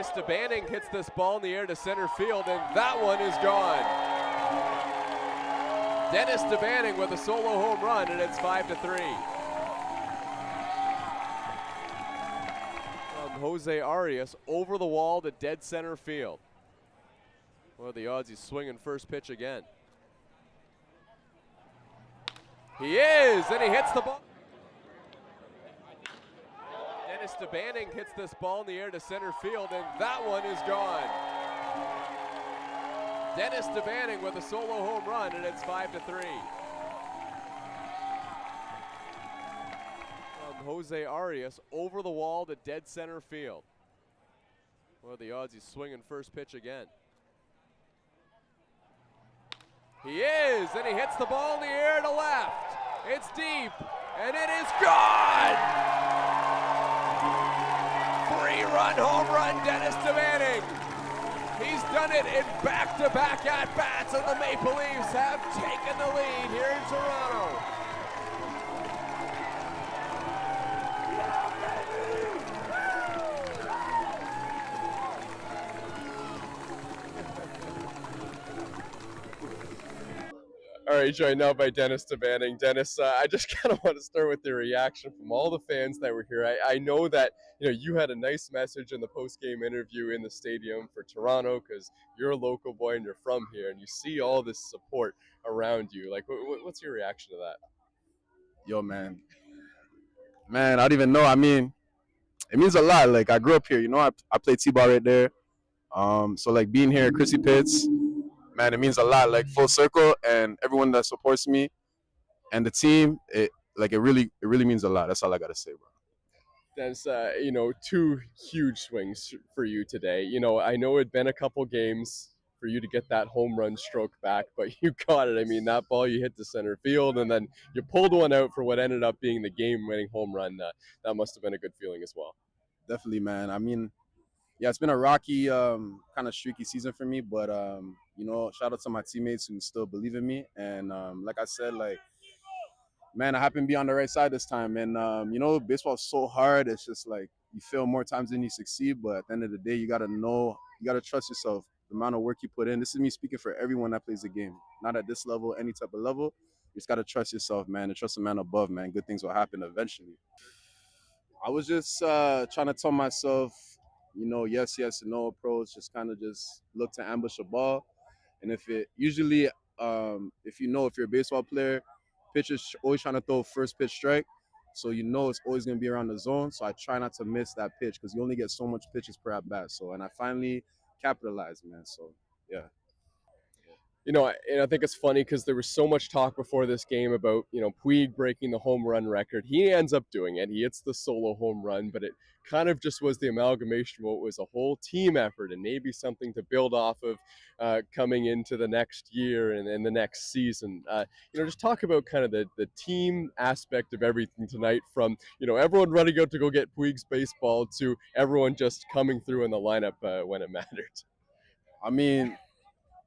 Dennis DeBanning hits this ball in the air to center field, and that one is gone. Dennis DeBanning with a solo home run, and it's 5-3. Jose Arias over the wall to dead center field. What are the odds he's swinging first pitch again? He is, and he hits the ball. Dennis DeBanning hits this ball in the air to center field, and that one is gone. Dennis DeBanning with a solo home run, and it's 5-3. Jose Arias over the wall to dead center field. What are the odds he's swinging first pitch again? He is, and he hits the ball in the air to left. It's deep, and it is gone! Three-run home run, Dennis DeBanning. He's done it in back-to-back at-bats, and the Maple Leafs have taken the lead here in Toronto. All right, joined now by Dennis DeBanning. Dennis, I just kind of want to start with the reaction from all the fans that were here. I know that you had a nice message in the post-game interview in the stadium for Toronto because you're a local boy and you're from here, and you see all this support around you. Like, what's your reaction to that? Yo, man, I don't even know. I mean, it means a lot. Like, I grew up here. I played T-ball right there. So like being here at Chrissy Pitts, man, it means a lot, like full circle, and everyone that supports me and the team, it really means a lot. That's all I gotta say, bro. That's two huge swings for you today. I know it'd been a couple games for you to get that home run stroke back, but you got it. I mean, that ball you hit to center field, and then you pulled one out for what ended up being the game-winning home run. That must have been a good feeling as well. Definitely, man. I mean, yeah, it's been a rocky, kind of streaky season for me, but shout out to my teammates who still believe in me. And like I said, man, I happen to be on the right side this time. And baseball is so hard. It's just like you fail more times than you succeed. But at the end of the day, you gotta trust yourself. The amount of work you put in. This is me speaking for everyone that plays the game. Not at this level, any type of level. You just gotta trust yourself, man, and trust the man above, man. Good things will happen eventually. I was just trying to tell myself, yes, and no approach, just kind of just look to ambush a ball. And if you're a baseball player, pitchers always trying to throw first pitch strike. So it's always going to be around the zone. So I try not to miss that pitch because you only get so much pitches per at bat. And I finally capitalized, man. So, yeah. And I think it's funny because there was so much talk before this game about, Puig breaking the home run record. He ends up doing it. He hits the solo home run, but it kind of just was the amalgamation of what was a whole team effort and maybe something to build off of coming into the next year and the next season. Just talk about kind of the team aspect of everything tonight from, everyone running out to go get Puig's baseball to everyone just coming through in the lineup when it mattered. I mean,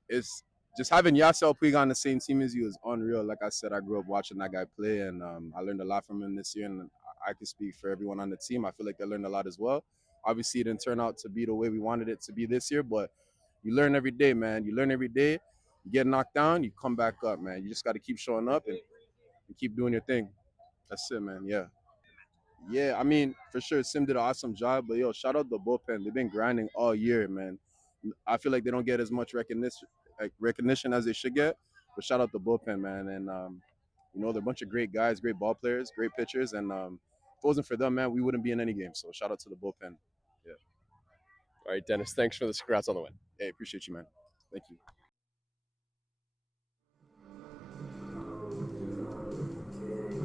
it's just having Yasiel Puig on the same team as you is unreal. Like I said, I grew up watching that guy play, and I learned a lot from him this year, and I can speak for everyone on the team. I feel like they learned a lot as well. Obviously, it didn't turn out to be the way we wanted it to be this year, but you learn every day, man. You learn every day. You get knocked down, you come back up, man. You just got to keep showing up and keep doing your thing. That's it, man. Yeah. Yeah, I mean, for sure, Sim did an awesome job, but, shout out the bullpen. They've been grinding all year, man. I feel like they don't get as much recognition as they should get, but shout out the bullpen, man. And they're a bunch of great guys, great ball players, great pitchers, and if it wasn't for them, man, we wouldn't be in any game. So shout out to the bullpen. Yeah. All right, Dennis, thanks for the congrats on the win. Hey, appreciate you, man. Thank you.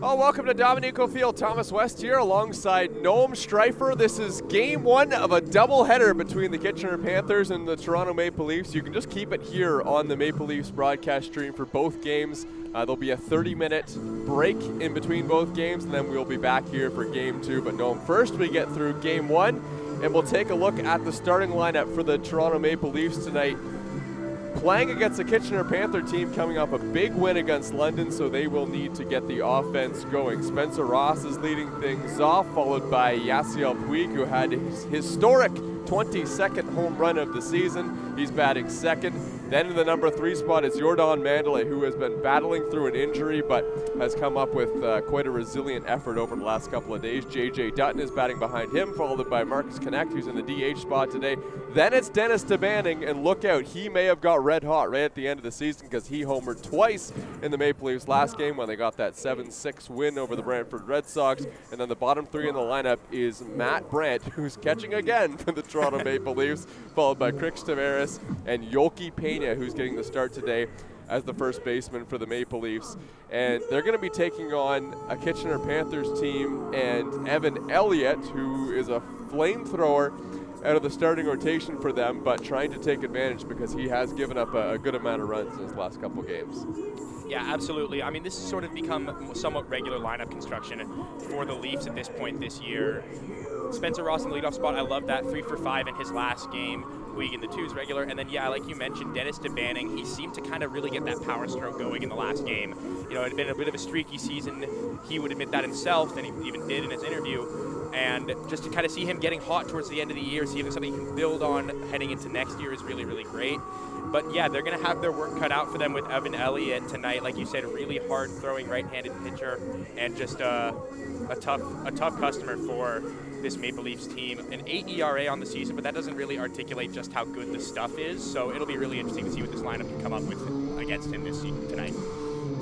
Oh, welcome to Dominico Field. Thomas West here alongside Noam Streifer. This is game one of a doubleheader between the Kitchener Panthers and the Toronto Maple Leafs. You can just keep it here on the Maple Leafs broadcast stream for both games. There'll be a 30-minute break in between both games, and then we'll be back here for game two. But Noam, first we get through game one, and we'll take a look at the starting lineup for the Toronto Maple Leafs tonight. Playing against the Kitchener Panther team coming off a big win against London, so they will need to get the offense going. Spencer Ross is leading things off, followed by Yasiel Puig, who had his historic 22nd home run of the season. He's batting second. Then in the number 3 spot is Jordan Mandalay, who has been battling through an injury but has come up with quite a resilient effort over the last couple of days. J.J. Dutton is batting behind him, followed by Marcus Connect, who's in the DH spot today. Then it's Dennis DeBanning, and look out, he may have got red hot right at the end of the season because he homered twice in the Maple Leafs last game when they got that 7-6 win over the Brantford Red Sox. And then the bottom 3 in the lineup is Matt Brandt, who's catching again for the Toronto Maple Leafs, followed by Krix Tavares and Yoki Pena, who's getting the start today as the first baseman for the Maple Leafs. And they're going to be taking on a Kitchener Panthers team and Evan Elliott, who is a flamethrower out of the starting rotation for them, but trying to take advantage because he has given up a good amount of runs in his last couple games. Yeah, absolutely. I mean, this has sort of become somewhat regular lineup construction for the Leafs at this point this year. Spencer Ross in the leadoff spot, I love that, 3 for 5 in his last game. Puig in the 2's regular, and then, yeah, like you mentioned, Dennis DeBanning, he seemed to kind of really get that power stroke going in the last game. You know, it had been a bit of a streaky season. He would admit that himself, and he even did in his interview. And just to kind of see him getting hot towards the end of the year, see if it's something he can build on heading into next year is really, really great. But yeah, they're going to have their work cut out for them with Evan Elliott tonight. Like you said, a really hard throwing right-handed pitcher, and just a tough customer for this Maple Leafs team. An 8 ERA on the season, but that doesn't really articulate just how good the stuff is. So it'll be really interesting to see what this lineup can come up with against him this season tonight.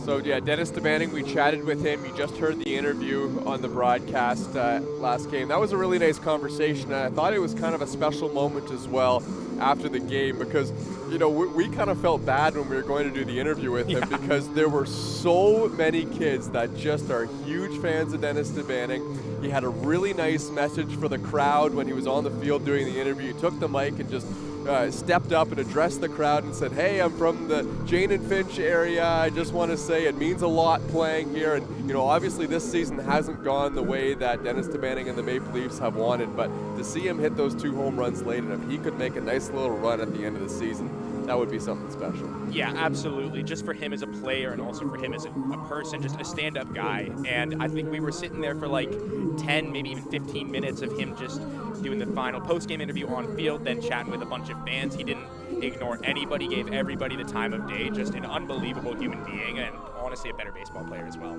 So yeah, Dennis DeBanning, we chatted with him. You just heard the interview on the broadcast last game. That was a really nice conversation, and I thought it was kind of a special moment as well after the game because, you know, we kind of felt bad when we were going to do the interview with him because there were so many kids that just are huge fans of Dennis DeBanning. He had a really nice message for the crowd when he was on the field doing the interview. He took the mic and just stepped up and addressed the crowd and said, "Hey, I'm from the Jane and Finch area. I just want to say it means a lot playing here." And, you know, obviously this season hasn't gone the way that Dennis DeBanning and the Maple Leafs have wanted, but to see him hit those 2 home runs late, and if he could make a nice little run at the end of the season, that would be something special. Yeah, absolutely. Just for him as a player and also for him as a person, just a stand-up guy. And I think we were sitting there for like 10, maybe even 15 minutes of him just doing the final post-game interview on field, then chatting with a bunch of fans. He didn't ignore anybody, gave everybody the time of day, just an unbelievable human being and honestly a better baseball player as well.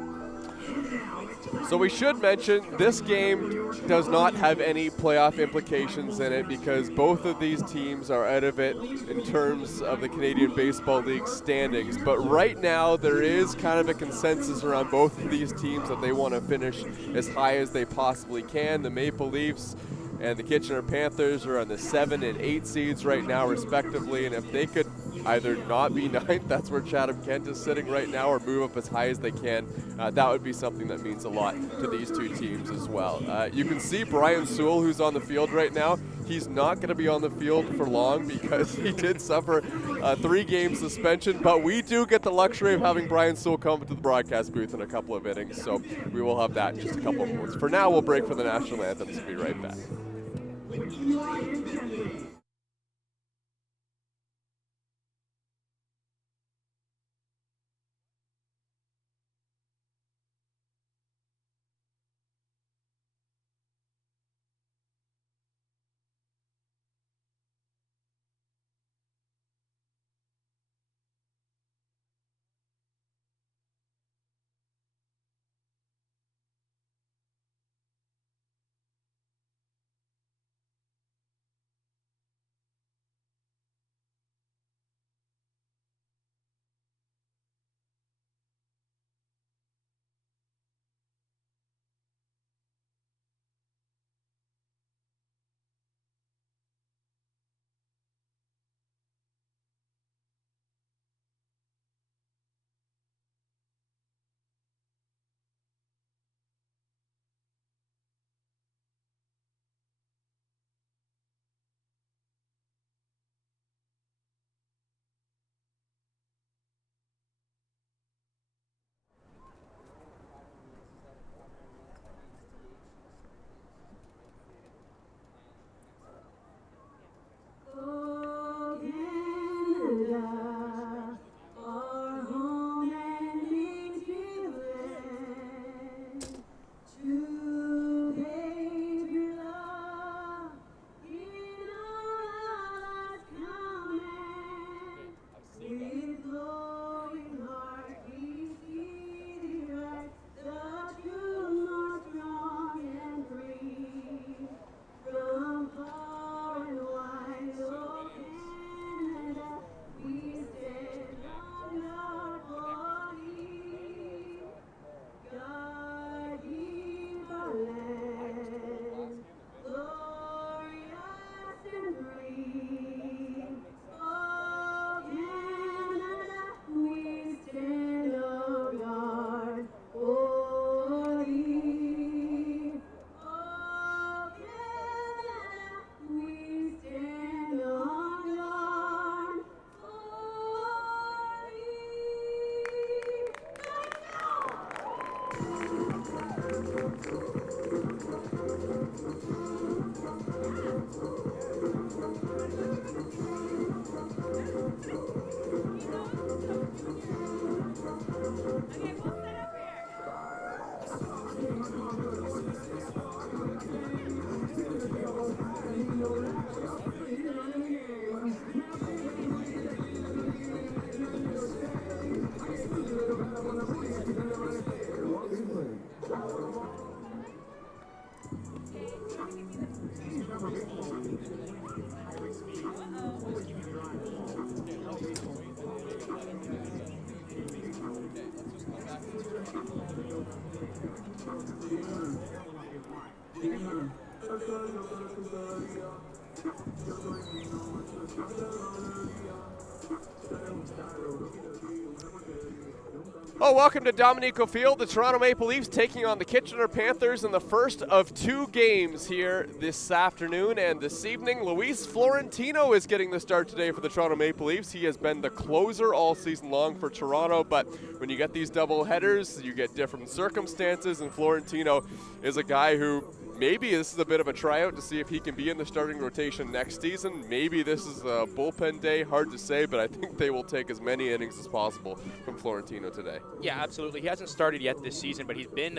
So we should mention this game does not have any playoff implications in it because both of these teams are out of it in terms of the Canadian Baseball League standings. But right now there is kind of a consensus around both of these teams that they want to finish as high as they possibly can. The Maple Leafs and the Kitchener Panthers are on the 7 and 8 seeds right now respectively, and if they could either not be ninth, that's where Chatham Kent is sitting right now, or move up as high as they can, that would be something that means a lot to these two teams as well. You can see Brian Sewell, who's on the field right now. He's not going to be on the field for long because he did suffer a 3-game suspension, but we do get the luxury of having Brian Sewell come to the broadcast booth in a couple of innings, so we will have that in just a couple of moments. For now, we'll break for the national anthems and be right back. Oh, welcome to Dominico Field. The Toronto Maple Leafs taking on the Kitchener Panthers in the first of 2 games here this afternoon and this evening. Luis Florentino is getting the start today for the Toronto Maple Leafs. He has been the closer all season long for Toronto, but when you get these double headers, you get different circumstances, and Florentino is a guy who maybe this is a bit of a tryout to see if he can be in the starting rotation next season. Maybe this is a bullpen day, hard to say, but I think they will take as many innings as possible from Florentino today. Yeah, absolutely. He hasn't started yet this season, but he's been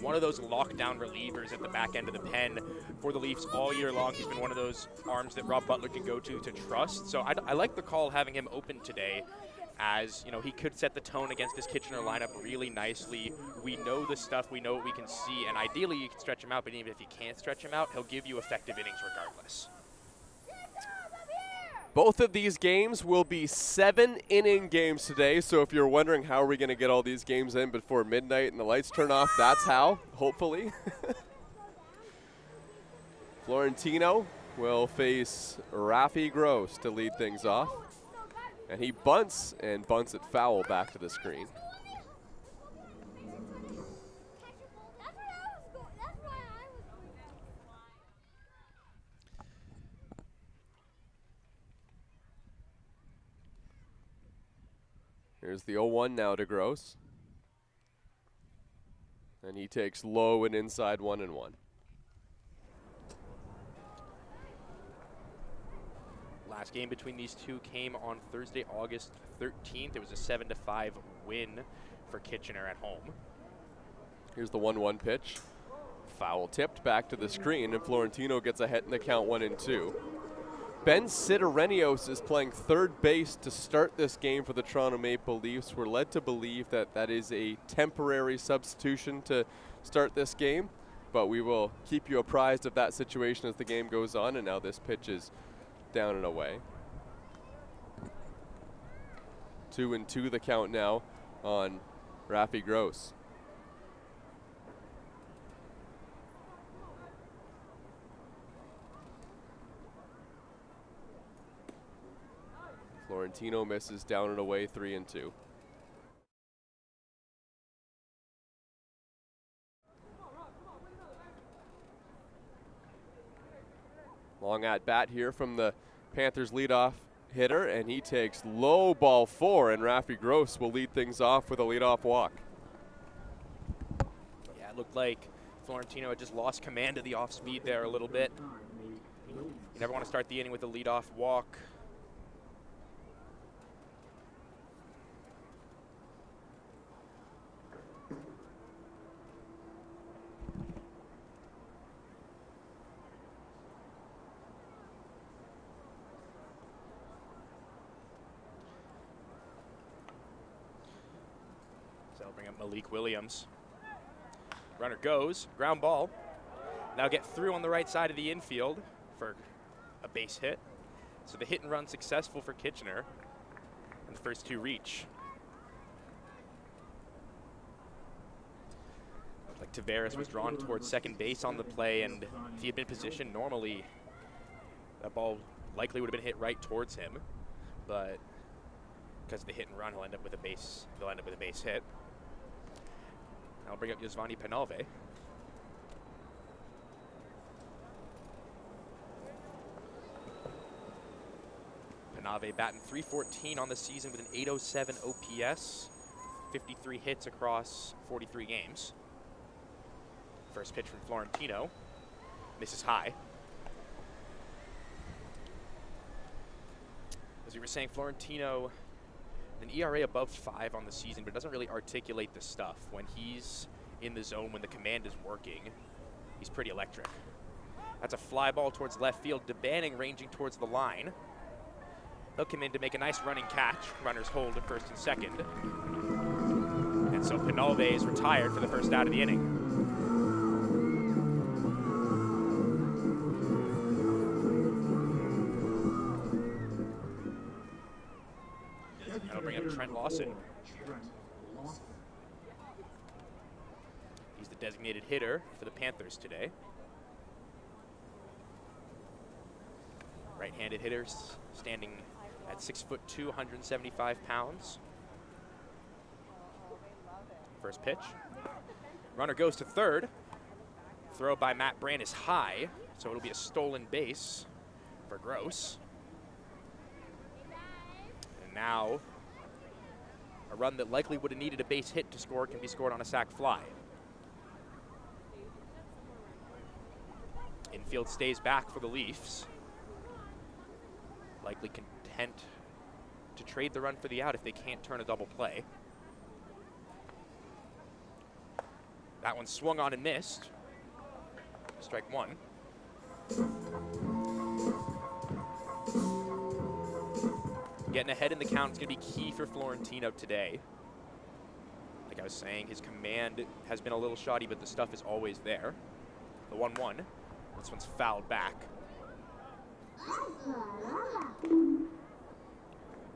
one of those lockdown relievers at the back end of the pen for the Leafs all year long. He's been one of those arms that Rob Butler can go to trust. So I like the call having him open today, as you know, he could set the tone against this Kitchener lineup really nicely. We know the stuff, we know what we can see, and ideally you can stretch him out, but even if you can't stretch him out, he'll give you effective innings regardless. Both of these games will be 7-inning games today, so if you're wondering how are we going to get all these games in before midnight and the lights turn off, that's how, hopefully. Florentino will face Rafi Gross to lead things off. And he bunts it foul back to the screen. Here's the 0-1 now to Gross. And he takes low and inside 1-1. Last game between these two came on Thursday, August 13th. It was a 7-5 win for Kitchener at home. Here's the 1-1 pitch. Foul tipped back to the screen, and Florentino gets ahead in the count 1-2. Ben Sidorenios is playing third base to start this game for the Toronto Maple Leafs. We're led to believe that that is a temporary substitution to start this game, but we will keep you apprised of that situation as the game goes on, and now this pitch is down and away. 2-2 the count now on Rafi Gross. Florentino misses, down and away, 3-2. Long at bat here from the Panthers leadoff hitter, and he takes low ball 4, and Rafi Gross will lead things off with a leadoff walk. Yeah, it looked like Florentino had just lost command of the off speed there a little bit. You never want to start the inning with a leadoff walk. Malik Williams. Runner goes, ground ball. Now get through on the right side of the infield for a base hit. So the hit and run successful for Kitchener, and the first 2 reach. Looked like Tavares was drawn towards second base on the play, and if he had been positioned normally, that ball likely would have been hit right towards him, but because of the hit and run, they'll end up with a base hit. I'll bring up Yosvani Penalve. Penalve batting .314 on the season with an .807 OPS, 53 hits across 43 games. First pitch from Florentino. Misses high. As we were saying, Florentino, an ERA above 5 on the season, but doesn't really articulate the stuff. When he's in the zone, when the command is working, he's pretty electric. That's a fly ball towards left field. DeBanning ranging towards the line. He'll come in to make a nice running catch. Runners hold at first and second. And so Pinalve is retired for the first out of the inning. That'll bring up Trent Lawson. He's the designated hitter for the Panthers today. Right-handed hitters standing at 6'2", 175 pounds. First pitch. Runner goes to third. Throw by Matt Brand is high, so it'll be a stolen base for Gross. And now, a run that likely would have needed a base hit to score can be scored on a sac fly. Infield stays back for the Leafs. Likely content to trade the run for the out if they can't turn a double play. That one swung on and missed. Strike one. Getting ahead in the count is going to be key for Florentino today. Like I was saying, his command has been a little shoddy, but the stuff is always there. The 1-1. This one's fouled back.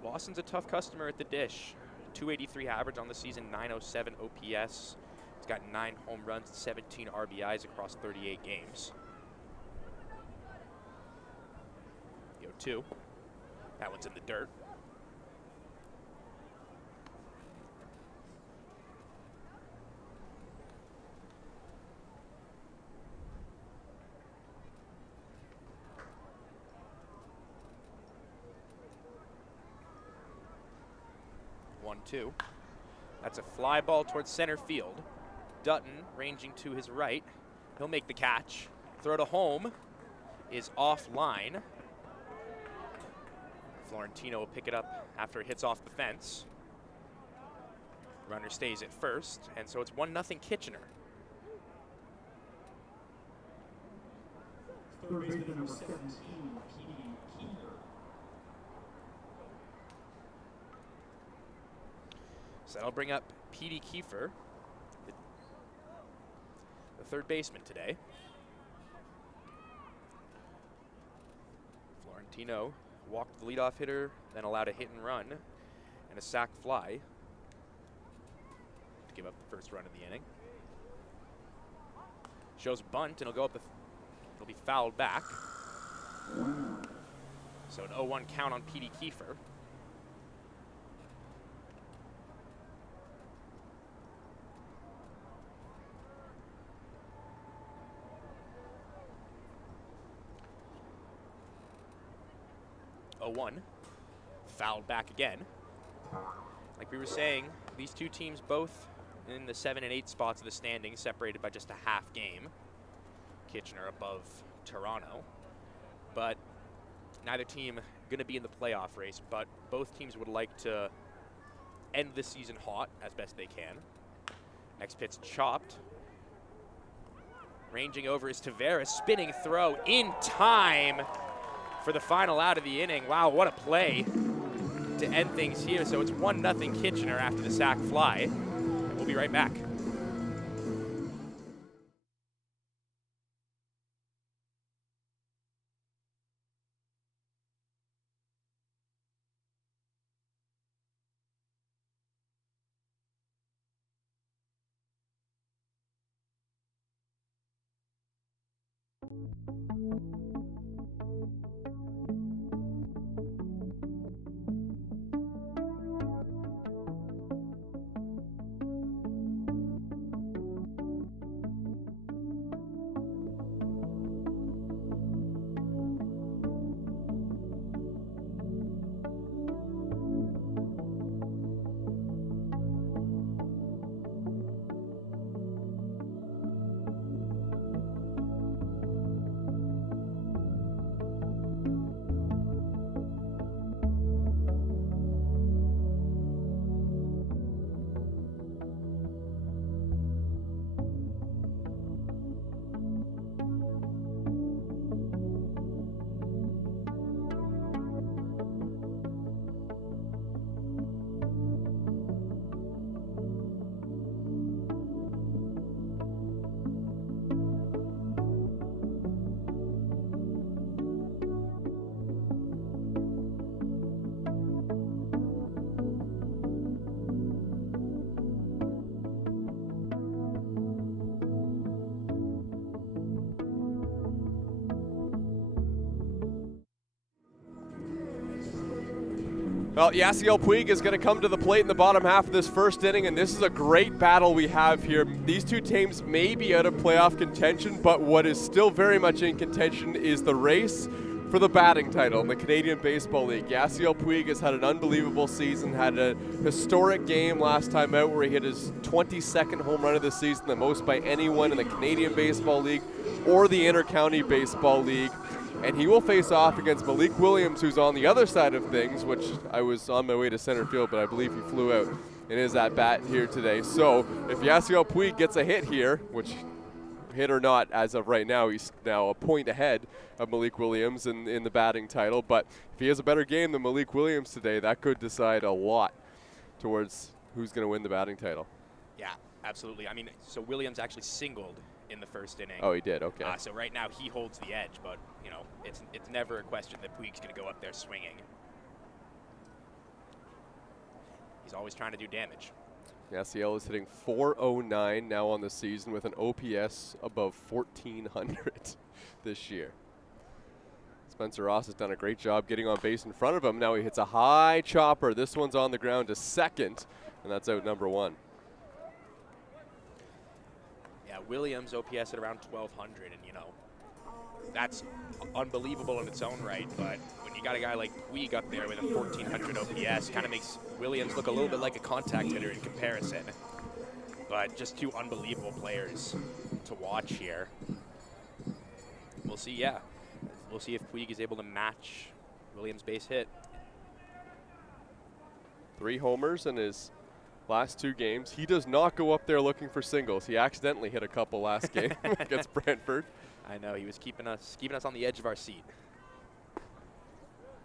Lawson's a tough customer at the dish. 283 average on the season, 907 OPS. He's got 9 home runs and 17 RBIs across 38 games. 0-2. That one's in the dirt. Two. That's a fly ball towards center field. Dutton ranging to his right. He'll make the catch. Throw to home is offline. Florentino will pick it up after it hits off the fence. Runner stays at first, and so it's 1-0 Kitchener. Third baseman number 17, P.D. Kiefer. So that'll bring up P.D. Kiefer, the third baseman today. Florentino walked the leadoff hitter, then allowed a hit and run and a sac fly to give up the first run of the inning. Shows a bunt, and it'll go up. It'll be fouled back. So an 0-1 count on P.D. Kiefer. Fouled back again. Like we were saying, these two teams both in the 7 and 8 spots of the standings, separated by just a half game. Kitchener above Toronto. But neither team going to be in the playoff race, but both teams would like to end the season hot as best they can. Next pitch chopped. Ranging over is Tavares, spinning throw in time for the final out of the inning. Wow, what a play to end things here. So it's 1-0 Kitchener after the sac fly. And we'll be right back. Well, Yasiel Puig is going to come to the plate in the bottom half of this first inning, and this is a great battle we have here. These two teams may be out of playoff contention, but what is still very much in contention is the race for the batting title in the Canadian Baseball League. Yasiel Puig has had an unbelievable season, had a historic game last time out where he hit his 22nd home run of the season, the most by anyone in the Canadian Baseball League or the Inter-County Baseball League. And he will face off against Malik Williams, who's on the other side of things, which I was on my way to center field, but I believe he flew out and is at bat here today. So if Yasiel Puig gets a hit here, which hit or not as of right now, he's now a point ahead of Malik Williams in the batting title. But if he has a better game than Malik Williams today, that could decide a lot towards who's going to win the batting title. Yeah, absolutely. I mean, so Williams actually singled in the first inning. Oh, he did. Okay. So right now he holds the edge, but you know it's never a question that Puig's going to go up there swinging. He's always trying to do damage. Yasiel is hitting .409 now on the season with an OPS above 1,400 this year. Spencer Ross has done a great job getting on base in front of him. Now he hits a high chopper. This one's on the ground to second, and that's out number one. Yeah, Williams OPS at around 1,200, and you know, that's unbelievable in its own right, but when you got a guy like Puig up there with a 1,400 OPS, kind of makes Williams look a little bit like a contact hitter in comparison. But just two unbelievable players to watch here. We'll see, yeah. We'll see if Puig is able to match Williams' base hit. 3 homers in his last 2 games. He does not go up there looking for singles. He accidentally hit a couple last game against Brantford. I know, he was keeping us on the edge of our seat.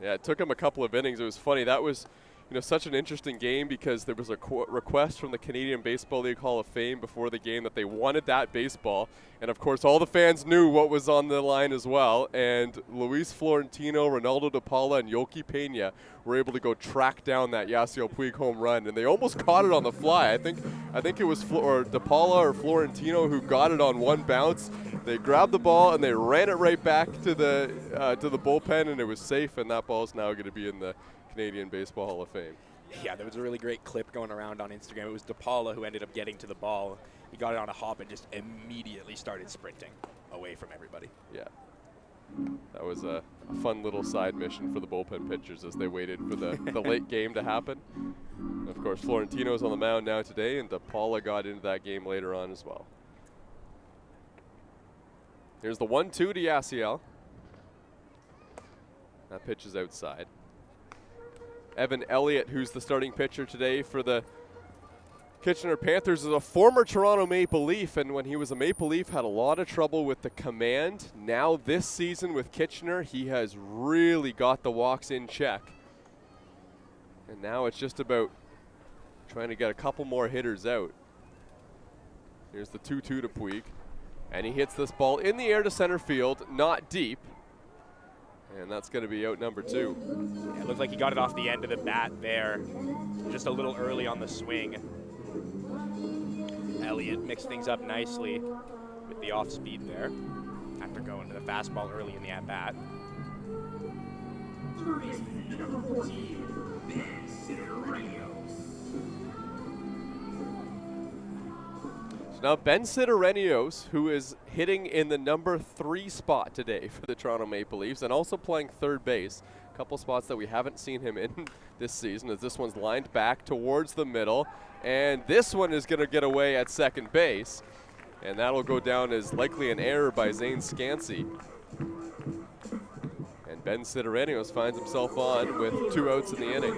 Yeah, it took him a couple of innings. It was funny. That was, you know, such an interesting game because there was a request from the Canadian Baseball League Hall of Fame before the game that they wanted that baseball. And, of course, all the fans knew what was on the line as well. And Luis Florentino, Ronaldo De Paula, and Yoki Pena were able to go track down that Yasiel Puig home run. And they almost caught it on the fly. I think it was De Paula or Florentino who got it on one bounce. They grabbed the ball and they ran it right back to the bullpen, and it was safe. And that ball is now going to be in the Canadian Baseball Hall of Fame. Yeah, there was a really great clip going around on Instagram. It was De Paula who ended up getting to the ball. He got it on a hop and just immediately started sprinting away from everybody. Yeah. That was a fun little side mission for the bullpen pitchers as they waited for the late game to happen. Of course, Florentino's on the mound now today, and De Paula got into that game later on as well. Here's the 1-2 to Yasiel. That pitch is outside. Evan Elliott, who's the starting pitcher today for the Kitchener Panthers, is a former Toronto Maple Leaf, and when he was a Maple Leaf had a lot of trouble with the command. Now this season with Kitchener, he has really got the walks in check. And now it's just about trying to get a couple more hitters out. Here's the 2-2 to Puig. And he hits this ball in the air to center field, not deep. And that's going to be out number 2. Yeah, it looked like he got it off the end of the bat there, just a little early on the swing. Elliott mixed things up nicely with the off speed there after going to the fastball early in the at-bat. Number 14, Ben Sidoranios. So now Ben Sidoranios, who is hitting in the number 3 spot today for the Toronto Maple Leafs and also playing third base. A couple spots that we haven't seen him in this season, as this one's lined back towards the middle. And this one is going to get away at second base. And that'll go down as likely an error by Zane Scansey. And Ben Sidoranios finds himself on with 2 outs in the inning.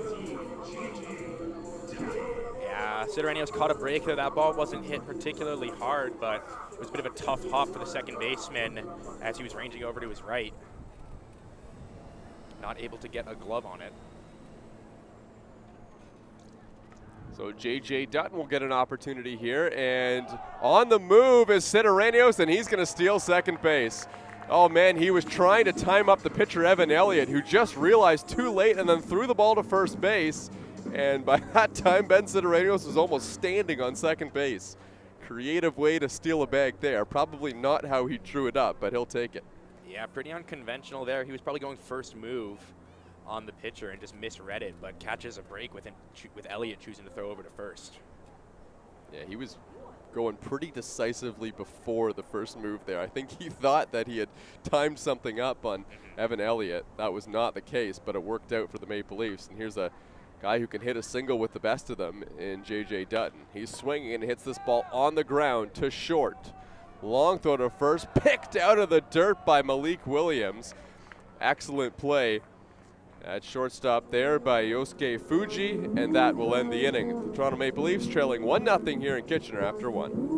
Yeah, Sidoranios caught a break there. That ball wasn't hit particularly hard, but it was a bit of a tough hop for the second baseman as he was ranging over to his right. Not able to get a glove on it. So J.J. Dutton will get an opportunity here, and on the move is Sidoranios, and he's going to steal second base. Oh man, he was trying to time up the pitcher Evan Elliott, who just realized too late and then threw the ball to first base. And by that time, Ben Sidoranios was almost standing on second base. Creative way to steal a bag there. Probably not how he drew it up, but he'll take it. Yeah, pretty unconventional there. He was probably going first move on the pitcher and just misread it, but catches a break with Elliott choosing to throw over to first. Yeah, he was going pretty decisively before the first move there. I think he thought that he had timed something up on Evan Elliott. That was not the case, but it worked out for the Maple Leafs. And here's a guy who can hit a single with the best of them in J.J. Dutton. He's swinging and hits this ball on the ground to short. Long throw to first, picked out of the dirt by Malik Williams. Excellent play at shortstop there by Yosuke Fuji, and that will end the inning. The Toronto Maple Leafs trailing 1-0 here in Kitchener after 1.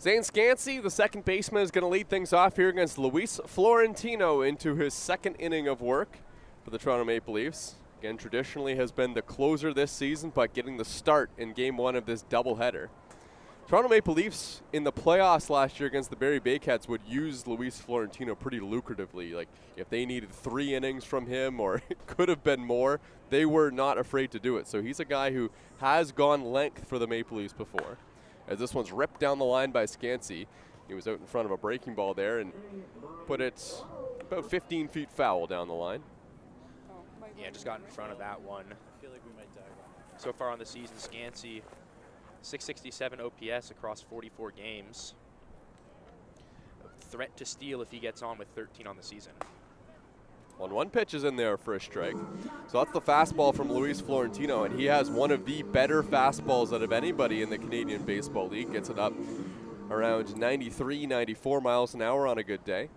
Zane Scansey, the second baseman, is going to lead things off here against Luis Florentino into his second inning of work for the Toronto Maple Leafs. Again, traditionally has been the closer this season, but getting the start in Game 1 of this doubleheader. Toronto Maple Leafs in the playoffs last year against the Barrie Baycats would use Luis Florentino pretty lucratively. Like, if they needed 3 innings from him, or it could have been more, they were not afraid to do it. So he's a guy who has gone length for the Maple Leafs before. As this one's ripped down the line by Scansey. He was out in front of a breaking ball there and put it about 15 feet foul down the line. Yeah, just got in front of that one. I feel like we might die. So far on the season, Scansey, 667 OPS across 44 games. A threat to steal if he gets on with 13 on the season. 1-1 pitch is in there for a strike. So that's the fastball from Luis Florentino, and he has one of the better fastballs out of anybody in the Canadian Baseball League. Gets it up around 93, 94 miles an hour on a good day.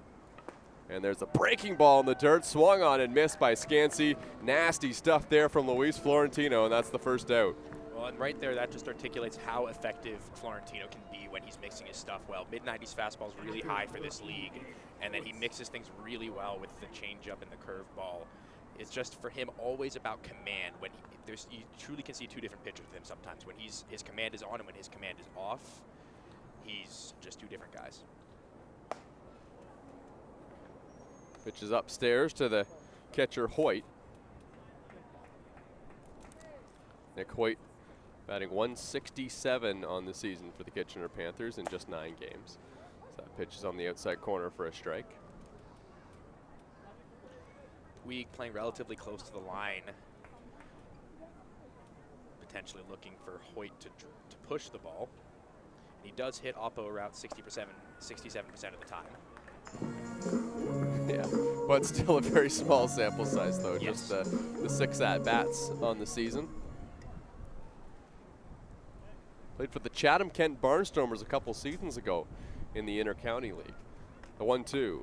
And there's a breaking ball in the dirt, swung on and missed by Scansey. Nasty stuff there from Luis Florentino, and that's the first out. Well, and right there, that just articulates how effective Florentino can be when he's mixing his stuff well. Mid-90s fastball is really high for this league, and then he mixes things really well with the changeup and the curveball. It's just for him always about command. When you truly can see 2 different pitchers with him sometimes. When his command is on and when his command is off, he's just 2 different guys. Pitch is upstairs to the catcher Hoyt. Nick Hoyt batting 167 on the season for the Kitchener Panthers in just 9 games. So that pitch is on the outside corner for a strike. Puig playing relatively close to the line. Potentially looking for Hoyt to push the ball. And he does hit Oppo around 67% of the time. Yeah, but still a very small sample size, though. Yes. Just the 6 at-bats on the season. Played for the Chatham-Kent Barnstormers a couple seasons ago in the Inter-County League. The 1-2,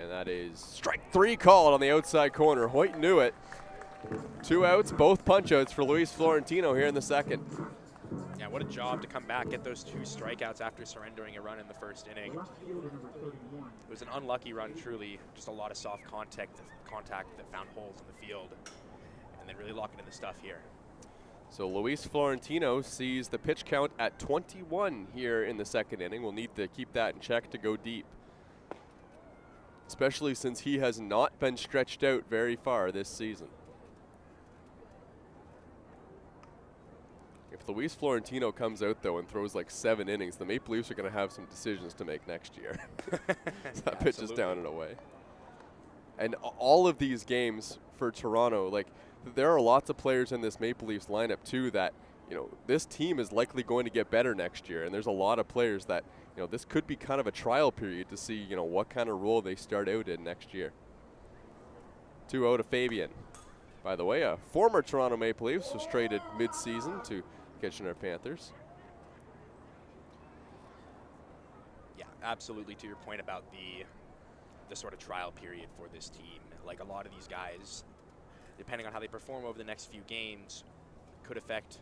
and that is strike 3 called on the outside corner. Hoyt knew it. 2 outs, both punch-outs for Luis Florentino here in the second. Yeah, what a job to come back, get those 2 strikeouts after surrendering a run in the first inning. It was an unlucky run, truly. Just a lot of soft contact that found holes in the field, and then really locking in the stuff here. So Luis Florentino sees the pitch count at 21 here in the second inning. We'll need to keep that in check to go deep, especially since he has not been stretched out very far this season. If Luis Florentino comes out, though, and throws like 7 innings, the Maple Leafs are going to have some decisions to make next year. So that pitch is down and away. And all of these games for Toronto, like, there are lots of players in this Maple Leafs lineup, too, that, you know, this team is likely going to get better next year. And there's a lot of players that, you know, this could be kind of a trial period to see, you know, what kind of role they start out in next year. 2-0 to Fabian. By the way, a former Toronto Maple Leafs was traded mid-season to Kitchener Panthers. Yeah, absolutely, to your point about the sort of trial period for this team. Like, a lot of these guys, depending on how they perform over the next few games, could affect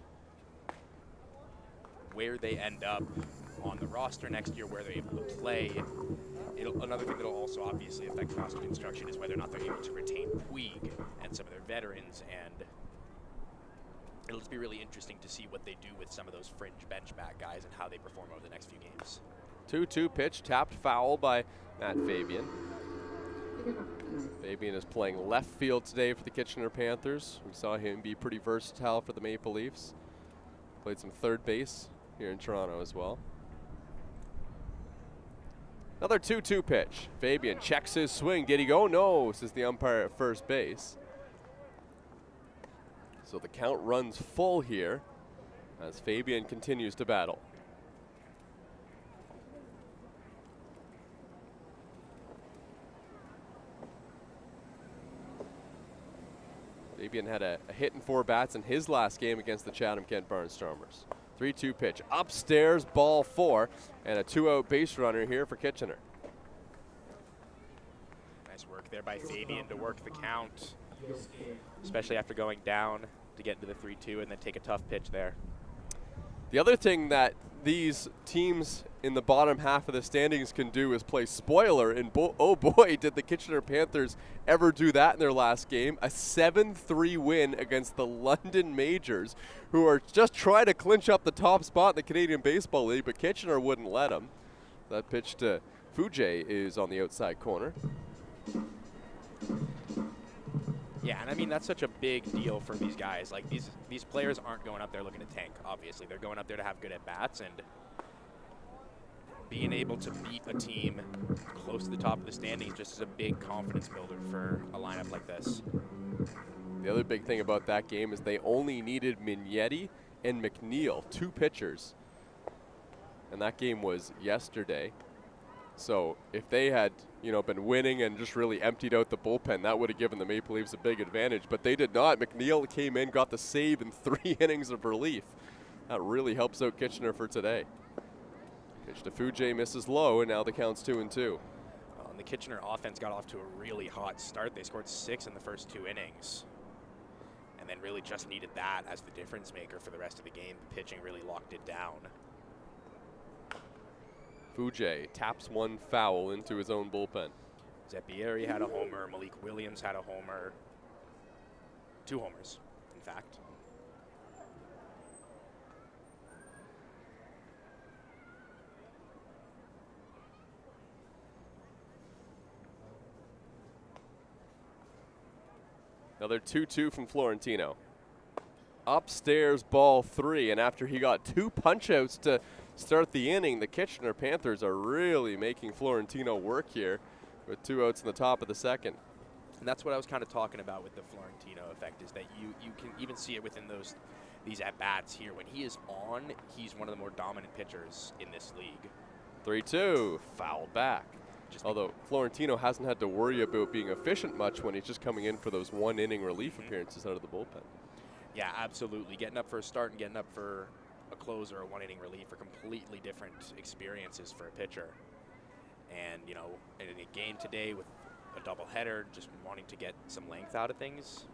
where they end up on the roster next year, where they're able to play. Another thing that will also obviously affect roster construction is whether or not they're able to retain Puig and some of their veterans, and it'll just be really interesting to see what they do with some of those fringe bench back guys and how they perform over the next few games. 2-2 pitch, tapped foul by Matt Fabian. Fabian is playing left field today for the Kitchener Panthers. We saw him be pretty versatile for the Maple Leafs. Played some third base here in Toronto as well. Another 2-2 pitch. Fabian checks his swing. Did he go? No, says the umpire at first base. So the count runs full here as Fabian continues to battle. Fabian had a hit and 4 bats in his last game against the Chatham-Kent Barnstormers. 3-2 pitch, upstairs, ball 4, and a 2-out base runner here for Kitchener. Nice work there by Fabian to work the count, especially after going down to get into the 3-2 and then take a tough pitch there. The other thing that these teams in the bottom half of the standings can do is play spoiler, and oh boy, did the Kitchener Panthers ever do that in their last game. A 7-3 win against the London Majors, who are just trying to clinch up the top spot in the Canadian Baseball League, but Kitchener wouldn't let them. That pitch to Fujay is on the outside corner. Yeah, and I mean, that's such a big deal for these guys. Like, these players aren't going up there looking to tank, obviously. They're going up there to have good at-bats, and being able to beat a team close to the top of the standings just is a big confidence builder for a lineup like this. The other big thing about that game is they only needed Mignetti and McNeil, 2 pitchers. And that game was yesterday. So if they had, you know, been winning and just really emptied out the bullpen, that would have given the Maple Leafs a big advantage. But they did not. McNeil came in, got the save in 3 innings of relief. That really helps out Kitchener for today. Pitch to Fujay, misses low, and now the count's 2-2. Well, and the Kitchener offense got off to a really hot start. They scored 6 in the first 2 innings. And then really just needed that as the difference maker for the rest of the game. The pitching really locked it down. Fujay taps one foul into his own bullpen. Zeppieri had a homer. Malik Williams had a homer. 2 homers, in fact. Another 2-2 from Florentino. Upstairs, ball 3, and after he got 2 punch-outs to start the inning, the Kitchener Panthers are really making Florentino work here with 2 outs in the top of the second. And that's what I was kind of talking about with the Florentino effect, is that you can even see it within these at-bats here. When he is on, he's one of the more dominant pitchers in this league. 3-2, foul back. Although Florentino hasn't had to worry about being efficient much when he's just coming in for those 1-inning relief appearances out of the bullpen. Yeah, absolutely. Getting up for a start and getting up for a close or a 1-inning relief are completely different experiences for a pitcher. And, you know, in a game today with a doubleheader, just wanting to get some length out of things,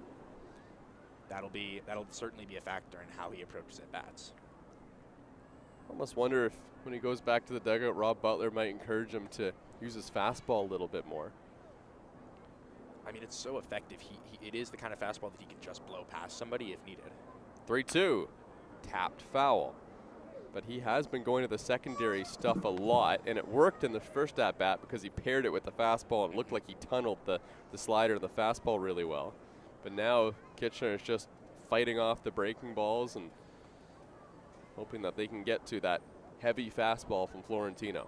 that'll certainly be a factor in how he approaches at bats. Almost wonder if when he goes back to the dugout, Rob Butler might encourage him to use his fastball a little bit more. I mean, it's so effective. It is the kind of fastball that he can just blow past somebody if needed. 3-2. Tapped foul. But he has been going to the secondary stuff a lot, and it worked in the first at-bat because he paired it with the fastball, and it looked like he tunneled the slider and the fastball really well. But now Kitchener is just fighting off the breaking balls and hoping that they can get to that heavy fastball from Florentino.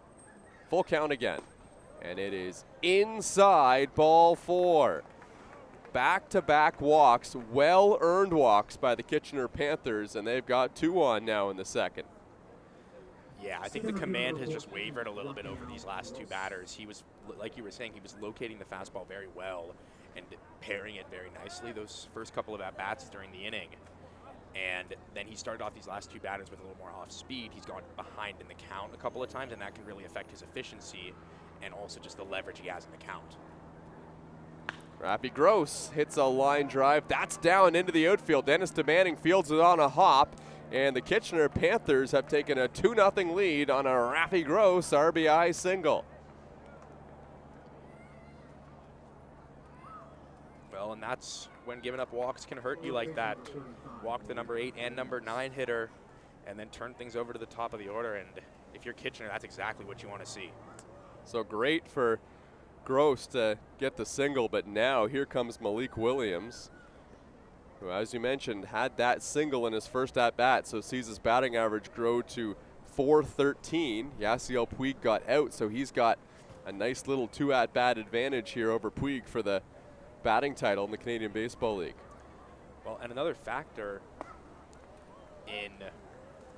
Full count again, and it is inside, ball 4. Back-to-back walks, well-earned walks by the Kitchener Panthers, and they've got 2 on now in the second. Yeah, I think the command has just wavered a little bit over these last 2 batters. He was, like you were saying, he was locating the fastball very well and pairing it very nicely those first couple of at-bats during the inning. And then he started off these last 2 batters with a little more off speed. He's gone behind in the count a couple of times, and that can really affect his efficiency and also just the leverage he has in the count. Rafi Gross hits a line drive. That's down into the outfield. Dennis DeManning fields it on a hop, and the Kitchener Panthers have taken a 2-0 lead on a Rafi Gross RBI single. Well, and that's when giving up walks can hurt you like that. Walk the number 8 and number 9 hitter and then turn things over to the top of the order, and if you're Kitchener, that's exactly what you want to see. So great for Gross to get the single, but now here comes Malik Williams, who, as you mentioned, had that single in his first at-bat, so sees his batting average grow to .413. Yasiel Puig got out, so he's got a nice little 2 at-bat advantage here over Puig for the batting title in the Canadian Baseball League. Well, and another factor in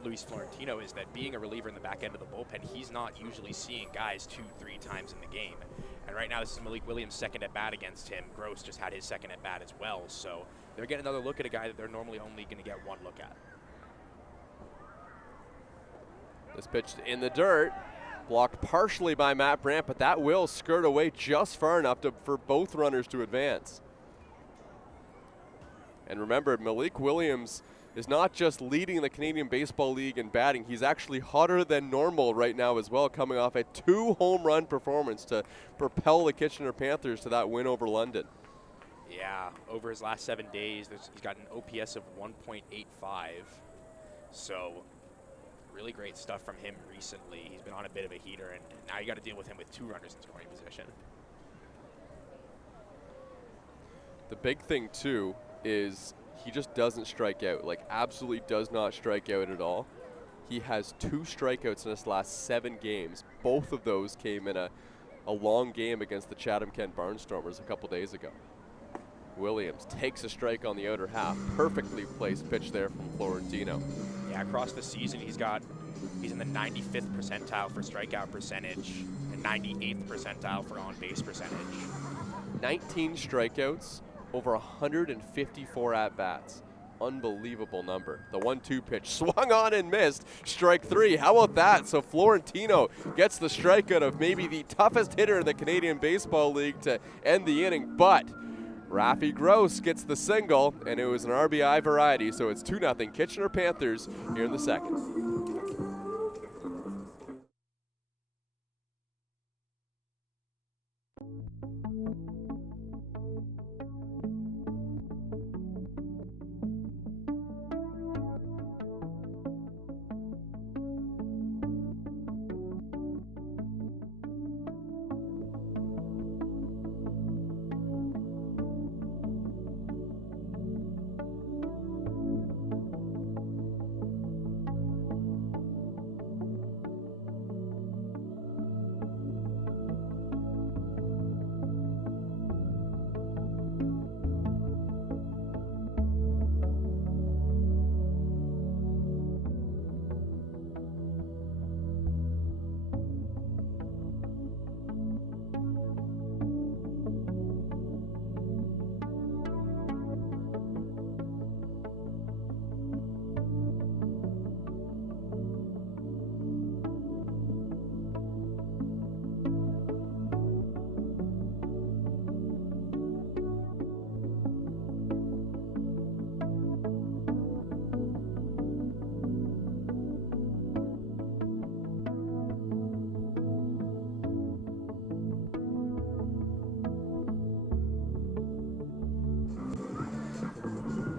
Luis Florentino is that being a reliever in the back end of the bullpen, he's not usually seeing guys 2-3 times in the game. And right now, this is Malik Williams' second at-bat against him. Gross just had his second at-bat as well, so they're getting another look at a guy that they're normally only going to get 1 look at. This pitch in the dirt, blocked partially by Matt Brandt, but that will skirt away just far enough for both runners to advance. And remember, Malik Williams is not just leading the Canadian Baseball League in batting, he's actually hotter than normal right now as well, coming off a 2-home-run performance to propel the Kitchener Panthers to that win over London. Yeah, over his last 7 days, he's got an OPS of 1.85. So really great stuff from him recently. He's been on a bit of a heater, and now you got to deal with him with 2 runners in scoring position. The big thing, too, is he just doesn't strike out, like absolutely does not strike out at all. He has 2 strikeouts in his last 7 games. Both of those came in a long game against the Chatham-Kent Barnstormers a couple days ago. Williams takes a strike on the outer half. Perfectly placed pitch there from Florentino. Yeah, across the season, he's in the 95th percentile for strikeout percentage and 98th percentile for on-base percentage. 19 strikeouts, over 154 at-bats. Unbelievable number. The 1-2 pitch swung on and missed. Strike 3. How about that? So Florentino gets the strikeout of maybe the toughest hitter in the Canadian Baseball League to end the inning, but Rafi Gross gets the single, and it was an RBI variety, so it's 2-0 Kitchener Panthers here in the second.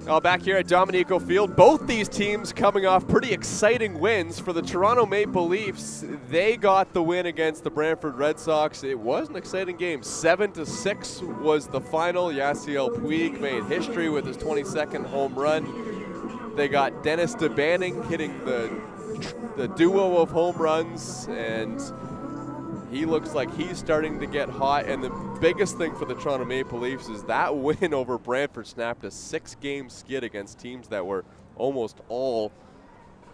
Well, back here at Dominico Field, both these teams coming off pretty exciting wins. For the Toronto Maple Leafs, they got the win against the Brantford Red Sox. It was an exciting game. 7-6 was the final. Yasiel Puig made history with his 22nd home run. They got Dennis DeBanning hitting the duo of home runs, and he looks like he's starting to get hot. And the biggest thing for the Toronto Maple Leafs is that win over Brantford snapped a 6-game skid against teams that were almost all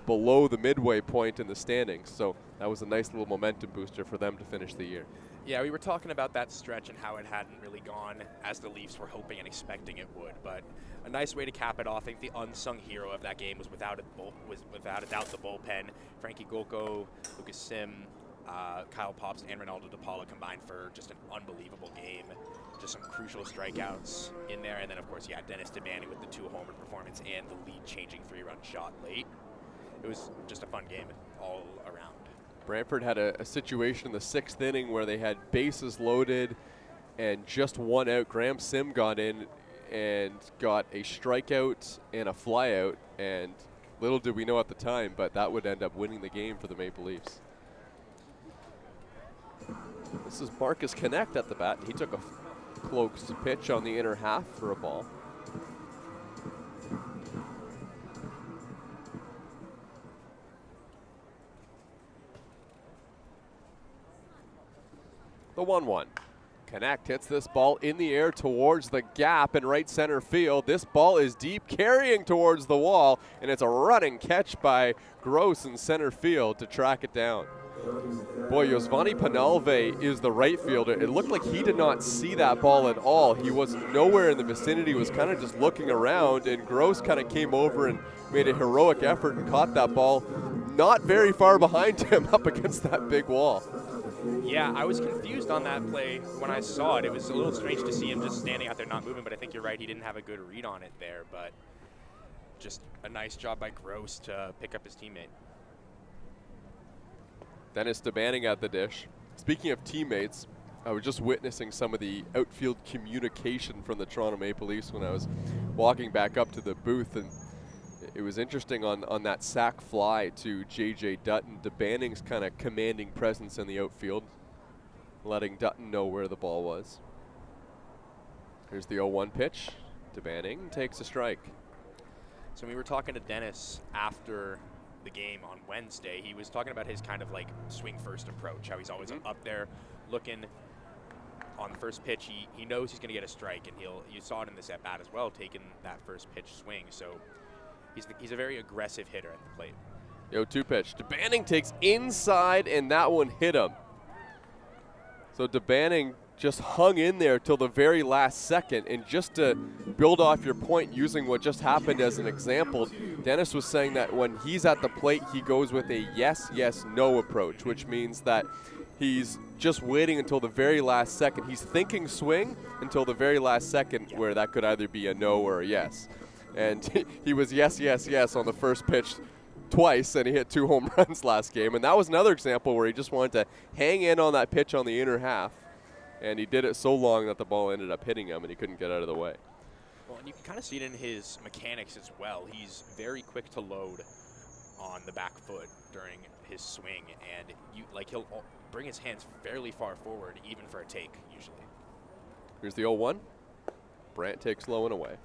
below the midway point in the standings. So that was a nice little momentum booster for them to finish the year. Yeah, we were talking about that stretch and how it hadn't really gone as the Leafs were hoping and expecting it would. But a nice way to cap it off. I think the unsung hero of that game was without a doubt the bullpen. Frankie Golko, Lucas Sim, Kyle Pops, and Ronaldo DePaula combined for just an unbelievable game. Just some crucial strikeouts in there. And then, of course, Dennis DeBanning with the 2-homer performance and the lead-changing 3-run shot late. It was just a fun game all around. Brantford had a situation in the 6th inning where they had bases loaded and just one out. Graham Sim got in and got a strikeout and a flyout. And little did we know at the time, but that would end up winning the game for the Maple Leafs. This is Marcus Connect at the bat. He took a close pitch on the inner half for a ball. The 1-1. Connect hits this ball in the air towards the gap in right center field. This ball is deep, carrying towards the wall, and it's a running catch by Gross in center field to track it down. Boy, Yosvani Penalve is the right fielder. It looked like he did not see that ball at all. He was nowhere in the vicinity, was kind of just looking around, and Gross kind of came over and made a heroic effort and caught that ball not very far behind him up against that big wall. Yeah, I was confused on that play when I saw it. It was a little strange to see him just standing out there not moving, but I think you're right. He didn't have a good read on it there, but just a nice job by Gross to pick up his teammate. Dennis DeBanning at the dish. Speaking of teammates, I was just witnessing some of the outfield communication from the Toronto Maple Leafs when I was walking back up to the booth, and it was interesting on that sac fly to J.J. Dutton. DeBanning's kind of commanding presence in the outfield, letting Dutton know where the ball was. Here's the 0-1 pitch. DeBanning takes a strike. So we were talking to Dennis after the game on Wednesday. He was talking about his kind of like swing first approach, how he's always up there looking on the first pitch. He knows he's going to get a strike, and you saw it in this at bat as well, taking that first pitch swing. So he's a very aggressive hitter at the plate. 0-2 pitch. DeBanning takes inside, and that one hit him. So DeBanning just hung in there till the very last second. And just to build off your point, using what just happened as an example, Dennis was saying that when he's at the plate, he goes with a yes, yes, no approach, which means that he's just waiting until the very last second. He's thinking swing until the very last second, where that could either be a no or a yes. And he was yes, yes, yes on the first pitch twice, and he hit 2 home runs last game. And that was another example where he just wanted to hang in on that pitch on the inner half. And he did it so long that the ball ended up hitting him, and he couldn't get out of the way. Well, and you can kind of see it in his mechanics as well. He's very quick to load on the back foot during his swing, and he'll bring his hands fairly far forward, even for a take, usually. Here's the 0-1. Brant takes low and away.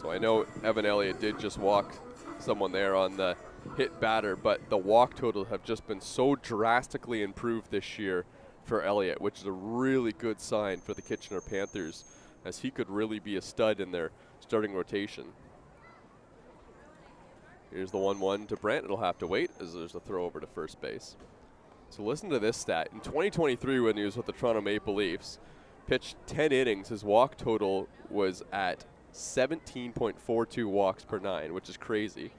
So I know Evan Elliott did just walk someone there on the hit batter, but the walk totals have just been so drastically improved this year for Elliott, which is a really good sign for the Kitchener Panthers, as he could really be a stud in their starting rotation. Here's the 1-1 to Brant. It'll have to wait as there's a throw over to first base. So listen to this stat. In 2023, when he was with the Toronto Maple Leafs, pitched 10 innings, his walk total was at 17.42 walks per 9, which is crazy.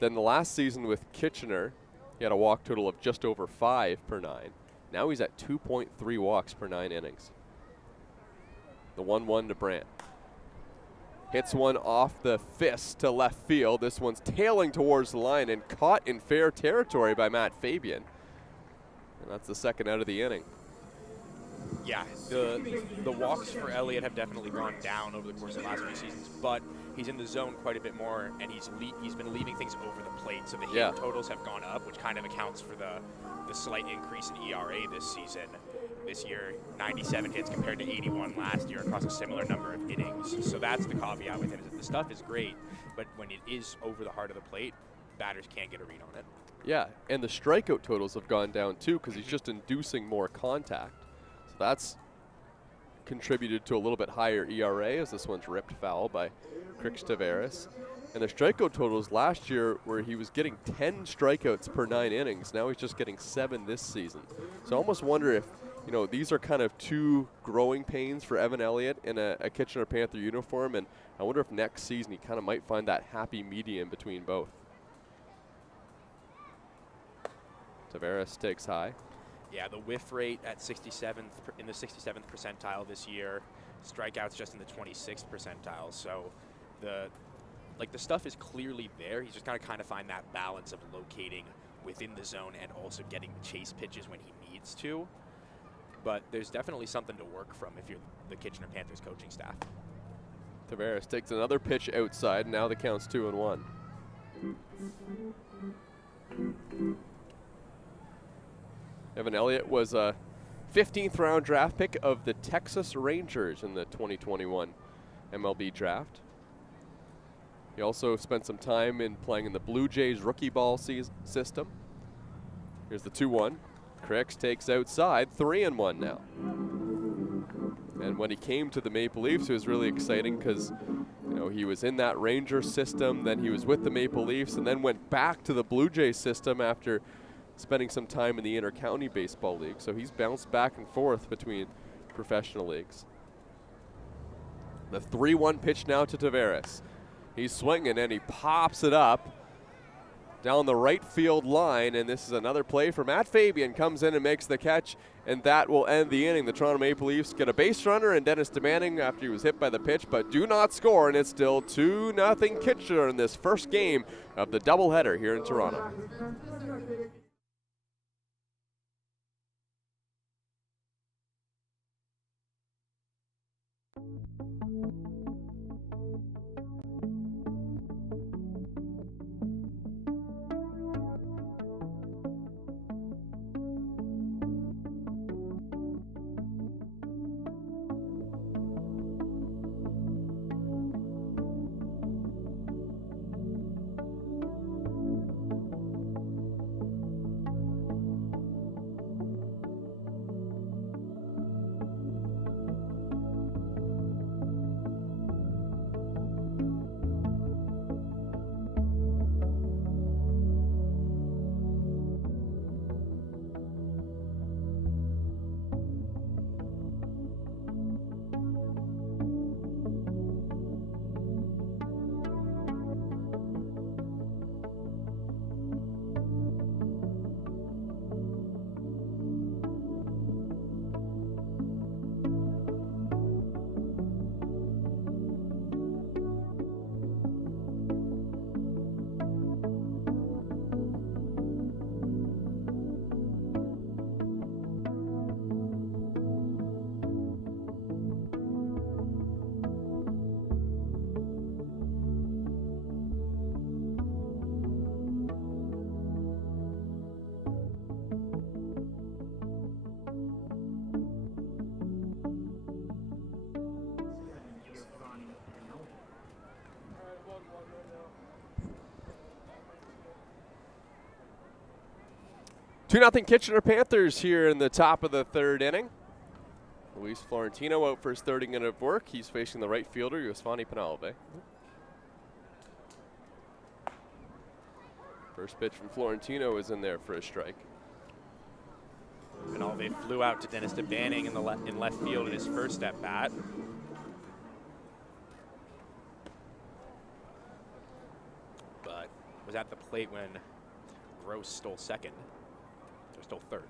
Then the last season with Kitchener, he had a walk total of just over 5 per 9. Now he's at 2.3 walks per 9 innings. The 1-1 to Brant. Hits one off the fist to left field. This one's tailing towards the line and caught in fair territory by Matt Fabian. And that's the second out of the inning. Yeah, the walks for Elliott have definitely gone down over the course of the last few seasons, but he's in the zone quite a bit more, and he's been leaving things over the plate, so the hit totals have gone up, which kind of accounts for the slight increase in ERA this season. This year, 97 hits compared to 81 last year across a similar number of innings. So that's the caveat with him, is that the stuff is great, but when it is over the heart of the plate, batters can't get a read on it. Yeah, and the strikeout totals have gone down too because he's just inducing more contact. So that's contributed to a little bit higher ERA, as this one's ripped foul by Crix Taveras. And the strikeout totals last year, where he was getting 10 strikeouts per 9 innings, now he's just getting 7 this season. So I almost wonder if, these are kind of two growing pains for Evan Elliott in a Kitchener Panther uniform, and I wonder if next season he kind of might find that happy medium between both. Taveras takes high. Yeah, the whiff rate at 67th, in the 67th percentile this year. Strikeouts just in the 26th percentile. So the stuff is clearly there. He's just got to kind of find that balance of locating within the zone and also getting the chase pitches when he needs to. But there's definitely something to work from if you're the Kitchener Panthers coaching staff. Taveras takes another pitch outside, and now the count's 2-1. Evan Elliott was a 15th round draft pick of the Texas Rangers in the 2021 MLB draft. He also spent some time in playing in the Blue Jays rookie ball system. Here's the 2-1. Crix takes outside, 3-1 now. And when he came to the Maple Leafs, it was really exciting because, he was in that Ranger system, then he was with the Maple Leafs, and then went back to the Blue Jays system after spending some time in the Inter-County Baseball League. So he's bounced back and forth between professional leagues. The 3-1 pitch now to Taveras. He's swinging and he pops it up down the right field line, and this is another play for Matt Fabian. Comes in and makes the catch, and that will end the inning. The Toronto Maple Leafs get a base runner and Dennis Demanding after he was hit by the pitch, but do not score, and it's still 2-0 Kitchener in this first game of the doubleheader here in Toronto. Two 2-0 Kitchener Panthers here in the top of the third inning. Luis Florentino out for his third inning of work. He's facing the right fielder, Yosvani Penalve. First pitch from Florentino is in there for a strike. Penalve flew out to Dennis DeBanning in left field in his first at bat. But was at the plate when Gross stole second. Or stole third.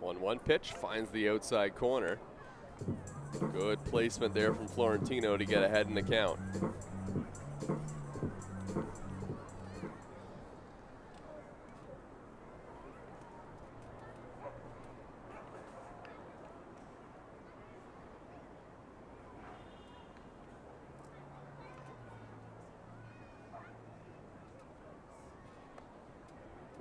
One pitch finds the outside corner. Good placement there from Florentino to get ahead in the count.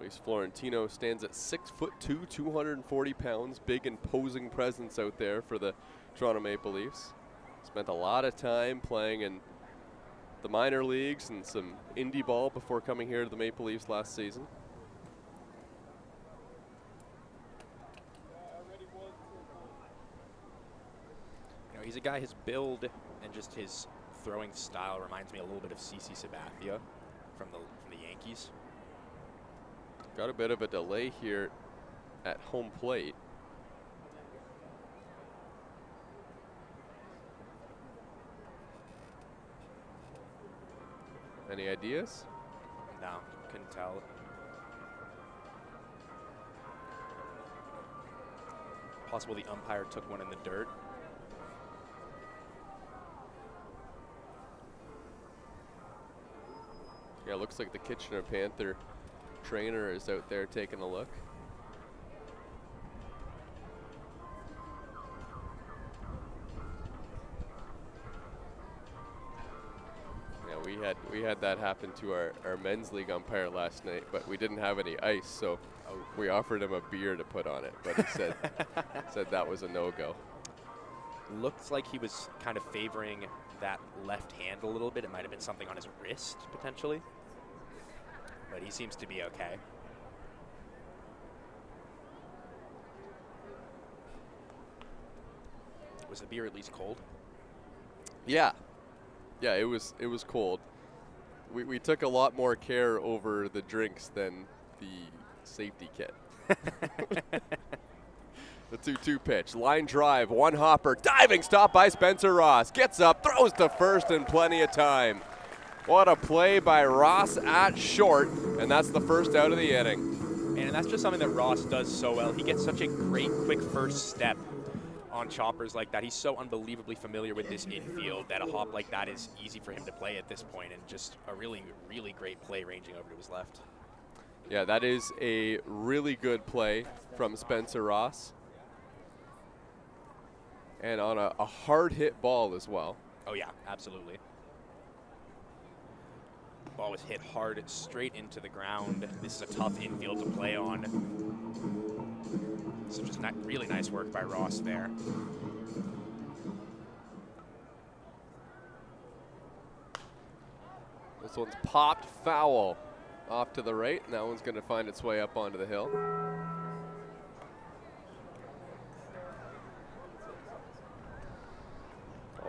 Luis Florentino stands at 6'2", 240 pounds, big imposing presence out there for the Toronto Maple Leafs. Spent a lot of time playing in the minor leagues and some indie ball before coming here to the Maple Leafs last season. You know, he's a guy, his build and just his throwing style reminds me a little bit of CC Sabathia from the Yankees. Got a bit of a delay here at home plate. Any ideas? No, couldn't tell. Possible the umpire took one in the dirt. Yeah, looks like the Kitchener Panther trainer is out there taking a look. Yeah, we had that happen to our men's league umpire last night, but we didn't have any ice, so we offered him a beer to put on it, but he said said that was a no-go. Looks like he was kind of favoring that left hand a little bit. It might have been something on his wrist, potentially. But he seems to be okay. Was the beer at least cold? Yeah. Yeah, it was cold. We took a lot more care over the drinks than the safety kit. The 2-2 pitch. Line drive, one hopper, diving stop by Spencer Ross. Gets up, throws to first in plenty of time. What a play by Ross at short, and that's the first out of the inning. And that's just something that Ross does so well. He gets such a great quick first step on choppers like that. He's so unbelievably familiar with this infield that a hop like that is easy for him to play at this point, and just a really, really great play ranging over to his left. Yeah, that is a really good play from Spencer Ross. And on a hard hit ball as well. Oh yeah, absolutely. Ball was hit hard straight into the ground. This is a tough infield to play on. So just really nice work by Ross there. This one's popped foul off to the right, and that one's going to find its way up onto the hill.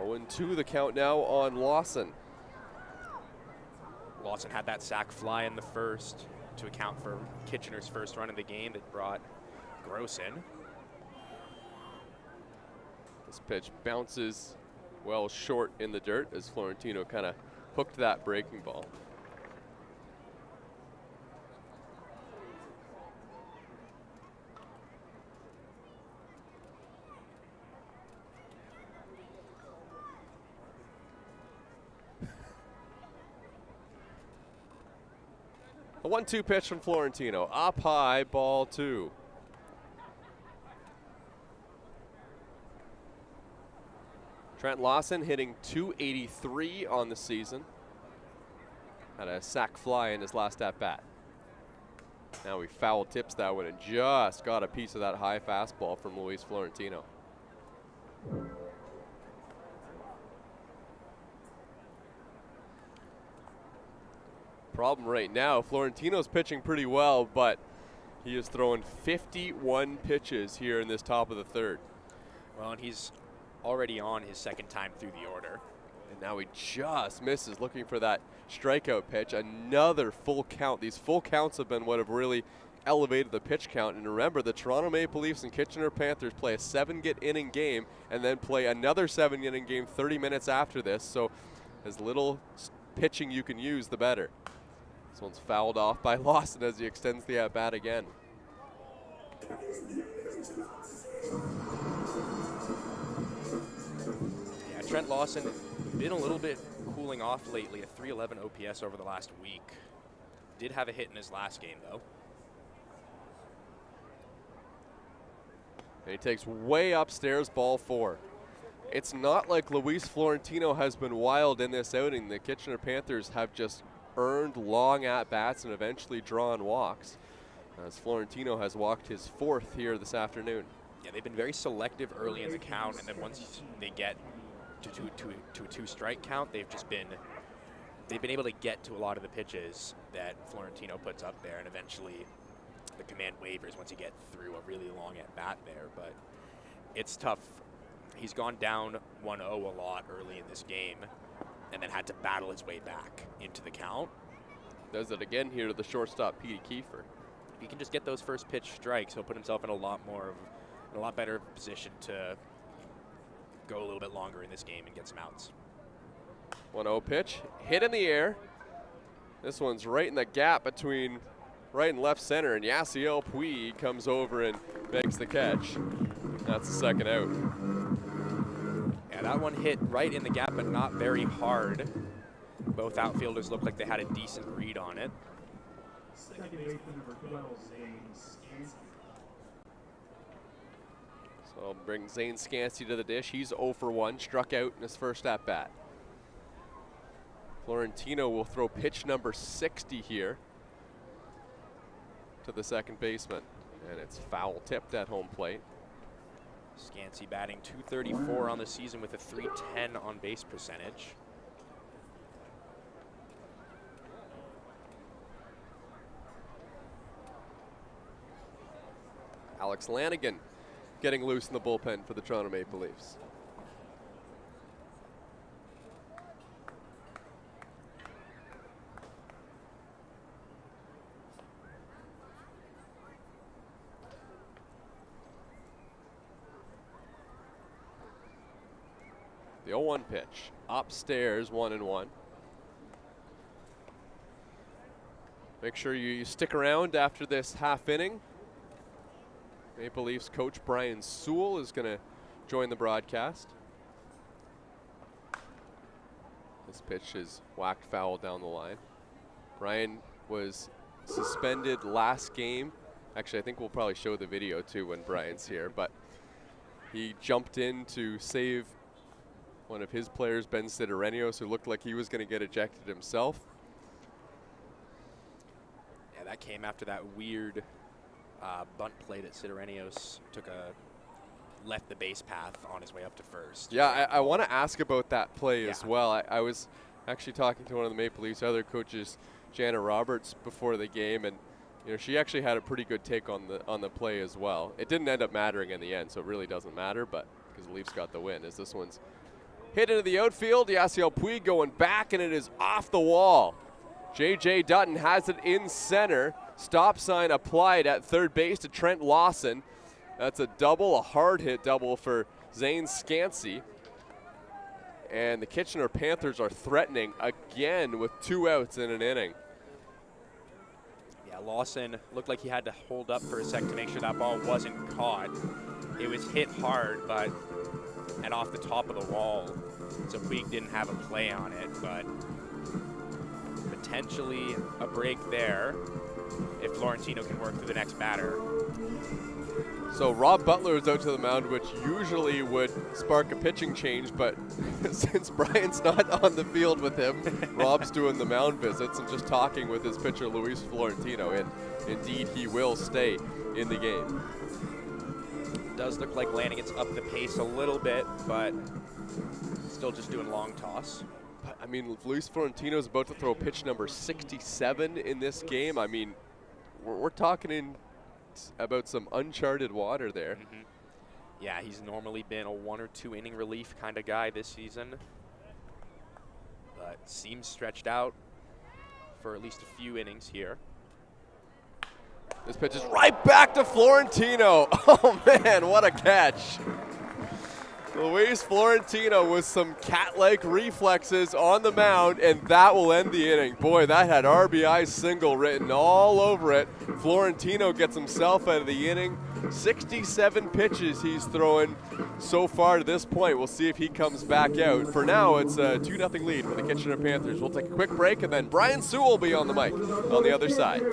Oh, and 2 the count now on Lawson. Lawson had that sac fly in the first to account for Kitchener's first run of the game that brought Gross in. This pitch bounces well short in the dirt as Florentino kind of hooked that breaking ball. A 1-2 pitch from Florentino. Up high, ball 2. Trent Lawson hitting .283 on the season. Had a sac fly in his last at-bat. Now he foul tips that one and just got a piece of that high fastball from Luis Florentino. Problem right now, Florentino's pitching pretty well, but he is throwing 51 pitches here in this top of the third. Well, and he's already on his second time through the order. And now he just misses, looking for that strikeout pitch. Another full count. These full counts have been what have really elevated the pitch count. And remember, the Toronto Maple Leafs and Kitchener Panthers play a 7-inning game and then play another 7-inning game 30 minutes after this. So as little pitching you can use, the better. This one's fouled off by Lawson as he extends the at-bat again. Yeah, Trent Lawson been a little bit cooling off lately, a .311 OPS over the last week. Did have a hit in his last game, though. And he takes way upstairs, ball 4. It's not like Luis Florentino has been wild in this outing. The Kitchener Panthers have just earned long at-bats and eventually drawn walks. as Florentino has walked his 4th here this afternoon. Yeah, they've been very selective early in the count, and then once they get to a 2-strike count, they've been able to get to a lot of the pitches that Florentino puts up there, and eventually the command wavers once you get through a really long at bat there. But it's tough. He's gone down 1-0 a lot early in this game, and then had to battle his way back into the count. Does it again here to the shortstop, Petey Kiefer. If he can just get those first pitch strikes, he'll put himself in a lot better position to go a little bit longer in this game and get some outs. 1-0 pitch, hit in the air. This one's right in the gap between right and left center, and Yasiel Puig comes over and makes the catch. That's the second out. Yeah, that one hit right in the gap, but not very hard. Both outfielders looked like they had a decent read on it. Second baseman number 12, Zane Scansky. So I'll bring Zane Scansky to the dish. He's 0 for 1, struck out in his first at bat. Florentino will throw pitch number 60 here to the second baseman, and it's foul tipped at home plate. Scansky batting .234 on the season with a .310 on base percentage. Alex Lanigan getting loose in the bullpen for the Toronto Maple Leafs. The 0-1 pitch, upstairs, 1-1. Make sure you stick around after this half inning. Maple Leafs coach Brian Sewell is going to join the broadcast. This pitch is whacked foul down the line. Brian was suspended last game. Actually, I think we'll probably show the video too when Brian's here, but he jumped in to save one of his players, Ben Sidorenios, who looked like he was going to get ejected himself. Yeah, that came after that weird bunt play that Sidorenios left the base path on his way up to first. Yeah, I want to ask about that play as well. I was actually talking to one of the Maple Leafs other coaches, Jana Roberts, before the game, and she actually had a pretty good take on the play as well. It didn't end up mattering in the end, so it really doesn't matter, but because the Leafs got the win, as this one's hit into the outfield. Yasiel Puig going back, and it is off the wall. J.J. Dutton has it in center. Stop sign applied at third base to Trent Lawson. That's a double, a hard hit double for Zane Scansky. And the Kitchener Panthers are threatening again with 2 outs in an inning. Yeah, Lawson looked like he had to hold up for a sec to make sure that ball wasn't caught. It was hit hard, and off the top of the wall. So Puig didn't have a play on it, but potentially a break there if Florentino can work through the next batter. So Rob Butler is out to the mound, which usually would spark a pitching change, but since Brian's not on the field with him, Rob's doing the mound visits and just talking with his pitcher Luis Florentino, and indeed he will stay in the game. Does look like Lanigan's up the pace a little bit, but still just doing long toss. But, I mean, Luis Florentino is about to throw pitch number 67 in this game. I mean, we're talking about some uncharted water there. Mm-hmm. Yeah, he's normally been a 1 or 2 inning relief kind of guy this season, but seems stretched out for at least a few innings here. This pitch is right back to Florentino. Oh, man, what a catch. Luis Florentino with some cat-like reflexes on the mound, and that will end the inning. Boy, that had RBI single written all over it. Florentino gets himself out of the inning. 67 pitches he's throwing so far to this point. We'll see if he comes back out. For now, it's a 2-0 lead for the Kitchener Panthers. We'll take a quick break, and then Brian Sewell will be on the mic on the other side.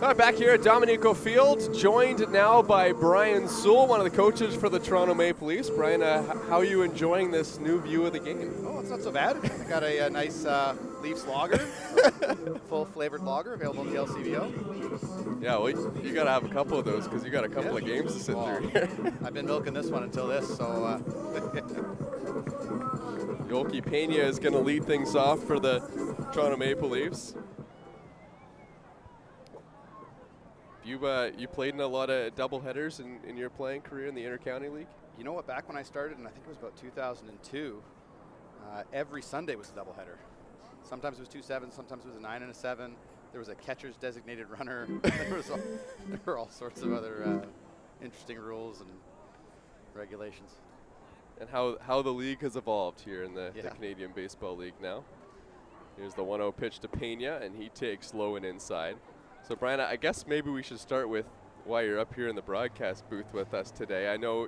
All right, back here at Dominico Field, joined now by Brian Sewell, one of the coaches for the Toronto Maple Leafs. Brian, how are you enjoying this new view of the game? Oh, it's not so bad. I got a nice Leafs lager, full flavored lager available at the LCBO. Yeah, well, you got to have a couple of those because you got a couple of games to sit through here. I've been milking this one until this, so. Yoelqui Pena is going to lead things off for the Toronto Maple Leafs. You played in a lot of doubleheaders in your playing career in the Intercounty League? You know what, back when I started, and I think it was about 2002, every Sunday was a doubleheader. Sometimes it was 2 7s, sometimes it was a 9 and a 7. There was a catcher's designated runner. there were all sorts of other interesting rules and regulations. And how the league has evolved here in the Canadian Baseball League now. Here's the 1-0 pitch to Pena, and he takes low and inside. So, Brian, I guess maybe we should start with why you're up here in the broadcast booth with us today. I know,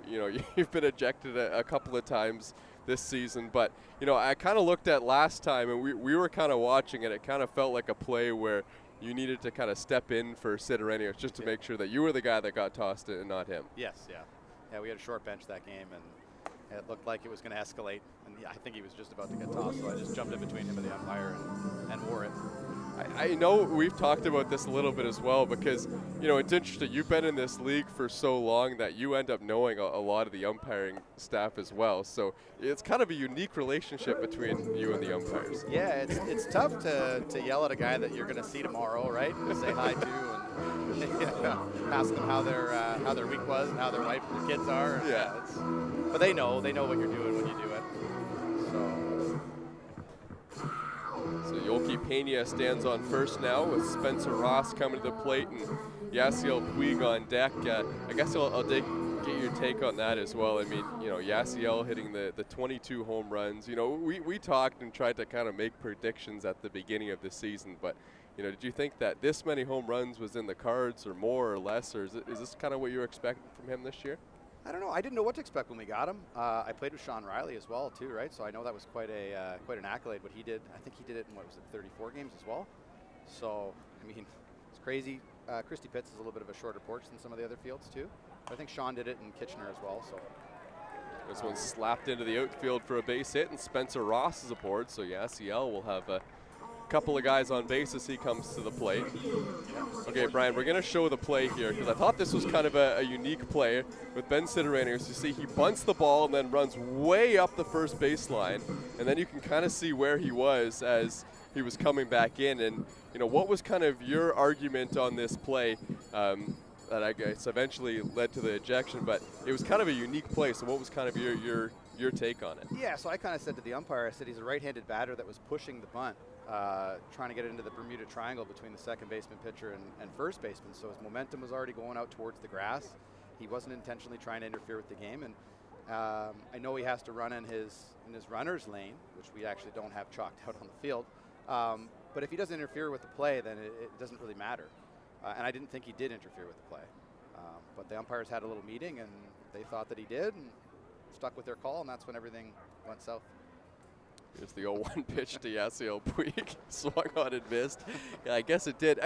you've been ejected a couple of times this season, but, I kind of looked at last time, and we were kind of watching it. It kind of felt like a play where you needed to kind of step in for Sidorenios just to make sure that you were the guy that got tossed and not him. Yes, yeah. Yeah, we had a short bench that game, and it looked like it was going to escalate. And I think he was just about to get tossed, so I just jumped in between him and the umpire and wore it. I know we've talked about this a little bit as well because, it's interesting. You've been in this league for so long that you end up knowing a lot of the umpiring staff as well. So it's kind of a unique relationship between you and the umpires. Yeah, it's tough to yell at a guy that you're going to see tomorrow, right? And say hi to and ask them how their week was and how their wife and their kids are. Yeah. But they know what you're doing when you do it. So Yoelqui Pena stands on first now with Spencer Ross coming to the plate and Yasiel Puig on deck. I guess I'll get your take on that as well. I mean, Yasiel hitting the 22 home runs. We talked and tried to kind of make predictions at the beginning of the season, but did you think that this many home runs was in the cards or more or less, or is this kind of what you were expecting from him this year? I don't know. I didn't know what to expect when we got him. I played with Sean Riley as well, too, right? So I know that was quite an accolade what he did. I think he did it in 34 games as well. So I mean, it's crazy. Christy Pitts is a little bit of a shorter porch than some of the other fields too. But I think Sean did it in Kitchener as well. So this one's slapped into the outfield for a base hit, and Spencer Ross is aboard. So Yasiel will have a couple of guys on base as he comes to the plate. Okay, Brian, we're going to show the play here because I thought this was kind of a unique play with Ben Sidorenios. You see he bunts the ball and then runs way up the first baseline, and then you can kind of see where he was as he was coming back in. And, what was kind of your argument on this play that I guess eventually led to the ejection, but it was kind of a unique play. So what was kind of your take on it? Yeah, so I kind of said to the umpire, I said he's a right-handed batter that was pushing the bunt. Trying to get it into the Bermuda Triangle between the second baseman pitcher and first baseman. So his momentum was already going out towards the grass. He wasn't intentionally trying to interfere with the game. And I know he has to run in his runner's lane, which we actually don't have chalked out on the field. But if he doesn't interfere with the play, then it doesn't really matter. And I didn't think he did interfere with the play. But the umpires had a little meeting, and they thought that he did, and stuck with their call, and that's when everything went south. Here's the 0-1 pitch to Yasiel Puig. Swung on and missed. Yeah, I guess it did.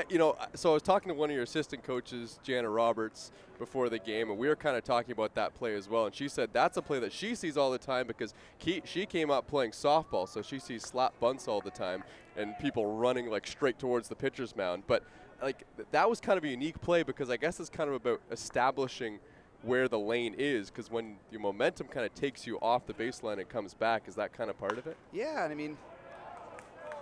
So I was talking to one of your assistant coaches, Jana Roberts, before the game, and we were kind of talking about that play as well. And she said that's a play that she sees all the time because she came up playing softball, so she sees slap bunts all the time and people running like straight towards the pitcher's mound. But that was kind of a unique play because I guess it's kind of about establishing where the lane is, because when your momentum kind of takes you off the baseline and comes back, is that kind of part of it? Yeah, and I mean,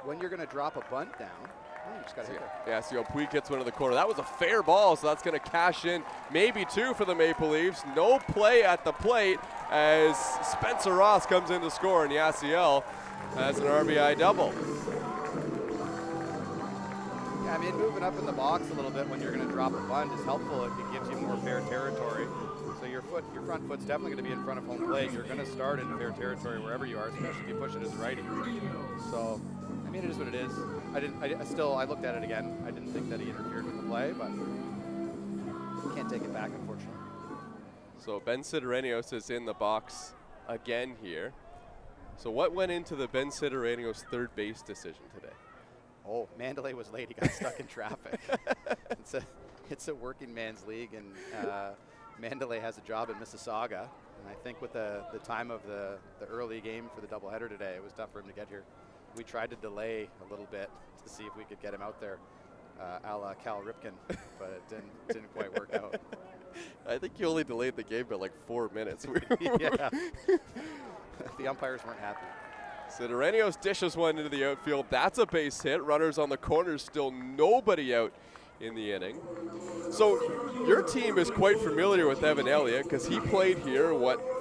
when you're going to drop a bunt down, you just got to hit it. Yeah, so Puig hits one to the corner. That was a fair ball, so that's going to cash in maybe two for the Maple Leafs. No play at the plate as Spencer Ross comes in to score, and Yasiel has an RBI double. Yeah, I mean, moving up in the box a little bit when you're going to drop a bunt is helpful. It gives you more fair territory. So your front foot's definitely going to be in front of home plate. You're going to start in fair territory wherever you are, especially if you push it as a righty. So, I mean, it is what it is. I looked at it again. I didn't think that he interfered with the play, but can't take it back, unfortunately. So Ben Sidorenios is in the box again here. So what went into the Ben Sidorenios third base decision today? Oh, Mandalay was late. He got stuck in traffic. It's a working man's league, and Mandalay has a job in Mississauga. And I think with the time of the early game for the doubleheader today, it was tough for him to get here. We tried to delay a little bit to see if we could get him out there, a la Cal Ripken, but it didn't quite work out. I think you only delayed the game by like 4 minutes. Yeah. The umpires weren't happy. Sidorenios dishes one into the outfield. That's a base hit. Runners on the corners, still nobody out in the inning. So your team is quite familiar with Evan Elliott because he played here,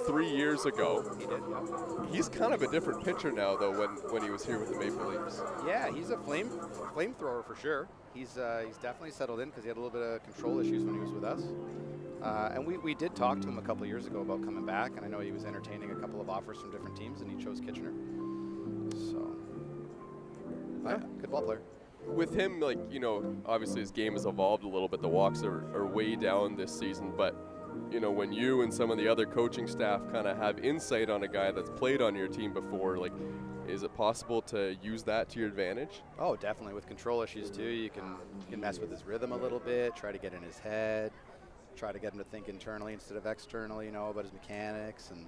3 years ago? He did, yeah. He's kind of a different pitcher now, though, when he was here with the Maple Leafs. Yeah, he's a flamethrower for sure. He's definitely settled in because he had a little bit of control issues when he was with us. And we did talk to him a couple of years ago about coming back, and I know he was entertaining a couple of offers from different teams, and he chose Kitchener. So, yeah, good ball player. With him, like, you know, obviously his game has evolved a little bit. The walks are way down this season, but, you know, when you and some of the other coaching staff kind of have insight on a guy that's played on your team before, like, is it possible to use that to your advantage? Oh, definitely. With control issues too, you can mess with his rhythm a little bit, try to get in his head, try to get him to think internally instead of externally, you know, about his mechanics. And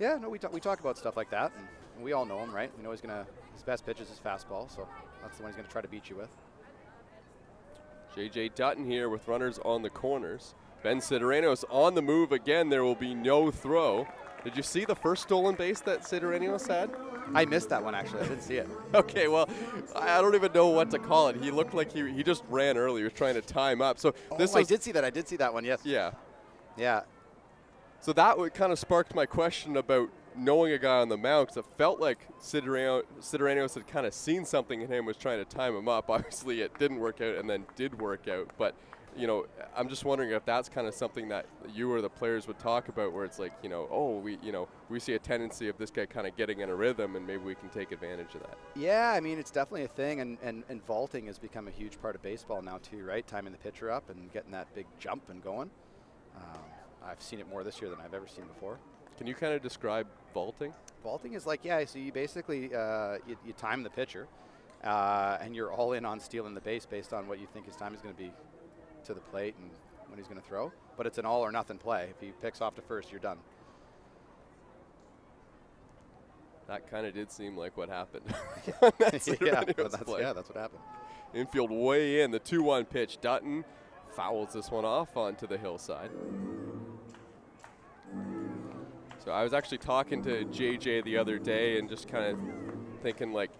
yeah, no, we talk about stuff like that, and we all know him, right? We know his best pitch is his fastball, so that's the one he's going to try to beat you with. J.J. Dutton here with runners on the corners. Ben Sidorenios on the move again. There will be no throw. Did you see the first stolen base that Sidorenios had? I missed that one, actually. I didn't see it. Okay, well, I don't even know what to call it. He looked like he just ran early. He was trying to time up. So I did see that. I did see that one, yes. Yeah. Yeah. So that kind of sparked my question about knowing a guy on the mound, because it felt like Sidorenios had kind of seen something in him, was trying to time him up. Obviously, it didn't work out and then did work out. But, you know, I'm just wondering if that's kind of something that you or the players would talk about, where it's like, you know, we see a tendency of this guy kind of getting in a rhythm, and maybe we can take advantage of that. Yeah, I mean, it's definitely a thing, and vaulting has become a huge part of baseball now too, right? Timing the pitcher up and getting that big jump and going. I've seen it more this year than I've ever seen before. Can you kind of describe vaulting? Vaulting is like, yeah, so you basically, you time the pitcher, and you're all in on stealing the base based on what you think his time is going to be to the plate and when he's going to throw. But it's an all or nothing play. If he picks off to first, you're done. That kind of did seem like what happened. That's what happened. Infield way in, the 2-1 pitch. Dutton fouls this one off onto the hillside. So I was actually talking to JJ the other day and just kind of thinking, like,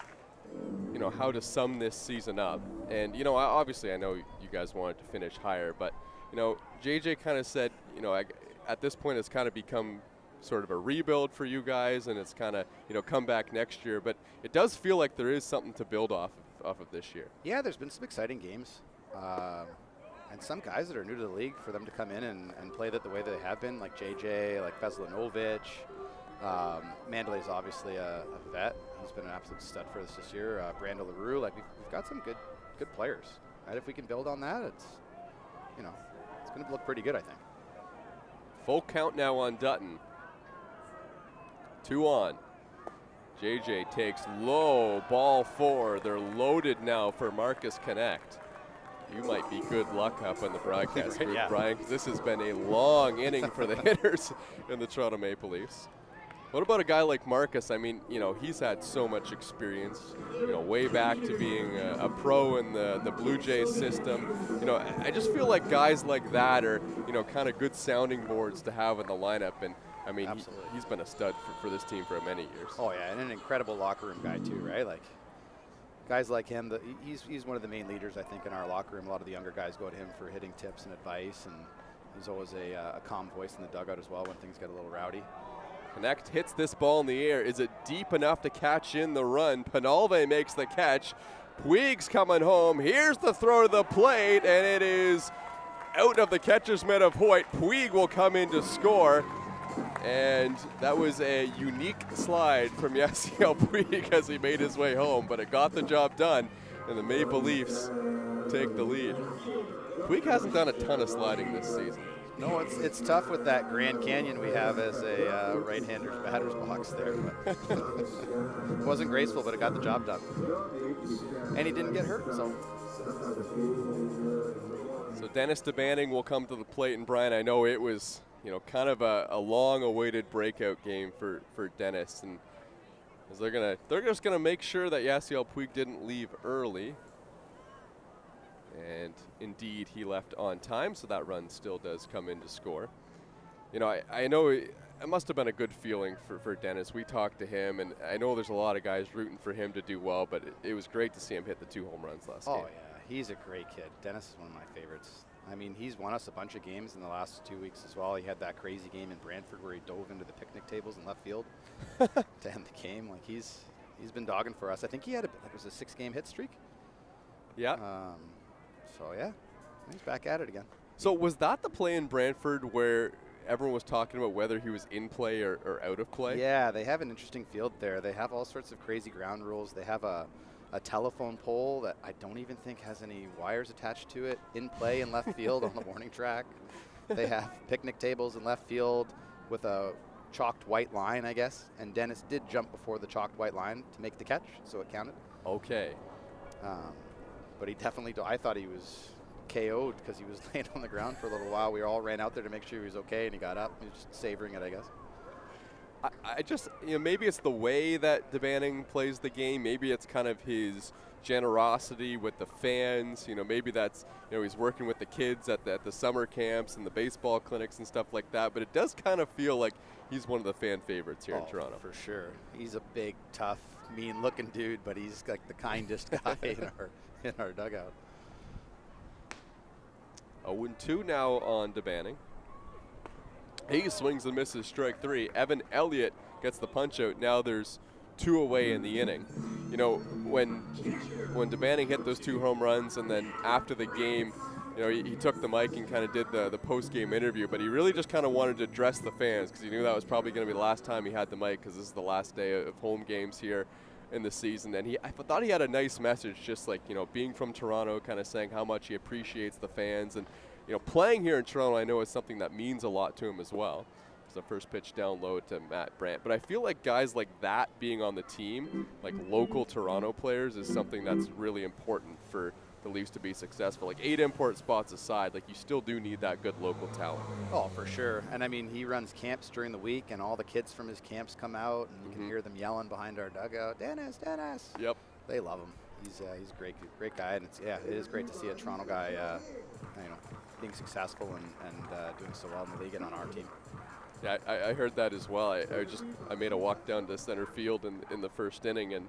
you know, how to sum this season up. And, you know, obviously I know you guys wanted to finish higher, but, you know, JJ kind of said, you know, at this point it's kind of become sort of a rebuild for you guys, and it's kind of, you know, come back next year. But it does feel like there is something to build off of this year. Yeah, there's been some exciting games. And some guys that are new to the league, for them to come in and play that the way they have been, like JJ, like Veselinovic. Mandelay's obviously a vet. He's been an absolute stud for us this year. Brandon LaRue, like we've got some good players. Right? If we can build on that, it's going to look pretty good, I think. Full count now on Dutton. 2 on. JJ takes low, ball 4. They're loaded now for Marcus Connect. You might be good luck up in the broadcast booth, yeah. Brian, because this has been a long inning for the hitters in the Toronto Maple Leafs. What about a guy like Marcus? I mean, you know, he's had so much experience, you know, way back to being a pro in the Blue Jays system. You know, I just feel like guys like that are, you know, kind of good sounding boards to have in the lineup. And, I mean, he's been a stud for this team for many years. Oh, yeah, and an incredible locker room guy, too, right? Like, guys like him, he's one of the main leaders, I think, in our locker room. A lot of the younger guys go to him for hitting tips and advice, and he's always a calm voice in the dugout as well when things get a little rowdy. Connect hits this ball in the air. Is it deep enough to catch in the run? Penalve makes the catch. Puig's coming home. Here's the throw to the plate, and it is out of the catcher's mitt of Hoyt. Puig will come in to score. And that was a unique slide from Yasiel Puig as he made his way home, but it got the job done, and the Maple Leafs take the lead. Puig hasn't done a ton of sliding this season. No, it's tough with that Grand Canyon we have as a right-hander's batter's box there. But it wasn't graceful, but it got the job done. And he didn't get hurt, so. So Dennis DeBanning will come to the plate, and Brian, I know it was, kind of a long-awaited breakout game for Dennis, and as they're just gonna make sure that Yasiel Puig didn't leave early. And indeed, he left on time, so that run still does come in to score. I know it must have been a good feeling for Dennis. We talked to him, and I know there's a lot of guys rooting for him to do well, but it was great to see him hit the 2 home runs last game. Oh, yeah. He's a great kid. Dennis is one of my favorites. I mean, he's won us a bunch of games in the last 2 weeks as well. He had that crazy game in Brantford where he dove into the picnic tables in left field to end the game. Like, he's been dogging for us. I think he had it was a 6-game hit streak. Yeah. So, yeah, he's back at it again. So was that the play in Brantford where everyone was talking about whether he was in play or out of play? Yeah, they have an interesting field there. They have all sorts of crazy ground rules. They have a telephone pole that I don't even think has any wires attached to it in play in left field on the warning track. They have picnic tables in left field with a chalked white line, I guess. And Dennis did jump before the chalked white line to make the catch, so it counted. Okay. But he definitely, I thought he was KO'd because he was laying on the ground for a little while. We all ran out there to make sure he was okay, and he got up. He was just savoring it, I guess. I just, maybe it's the way that DeBanning plays the game. Maybe it's kind of his generosity with the fans. Maybe that's, he's working with the kids at the summer camps and the baseball clinics and stuff like that. But it does kind of feel like he's one of the fan favorites here in Toronto. For sure. He's a big, tough, mean-looking dude, but he's like the kindest guy in our dugout. 0-2 now on DeBanning. He swings and misses, strike 3. Evan Elliott gets the punch out. Now there's 2 away in the inning. When DeBanning hit those 2 home runs, and then after the game, he took the mic and kind of did the post-game interview, but he really just kind of wanted to address the fans because he knew that was probably going to be the last time he had the mic because this is the last day of home games here in the season. And I thought he had a nice message, just like, being from Toronto, kind of saying how much he appreciates the fans. And, playing here in Toronto, I know is something that means a lot to him as well. It's the first pitch down low to Matt Brandt. But I feel like guys like that being on the team, like local Toronto players, is something that's really important for the Leafs to be successful. Like 8 import spots aside, like you still do need that good local talent. Oh, for sure. And I mean, he runs camps during the week, and all the kids from his camps come out, and you can hear them yelling behind our dugout, Dennis, Dennis. Yep. They love him. He's a great guy, and it is great to see a Toronto guy, being successful and doing so well in the league and on our team. Yeah, I heard that as well. I made a walk down to center field in the first inning, and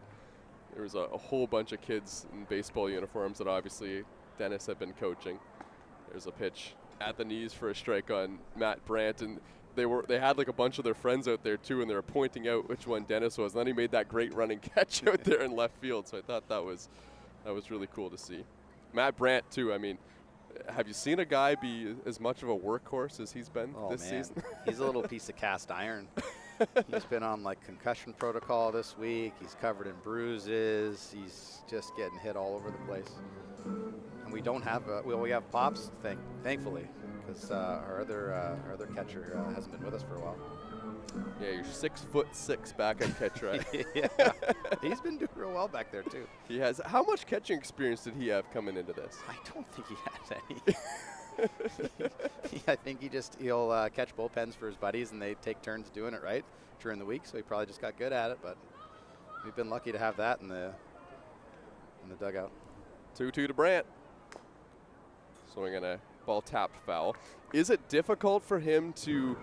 there was a whole bunch of kids in baseball uniforms that obviously Dennis had been coaching. There's a pitch at the knees for a strike on Matt Brandt, and they had like a bunch of their friends out there too, and they were pointing out which one Dennis was. And then he made that great running catch out there in left field. So I thought that was really cool to see. Matt Brandt too. I mean, have you seen a guy be as much of a workhorse as he's been this season? He's a little piece of cast iron. He's been on like concussion protocol this week. He's covered in bruises. He's just getting hit all over the place. And we don't have we have Pops, thankfully, because our other catcher hasn't been with us for a while. Yeah, you're 6'6" backup catcher. Yeah, he's been doing real well back there too. He has. How much catching experience did he have coming into this? I don't think he has any. I think he'll catch bullpens for his buddies, and they take turns doing it right during the week. So he probably just got good at it. But we've been lucky to have that in the dugout. 2-2 to Brandt. Swinging a ball tapped foul. Is it difficult for him to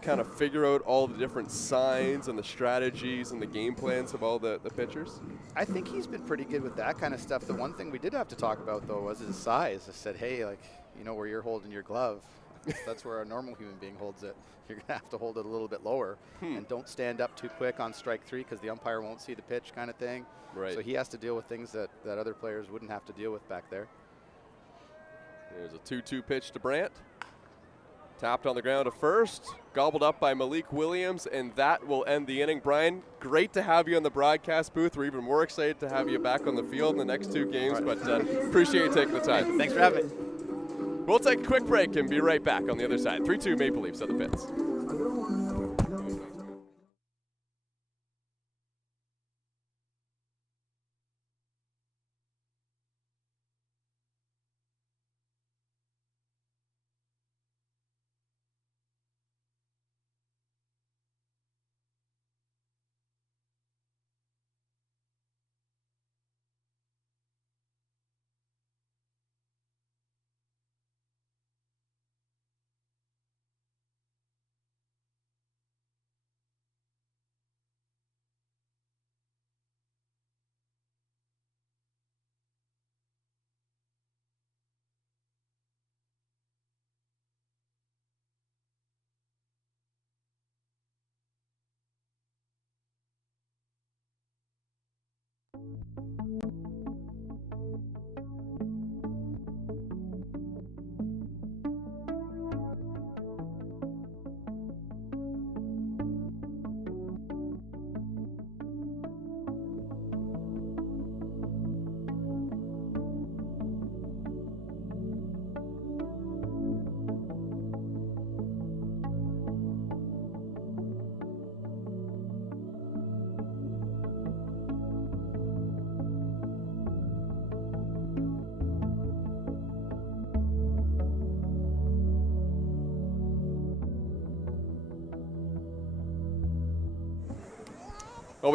kind of figure out all the different signs and the strategies and the game plans of all the pitchers? I think he's been pretty good with that kind of stuff. The one thing we did have to talk about, though, was his size. I said, hey, where you're holding your glove, that's where a normal human being holds it. You're going to have to hold it a little bit lower. And don't stand up too quick on strike 3 because the umpire won't see the pitch kind of thing. Right. So he has to deal with things that other players wouldn't have to deal with back there. There's a 2-2 pitch to Brandt. Tapped on the ground to first, gobbled up by Malik Williams, and that will end the inning. Brian, great to have you in the broadcast booth. We're even more excited to have you back on the field in the next 2 games, but appreciate you taking the time. Thanks for having me. We'll take a quick break and be right back on the other side. 3-2 Maple Leafs at the pits. Well,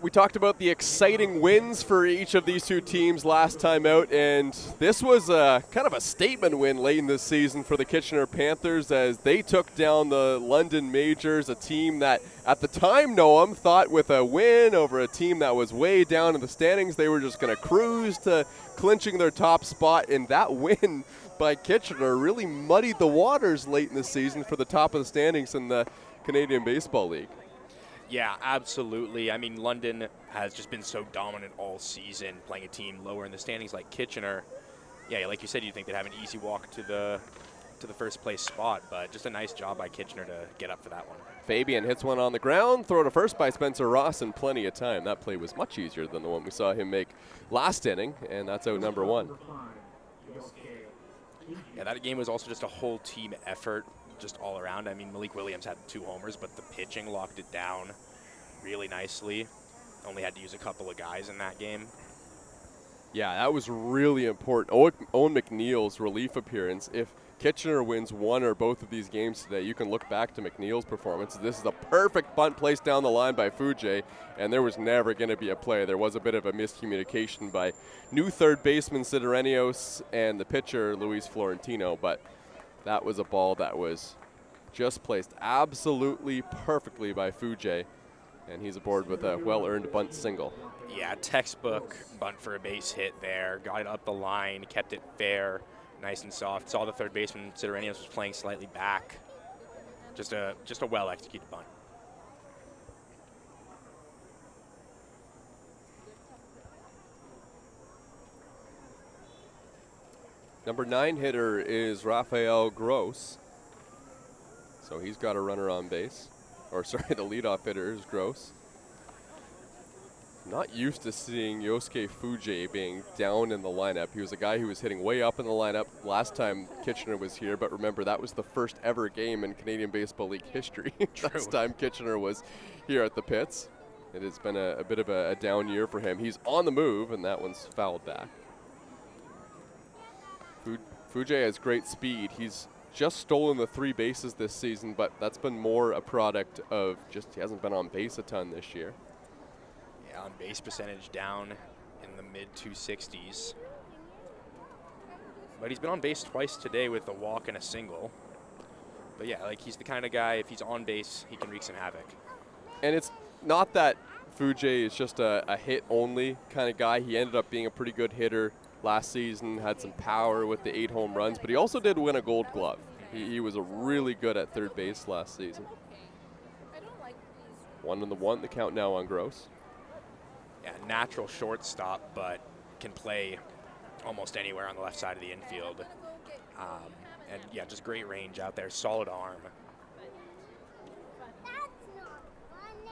we talked about the exciting wins for each of these two teams last time out, and this was kind of a statement win late in this season for the Kitchener Panthers as they took down the London Majors, a team that at the time, Noam, thought with a win over a team that was way down in the standings, they were just going to cruise to clinching their top spot, and that win by Kitchener really muddied the waters late in the season for the top of the standings in the Canadian Baseball League. Yeah, absolutely. I mean, London has just been so dominant all season, playing a team lower in the standings like Kitchener. Yeah, like you said, you'd think they'd have an easy walk to the first place spot, but just a nice job by Kitchener to get up for that one. Fabian hits one on the ground, throw to first by Spencer Ross in plenty of time. That play was much easier than the one we saw him make last inning, and that's out number one. Yeah, that game was also just a whole team effort. Just all around. I mean, Malik Williams had 2 homers, but the pitching locked it down really nicely. Only had to use a couple of guys in that game. Yeah, that was really important. Owen McNeil's relief appearance. If Kitchener wins one or both of these games today, you can look back to McNeil's performance. This is a perfect bunt placed down the line by Fujay, and there was never going to be a play. There was a bit of a miscommunication by new third baseman Sidorenios and the pitcher Luis Florentino, but that was a ball that was just placed absolutely perfectly by Fujay, and he's aboard with a well-earned bunt single. Yeah, textbook bunt for a base hit there. Got it up the line, kept it fair, nice and soft. Saw the third baseman, Sidorenios, was playing slightly back. Just a well-executed bunt. Number 9 hitter is Rafael Gross. So he's got a runner on base. Or sorry, the leadoff hitter is Gross. Not used to seeing Yosuke Fujay being down in the lineup. He was a guy who was hitting way up in the lineup last time Kitchener was here, but remember that was the first ever game in Canadian Baseball League history. Last time Kitchener was here at the pits. It has been a bit of a down year for him. He's on the move, and that one's fouled back. Fujay has great speed. He's just stolen the 3 bases this season, but that's been more a product of just he hasn't been on base a ton this year. Yeah, on base percentage down in the mid-260s. But he's been on base twice today with a walk and a single. But yeah, like he's the kind of guy, if he's on base, he can wreak some havoc. And it's not that Fujay is just a hit-only kind of guy. He ended up being a pretty good hitter last season, had some power with the 8 home runs, but he also did win a Gold Glove. He was a really good at third base last season. 1-1, the count now on Gross. Yeah, natural shortstop, but can play almost anywhere on the left side of the infield. And yeah, just great range out there, solid arm. That's not funny.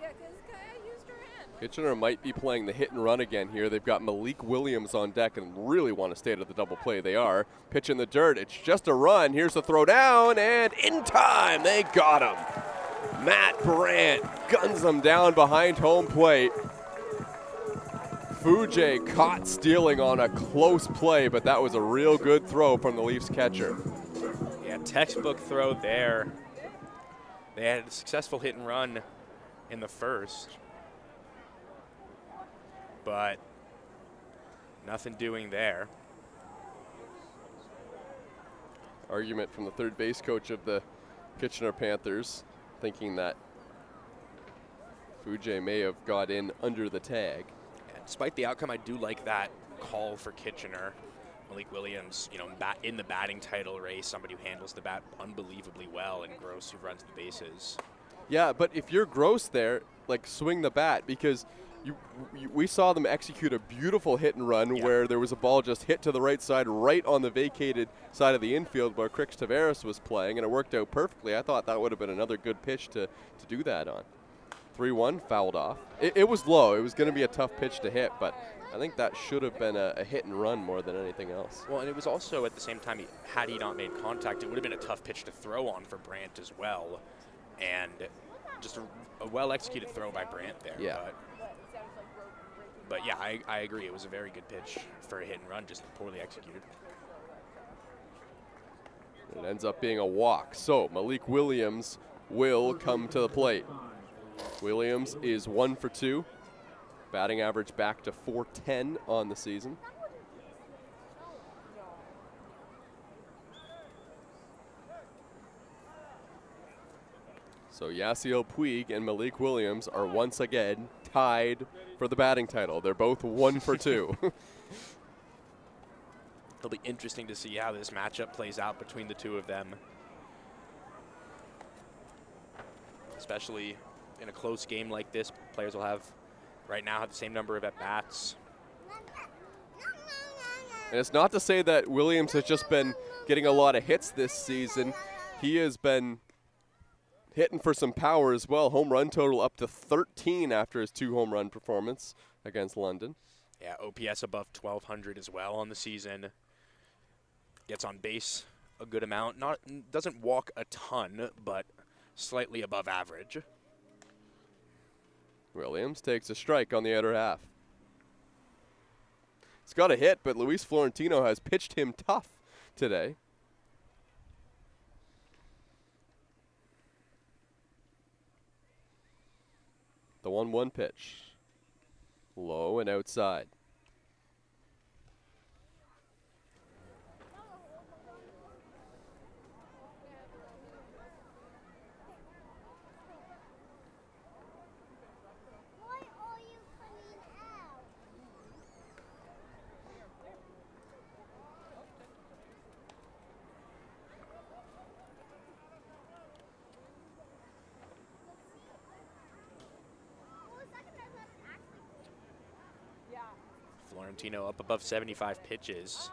Yeah, because Kaya used her hand. Kitchener might be playing the hit and run again here. They've got Malik Williams on deck and really want to stay to the double play. They are. Pitch in the dirt. It's just a run. Here's the throw down, and in time, they got him. Matt Brandt guns them down behind home plate. Fujay caught stealing on a close play, but that was a real good throw from the Leafs catcher. Yeah, textbook throw there. They had a successful hit and run in the first, but nothing doing there. Argument from the third base coach of the Kitchener Panthers, thinking that Fujay may have got in under the tag. Yeah, despite the outcome, I do like that call for Kitchener. Malik Williams, in the batting title race, somebody who handles the bat unbelievably well, and Gross, who runs the bases. Yeah, but if you're Gross there, like, swing the bat, because we saw them execute a beautiful hit and run where there was a ball just hit to the right side, right on the vacated side of the infield where Crix Tavares was playing, and it worked out perfectly. I thought that would have been another good pitch to do that on. 3-1, fouled off. It was low. It was going to be a tough pitch to hit, but I think that should have been a hit and run more than anything else. Well, and it was also at the same time, had he not made contact, it would have been a tough pitch to throw on for Brandt as well. And just a well-executed throw by Brandt there. Yeah. But yeah, I agree. It was a very good pitch for a hit and run, just poorly executed. It ends up being a walk. So Malik Williams will come to the plate. Williams is 1 for 2. Batting average back to .410 on the season. So Yasiel Puig and Malik Williams are once again tied for the batting title. They're both 1 for 2. It'll be interesting to see how this matchup plays out between the two of them, especially in a close game like this. Players will have the same number of at-bats. And it's not to say that Williams has just been getting a lot of hits this season. He has been hitting for some power as well. Home run total up to 13 after his 2 home run performance against London. Yeah, OPS above 1,200 as well on the season. Gets on base a good amount. Doesn't walk a ton, but slightly above average. Williams takes a strike on the outer half. He's got a hit, but Luis Florentino has pitched him tough today. The 1-1 pitch. Low and outside. Florentino up above 75 pitches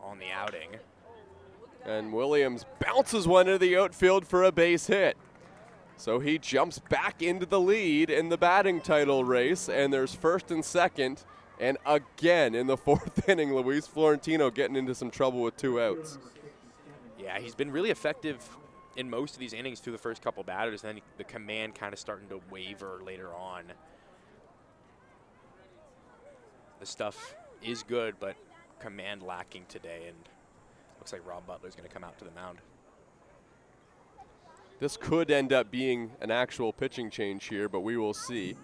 on the outing. And Williams bounces one into the outfield for a base hit. So he jumps back into the lead in the batting title race, and there's first and second. And again in the 4th inning, Luis Florentino getting into some trouble with 2 outs. Yeah, he's been really effective in most of these innings through the first couple batters, and then the command kind of starting to waver later on. The stuff is good, but command lacking today, and looks like Rob Butler's going to come out to the mound. This could end up being an actual pitching change here, but we will see.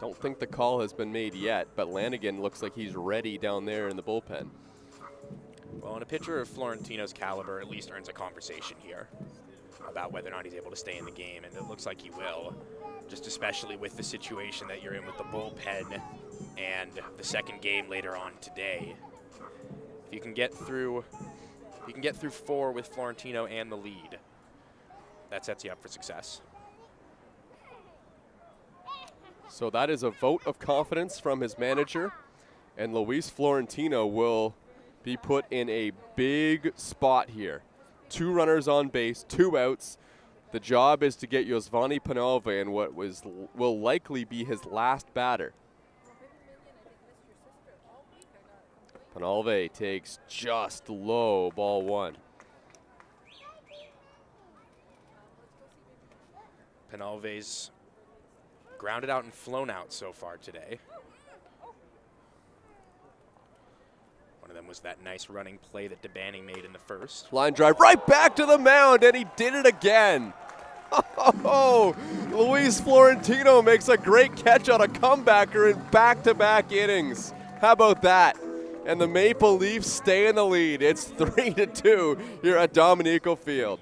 Don't think the call has been made yet, but Lanigan looks like he's ready down there in the bullpen. Well, and a pitcher of Florentino's caliber at least earns a conversation here about whether or not he's able to stay in the game, and it looks like he will, just especially with the situation that you're in with the bullpen and the second game later on today. If you can get through 4 with Florentino and the lead, that sets you up for success. So that is a vote of confidence from his manager, and Luis Florentino will be put in a big spot here. 2 runners on base, 2 outs. The job is to get Yosvani Panalve in what will likely be his last batter. Panalve takes just low, ball 1. Panalve's grounded out and flown out so far today. One of them was that nice running play that DeBanning made in the first. Line drive right back to the mound, and he did it again. Oh, Luis Florentino makes a great catch on a comebacker in back-to-back innings. How about that? And the Maple Leafs stay in the lead. It's 3-2 here at Dominico Field.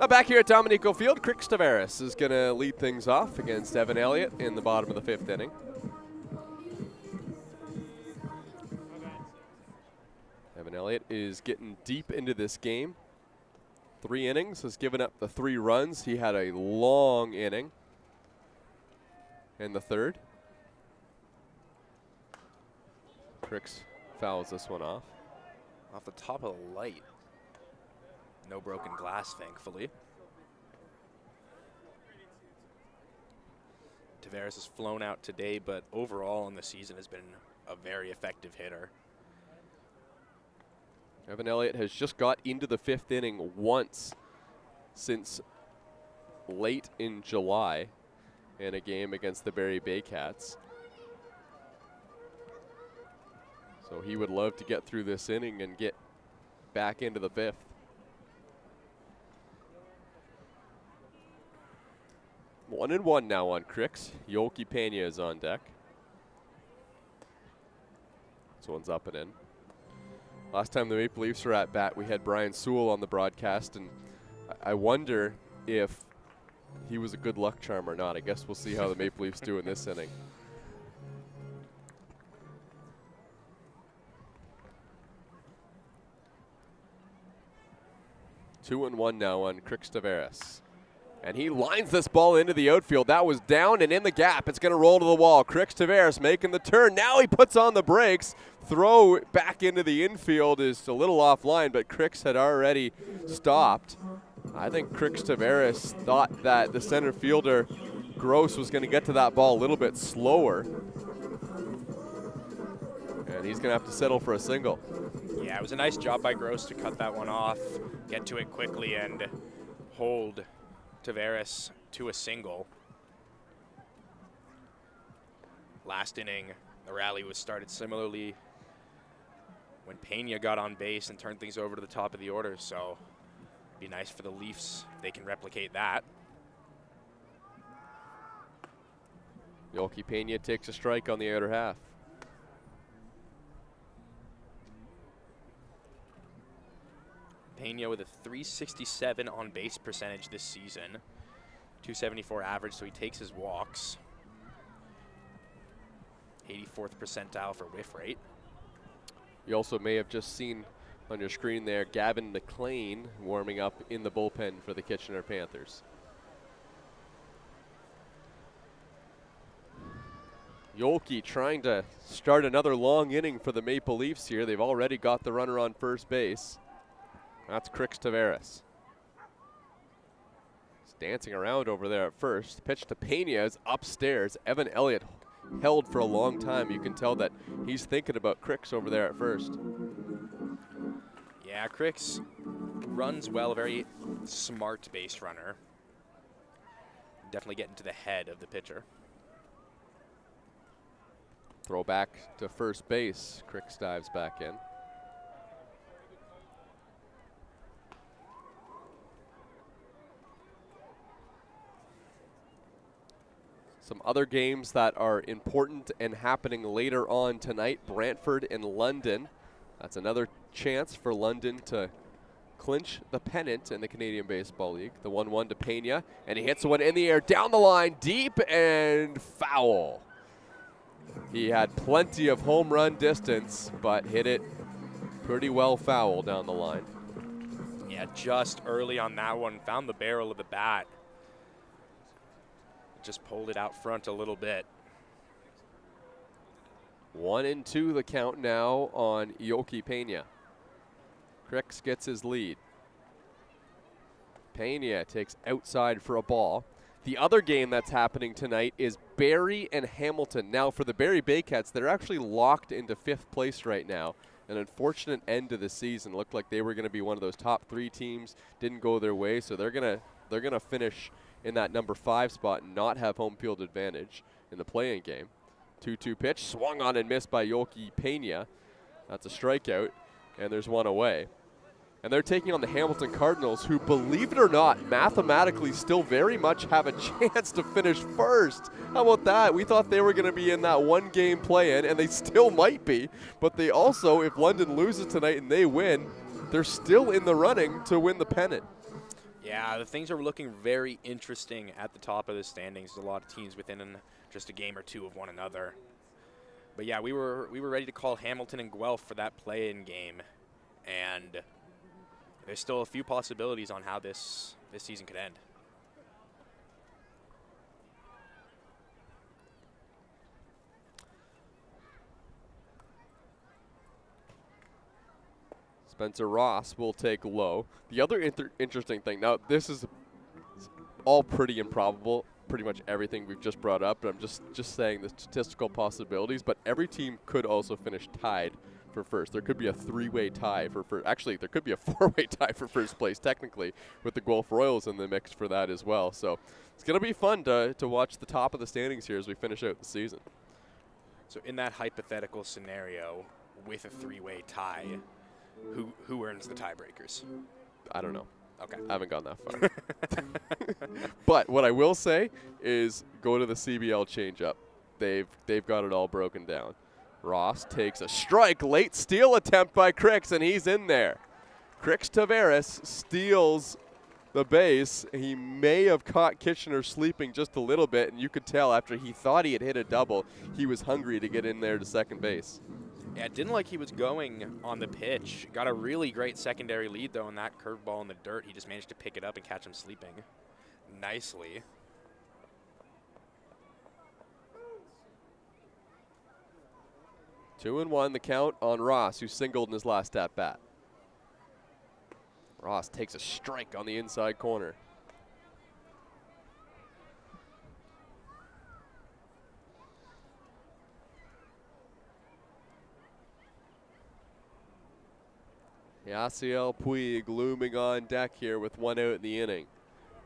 Now back here at Dominico Field, Crick Tavares is going to lead things off against Evan Elliott in the bottom of the 5th inning. Evan Elliott is getting deep into this game. 3 innings, has given up the 3 runs. He had a long inning in the 3rd. Cricks fouls this one off. Off the top of the light. No broken glass, thankfully. Tavares has flown out today, but overall in the season has been a very effective hitter. Evan Elliott has just got into the 5th inning once since late in July in a game against the Barrie Bay Cats. So he would love to get through this inning and get back into the 5th. 1-1 now on Cricks. Yoelqui Pena is on deck. This one's up and in. Last time the Maple Leafs were at bat, we had Brian Sewell on the broadcast, and I wonder if he was a good luck charm or not. I guess we'll see how the Maple Leafs do in this inning. Two and one now on Crick Tavares. And he lines this ball into the outfield. That was down and in the gap. It's going to roll to the wall. Crick Tavares making the turn. Now he puts on the brakes. Throw back into the infield is a little offline, but Cricks had already stopped. I think Crick Tavares thought that the center fielder, Gross, was going to get to that ball a little bit slower. And he's going to have to settle for a single. Yeah, it was a nice job by Gross to cut that one off, get to it quickly, and hold Tavares to a single. Last inning, the rally was started similarly when Pena got on base and turned things over to the top of the order. So Be nice for the Leafs if they can replicate that. Yoki Pena takes a strike on the outer half. Pena with a 367 on base percentage this season. 274 average, so he takes his walks. 84th percentile for whiff rate. You also may have just seen on your screen there Gavin McLean warming up in the bullpen for the Kitchener Panthers. Yoki trying to start another long inning for the Maple Leafs here. They've already got the runner on first base. That's Crix Tavares. He's dancing around over there at first. Pitch to Pena is upstairs. Evan Elliott held for a long time. You can tell that he's thinking about Crix over there at first. Yeah, Crix runs well, very smart base runner. Definitely getting to the head of the pitcher. Throw back to first base. Crix dives back in. Some other games that are important and happening later on tonight. Brantford and London. That's another chance for London to clinch the pennant in the Canadian Baseball League. The 1-1 to Pena, and he hits one in the air down the line, deep and foul. He had plenty of home run distance, but hit it pretty well foul down the line. Yeah, just early on that one, found the barrel of the bat. Just pulled it out front a little bit. 1-2 the count now on Yoki Pena. Crix gets his lead. Pena takes outside for a ball. The other game that's happening tonight is Barrie and Hamilton. Now for the Barrie Baycats, they're actually locked into 5th place right now. An unfortunate end to the season. Looked like they were going to be one of those top 3 teams. Didn't go their way, so they're gonna finish in that number 5 spot and not have home field advantage in the play-in game. 2-2 pitch, swung on and missed by Yoki Pena. That's a strikeout, and there's one away. And they're taking on the Hamilton Cardinals, who, believe it or not, mathematically still very much have a chance to finish first. How about that? We thought they were going to be in that 1-game play-in, and they still might be. But they also, if London loses tonight and they win, they're still in the running to win the pennant. Yeah, the things are looking very interesting at the top of the standings. There's a lot of teams within just a game or two of one another. But yeah, we were ready to call Hamilton and Guelph for that play-in game, and there's still a few possibilities on how this season could end. Spencer Ross will take low. The other interesting thing, now this is all pretty improbable, pretty much everything we've just brought up, but I'm just saying the statistical possibilities, but every team could also finish tied for first. There could be a 3-way tie for first. Actually, there could be a 4-way tie for first place, technically, with the Guelph Royals in the mix for that as well. So it's going to be fun to watch the top of the standings here as we finish out the season. So in that hypothetical scenario, with a 3-way tie, who earns the tiebreakers? I don't know. Okay. I haven't gone that far. But what I will say is go to the CBL changeup. They've got it all broken down. Ross takes a strike, late steal attempt by Crix, and he's in there. Crix Tavares steals the base. He may have caught Kitchener sleeping just a little bit, and you could tell after he thought he had hit a double, he was hungry to get in there to second base. Yeah, it didn't like he was going on the pitch. Got a really great secondary lead, though, in that curveball in the dirt. He just managed to pick it up and catch him sleeping nicely. Two and one, the count on Ross, who singled in his last at-bat. Ross takes a strike on the inside corner. Yasiel Puig looming on deck here with one out in the inning.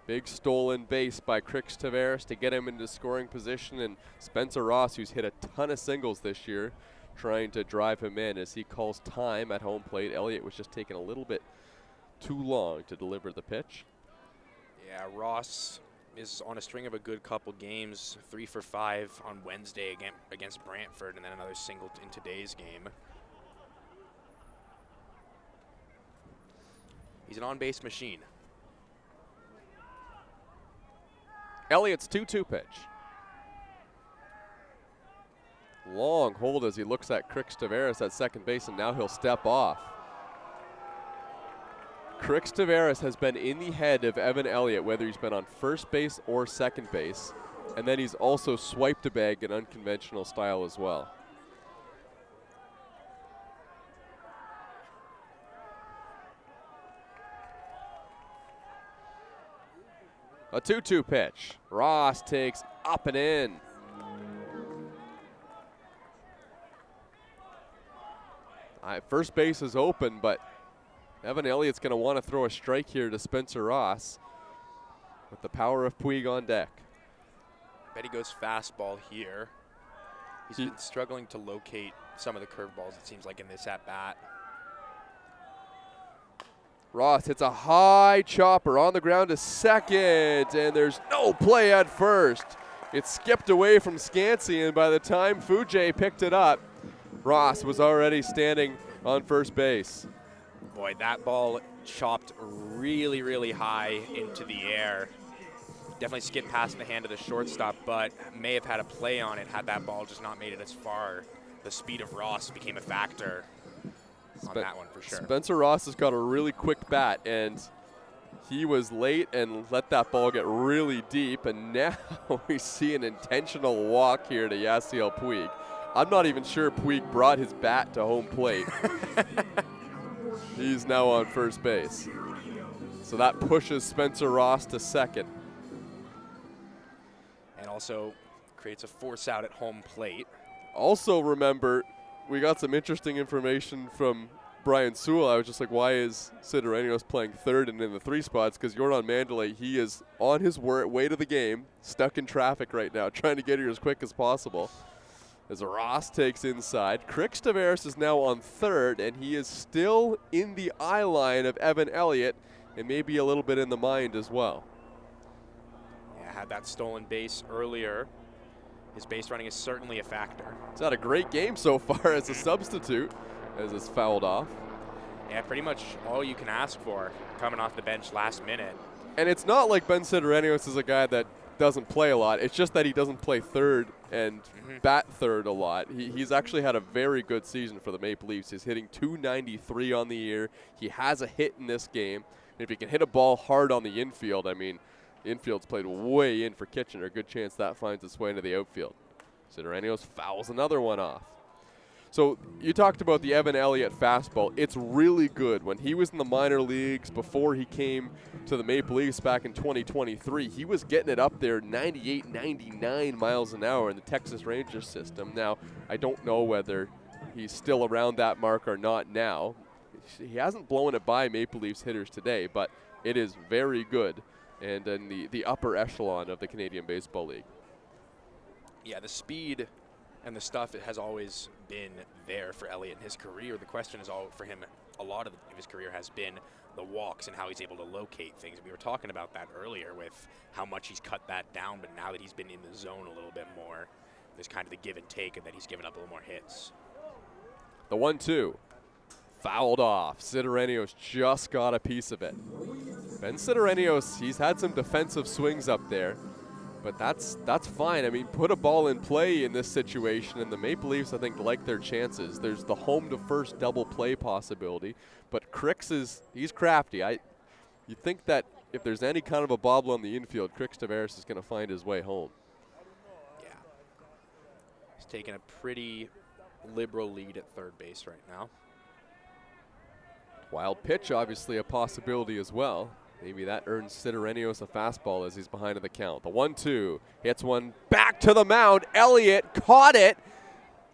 Big stolen base by Crix Tavares to get him into scoring position, and Spencer Ross, who's hit a ton of singles this year, trying to drive him in as he calls time at home plate. Elliott was just taking a little bit too long to deliver the pitch. Yeah, Ross is on a string of a good couple games, 3 for 5 on Wednesday against Brantford, and then another single in today's game. He's an on-base machine. Elliott's 2-2 pitch. Long hold as he looks at Crix Tavares at second base, and now he'll step off. Crix Tavares has been in the head of Evan Elliott, whether he's been on first base or second base, and then he's also swiped a bag in unconventional style as well. A 2-2 pitch. Ross takes up and in. First base is open, but Evan Elliott's going to want to throw a strike here to Spencer Ross with the power of Puig on deck. Bet he goes fastball here. He's been struggling to locate some of the curveballs, it seems like, in this at-bat. Ross hits a high chopper on the ground to second, and there's no play at first. It skipped away from Scansey, and by the time Fujay picked it up, Ross was already standing on first base. Boy, that ball chopped really, really high into the air. Definitely skipped past the hand of the shortstop, but may have had a play on it had that ball just not made it as far. The speed of Ross became a factor on that one for sure. Spencer Ross has got a really quick bat, and he was late and let that ball get really deep, and now we see an intentional walk here to Yasiel Puig. I'm not even sure Puig brought his bat to home plate. He's now on first base. So that pushes Spencer Ross to second. And also creates a force out at home plate. Also remember, we got some interesting information from Brian Sewell. I was just like, why is Sidoranios playing third and in the 3 spots? Because Jordan Mandalay, he is on his way to the game, stuck in traffic right now, trying to get here as quick as possible. As Ross takes inside. Crix Tavares is now on third, and he is still in the eye line of Evan Elliott, and maybe a little bit in the mind as well. Yeah, had that stolen base earlier. His base running is certainly a factor. He's had a great game so far as a substitute, as it's fouled off. Yeah, pretty much all you can ask for coming off the bench last minute. And it's not like Ben Sidoranios is a guy that doesn't play a lot. It's just that he doesn't play third and bat third a lot. He's actually had a very good season for the Maple Leafs. He's hitting .293 on the year. He has a hit in this game. And if he can hit a ball hard on the infield, I mean, the infield's played way in for Kitchener. Good chance that finds its way into the outfield. Sidoranios fouls another one off. So you talked about the Evan Elliott fastball. It's really good. When he was in the minor leagues before he came to the Maple Leafs back in 2023, he was getting it up there 98, 99 miles an hour in the Texas Rangers system. Now, I don't know whether he's still around that mark or not now. He hasn't blown it by Maple Leafs hitters today, but it is very good and in the upper echelon of the Canadian Baseball League. Yeah, the speed and the stuff it has always been there for Elliott in his career. The question is all for him, a lot of his career has been the walks and how he's able to locate things. We were talking about that earlier with how much he's cut that down, but now that he's been in the zone a little bit more, there's kind of the give and take and that he's given up a little more hits. The 1-2. Fouled off. Sidoranios just got a piece of it. Ben Sidoranios, he's had some defensive swings up there, but that's fine. I mean, put a ball in play in this situation, and the Maple Leafs, I think, like their chances. There's the home to first double play possibility, but Crix he's crafty. You think that if there's any kind of a bobble on the infield, Crix Tavares is going to find his way home. Yeah. He's taking a pretty liberal lead at third base right now. Wild pitch, obviously a possibility as well. Maybe that earns Sidoranios a fastball as he's behind in the count. The 1-2 hits one back to the mound. Elliott caught it,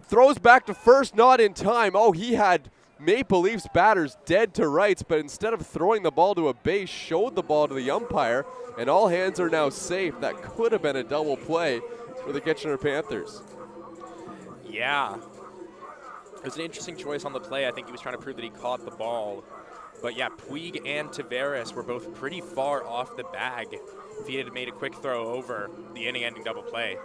throws back to first, not in time. Oh, he had Maple Leafs batters dead to rights, but instead of throwing the ball to a base, showed the ball to the umpire, and all hands are now safe. That could have been a double play for the Kitchener Panthers. Yeah. It was an interesting choice on the play. I think he was trying to prove that he caught the ball. But yeah, Puig and Tavares were both pretty far off the bag if he had made a quick throw over the inning-ending double play.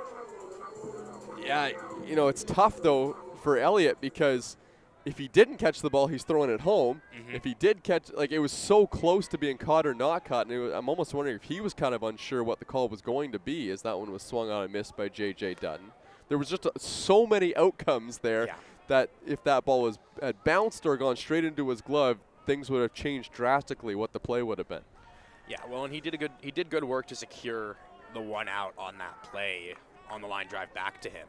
Yeah, you know, it's tough, though, for Elliott because if he didn't catch the ball, he's throwing it home. If he did catch, like, it was so close to being caught or not caught, and I'm almost wondering if he was kind of unsure what the call was going to be as that one was swung on and missed by J.J. Dutton. There was just so many outcomes there that if that ball had bounced or gone straight into his glove, things would have changed drastically what the play would have been. Yeah, well, and he did good work to secure the one out on that play on the line drive back to him.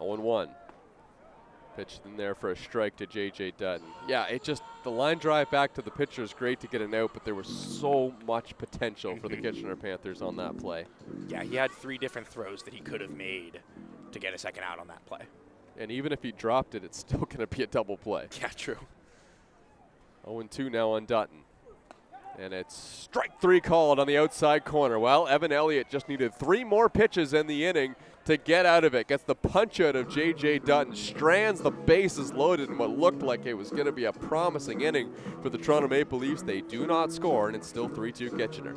Oh, 0-1. Pitched in there for a strike to J.J. Dutton. Yeah, the line drive back to the pitcher is great to get an out, but there was so much potential for the Kitchener Panthers on that play. Yeah, he had 3 different throws that he could have made to get a second out on that play. And even if he dropped it, it's still going to be a double play. Yeah, true. 0-2 now on Dutton. And it's strike 3 called on the outside corner. Well, Evan Elliott just needed 3 more pitches in the inning to get out of it. Gets the punch out of J.J. Dutton, strands the bases loaded in what looked like it was going to be a promising inning for the Toronto Maple Leafs. They do not score, and it's still 3-2 Kitchener.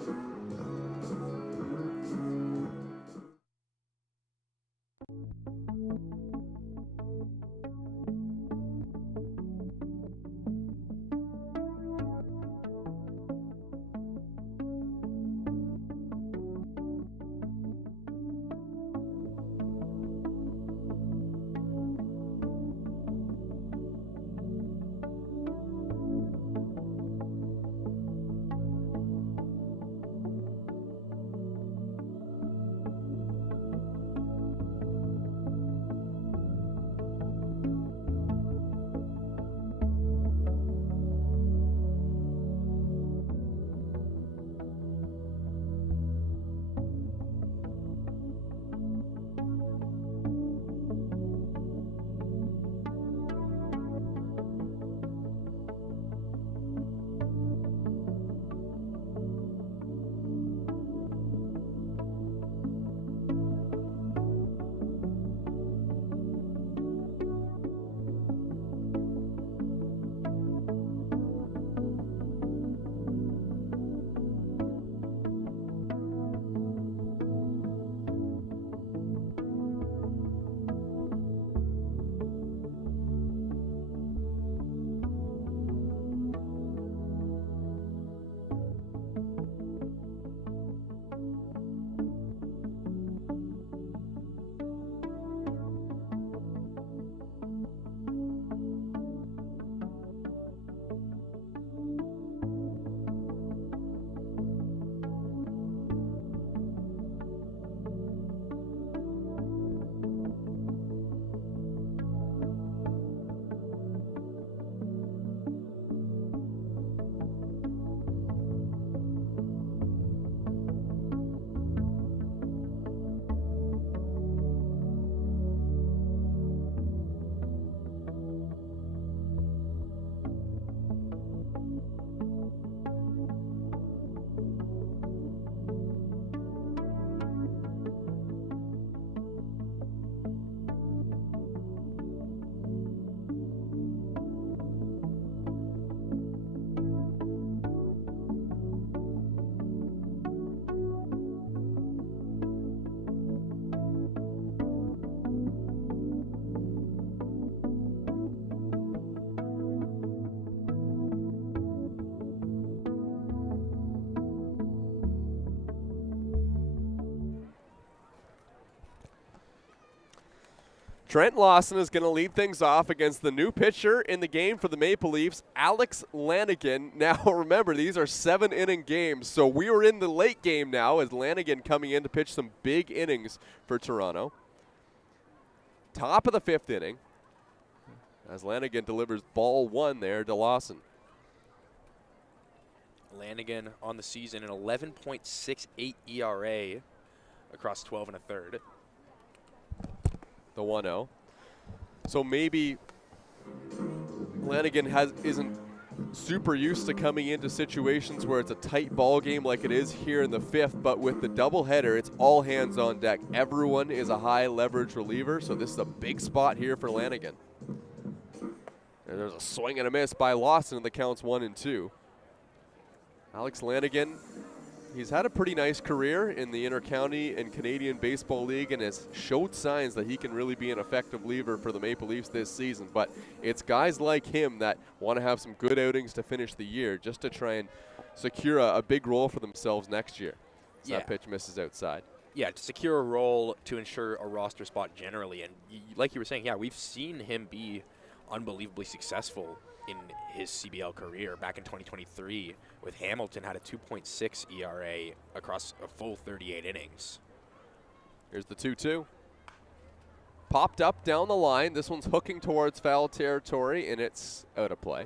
Trent Lawson is going to lead things off against the new pitcher in the game for the Maple Leafs, Alex Lanigan. Now, remember, these are 7-inning games, so we are in the late game now as Lanigan coming in to pitch some big innings for Toronto. Top of the 5th inning as Lanigan delivers ball 1 there to Lawson. Lanigan on the season, an 11.68 ERA across 12 1/3. The 1-0. So maybe Lanigan isn't super used to coming into situations where it's a tight ball game like it is here in the 5th, but with the doubleheader, it's all hands on deck. Everyone is a high leverage reliever, so this is a big spot here for Lanigan. And there's a swing and a miss by Lawson, and the count's 1-2. Alex Lanigan, he's had a pretty nice career in the Intercounty and Canadian Baseball League and has showed signs that he can really be an effective reliever for the Maple Leafs this season. But it's guys like him that want to have some good outings to finish the year just to try and secure a big role for themselves next year. So that pitch misses outside. Yeah, to secure a role to ensure a roster spot generally. And like you were saying, yeah, we've seen him be unbelievably successful in his CBL career. Back in 2023 with Hamilton, had a 2.6 ERA across a full 38 innings. Here's the 2-2. Popped up down the line. This one's hooking towards foul territory, and it's out of play.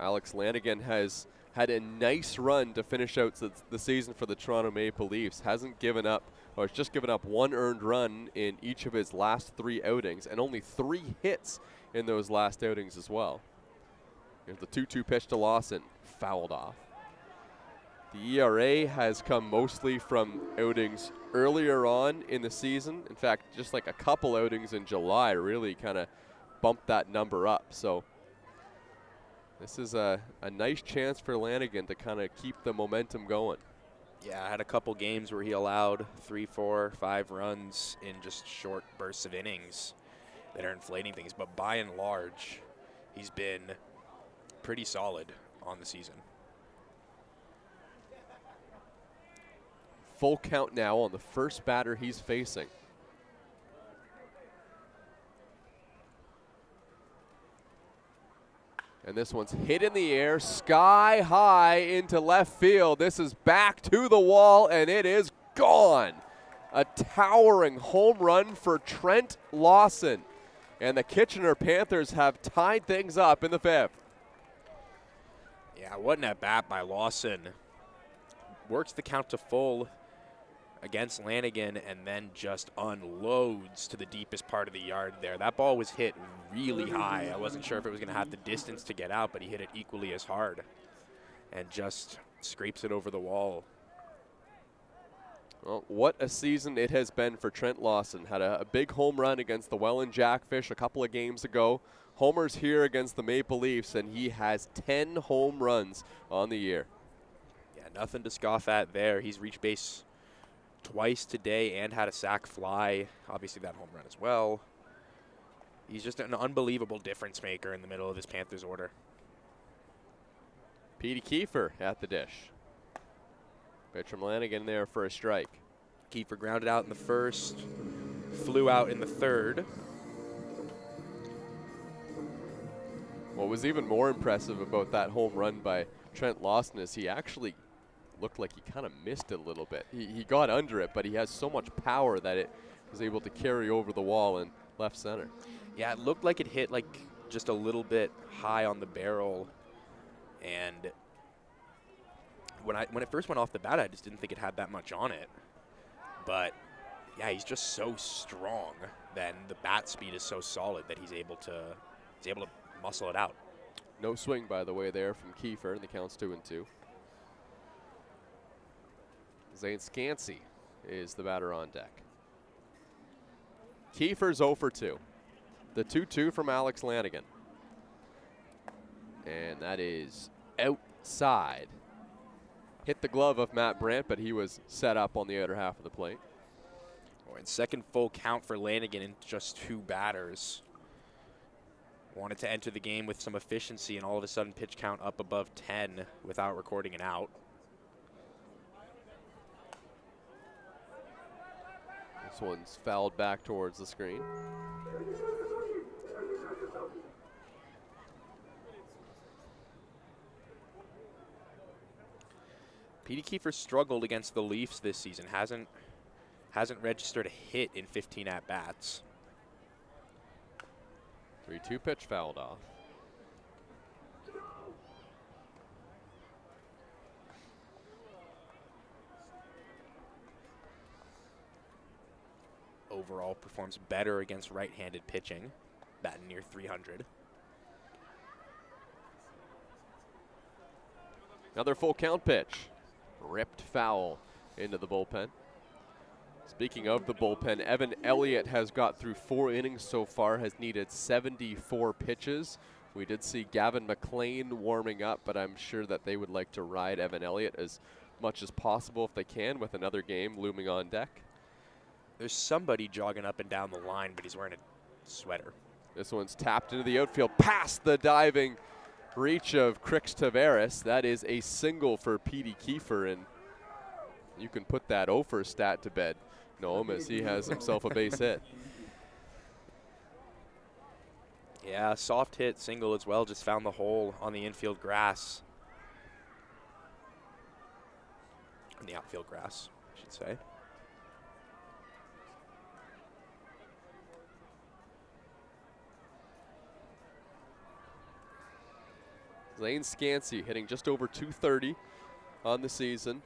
Alex Lanigan has had a nice run to finish out the season for the Toronto Maple Leafs. Hasn't given up, or has just given up one earned run in each of his last 3 outings, and only 3 hits in those last outings as well. Here's the 2-2 pitch to Lawson, fouled off. The ERA has come mostly from outings earlier on in the season. In fact, just like a couple outings in July really kind of bumped that number up. So this is a nice chance for Lanigan to kind of keep the momentum going. Yeah, I had a couple games where he allowed 3, 4, 5 runs in just short bursts of innings that are inflating things. But by and large, he's been pretty solid on the season. Full count now on the first batter he's facing. And this one's hit in the air, sky high into left field. This is back to the wall, and it is gone. A towering home run for Trent Lawson. And the Kitchener Panthers have tied things up in the 5th. Yeah, what an at-bat by Lawson. Works the count to full against Lanigan and then just unloads to the deepest part of the yard there. That ball was hit really high. I wasn't sure if it was going to have the distance to get out, but he hit it equally as hard and just scrapes it over the wall. Well, what a season it has been for Trent Lawson. Had a big home run against the Welland Jackfish a couple of games ago. Homers here against the Maple Leafs, and he has 10 home runs on the year. Yeah, nothing to scoff at there. He's reached base twice today and had a sac fly. Obviously that home run as well. He's just an unbelievable difference maker in the middle of this Panthers order. Petey Kiefer at the dish. Pitch from Lanigan there for a strike. Kiefer grounded out in the first, flew out in the third. What was even more impressive about that home run by Trent Lawson is he actually looked like he kind of missed it a little bit. He got under it, but he has so much power that it was able to carry over the wall in left center. Yeah, it looked like it hit like just a little bit high on the barrel. And when it first went off the bat, I just didn't think it had that much on it. But yeah, he's just so strong. Then the bat speed is so solid that he's able to muscle it out. No swing, by the way, there from Kiefer, and the count's 2-2. Zane Scansey is the batter on deck. Kiefer's 0 for 2. The 2-2 from Alex Lanigan. And that is outside. Hit the glove of Matt Brandt, but he was set up on the outer half of the plate. Oh, and second full count for Lanigan in just 2 batters. Wanted to enter the game with some efficiency, and all of a sudden pitch count up above 10 without recording an out. This one's fouled back towards the screen. Petey Kiefer struggled against the Leafs this season. Hasn't registered a hit in 15 at-bats. 3-2 pitch fouled off. Overall performs better against right-handed pitching. batting near 300. Another full count pitch. Ripped foul into the bullpen. Speaking of the bullpen, Evan Elliott has got through 4 innings so far, has needed 74 pitches. We did see Gavin McLean warming up, but I'm sure that they would like to ride Evan Elliott as much as possible if they can, with another game looming on deck. There's somebody jogging up and down the line, but he's wearing a sweater. This one's tapped into the outfield, past the diving reach of Crix Tavares. That is a single for Petey Kiefer, and you can put that over stat to bed, Noam, as he has himself a base hit. Yeah, soft hit single as well, just found the hole on the infield grass. On the outfield grass, I should say. Lane Scansey hitting just over 230 on the season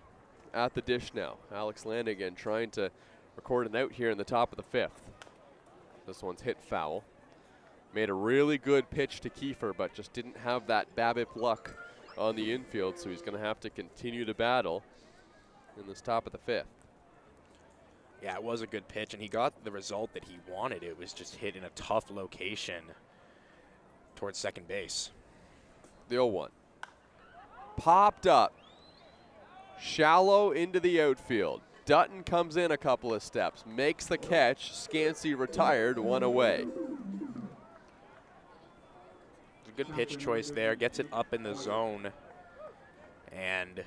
at the dish now. Alex Lanigan trying to record an out here in the top of the 5th. This one's hit foul. Made a really good pitch to Kiefer, but just didn't have that BABIP luck on the infield, so he's going to have to continue to battle in this top of the 5th. Yeah, it was a good pitch, and he got the result that he wanted. It was just hit in a tough location towards second base. The 0-1. Popped up. Shallow into the outfield. Dutton comes in a couple of steps, makes the catch. Scansey retired, 1 away. A good pitch choice there, gets it up in the zone, and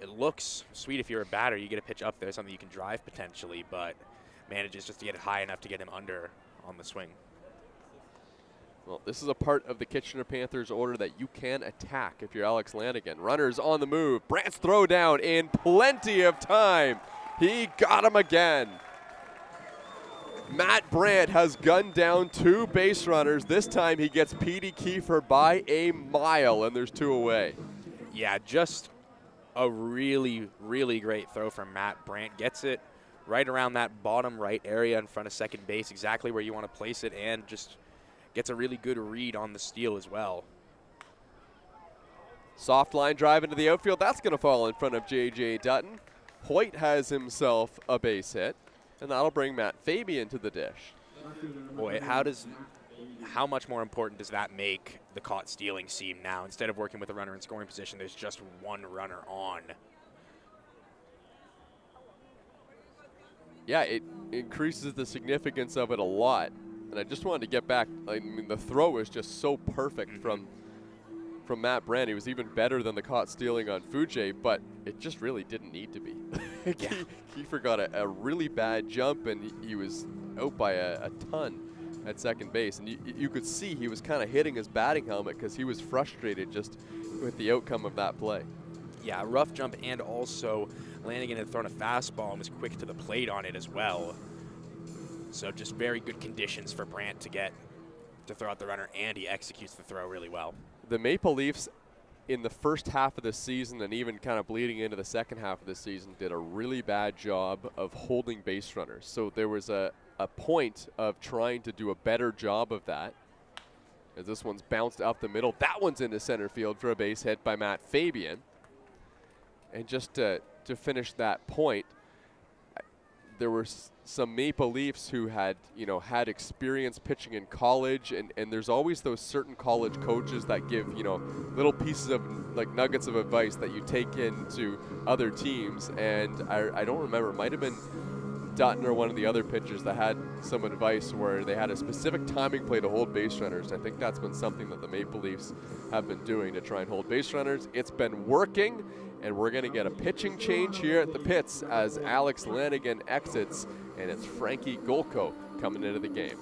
it looks sweet if you're a batter. You get a pitch up there, something you can drive potentially, but manages just to get it high enough to get him under on the swing. Well, this is a part of the Kitchener Panthers order that you can attack if you're Alex Lanigan. Runners on the move. Brandt's throw down in plenty of time. He got him again. Matt Brandt has gunned down 2 base runners. This time he gets Petey Kiefer by a mile, and there's 2 away. Yeah, just a really, really great throw from Matt Brandt. Gets it right around that bottom right area in front of second base, exactly where you want to place it, and just gets a really good read on the steal as well. Soft line drive into the outfield. That's going to fall in front of J.J. Dutton. Hoyt has himself a base hit, and that'll bring Matt Fabian to the dish. Boy, how much more important does that make the caught stealing seem now? Instead of working with a runner in scoring position, there's just one runner on. Yeah, it increases the significance of it a lot. And I just wanted to get back. I mean, the throw was just so perfect from Matt Brandt. He was even better than the caught stealing on Fujay, but it just really didn't need to be. Kiefer got a really bad jump, and he was out by a ton at second base. And you could see he was kind of hitting his batting helmet because he was frustrated just with the outcome of that play. Yeah, rough jump, and also Lanigan had thrown a fastball and was quick to the plate on it as well. So just very good conditions for Brandt to throw out the runner, and he executes the throw really well. The Maple Leafs in the first half of the season, and even kind of bleeding into the second half of the season, did a really bad job of holding base runners. So there was a point of trying to do a better job of that. As this one's bounced up the middle. That one's into center field for a base hit by Matt Fabian. And just to finish that point, there were some Maple Leafs who had experience pitching in college, and there's always those certain college coaches that give, little pieces of nuggets of advice that you take into other teams. And I don't remember, it might have been Dutton or one of the other pitchers that had some advice where they had a specific timing play to hold base runners. I think that's been something that the Maple Leafs have been doing to try and hold base runners. It's been working, and we're going to get a pitching change here at the pits as Alex Lanigan exits, and it's Frankie Golko coming into the game.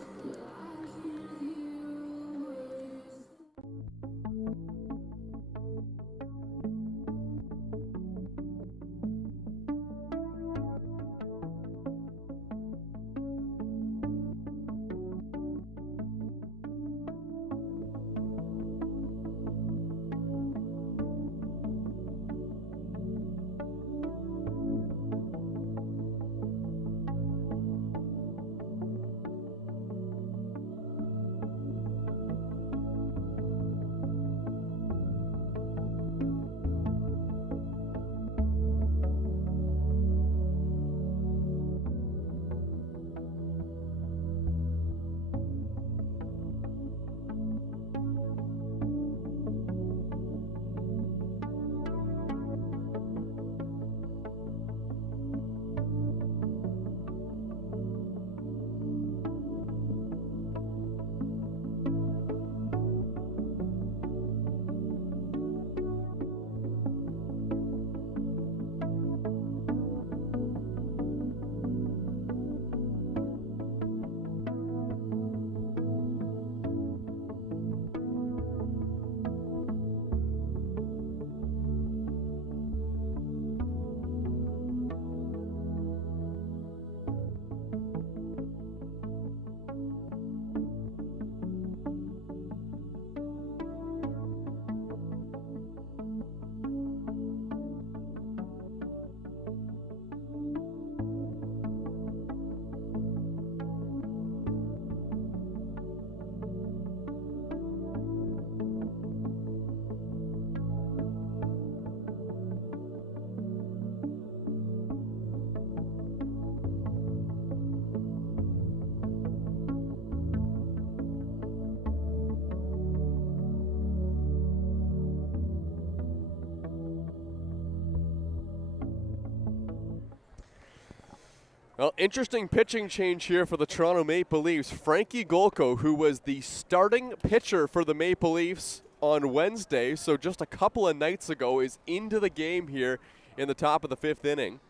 Well, interesting pitching change here for the Toronto Maple Leafs. Frankie Golko, who was the starting pitcher for the Maple Leafs on Wednesday, so just a couple of nights ago, is into the game here in the top of the 5th inning.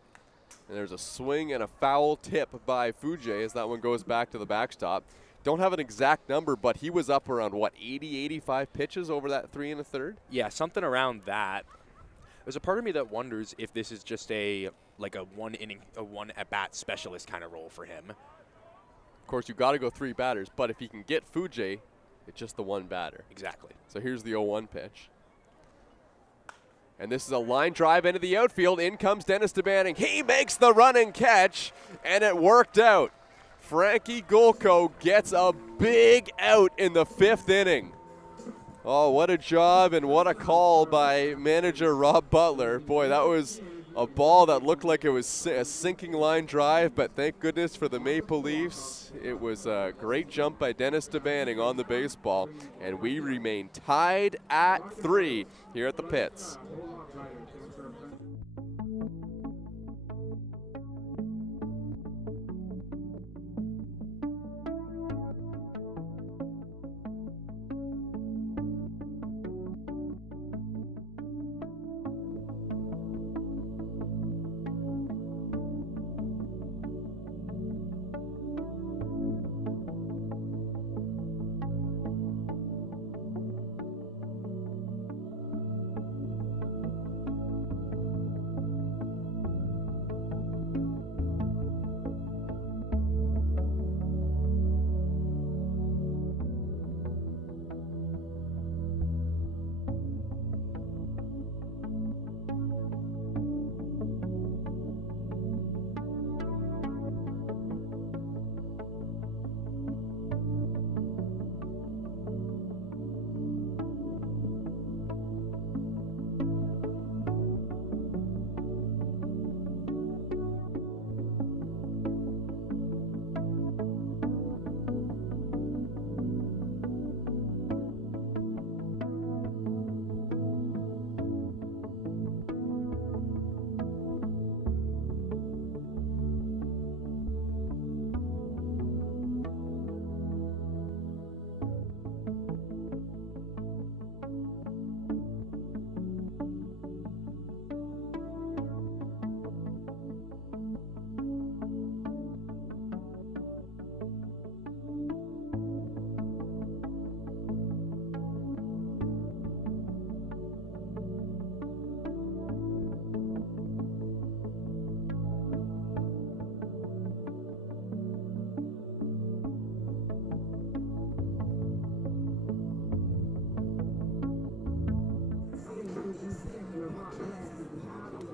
And there's a swing and a foul tip by Fujii as that one goes back to the backstop. Don't have an exact number, but he was up around, what, 80, 85 pitches over that 3 1/3? Yeah, something around that. There's a part of me that wonders if this is just a one at-bat specialist kind of role for him. Of course, you've got to go 3 batters, but if he can get Fujii, it's just the 1 batter. Exactly. So here's the 0-1 pitch. And this is a line drive into the outfield. In comes Dennis DeBanning. He makes the running catch, and it worked out. Frankie Golko gets a big out in the 5th inning. Oh, what a job and what a call by manager Rob Butler. Boy, that was a ball that looked like it was a sinking line drive, but thank goodness for the Maple Leafs. It was a great jump by Dennis DeBanning on the baseball, and we remain tied at 3 here at the pits.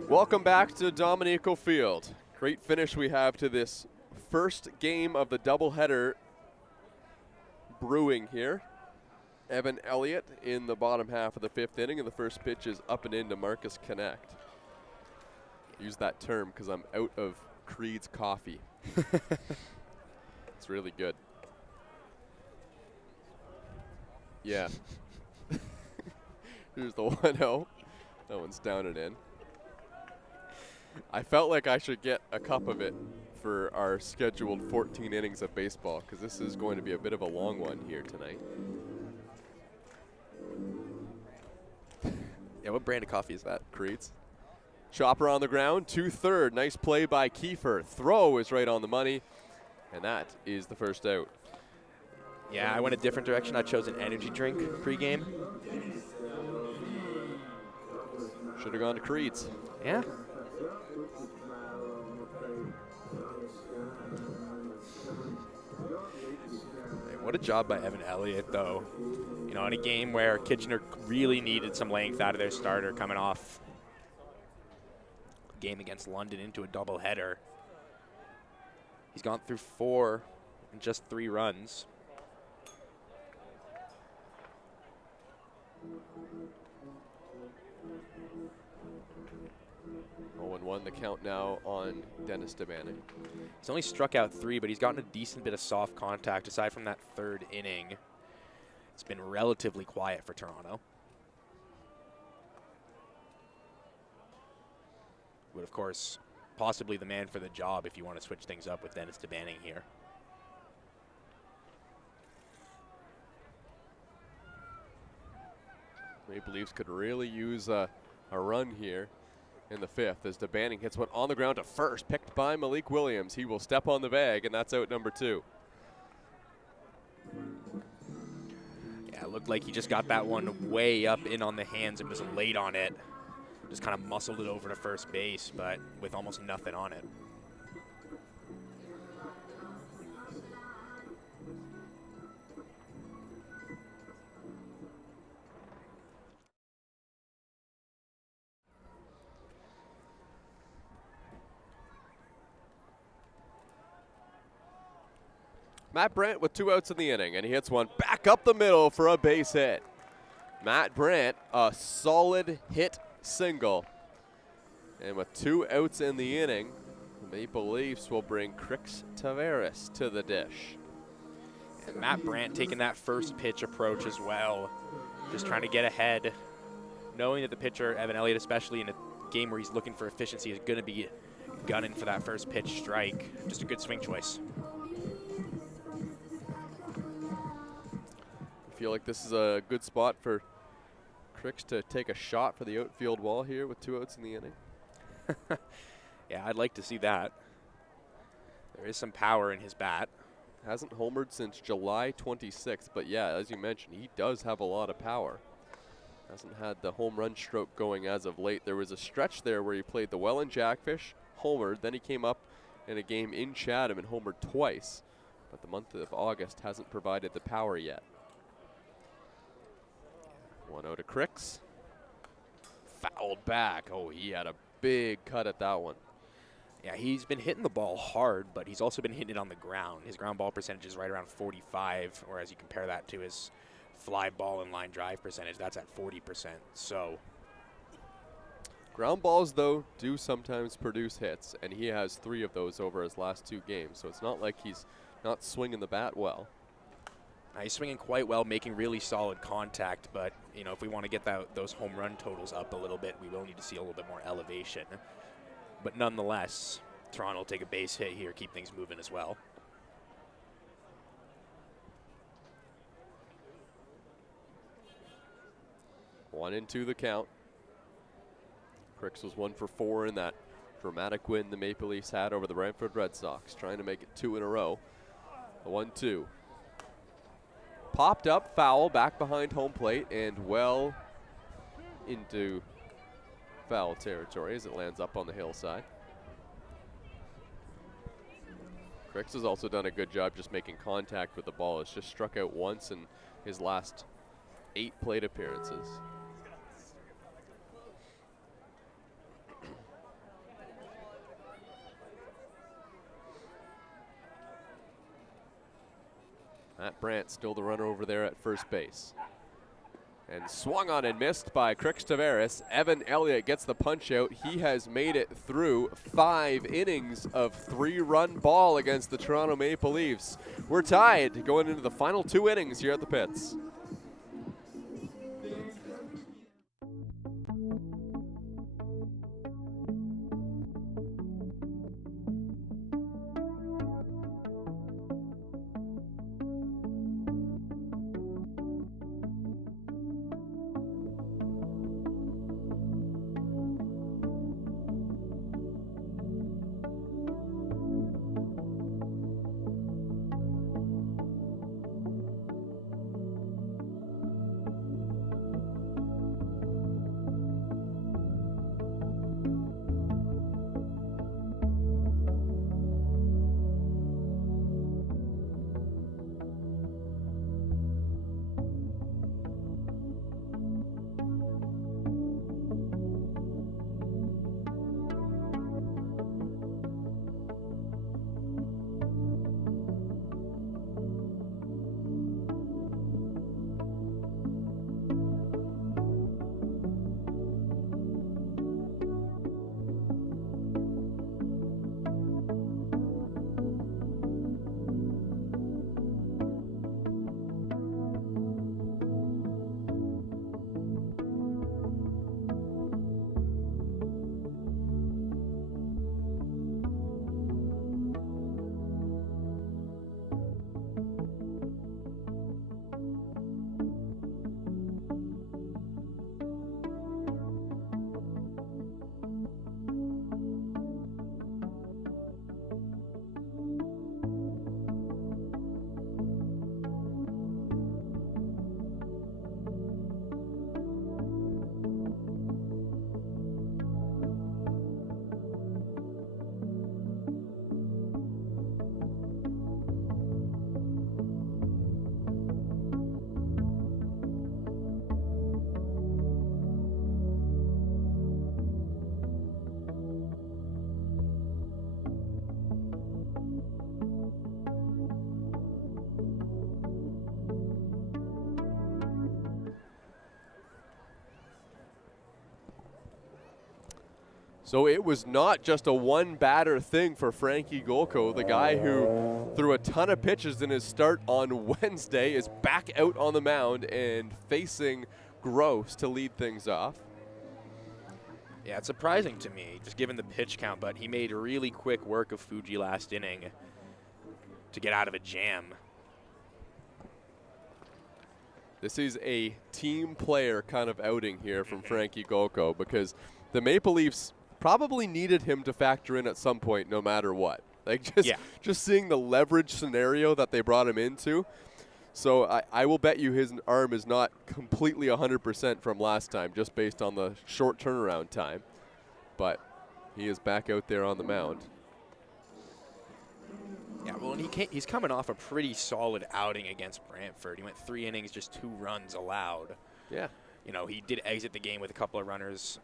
Welcome back to Dominico Field. Great finish we have to this first game of the doubleheader brewing here. Evan Elliott in the bottom half of the 5th inning, and the first pitch is up and in to Marcus Connect. Use that term because I'm out of Creed's coffee. It's really good. Yeah. Here's the 1-0. That one's down and in. I felt like I should get a cup of it for our scheduled 14 innings of baseball because this is going to be a bit of a long one here tonight. Yeah, what brand of coffee is that? Creed's. Chopper on the ground, 2-3. Nice play by Kiefer. Throw is right on the money, and that is the first out. Yeah, I went a different direction. I chose an energy drink pregame. Should have gone to Creed's. Yeah. What a job by Evan Elliott, though. You know, in a game where Kitchener really needed some length out of their starter coming off game against London into a doubleheader. He's gone through 4 in just 3 runs. Won the count now on Dennis DeBanning. He's only struck out 3, but he's gotten a decent bit of soft contact aside from that 3rd inning. It's been relatively quiet for Toronto. But of course, possibly the man for the job if you want to switch things up with Dennis DeBanning here. Maple Leafs could really use a run here in the fifth as DeBanning hits one on the ground to first, picked by Malik Williams. He will step on the bag, and that's out number 2. Yeah, it looked like he just got that one way up in on the hands and was late on it. Just kind of muscled it over to first base, but with almost nothing on it. Matt Brandt with 2 outs in the inning, and he hits one back up the middle for a base hit. Matt Brandt, a solid hit single. And with 2 outs in the inning, the Maple Leafs will bring Crix Tavares to the dish. And Matt Brandt taking that first pitch approach as well, just trying to get ahead, knowing that the pitcher, Evan Elliott, especially in a game where he's looking for efficiency, is going to be gunning for that first pitch strike. Just a good swing choice. I feel like this is a good spot for Crix to take a shot for the outfield wall here with 2 outs in the inning. Yeah, I'd like to see that. There is some power in his bat. Hasn't homered since July 26th, but yeah, as you mentioned, he does have a lot of power. Hasn't had the home run stroke going as of late. There was a stretch there where he played the Welland Jackfish, homered, then he came up in a game in Chatham and homered twice. But the month of August hasn't provided the power yet. 1-0 to Crix. Fouled back. Oh, he had a big cut at that one. Yeah, he's been hitting the ball hard, but he's also been hitting it on the ground. His ground ball percentage is right around 45, whereas you compare that to his fly ball and line drive percentage, that's at 40%. So ground balls, though, do sometimes produce hits, and he has 3 of those over his last 2 games. So it's not like he's not swinging the bat well. He's swinging quite well, making really solid contact, but you know, if we want to get those home run totals up a little bit, we will need to see a little bit more elevation. But nonetheless, Toronto will take a base hit here, keep things moving as well. One and 2 the count. Crix was 1 for 4 in that dramatic win the Maple Leafs had over the Brantford Red Sox, trying to make it 2 in a row. A 1-2. Popped up, foul, back behind home plate, and well into foul territory as it lands up on the hillside. Crix has also done a good job just making contact with the ball. It's just struck out once in his last 8 plate appearances. Matt Brandt still the runner over there at first base. And swung on and missed by Crix Tavares. Evan Elliott gets the punch out. He has made it through 5 innings of 3-run ball against the Toronto Maple Leafs. We're tied going into the final 2 innings here at the pits. So it was not just a one-batter thing for Frankie Golko, the guy who threw a ton of pitches in his start on Wednesday, is back out on the mound and facing Gross to lead things off. Yeah, it's surprising to me, just given the pitch count, but he made really quick work of Fuji last inning to get out of a jam. This is a team player kind of outing here from Frankie Golko, because the Maple Leafs probably needed him to factor in at some point no matter what. Like just seeing the leverage scenario that they brought him into. So I will bet you his arm is not completely 100% from last time, just based on the short turnaround time. But he is back out there on the mound. Yeah, well, and he's coming off a pretty solid outing against Brantford. He went 3 innings, just 2 runs allowed. Yeah. You know, he did exit the game with a couple of runners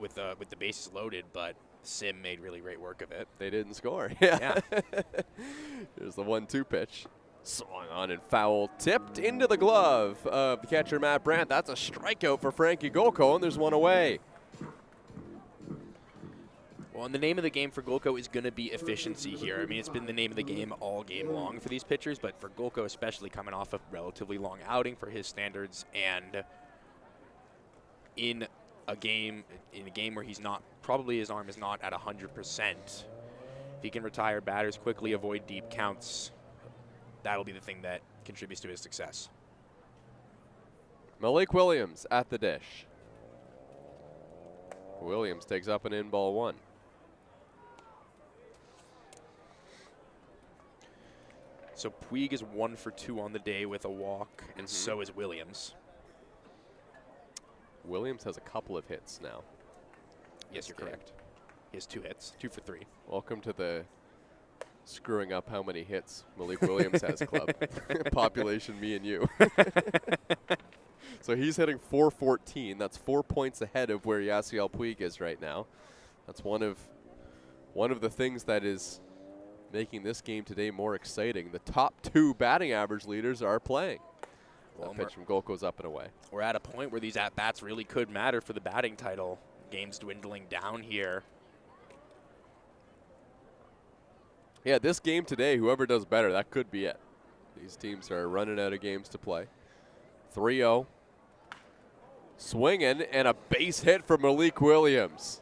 with the bases loaded, but Sim made really great work of it. They didn't score. Yeah. Here's the 1-2 pitch. Swung on and foul, tipped into the glove of the catcher, Matt Brandt. That's a strikeout for Frankie Golko, and there's one away. Well, and the name of the game for Golko is going to be efficiency here. I mean, it's been the name of the game all game long for these pitchers, but for Golko especially, coming off a relatively long outing for his standards, and in a game where he's not, probably his arm is not at 100%. If he can retire batters quickly, avoid deep counts, that'll be the thing that contributes to his success. Malik Williams at the dish. Williams takes up an in-ball 1. So Puig is 1 for 2 on the day with a walk, and so is Williams. Williams has a couple of hits now. Yes, you're correct. He has 2 hits, 2 for 3. Welcome to the screwing up how many hits Malik Williams has club. Population, me and you. So he's hitting .414. That's 4 points ahead of where Yasiel Puig is right now. That's one of the things that is making this game today more exciting. The top 2 batting average leaders are playing. Well, pitch from Golko's up and away. We're at a point where these at-bats really could matter for the batting title. Game's dwindling down here. Yeah, this game today, whoever does better, that could be it. These teams are running out of games to play. 3-0. Swinging, and a base hit for Malik Williams.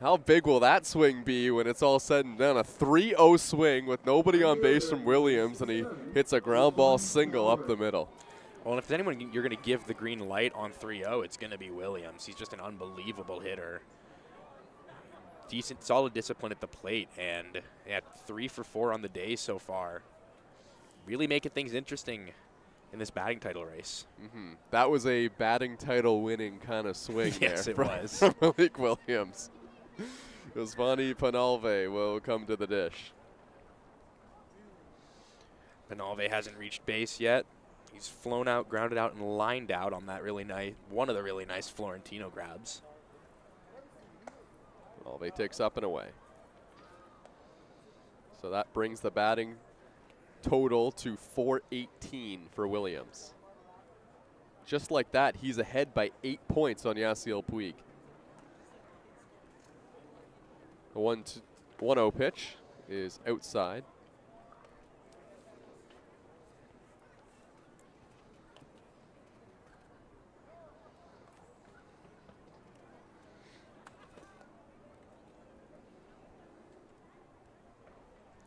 How big will that swing be when it's all said and done? A 3-0 swing with nobody on base from Williams, and he hits a ground ball single up the middle. Well, if there's anyone you're going to give the green light on 3-0, it's going to be Williams. He's just an unbelievable hitter. Decent, solid discipline at the plate, and 3 for 4 on the day so far. Really making things interesting in this batting title race. That was a batting title winning kind of swing yes, there. It was. From Malik Williams. Osvaldi Penalve will come to the dish. Penalve hasn't reached base yet. He's flown out, grounded out, and lined out on that one of the really nice Florentino grabs. Penalve takes up and away. So that brings the batting total to .418 for Williams. Just like that, he's ahead by 8 points on Yasiel Puig. The 1-0 pitch is outside.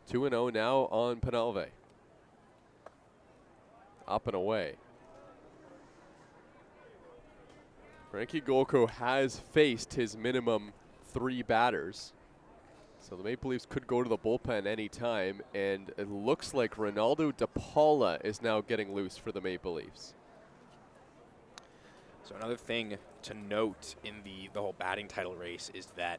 Two and 0 now on Penalve. Up and away. Frankie Golko has faced his minimum 3 batters. So the Maple Leafs could go to the bullpen any time, and it looks like Ronaldo De Paula is now getting loose for the Maple Leafs. So another thing to note in the whole batting title race is that,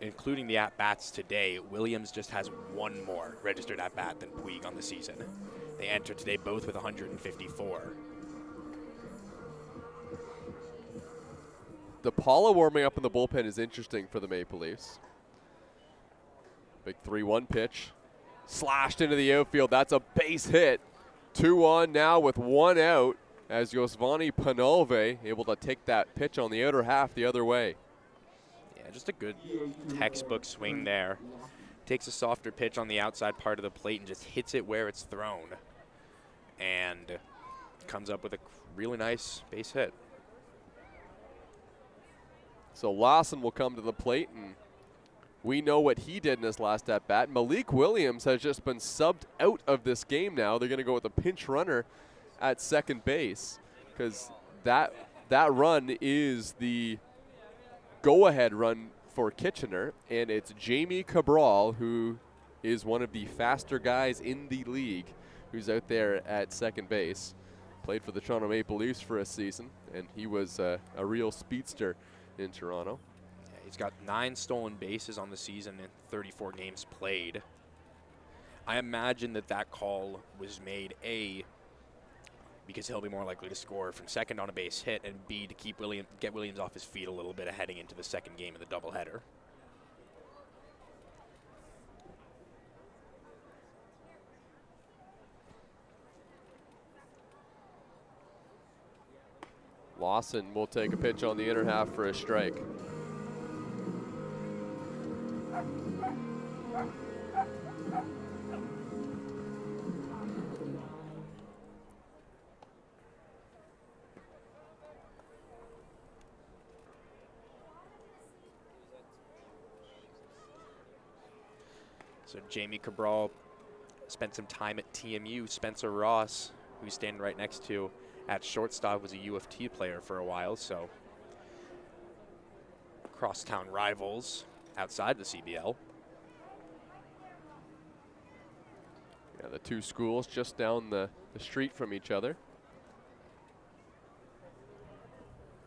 including the at-bats today, Williams just has 1 more registered at-bat than Puig on the season. They entered today both with 154. De Paula warming up in the bullpen is interesting for the Maple Leafs. Big 3-1 pitch. Slashed into the outfield. That's a base hit. 2 on now with 1 out as Josvani Panove able to take that pitch on the outer half the other way. Yeah, just a good textbook swing there. Takes a softer pitch on the outside part of the plate and just hits it where it's thrown. And comes up with a really nice base hit. So Lawson will come to the plate, and we know what he did in his last at-bat. Malik Williams has just been subbed out of this game now. They're going to go with a pinch runner at second base because that run is the go-ahead run for Kitchener, and it's Jamie Cabral, who is one of the faster guys in the league, who's out there at second base. Played for the Toronto Maple Leafs for a season, and he was a real speedster in Toronto. Yeah, he's got 9 stolen bases on the season and 34 games played. I imagine that call was made, A, because he'll be more likely to score from second on a base hit, and B, to get Williams off his feet a little bit heading into the second game of the doubleheader. Lawson will take a pitch on the inner half for a strike. So Jamie Cabral spent some time at TMU. Spencer Ross, who's standing right next to at shortstop, was a U of T player for a while, so crosstown rivals outside the CBL. Yeah, the two schools just down the street from each other.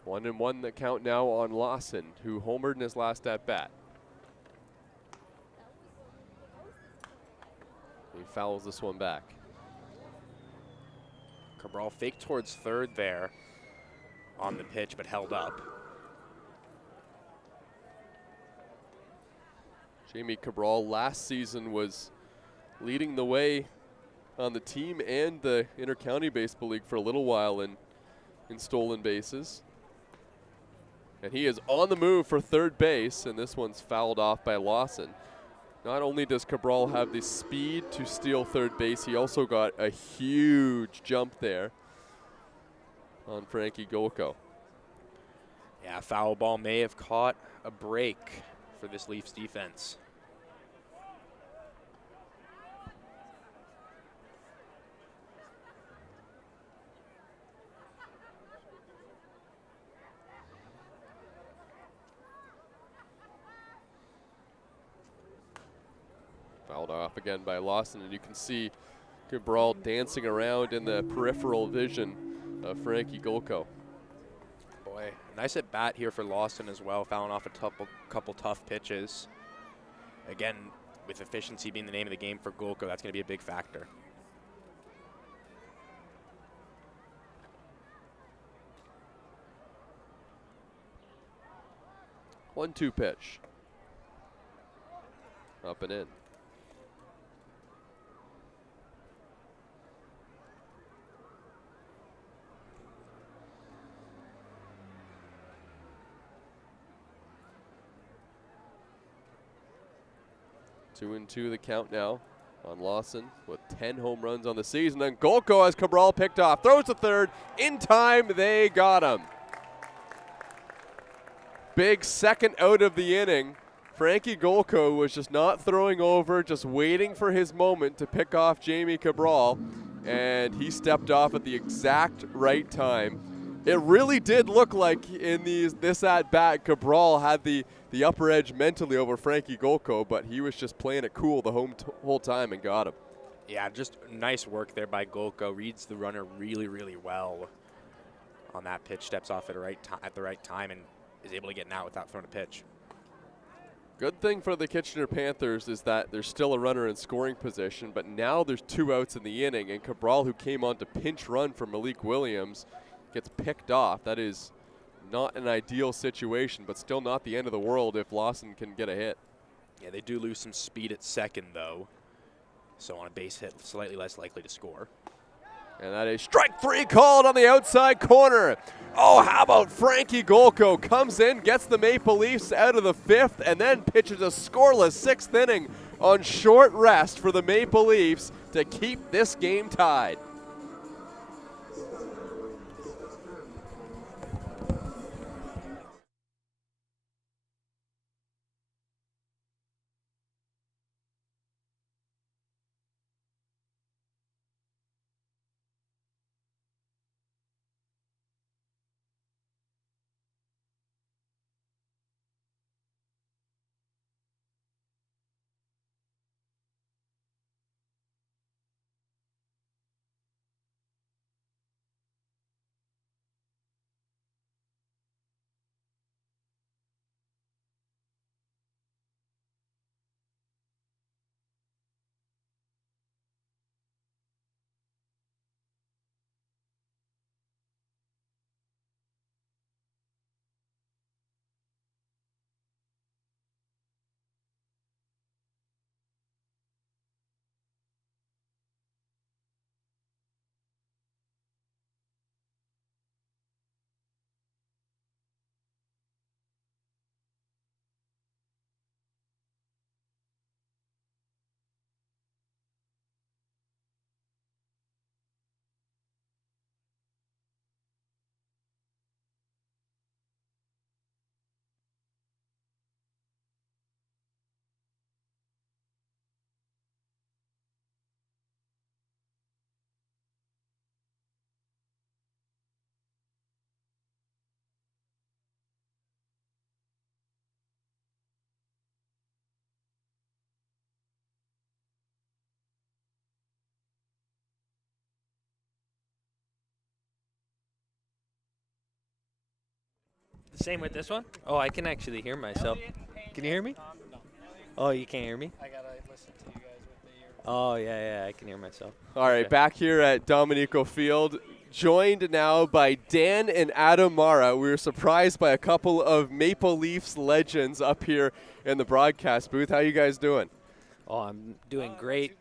1-1 the count now on Lawson, who homered in his last at-bat. He fouls this one back. Cabral faked towards third there on the pitch, but held up. Jamie Cabral last season was leading the way on the team and the Intercounty Baseball League for a little while in stolen bases. And he is on the move for third base, and this one's fouled off by Lawson. Not only does Cabral have the speed to steal third base, he also got a huge jump there on Frankie Golko. Yeah, foul ball may have caught a break for this Leafs defense. Fouled off again by Lawson, and you can see Cabral dancing around in the peripheral vision of Frankie Golko. Boy, nice at bat here for Lawson as well, fouling off a couple tough pitches. Again, with efficiency being the name of the game for Golko, that's going to be a big factor. One-two pitch. Up and in. Two and two the count now on Lawson with 10 home runs on the season. And Golko has Cabral picked off. Throws to third. In time, they got him. Big second out of the inning. Frankie Golko was just not throwing over, just waiting for his moment to pick off Jamie Cabral. And he stepped off at the exact right time. It really did look like in this at-bat, Cabral had the upper edge mentally over Frankie Golko, but he was just playing it cool the whole time and got him. Yeah, just nice work there by Golko. Reads the runner really, really well on that pitch. Steps off at the right time and is able to get out without throwing a pitch. Good thing for the Kitchener Panthers is that there's still a runner in scoring position, but now there's 2 outs in the inning, and Cabral, who came on to pinch run for Malik Williams, gets picked off. That is not an ideal situation, but still not the end of the world if Lawson can get a hit. Yeah, they do lose some speed at second, though. So on a base hit, slightly less likely to score. And that is strike 3 called on the outside corner. Oh, how about Frankie Golko comes in, gets the Maple Leafs out of the 5th, and then pitches a scoreless 6th inning on short rest for the Maple Leafs to keep this game tied. Same with this one? Oh, I can actually hear myself. Can you hear me? Oh, you can't hear me? I gotta listen to you guys with the ear. Oh, yeah, I can hear myself. All right, Okay. back here at Dominico Field, joined now by Dan and Adam Mara. We were surprised by a couple of Maple Leafs legends up here in the broadcast booth. How you guys doing? Oh, I'm doing great.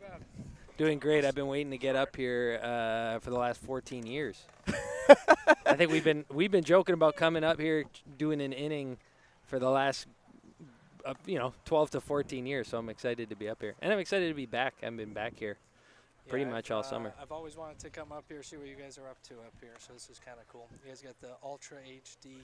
Doing great. I've been waiting to get up here for the last 14 years. I think we've been joking about coming up here doing an inning for the last 12 to 14 years. So I'm excited to be up here, and I'm excited to be back. I've been back here pretty much all summer. I've always wanted to come up here, see what you guys are up to up here. So this is kind of cool. You guys got the Ultra HD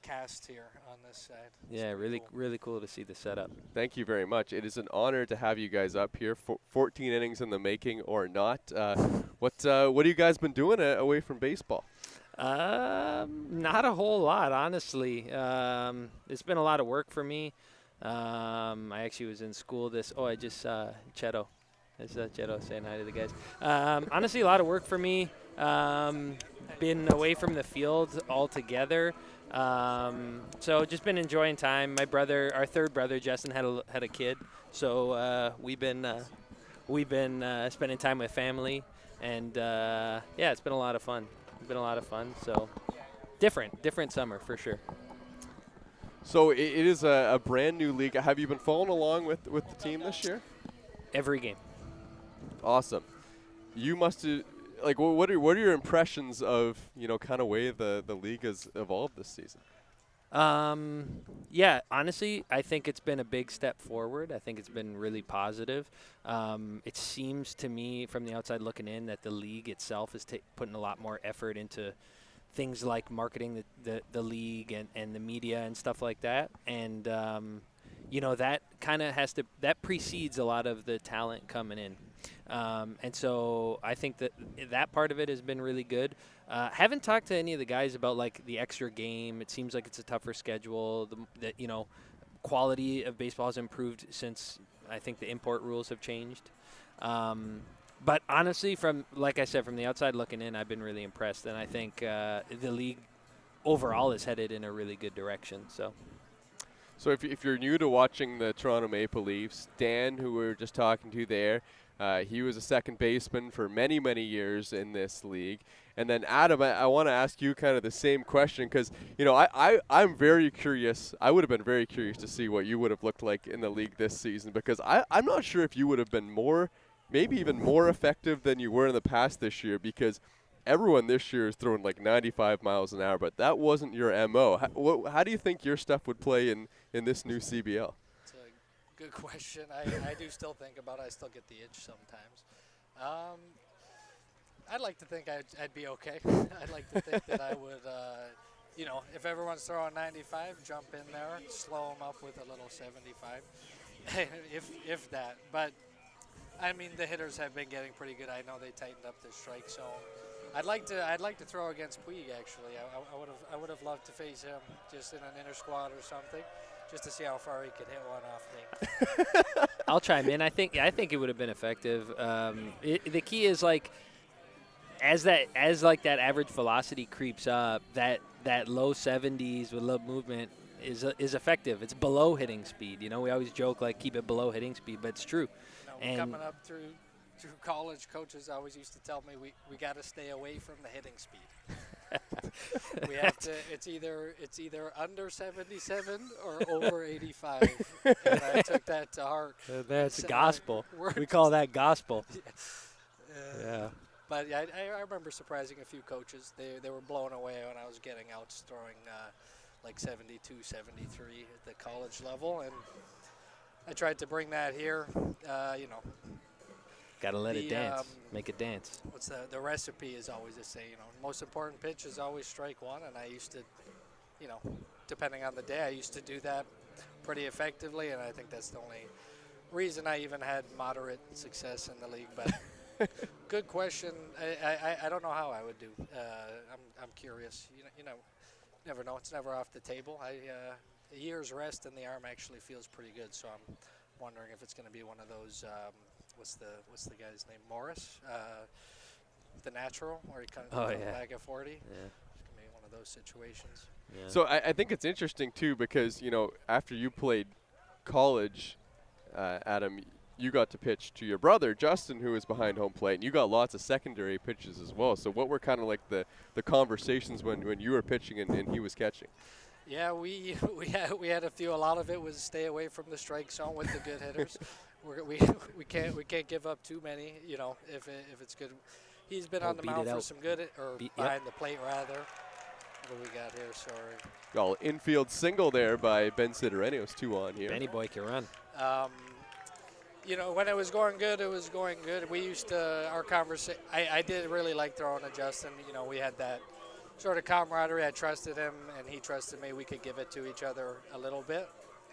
cast here on this side. It's Yeah, pretty really cool. cool to see the setup. Thank you very much. It is an honor to have you guys up here. 14 innings in the making or not. What have you guys been doing away from baseball? Not a whole lot, honestly. It's been a lot of work for me. I actually was in school I just saw Cheto. It's Cheto saying hi to the guys. Honestly, a lot of work for me. Been away from the field altogether. So just been enjoying time. My brother, our third brother, Justin, had a kid. So we've been spending time with family, and it's been a lot of fun. So different summer for sure. So it is a brand new league. Have you been following along with the team this year? Every game. Awesome. You must have, what are your impressions of kind of way the league has evolved this season? Honestly, I think it's been a big step forward. I think it's been really positive. It seems to me from the outside looking in that the league itself is putting a lot more effort into things like marketing the league and the media and stuff like that. And, that kind of that precedes a lot of the talent coming in. And so I think that part of it has been really good. Haven't talked to any of the guys about the extra game. It seems like it's a tougher schedule. Quality of baseball has improved since I think the import rules have changed. But honestly, like I said, from the outside looking in, I've been really impressed, and I think the league overall is headed in a really good direction. So if you're new to watching the Toronto Maple Leafs, Dan, who we were just talking to there, he was a second baseman for many, many years in this league. And then Adam, I want to ask you kind of the same question because, I'm very curious. I would have been very curious to see what you would have looked like in the league this season because I'm not sure if you would have been more maybe even more effective than you were in the past this year, because everyone this year is throwing like 95 miles an hour, but that wasn't your MO. How do you think your stuff would play in this new CBL? It's a good question. I do still think about it. I still get the itch sometimes. I'd like to think I'd be okay. I'd like to think that I would, if everyone's throwing 95, jump in there, slow them up with a little 75, if that. But I mean, the hitters have been getting pretty good. I know they tightened up their strike zone. I'd like to throw against Puig actually. I would have loved to face him just in an inner squad or something, just to see how far he could hit one off me. I'll chime in. I think it would have been effective. The key is like as that average velocity creeps up, that low 70s with low movement is effective. It's below hitting speed. You know, we always joke like keep it below hitting speed, but it's true. And coming up through college, coaches always used to tell me we got to stay away from the hitting speed. We have to. It's either under 77 or over 85. And I took that to heart. That's gospel. We call that gospel. Yeah. But yeah, I remember surprising a few coaches. They were blown away when I was getting outs throwing like 72, 73 at the college level, and I tried to bring that here. Got to let it dance. Make it dance. What's the recipe is always to say, most important pitch is always strike one, and I used to, depending on the day, I used to do that pretty effectively, and I think that's the only reason I even had moderate success in the league. But good question. I don't know how I would do. I'm curious. Never know. It's never off the table. A year's rest in the arm actually feels pretty good, so I'm wondering if it's going to be one of those. What's the guy's name? Morris, the natural, where he kind of back at 40. Yeah. It's going to be one of those situations. Yeah. So I think it's interesting too, because after you played college, Adam, you got to pitch to your brother Justin, who was behind home plate, and you got lots of secondary pitches as well. So what were kind of like the conversations when you were pitching and he was catching? Yeah, we had a few. A lot of it was stay away from the strike zone with the good hitters. We can't give up too many. If it's good. He's been on the mound for some good, behind the plate rather. What do we got here? Sorry. Well, infield single there by Ben Sidorenios, 2 on here. Benny boy can run. When it was going good, it was going good. We used to, our conversation, I did really like throwing to Justin. We had that sort of camaraderie. I trusted him, and he trusted me. We could give it to each other a little bit.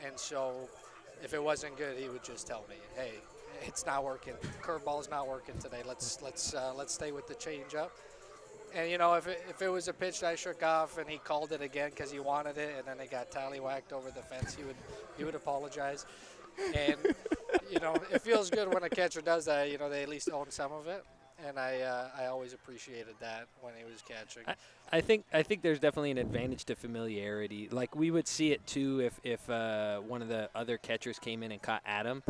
And so if it wasn't good, he would just tell me, hey, it's not working. Curveball's not working today. Let's stay with the changeup. And, if it was a pitch that I shook off and he called it again because he wanted it, and then it got tallywhacked over the fence, he would apologize. And, it feels good when a catcher does that. They at least own some of it. And I always appreciated that when he was catching. I think there's definitely an advantage to familiarity. Like we would see it too if one of the other catchers came in and caught Adam.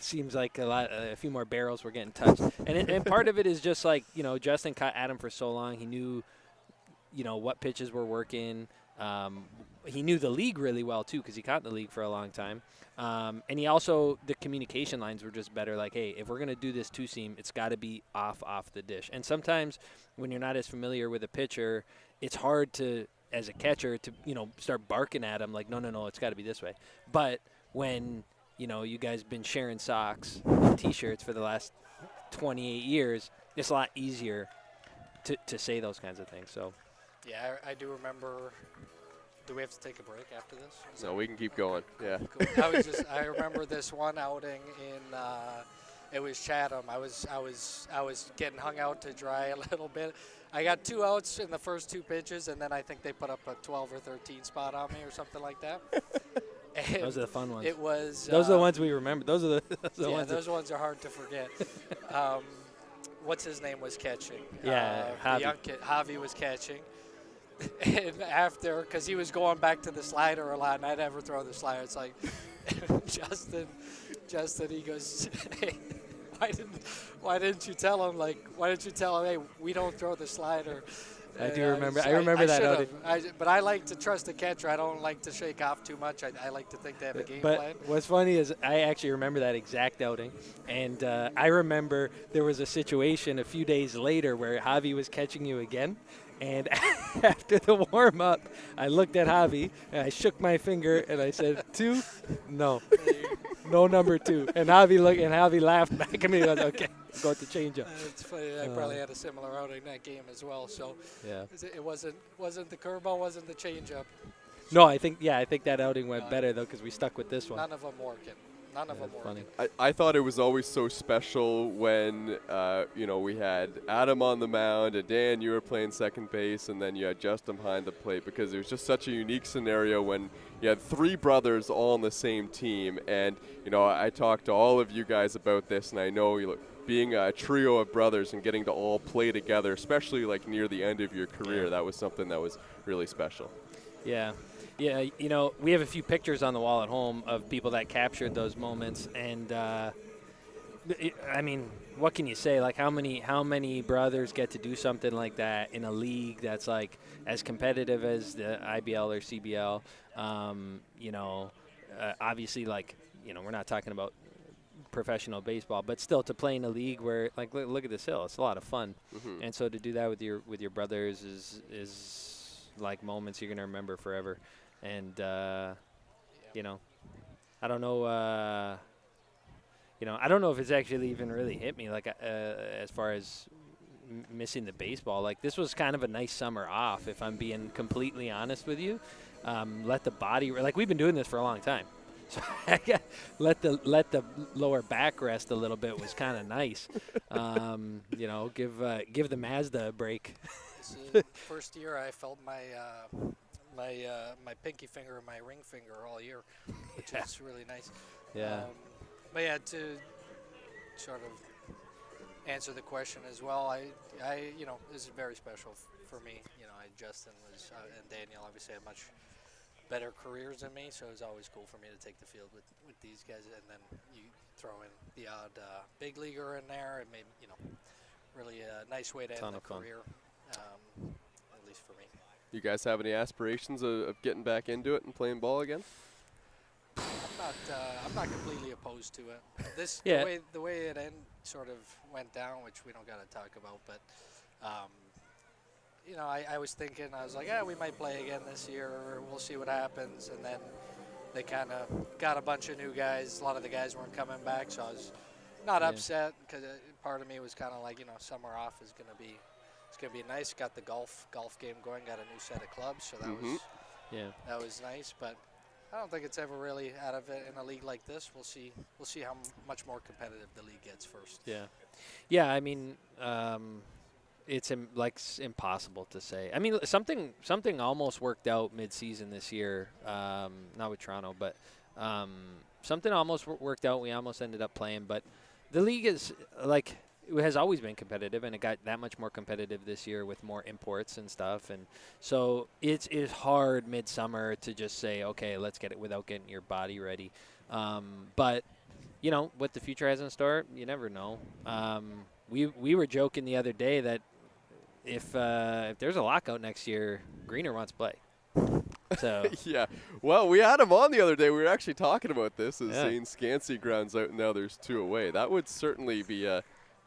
Seems like a few more barrels were getting touched. And part of it is just like, Justin caught Adam for so long. He knew, what pitches were working. He knew the league really well too, because he caught in the league for a long time. And he also, the communication lines were just better. Like, hey, if we're going to do this two-seam, it's got to be off the dish. And sometimes when you're not as familiar with a pitcher, it's hard to, as a catcher, to, start barking at him like, no, it's got to be this way. But when, you guys been sharing socks and T-shirts for the last 28 years, it's a lot easier to say those kinds of things. So, yeah, I do remember. Do we have to take a break after this? No, we can keep going. Yeah. Cool. I remember this one outing in it was Chatham. I was getting hung out to dry a little bit. I got 2 outs in the first 2 pitches, and then I think they put up a 12 or 13 spot on me or something like that. Those are the fun ones. It was. Those are the ones we remember. Those are the ones. Those ones are hard to forget. What's his name was catching? Yeah, Javi. The young kid, Javi was catching. And after, because he was going back to the slider a lot, and I'd never throw the slider. It's like, Justin, he goes, hey, why didn't you tell him? Like, why didn't you tell him, hey, we don't throw the slider? I do remember. I remember that outing. But I like to trust the catcher. I don't like to shake off too much. I like to think they have a game plan. But what's funny is I actually remember that exact outing, and I remember there was a situation a few days later where Javi was catching you again, and after the warm-up, I looked at Javi and I shook my finger and I said, 2? No. No number 2. And Javi laughed back at me. I was like, okay, go to change up. It's funny. I probably had a similar outing that game as well. So yeah, it wasn't the curveball, wasn't the changeup. No, I think that outing went better though because we stuck with this one. None of them working. None of them working. I thought it was always so special when we had Adam on the mound and Dan, you were playing second base, and then you had Justin behind the plate, because it was just such a unique scenario when you had 3 brothers all on the same team. And I talked to all of you guys about this, and I know being a trio of brothers and getting to all play together, especially like near the end of your career, that was something that was really special. Yeah. Yeah, we have a few pictures on the wall at home of people that captured those moments, and I mean, what can you say? Like, how many brothers get to do something like that in a league that's like as competitive as the IBL or CBL? Obviously, like, we're not talking about professional baseball, but still to play in a league where, like, look at this hill, it's a lot of fun, and so to do that with your brothers is like moments you're gonna remember forever. And I don't know. I don't know if it's actually even really hit me, like as far as missing the baseball. Like, this was kind of a nice summer off, if I'm being completely honest with you. Let the body, like, we've been doing this for a long time, so let the lower back rest a little bit was kind of nice. Give the Mazda a break. This is the first year I felt my pinky finger and my ring finger all year, which is really nice. Yeah. But yeah, to sort of answer the question as well, this is very special for me. Justin was and Daniel obviously had much better careers than me, so it was always cool for me to take the field with these guys, and then you throw in the odd big leaguer in there. It made really a nice way to end the career, at least for me. You guys have any aspirations of getting back into it and playing ball again? I'm not completely opposed to it. The way it sort of went down, which we don't got to talk about, but I was thinking, I was like, we might play again this year, or we'll see what happens. And then they kind of got a bunch of new guys. A lot of the guys weren't coming back, so I was not upset, because part of me was kind of like, summer off is going to be. It's gonna be nice. Got the golf game going. Got a new set of clubs, so that was nice. But I don't think it's ever really out of it in a league like this. We'll see how much more competitive the league gets first. Yeah. I mean, it's impossible to say. I mean, something almost worked out mid-season this year. Not with Toronto, but something almost worked out. We almost ended up playing, but the league is like. It has always been competitive, and it got that much more competitive this year with more imports and stuff. And so it's hard midsummer to just say, okay, let's get it without getting your body ready. But, what the future has in store, you never know. We were joking the other day that if there's a lockout next year, Greener wants to play. So yeah. Well, we had him on the other day. We were actually talking about this, saying Scansey grounds out, and now there's 2 away. That would certainly be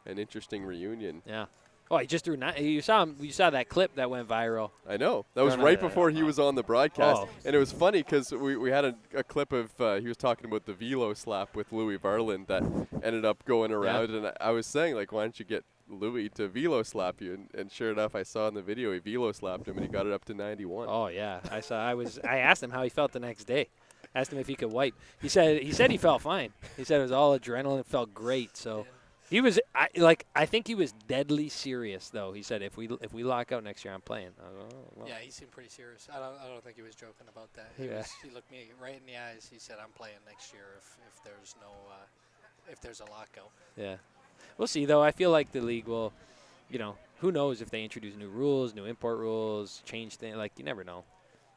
an interesting reunion. Yeah. Oh, he just threw 9. You saw that clip that went viral. I know. That was right before he was on the broadcast. Oh. And it was funny because we had a clip of he was talking about the velo slap with Louis Varland that ended up going around. Yeah. And I was saying, like, why don't you get Louis to velo slap you? And sure enough, I saw in the video he velo slapped him, and he got it up to 91. Oh, yeah. I asked him how he felt the next day. Asked him if he could wipe. He said he felt fine. He said it was all adrenaline. It felt great. So. He was I think he was deadly serious though. He said if we lock out next year, I'm playing. Yeah, he seemed pretty serious. I don't think he was joking about that. He looked me right in the eyes. He said, "I'm playing next year if there's a lockout." Yeah, we'll see though. I feel like the league will, who knows if they introduce new rules, new import rules, change things. Like, you never know.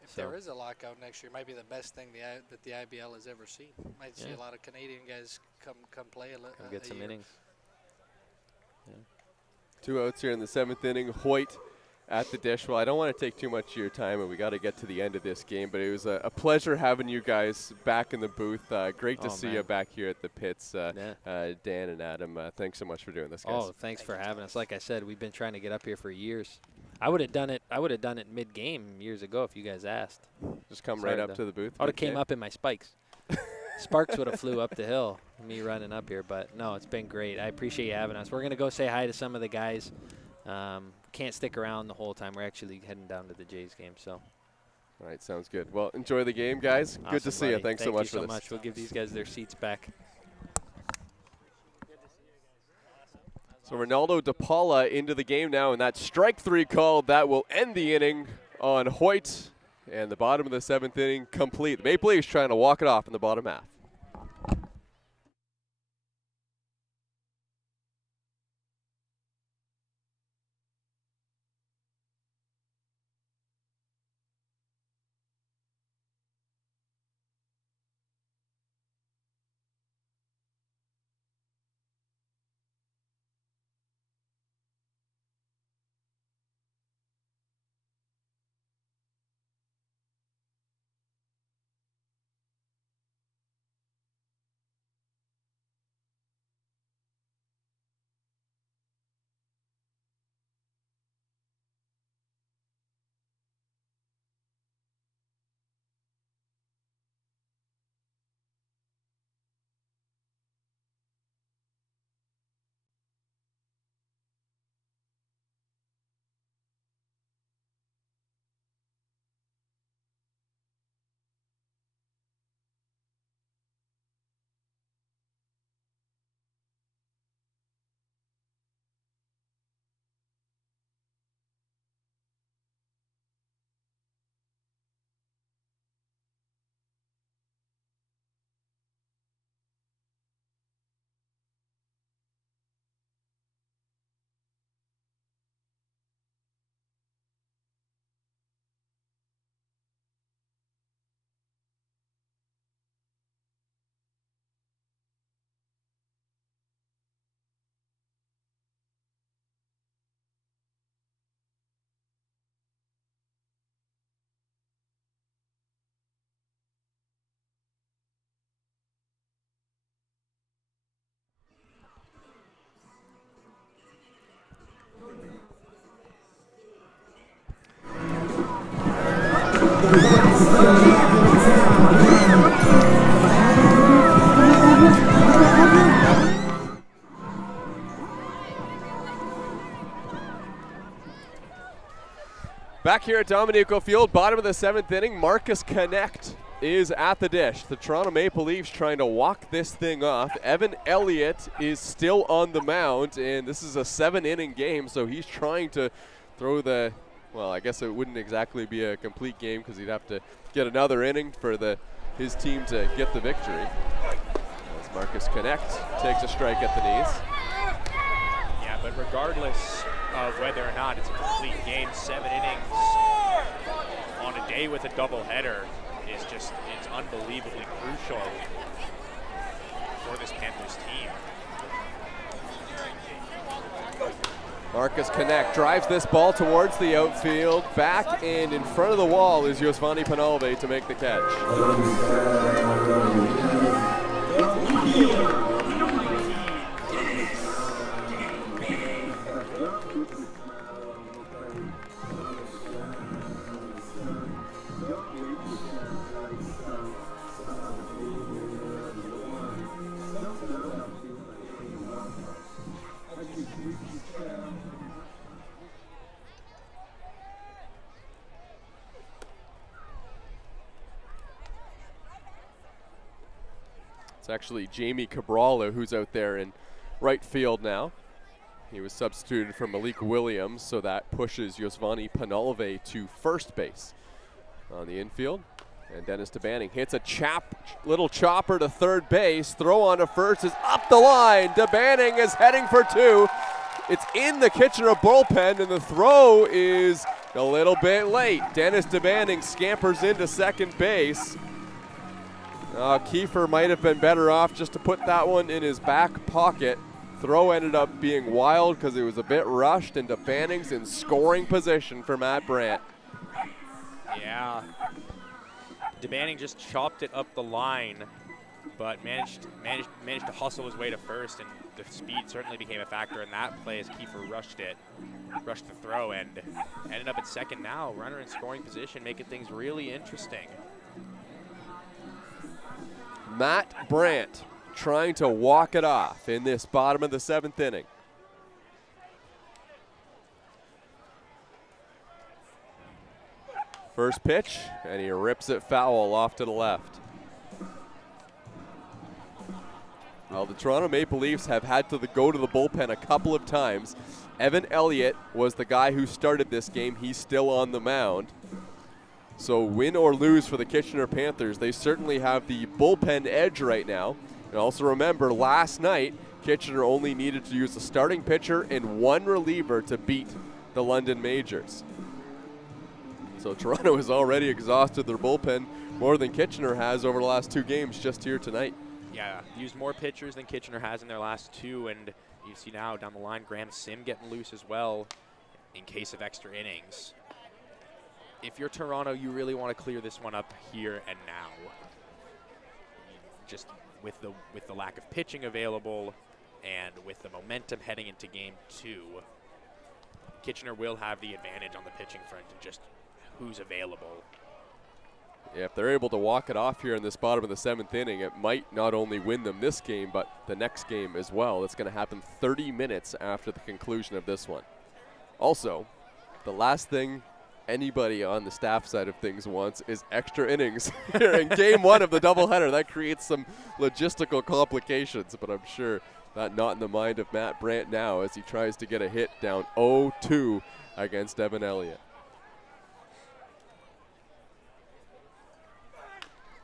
If there is a lockout next year, it might be the best thing that the IBL has ever seen. Might see a lot of Canadian guys come play get some innings. Yeah. 2 outs here in the 7th inning. Hoyt at the dish. Well, I don't want to take too much of your time, and we got to get to the end of this game, but it was a pleasure having you guys back in the booth. Great to see you back here at the pits, Dan and Adam. Thanks so much for doing this, guys. Oh, thanks for having us. Like I said, we've been trying to get up here for years. I would have done it mid-game years ago if you guys asked. Just come right up to the booth. I would have came up in my spikes. Sparks would have flew up the hill, me running up here. But, no, it's been great. I appreciate you having us. We're going to go say hi to some of the guys. Can't stick around the whole time. We're actually heading down to the Jays game. So, all right, sounds good. Well, enjoy the game, guys. Awesome, good to see you. Thanks so much for this. Thank you so much. We'll give these guys their seats back. So Ronaldo DePaula into the game now, and that strike 3 call that will end the inning on Hoyt. And the bottom of the 7th inning complete. The Maple Leafs trying to walk it off in the bottom half. Back here at Dominico Field, bottom of the 7th inning, Marcus Connect is at the dish. The Toronto Maple Leafs trying to walk this thing off. Evan Elliott is still on the mound, and this is a 7-inning game, so he's trying to throw the, well, I guess it wouldn't exactly be a complete game because he'd have to get another inning for his team to get the victory. As Marcus Connect takes a strike at the knees. Yeah, but regardless of whether or not it's a complete game, 7 innings on a day with a doubleheader is just, it's unbelievably crucial for this Panthers team. Marcus Connect drives this ball towards the outfield. Back and in front of the wall is Yosvani Penalve to make the catch. It's actually Jamie Cabrala who's out there in right field now. He was substituted for Malik Williams, so that pushes Yosvani Penalve to first base on the infield. And Dennis DeBanning hits a little chopper to third base. Throw on to first is up the line. DeBanning is heading for 2. It's in the Kitchener bullpen, and the throw is a little bit late. Dennis DeBanning scampers into second base. Kiefer might have been better off just to put that one in his back pocket. Throw ended up being wild because it was a bit rushed into Banning's in scoring position for Matt Brandt. Yeah. DeBanning just chopped it up the line, but managed to hustle his way to first, and the speed certainly became a factor in that play as Kiefer rushed the throw, and ended up at second now. Runner in scoring position, making things really interesting. Matt Brandt trying to walk it off in this bottom of the 7th inning. First pitch, and he rips it foul off to the left. Well, the Toronto Maple Leafs have had to go to the bullpen a couple of times. Evan Elliott was the guy who started this game. He's still on the mound. So win or lose for the Kitchener Panthers, they certainly have the bullpen edge right now. And also remember, last night, Kitchener only needed to use a starting pitcher and one reliever to beat the London Majors. So Toronto has already exhausted their bullpen more than Kitchener has over the last 2 games just here tonight. Yeah, used more pitchers than Kitchener has in their last 2, and you see now down the line, Graham Sim getting loose as well in case of extra innings. If you're Toronto, you really want to clear this one up here and now. Just with the lack of pitching available and with the momentum heading into game 2, Kitchener will have the advantage on the pitching front and just who's available. Yeah, if they're able to walk it off here in this bottom of the 7th inning, it might not only win them this game, but the next game as well. It's going to happen 30 minutes after the conclusion of this one. Also, the last thing anybody on the staff side of things wants is extra innings here in game 1 of the doubleheader. That creates some logistical complications, but I'm sure that not in the mind of Matt Brandt now as he tries to get a hit down 0-2 against Evan Elliott.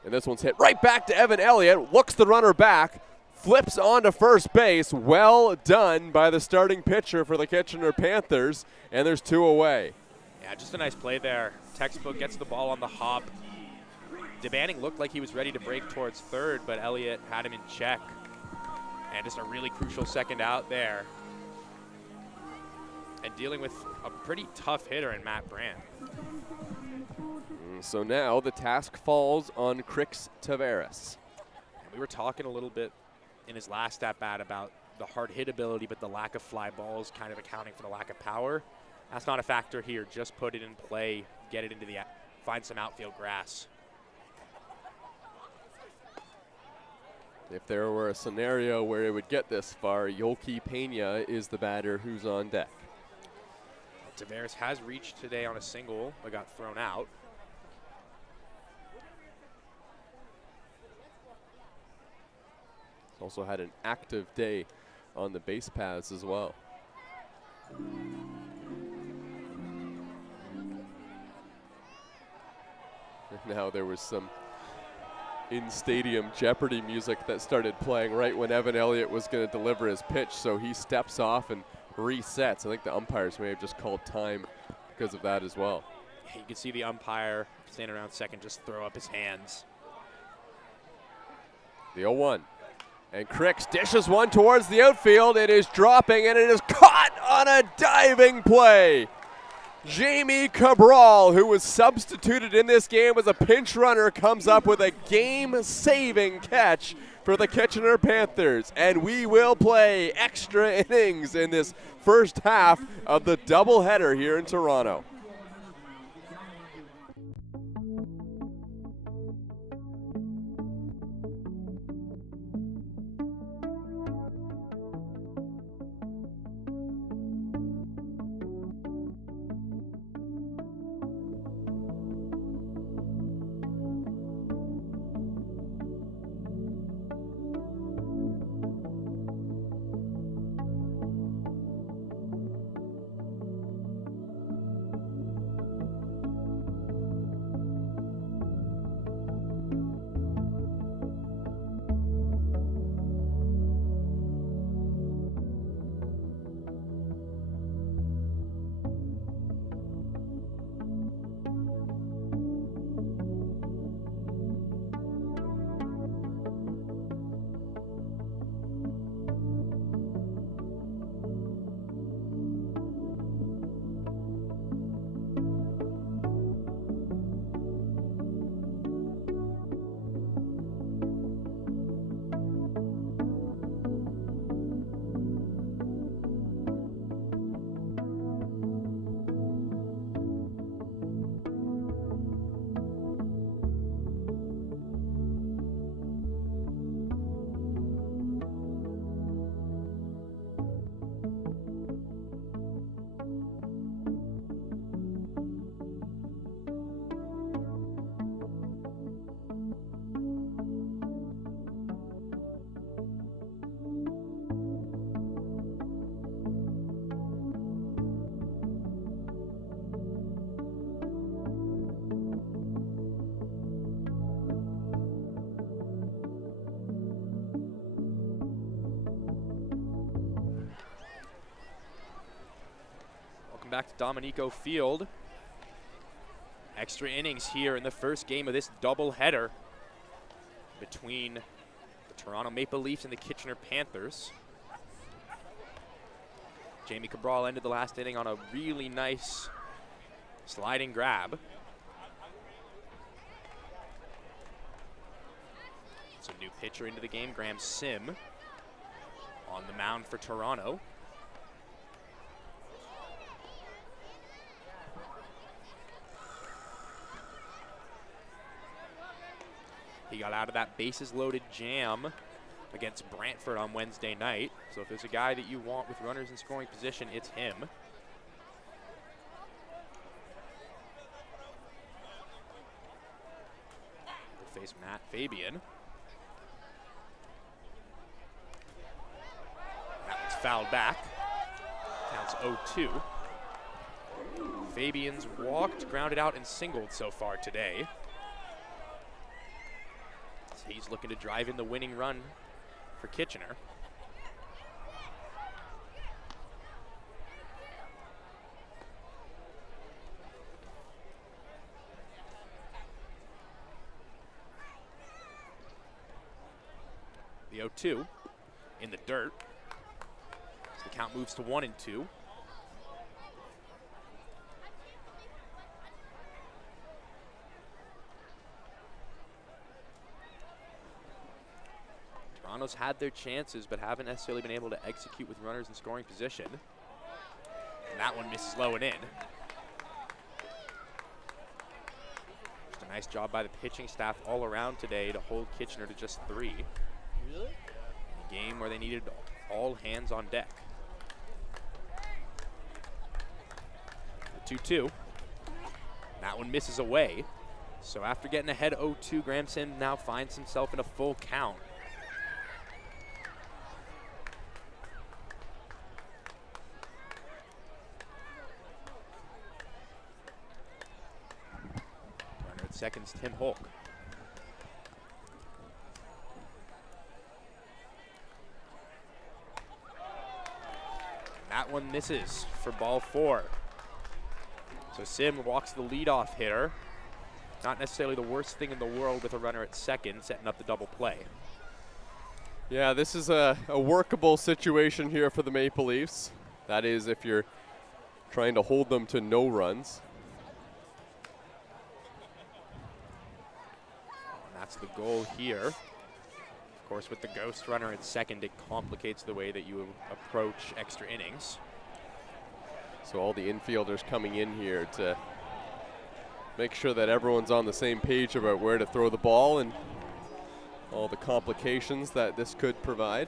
And this one's hit right back to Evan Elliott, looks the runner back, flips onto first base. Well done by the starting pitcher for the Kitchener Panthers, and there's 2 away. Yeah, just a nice play there. Textbook gets the ball on the hop. DeBanning looked like he was ready to break towards third, but Elliott had him in check. And just a really crucial second out there. And dealing with a pretty tough hitter in Matt Brandt. So now the task falls on Crix Tavares. And we were talking a little bit in his last at-bat about the hard hit ability, but the lack of fly balls kind of accounting for the lack of power. That's not a factor here. Just put it in play, get it into find some outfield grass. If there were a scenario where it would get this far, Yoki Pena is the batter who's on deck. Tavares has reached today on a single, but got thrown out. He's also had an active day on the base paths as well. Now there was some in-stadium Jeopardy music that started playing right when Evan Elliott was going to deliver his pitch, so he steps off and resets. I think the umpires may have just called time because of that as well. You can see the umpire standing around second just throw up his hands. The 0-1. And Crix dishes one towards the outfield. It is dropping, and it is caught on a diving play. Jamie Cabral, who was substituted in this game as a pinch runner, comes up with a game-saving catch for the Kitchener Panthers. And we will play extra innings in this first half of the doubleheader here in Toronto. back to Dominico Field. Extra innings here in the first game of this doubleheader between the Toronto Maple Leafs and the Kitchener Panthers. Jamie Cabral ended the last inning on a really nice sliding grab. It's a new pitcher into the game, Graham Sim, on the mound for Toronto. He got out of that bases-loaded jam against Brantford on Wednesday night. So if there's a guy that you want with runners in scoring position, it's him. We'll face Matt Fabian. That one's fouled back. Counts 0-2. Fabian's walked, grounded out, and singled so far today. He's looking to drive in the winning run for Kitchener. The 0-2 in the dirt. So the count moves to 1-2. Toronto's had their chances, but haven't necessarily been able to execute with runners in scoring position. And that one misses low and in. Just a nice job by the pitching staff all around today to hold Kitchener to just 3. Really? A game where they needed all hands on deck. The 2-2. That one misses away. So after getting ahead 0-2, Graham Sim now finds himself in a full count. Seconds, Tim Holk. That one misses for ball 4. So Sim walks the leadoff hitter. Not necessarily the worst thing in the world with a runner at second, setting up the double play. Yeah, this is a workable situation here for the Maple Leafs. That is if you're trying to hold them to no runs. That's the goal here. Of course, with the ghost runner at second, it complicates the way that you approach extra innings. So all the infielders coming in here to make sure that everyone's on the same page about where to throw the ball and all the complications that this could provide.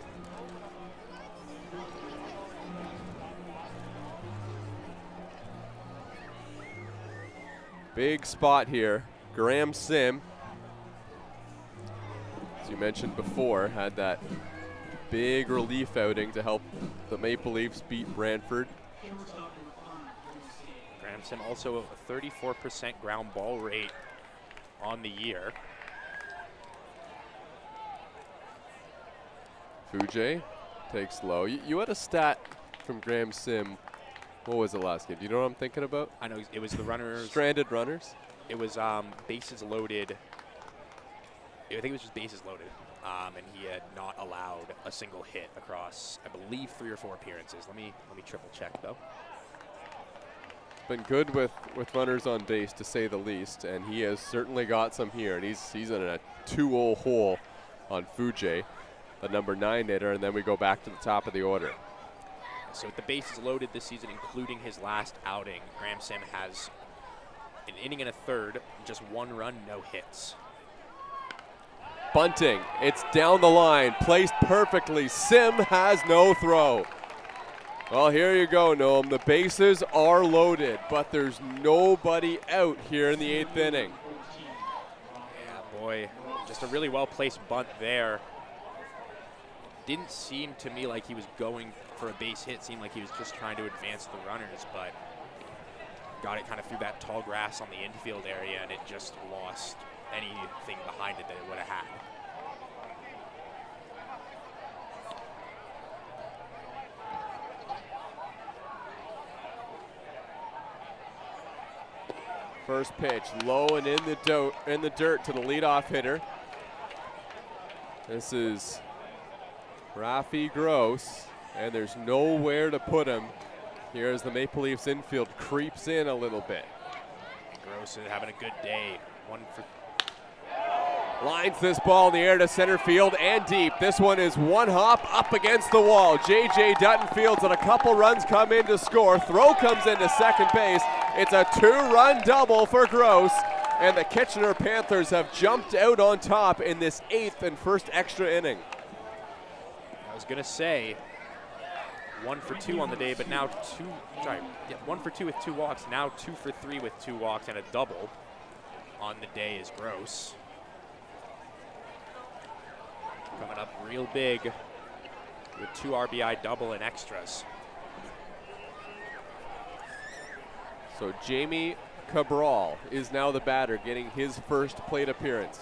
Big spot here. Graham Sim, as you mentioned before, had that big relief outing to help the Maple Leafs beat Brantford. Graham Sim also a 34% ground ball rate on the year. Fujay takes low. You had a stat from Graham Sim. What was the last game? Do you know what I'm thinking about? I know it was the runners. Stranded runners? It was bases loaded. I think it was just bases loaded. And he had not allowed a single hit across, I believe, 3 or 4 appearances. Let me triple check though. Been good with runners on base, to say the least, and he has certainly got some here. And he's in a 2-0 hole on Fujay, the number 9 hitter, and then we go back to the top of the order. So with the bases loaded this season, including his last outing, Graham Sim has an inning and a third, just 1 run, no hits. Bunting, it's down the line, placed perfectly. Sim has no throw. Well, here you go, Noam. The bases are loaded, but there's nobody out here in the 8th inning. Yeah, boy, just a really well-placed bunt there. Didn't seem to me like he was going for a base hit. Seemed like he was just trying to advance the runners, but got it kind of through that tall grass on the infield area, and it just lost anything behind it that it would have had. First pitch, low and in the dirt to the leadoff hitter. This is Rafi Gross, and there's nowhere to put him. Here as the Maple Leafs infield creeps in a little bit. Gross is having a good day. Lines this ball in the air to center field and deep. This one is one hop up against the wall. J.J. Dutton fields and a couple runs come in to score. Throw comes into second base. It's a 2-run double for Gross. And the Kitchener Panthers have jumped out on top in this 8th and first extra inning. I was going to say 1 for 2 on the day, but now 1 for 2 with 2 walks. Now 2 for 3 with 2 walks and a double on the day is Gross. Coming up real big with 2 RBI double and extras. So Jamie Cabral is now the batter, getting his first plate appearance.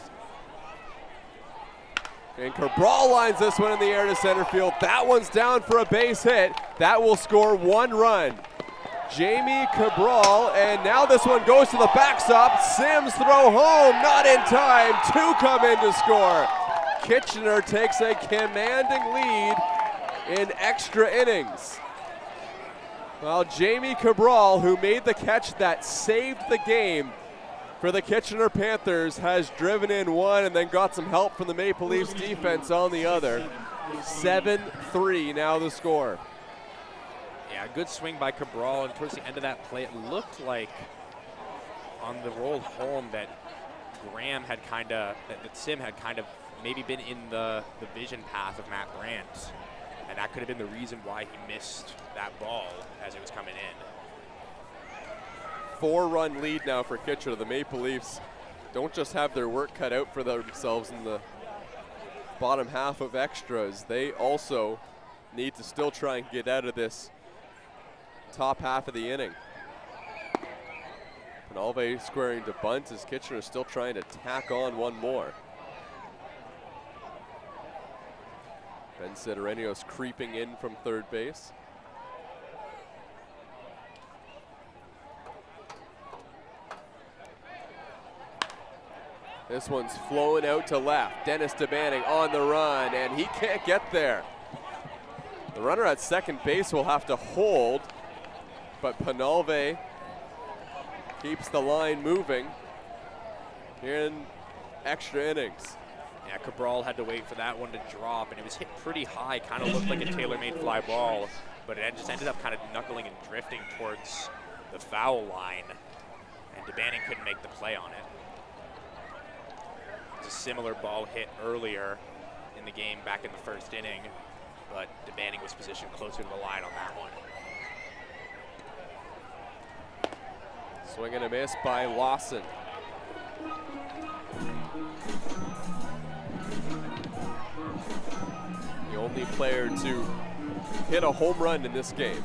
And Cabral lines this one in the air to center field. That one's down for a base hit. That will score 1 run. Jamie Cabral, and now this one goes to the backstop. Sims throw home, not in time. 2 come in to score. Kitchener takes a commanding lead in extra innings. Well, Jamie Cabral, who made the catch that saved the game for the Kitchener Panthers, has driven in 1 and then got some help from the Maple Leafs defense on the other. 7-3 now the score. Yeah, good swing by Cabral, and towards the end of that play, it looked like on the roll home that Graham had that Sim had kind of maybe been in the vision path of Matt Brandt, and that could have been the reason why he missed that ball as it was coming in. 4-run lead now for Kitchener. The Maple Leafs don't just have their work cut out for themselves in the bottom half of extras. They also need to still try and get out of this top half of the inning. Penalve squaring to bunt as Kitchener is still trying to tack on 1 more. Ben Sidorenios creeping in from third base. This one's flowing out to left. Dennis DeBanning on the run, and he can't get there. The runner at second base will have to hold, but Penalve keeps the line moving in extra innings. Yeah, Cabral had to wait for that one to drop, and it was hit pretty high. Kind of looked like a tailor-made fly ball, but it just ended up kind of knuckling and drifting towards the foul line, and DeBanning couldn't make the play on it. It was a similar ball hit earlier in the game back in the first inning, but DeBanning was positioned closer to the line on that one. Swing and a miss by Lawson. The only player to hit a home run in this game.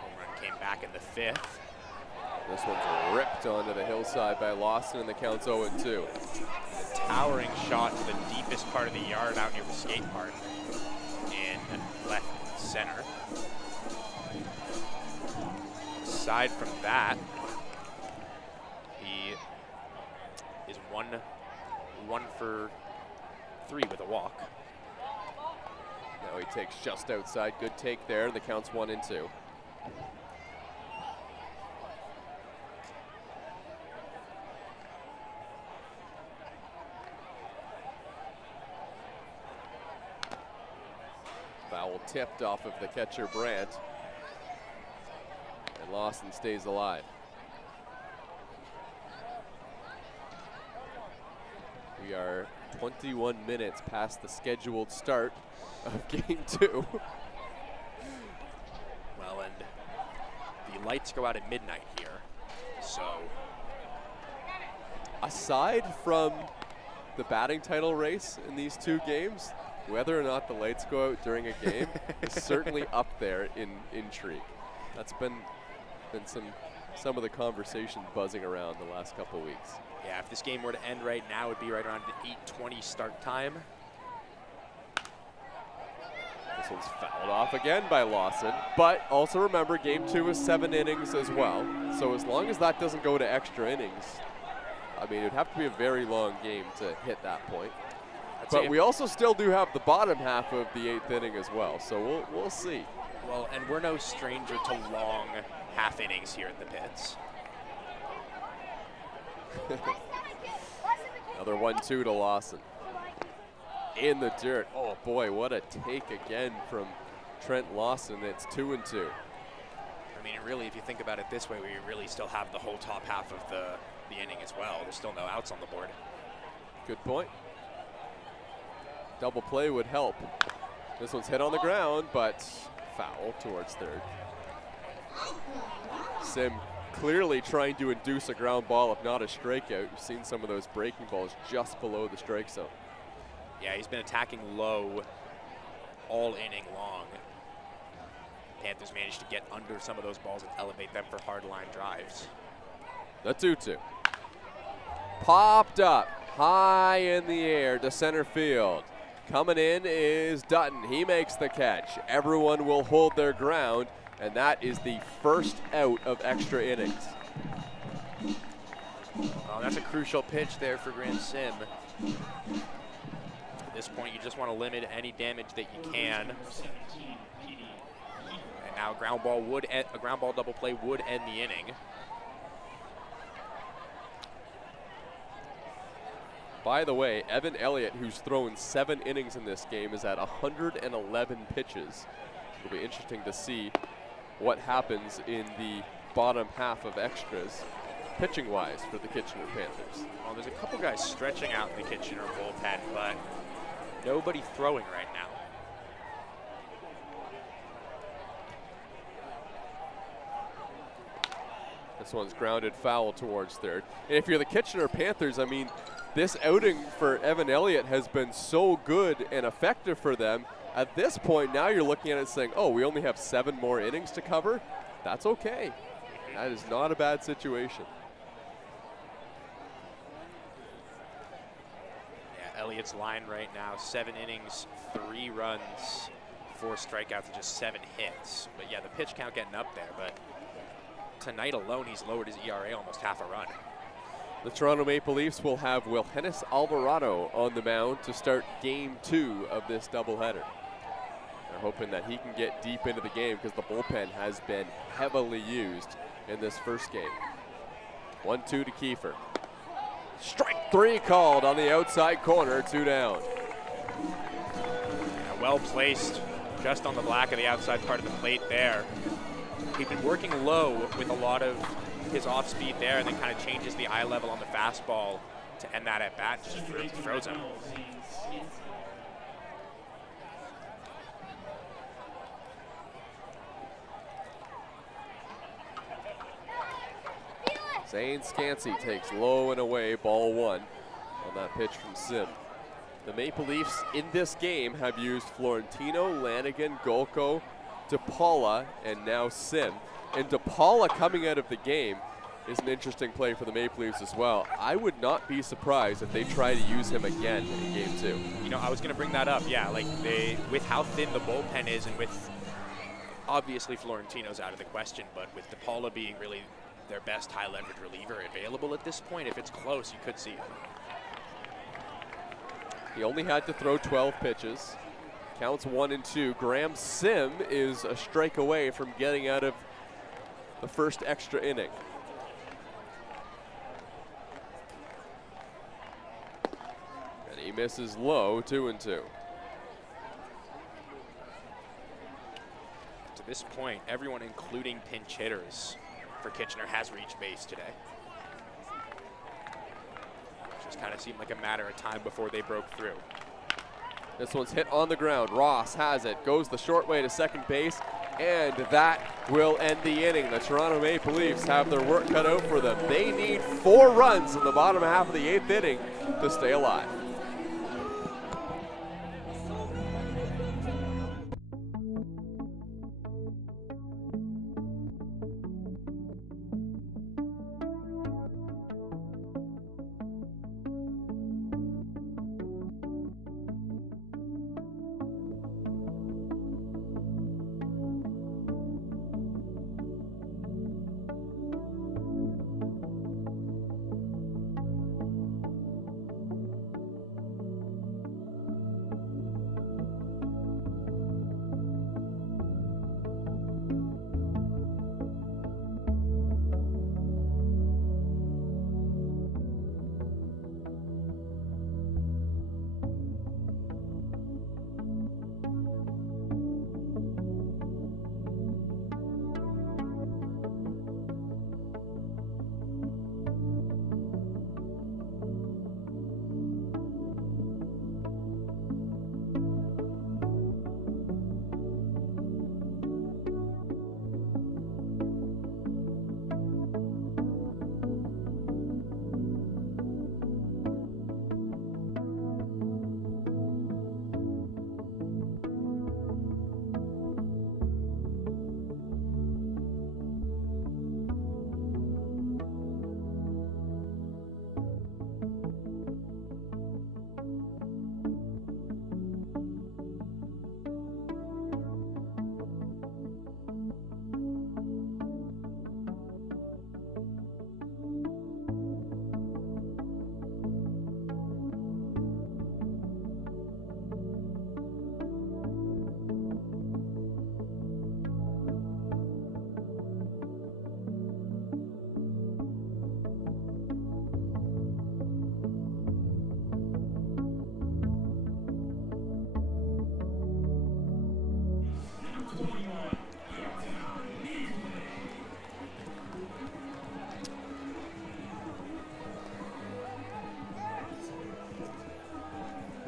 Home run came back in the 5th. This one's ripped onto the hillside by Lawson, and the count's 0-2. A towering shot to the deepest part of the yard out near the skate park in left center. Aside from that, he is one for 3 with a walk. Now he takes just outside. Good take there. The count's 1-2. Foul tipped off of the catcher Brandt. And Lawson stays alive. We are 21 minutes past the scheduled start of game 2. Well, and the lights go out at midnight here, so. Aside from the batting title race in these 2 games, whether or not the lights go out during a game is certainly up there in intrigue. That's been some of the conversation buzzing around the last couple weeks. Yeah, if this game were to end right now, it would be right around the 8:20 start time. This This one's fouled off again by Lawson. But also remember, game 2 is 7 innings as well. So as long as that doesn't go to extra innings, I mean, it'd have to be a very long game to hit that point. But we also still do have the bottom half of the 8th inning as well. So we'll see. Well, and we're no stranger to long half innings here at the pits. Another 1-2 to Lawson. In the dirt. Oh boy, what a take again from Trent Lawson. It's 2-2. I mean, really, if you think about it this way, we really still have the whole top half of the inning as well. There's still no outs on the board. Good point. Double play would help. This one's hit on the ground, but foul towards third. Sim clearly trying to induce a ground ball, if not a strikeout. You've seen some of those breaking balls just below the strike zone. Yeah, he's been attacking low all inning long. Panthers managed to get under some of those balls and elevate them for hard line drives. The 2-2. Popped up high in the air to center field. Coming in is Dutton. He makes the catch. Everyone will hold their ground, and that is the first out of extra innings. Well, that's a crucial pitch there for Grant Sim. At this point, you just want to limit any damage that you can. And now a ground ball double play would end the inning. By the way, Evan Elliott, who's thrown 7 innings in this game, is at 111 pitches. It'll be interesting to see what happens in the bottom half of extras, pitching-wise, for the Kitchener Panthers. Well, there's a couple guys stretching out in the Kitchener bullpen, but nobody throwing right now. This one's grounded foul towards third. And if you're the Kitchener Panthers, I mean, this outing for Evan Elliott has been so good and effective for them. At this point, now you're looking at it saying, oh, we only have 7 more innings to cover. That's okay. That is not a bad situation. Yeah, Elliott's line right now, 7 innings, 3 runs, 4 strikeouts, and just 7 hits. But yeah, the pitch count getting up there, but tonight alone, he's lowered his ERA almost half a run. The Toronto Maple Leafs will have Wilhenis Alvarado on the mound to start game 2 of this doubleheader. They're hoping that he can get deep into the game because the bullpen has been heavily used in this first game. 1-2 to Kiefer. Strike 3 called on the outside corner, 2 down. Yeah, well placed, just on the black of the outside part of the plate there. He's been working low with a lot of his off speed there, and then kind of changes the eye level on the fastball to end that at bat. Just throws him. Zane Scansey takes low and away, ball 1 on that pitch from Sim. The Maple Leafs in this game have used Florentino, Lanigan, Golko, DePaula, and now Sim. And DePaula coming out of the game is an interesting play for the Maple Leafs as well. I would not be surprised if they try to use him again in game 2. You know, I was going to bring that up. Yeah, like with how thin the bullpen is, and with obviously Florentino's out of the question, but with DePaula being really their best high leverage reliever available at this point, if it's close, you could see it. He only had to throw 12 pitches. Counts 1 and 2. Graham Sim is a strike away from getting out of the first extra inning. And he misses low, 2-2. To this point, everyone, including pinch hitters for Kitchener, has reached base today. Just kind of seemed like a matter of time before they broke through. This one's hit on the ground. Ross has it, goes the short way to second base, and that will end the inning. The Toronto Maple Leafs have their work cut out for them. They need 4 runs in the bottom half of the 8th inning to stay alive.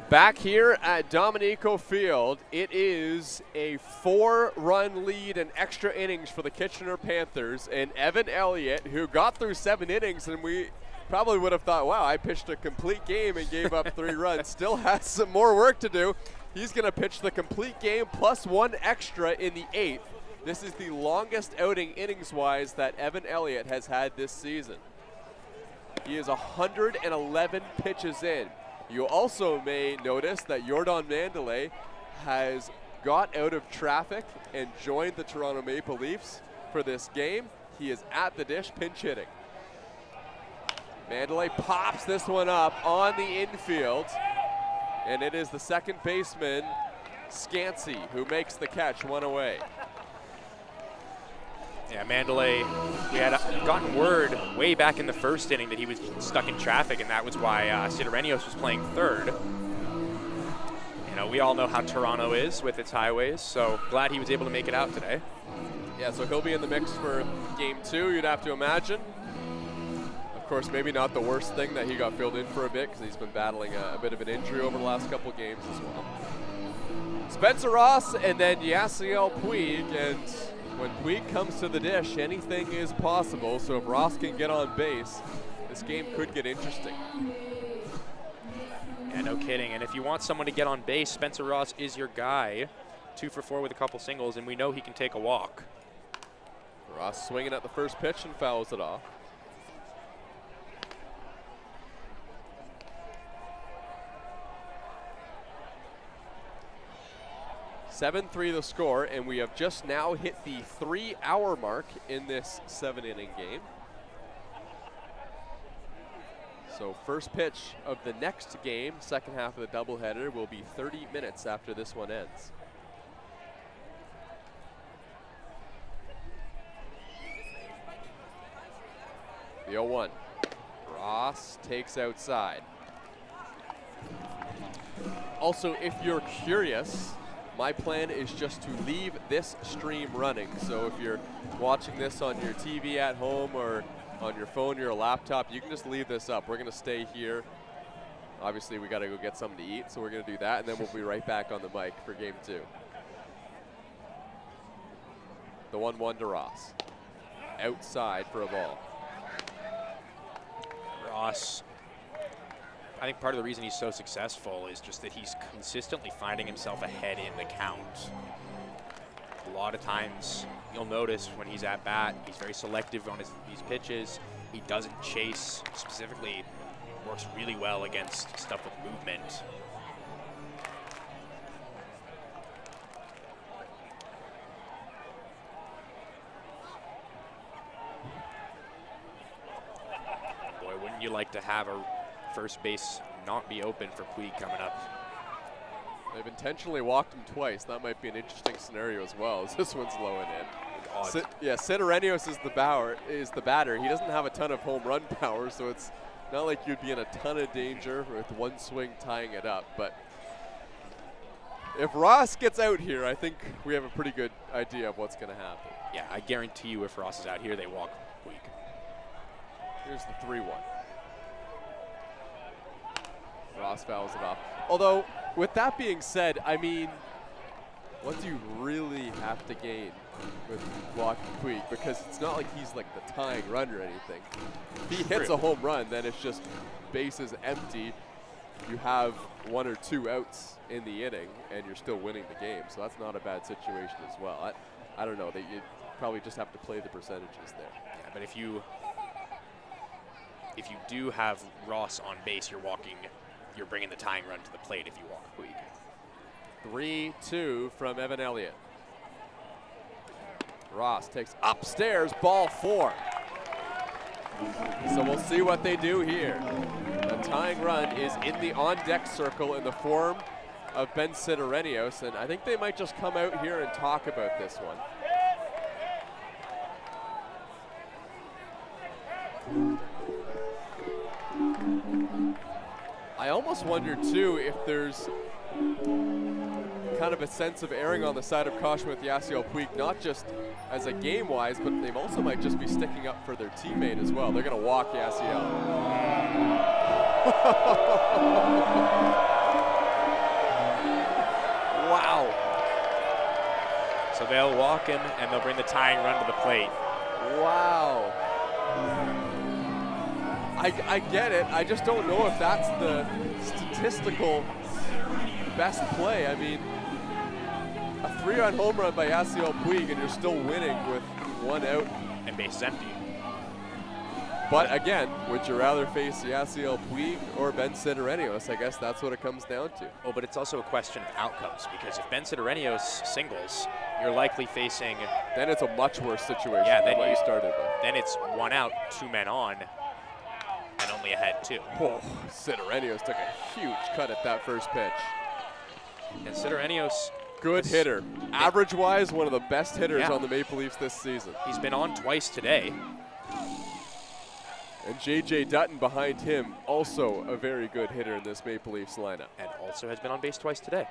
Back here at Dominico Field, it is a 4-run lead and extra innings for the Kitchener Panthers, and Evan Elliott, who got through 7 innings, and we probably would have thought, wow, I pitched a complete game and gave up 3 runs, still has some more work to do. He's going to pitch the complete game plus 1 extra in the 8th. This is the longest outing innings-wise that Evan Elliott has had this season. He is 111 pitches in. You also may notice that Jordan Mandalay has got out of traffic and joined the Toronto Maple Leafs for this game. He is at the dish, pinch hitting. Mandalay pops this one up on the infield, and it is the second baseman, Scansey, who makes the catch, 1 away. Yeah, Mandalay, we had gotten word way back in the first inning that he was stuck in traffic, and that was why Sidorenios was playing third. You know, we all know how Toronto is with its highways, so glad he was able to make it out today. Yeah, so he'll be in the mix for game 2, you'd have to imagine. Of course, maybe not the worst thing that he got filled in for a bit, because he's been battling a bit of an injury over the last couple of games as well. Spencer Ross and then Yasiel Puig, and when Puig comes to the dish, anything is possible. So if Ross can get on base, this game could get interesting. Yeah, no kidding. And if you want someone to get on base, Spencer Ross is your guy. 2 for 4 with a couple singles, and we know he can take a walk. Ross swinging at the first pitch and fouls it off. (7-3) the score, and we have just now hit the 3-hour mark in this 7-inning game. So first pitch of the next game, second half of the doubleheader, will be 30 minutes after this one ends. The 0-1. Ross takes outside. Also, if you're curious, my plan is just to leave this stream running. So if you're watching this on your TV at home or on your phone or your laptop, you can just leave this up. We're going to stay here. Obviously, we got to go get something to eat, so we're going to do that, and then we'll be right back on the mic for game 2. The 1-1 to Ross. Outside for a ball. Ross, I think part of the reason he's so successful is just that he's consistently finding himself ahead in the count. A lot of times you'll notice when he's at bat, he's very selective on these pitches. He doesn't chase, specifically works really well against stuff with movement. Boy, wouldn't you like to have a first base not be open for Puig coming up? They've intentionally walked him twice. That might be an interesting scenario as well, as this one's low and in. Sidorenios is the batter. He doesn't have a ton of home run power, so it's not like you'd be in a ton of danger with one swing tying it up. But if Ross gets out here, I think we have a pretty good idea of what's going to happen. Yeah, I guarantee you if Ross is out here, they walk Puig. Here's the 3-1. Ross fouls it off. Although, with that being said, I mean, what do you really have to gain with walking Puig? Because it's not like he's like the tying run or anything. If he hits a home run, then it's just bases empty. You have 1 or 2 outs in the inning, and you're still winning the game. So that's not a bad situation as well. I don't know. You probably just have to play the percentages there. Yeah, but if you do have Ross on base, you're bringing the tying run to the plate if you walk Puig. 3-2 from Evan Elliott. Ross takes upstairs, ball 4. So we'll see what they do here. The tying run is in the on-deck circle in the form of Ben Sidorenios, and I think they might just come out here and talk about this one. I almost wonder, too, if there's kind of a sense of erring on the side of caution with Yasiel Puig, not just as a game-wise, but they also might just be sticking up for their teammate as well. They're going to walk Yasiel. So they'll walk him, and they'll bring the tying run to the plate. Wow. I get it. I just don't know if that's the statistical best play. I mean, a 3-run home run by Yasiel Puig, and you're still winning with 1 out. And base is empty. But again, would you rather face Yasiel Puig or Ben Sidorenios? I guess that's what it comes down to. Oh, but it's also a question of outcomes, because if Ben Sidorenios singles, you're likely facing. Then it's a much worse situation Yeah, than then what you you- started with. Then it's 1 out, 2 men on, and only ahead 2. Oh, Sidorenios took a huge cut at that first pitch. And Sidorenios, Good hitter. Average-wise, one of the best hitters Yeah. on the Maple Leafs this season. he's been on twice today. And J.J. Dutton behind him, also a very good hitter in this Maple Leafs lineup. And also has been on base twice today.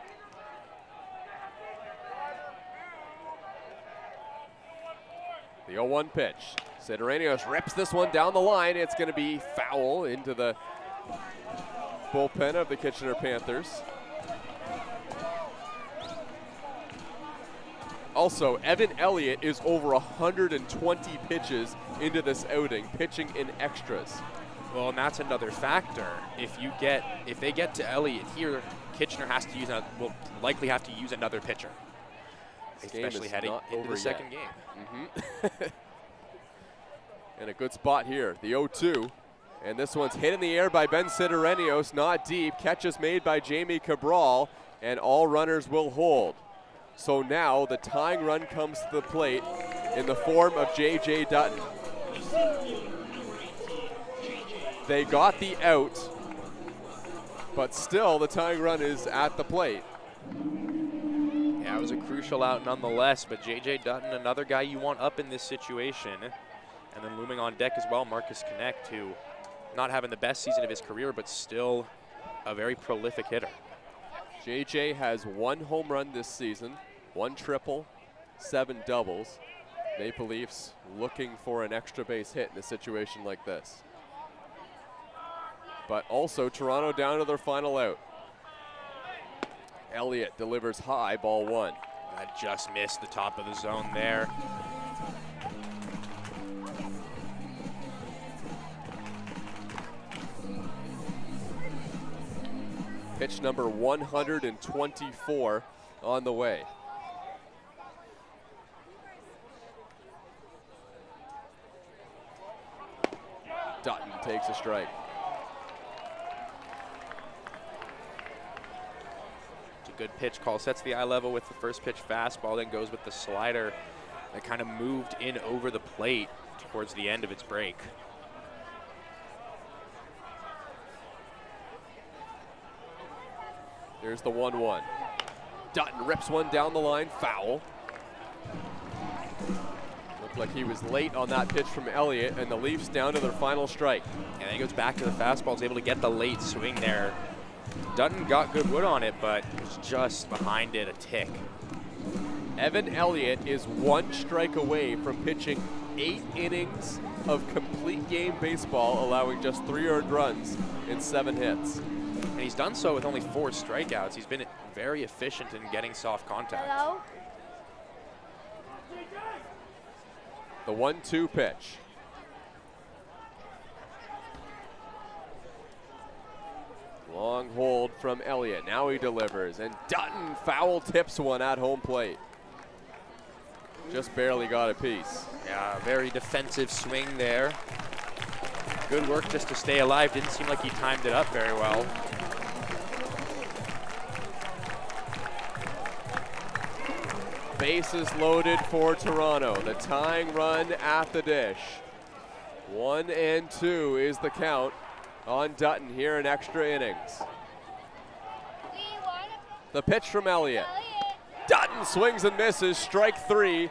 The 0-1 pitch. Sidorenios rips this one down the line. It's going to be foul into the bullpen of the Kitchener Panthers. Also, Evan Elliott is over 120 pitches into this outing, pitching in extras. Well, and that's another factor. If they get to Elliott here, Kitchener has to will likely have to use another pitcher, This game especially is heading not into over the yet. second game. And a good spot here, the 0-2. And this one's hit in the air by Ben Sidorenios, not deep. Catch is made by Jamie Cabral, and all runners will hold. So now the tying run comes to the plate in the form of J.J. Dutton. They got the out, but still the tying run is at the plate. Yeah, it was a crucial out nonetheless, but J.J. Dutton, another guy you want up in this situation. And then looming on deck as well, Marcus Connect, who not having the best season of his career, but still a very prolific hitter. JJ has 1 home run this season, 1 triple, 7 doubles. Maple Leafs looking for an extra base hit in a situation like this. But also Toronto down to their final out. Elliott delivers high, ball 1. That just missed the top of the zone there. Pitch number 124 on the way. Dutton takes a strike. It's a good pitch call. Sets the eye level with the first pitch fastball, then goes with the slider that kind of moved in over the plate towards the end of its break. There's the 1-1. Dutton rips one down the line, foul. Looked like he was late on that pitch from Elliott, and the Leafs down to their final strike. And then he goes back to the fastball, is able to get the late swing there. Dutton got good wood on it, but was just behind it a tick. Evan Elliott is 1 strike away from pitching 8 innings of complete game baseball, allowing just 3 earned runs in 7 hits. And he's done so with only 4 strikeouts. He's been very efficient in getting soft contact. Hello? The 1-2 pitch. Long hold from Elliott. Now he delivers, and Dutton foul tips one at home plate. Just barely got a piece. Yeah, very defensive swing there. Good work just to stay alive. Didn't seem like he timed it up very well. Bases loaded for Toronto. The tying run at the dish. 1-2 is the count on Dutton here in extra innings. The pitch from Elliott. Dutton swings and misses, strike 3.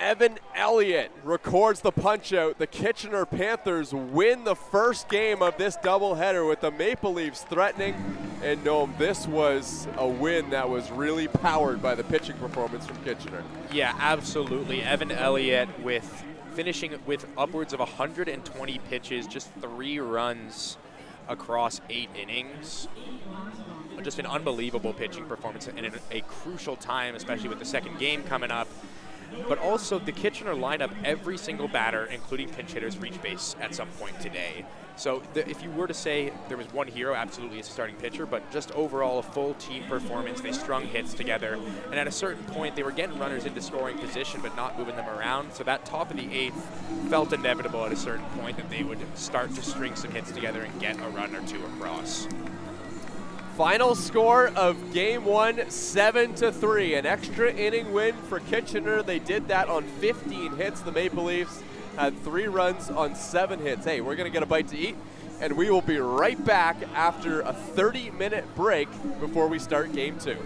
Evan Elliott records the punch-out. The Kitchener Panthers win the first game of this doubleheader with the Maple Leafs threatening. And Noam, this was a win that was really powered by the pitching performance from Kitchener. Yeah, absolutely. Evan Elliott finishing with upwards of 120 pitches, just 3 runs, across 8 innings. Just an unbelievable pitching performance and a crucial time, especially with the second game coming up. But also the Kitchener lineup, every single batter, including pinch hitters, reached base at some point today. So if you were to say there was one hero, absolutely it's a starting pitcher, but just overall a full team performance. They strung hits together, and at a certain point they were getting runners into scoring position but not moving them around. So that top of the 8th felt inevitable at a certain point that they would start to string some hits together and get a run or two across. Final score of game 1, 7-3. An extra inning win for Kitchener. They did that on 15 hits. The Maple Leafs had 3 runs on 7 hits. Hey, we're going to get a bite to eat, and we will be right back after a 30-minute break before we start game 2.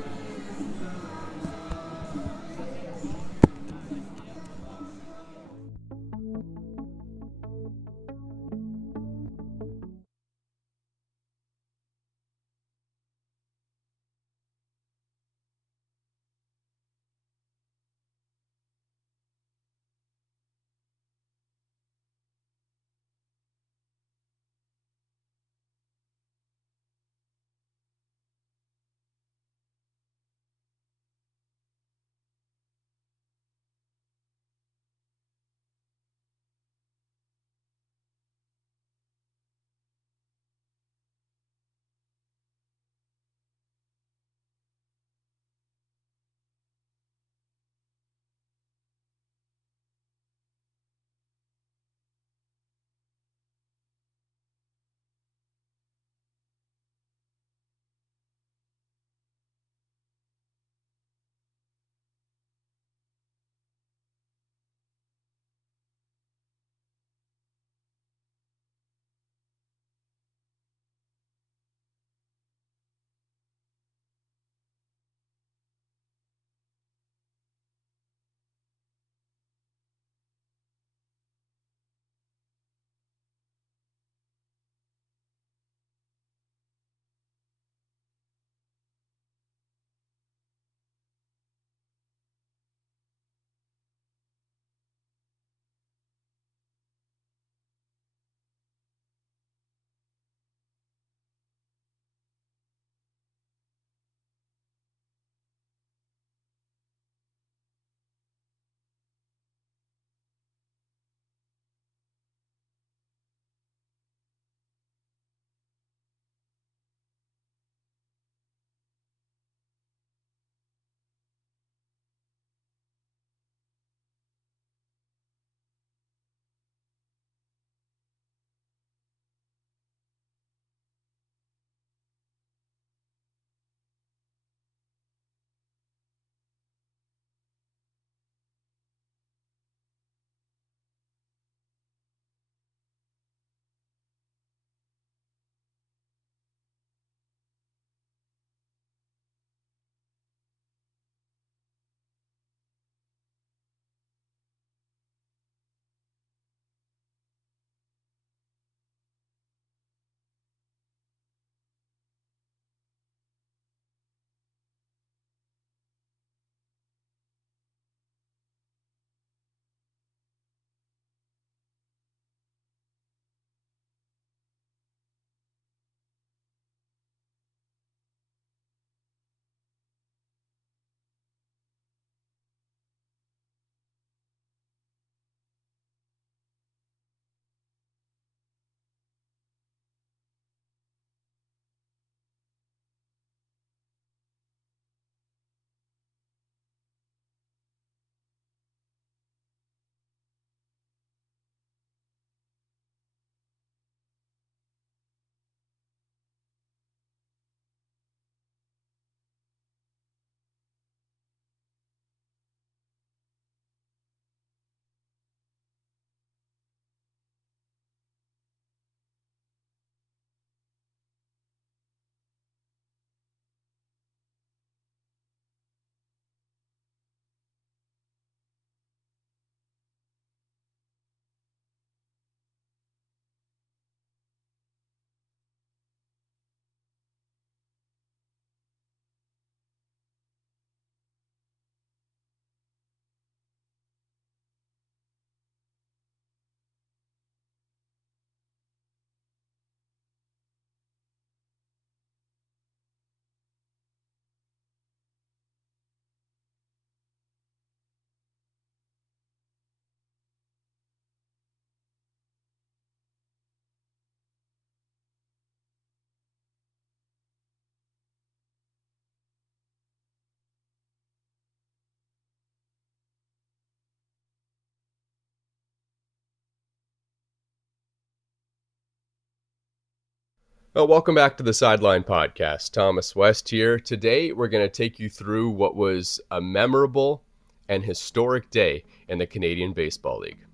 Well, welcome back to the Sideline Podcast. Thomas West here. Today, we're going to take you through what was a memorable and historic day in the Canadian Baseball League.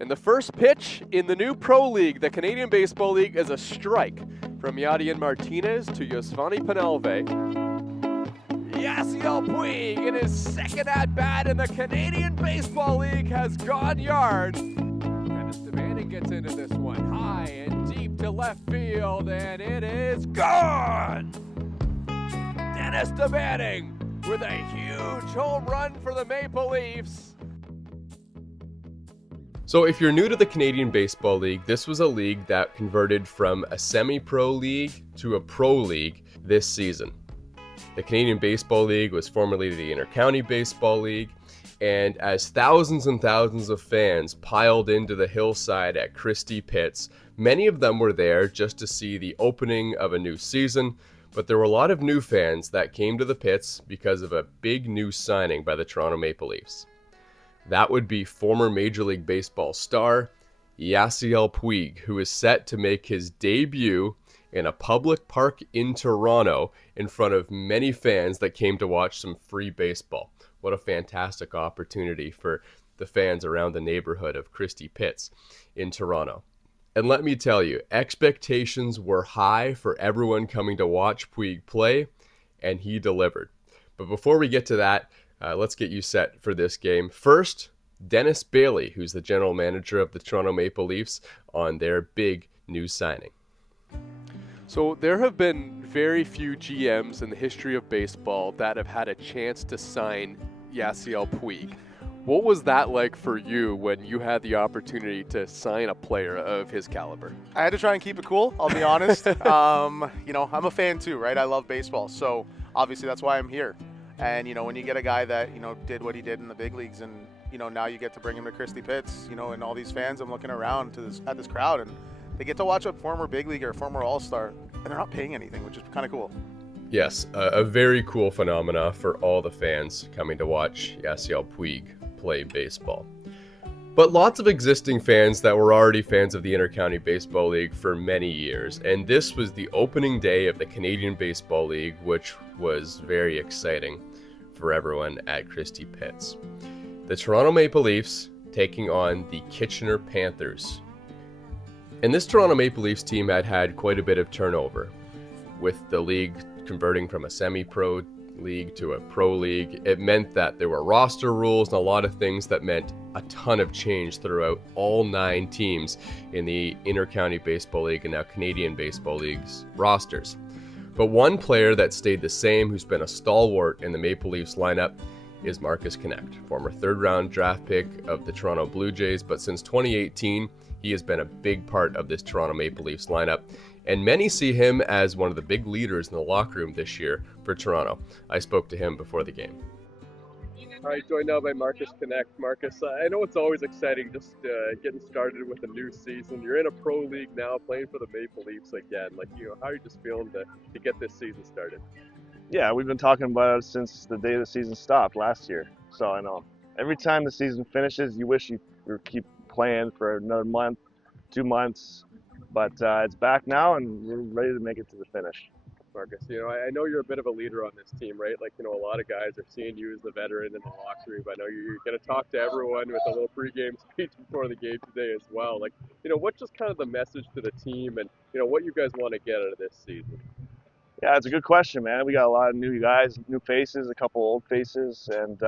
And the first pitch in the new Pro League, the Canadian Baseball League, is a strike from Yadier Martinez to Yosvani Penalve. Yasiel Puig, in his second at-bat in the Canadian Baseball League, has gone yard. Dennis DeManning gets into this one, high and deep to left field, and it is gone! Dennis DeManning with a huge home run for the Maple Leafs. So if you're new to the Canadian Baseball League, this was a league that converted from a semi-pro league to a pro league this season. The Canadian Baseball League was formerly the Intercounty Baseball League, and as thousands and thousands of fans piled into the hillside at Christie Pits, many of them were there just to see the opening of a new season, but there were a lot of new fans that came to the pits because of a big new signing by the Toronto Maple Leafs. That would be former Major League Baseball star Yasiel Puig, who is set to make his debut in a public park in Toronto in front of many fans that came to watch some free baseball. What a fantastic opportunity for the fans around the neighborhood of Christie Pits in Toronto. And let me tell you, expectations were high for everyone coming to watch Puig play, and he delivered. But before we get to that, let's get you set for this game. First, Dennis Bailey, who's the general manager of the Toronto Maple Leafs, on their big new signing. So there have been very few GMs in the history of baseball that have had a chance to sign Yasiel Puig. What was that like for you when you had the opportunity to sign a player of his caliber? I had to try and keep it cool, I'll be honest. I'm a fan too, right? I love baseball, so obviously that's why I'm here. And, when you get a guy that, did what he did in the big leagues and, now you get to bring him to Christie Pits, and all these fans, I'm looking around at this crowd and they get to watch a former big leaguer, former all-star, and they're not paying anything, which is kind of cool. Yes, a very cool phenomena for all the fans coming to watch Yasiel Puig play baseball. But lots of existing fans that were already fans of the Intercounty Baseball League for many years, and this was the opening day of the Canadian Baseball League, which was very exciting for everyone at Christie Pits. The Toronto Maple Leafs taking on the Kitchener Panthers. And this Toronto Maple Leafs team had quite a bit of turnover, with the league converting from a semi-pro league to a pro league. It meant that there were roster rules and a lot of things that meant a ton of change throughout all 9 teams in the Intercounty Baseball League and now Canadian Baseball League's rosters. But one player that stayed the same, who's been a stalwart in the Maple Leafs lineup, is Marcus Connect, former 3rd-round draft pick of the Toronto Blue Jays, but since 2018, he has been a big part of this Toronto Maple Leafs lineup, and many see him as one of the big leaders in the locker room this year for Toronto. I spoke to him before the game. All right, joined now by Marcus Connect. Marcus, I know it's always exciting just getting started with a new season. You're in a pro league now, playing for the Maple Leafs again. How are you just feeling to get this season started? Yeah, we've been talking about it since the day the season stopped last year. So I know every time the season finishes, you wish you keep playing for another month, 2 months, but it's back now and we're ready to make it to the finish. Marcus, I know you're a bit of a leader on this team, right? A lot of guys are seeing you as the veteran in the locker room. I know you're going to talk to everyone with a little pregame speech before the game today as well. What's just kind of the message to the team and, what you guys want to get out of this season? Yeah, it's a good question, man. We got a lot of new guys, new faces, a couple old faces, and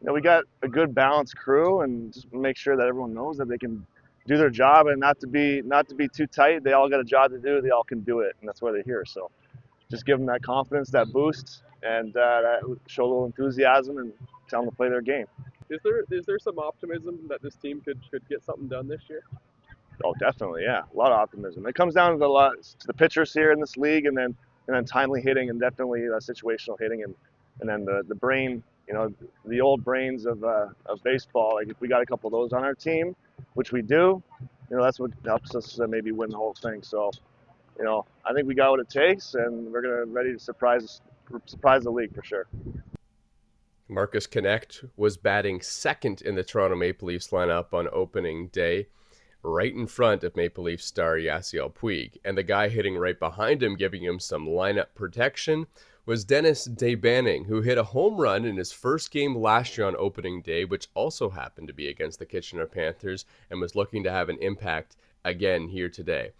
we got a good balanced crew, and just make sure that everyone knows that they can do their job and not to be too tight. They all got a job to do. They all can do it, and that's why they're here. So just give them that confidence, that boost, and show a little enthusiasm and tell them to play their game. Is there some optimism that this team could get something done this year? Oh, definitely, yeah. A lot of optimism. It comes down to the pitchers here in this league, and then timely hitting, and definitely situational hitting, and then the brain. The old brains of baseball. If we got a couple of those on our team, which we do, that's what helps us maybe win the whole thing. So, I think we got what it takes, and we're ready to surprise the league for sure. Marcus Connect was batting second in the Toronto Maple Leafs lineup on opening day. right in front of Maple Leaf star Yasiel Puig. And the guy hitting right behind him, giving him some lineup protection, was Dennis Debanning, who hit a home run in his first game last year on opening day, which also happened to be against the Kitchener Panthers, and was looking to have an impact again here today.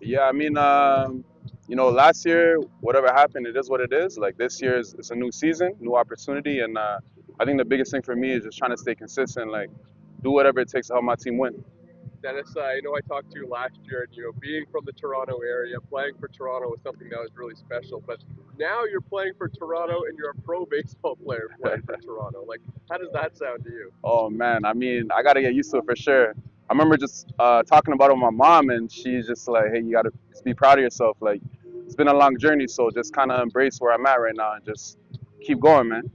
Yeah, I mean, last year, whatever happened, it is what it is. Like this year, it's a new season, new opportunity, and I think the biggest thing for me is just trying to stay consistent, like do whatever it takes to help my team win. Dennis, I know I talked to you last year, and being from the Toronto area, playing for Toronto was something that was really special. But now you're playing for Toronto, and you're a pro baseball player playing for Toronto. Like, how does that sound to you? Oh man, I mean, I gotta get used to it for sure. I remember just talking about it with my mom, and she's just like, "Hey, you gotta just be proud of yourself. Like, it's been a long journey, so just kind of embrace where I'm at right now and just keep going, man."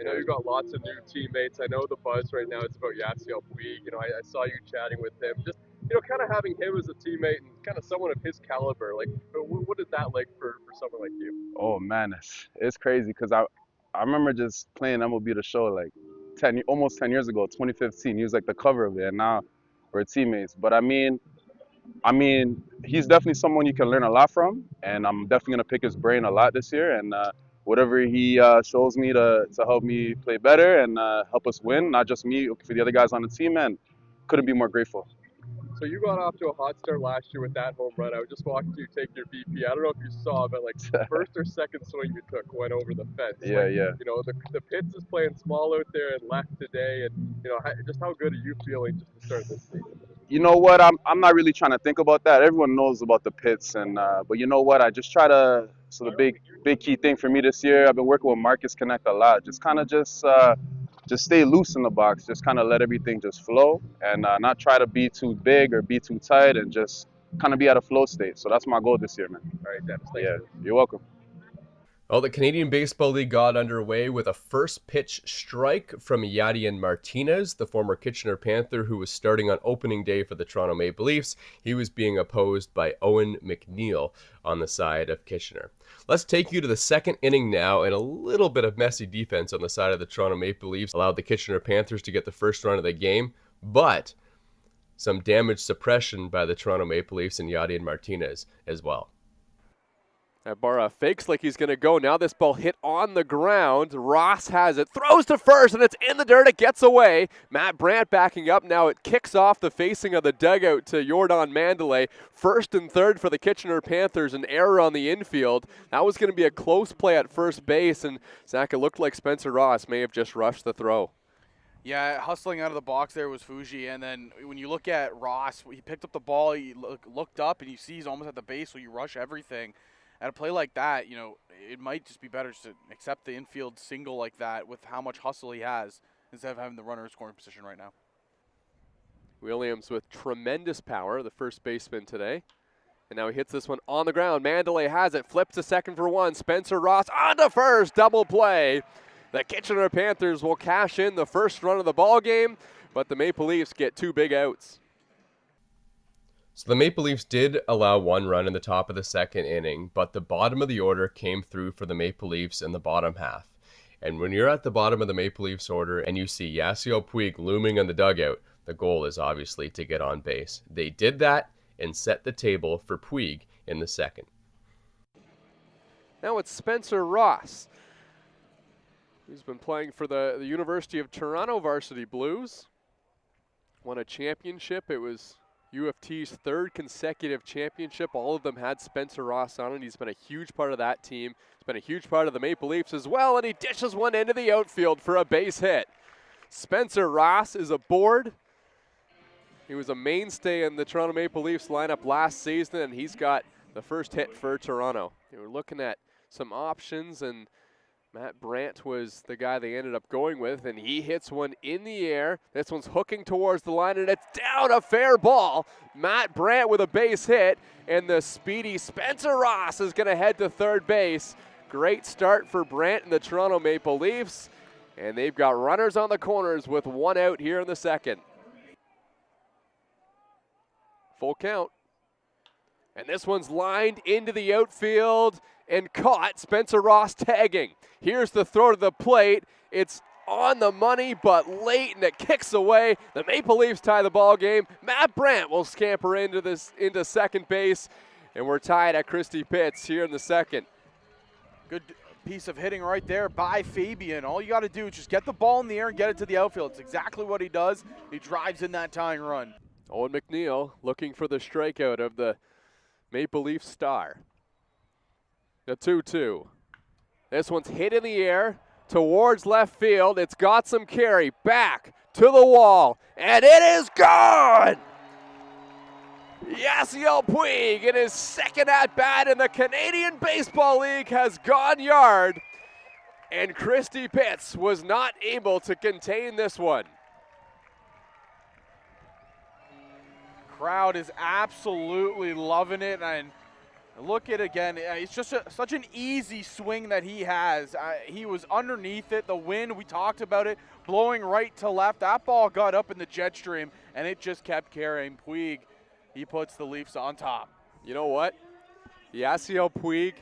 I know you've got lots of new teammates. I know the buzz right now is about Yasiel Puig. I saw you chatting with him. Just, kind of having him as a teammate and kind of someone of his caliber. Like, what is that like for someone like you? Oh man, it's crazy because I remember just playing MLB The Show like almost 10 years ago, 2015. He was like the cover of it, and now we're teammates. But I mean, he's definitely someone you can learn a lot from, and I'm definitely gonna pick his brain a lot this year. And whatever he shows me to help me play better and help us win, not just me, for the other guys on the team, man, couldn't be more grateful. So you got off to a hot start last year with that home run. I was just watching you take your BP. I don't know if you saw, but like first or second swing you took went over the fence. Yeah, like, yeah. The Pitts is playing small out there and left today, and just how good are you feeling just to start this season? You know what? I'm not really trying to think about that. Everyone knows about the Pits, and but you know what? I just try to. So the big key thing for me this year, I've been working with Marcus Connect a lot. Just kind of just stay loose in the box. Just kind of let everything just flow, and not try to be too big or be too tight, and just kind of be at a flow state. So that's my goal this year, man. All right, Dennis. Yeah, you're welcome. Well, the Canadian Baseball League got underway with a first pitch strike from Yadier Martinez, the former Kitchener Panther who was starting on opening day for the Toronto Maple Leafs. He was being opposed by Owen McNeil on the side of Kitchener. Let's take you to the second inning now, and a little bit of messy defense on the side of the Toronto Maple Leafs allowed the Kitchener Panthers to get the first run of the game, but some damage suppression by the Toronto Maple Leafs and Yadier Martinez as well. Barra fakes like he's going to go. Now this ball hit on the ground. Ross has it, throws to first, and it's in the dirt. It gets away. Matt Brandt backing up. Now it kicks off the facing of the dugout to Jordan Mandalay. First and third for the Kitchener Panthers, an error on the infield. That was going to be a close play at first base, and Zach, it looked like Spencer Ross may have just rushed the throw. Yeah, hustling out of the box there was Fuji, and then when you look at Ross, he picked up the ball, he looked up, and you see he's almost at the base, so you rush everything. At a play like that, it might just be better to accept the infield single like that with how much hustle he has instead of having the runner in scoring position right now. Williams with tremendous power, the first baseman today. And now he hits this one on the ground. Mandalay has it, flips to second for one. Spencer Ross on to first, double play. The Kitchener Panthers will cash in the first run of the ball game, but the Maple Leafs get two big outs. So the Maple Leafs did allow one run in the top of the second inning, but the bottom of the order came through for the Maple Leafs in the bottom half. And when you're at the bottom of the Maple Leafs order and you see Yasiel Puig looming on the dugout, the goal is obviously to get on base. They did that and set the table for Puig in the second. Now it's Spencer Ross, who's been playing for the University of Toronto Varsity Blues. Won a championship. It was U of T's third consecutive championship. All of them had Spencer Ross on it. He's been a huge part of that team. He's been a huge part of the Maple Leafs as well, and he dishes one into the outfield for a base hit. Spencer Ross is aboard. He was a mainstay in the Toronto Maple Leafs lineup last season, and he's got the first hit for Toronto. They were looking at some options, and Matt Brandt was the guy they ended up going with, and he hits one in the air. This one's hooking towards the line, and it's down, a fair ball. Matt Brandt with a base hit, and the speedy Spencer Ross is going to head to third base. Great start for Brandt and the Toronto Maple Leafs, and they've got runners on the corners with one out here in the second. Full count. And this one's lined into the outfield and caught. Spencer Ross tagging. Here's the throw to the plate. It's on the money, but late, and it kicks away. The Maple Leafs tie the ball game. Matt Brandt will scamper into second base, and we're tied at Christie Pitts here in the second. Good piece of hitting right there by Fabian. All you got to do is just get the ball in the air and get it to the outfield. It's exactly what he does. He drives in that tying run. Owen McNeil looking for the strikeout of the Maple Leaf star. The 2-2. This one's hit in the air towards left field. It's got some carry back to the wall, and it is gone! Yasiel Puig in his second at-bat in the Canadian Baseball League has gone yard, and Christie Pitts was not able to contain this one. Crowd is absolutely loving it, and look at it again. It's just such an easy swing that he has. He was underneath it. The wind, we talked about it, blowing right to left. That ball got up in the jet stream, and it just kept carrying. Puig, he puts the Leafs on top. You know what? Yasiel Puig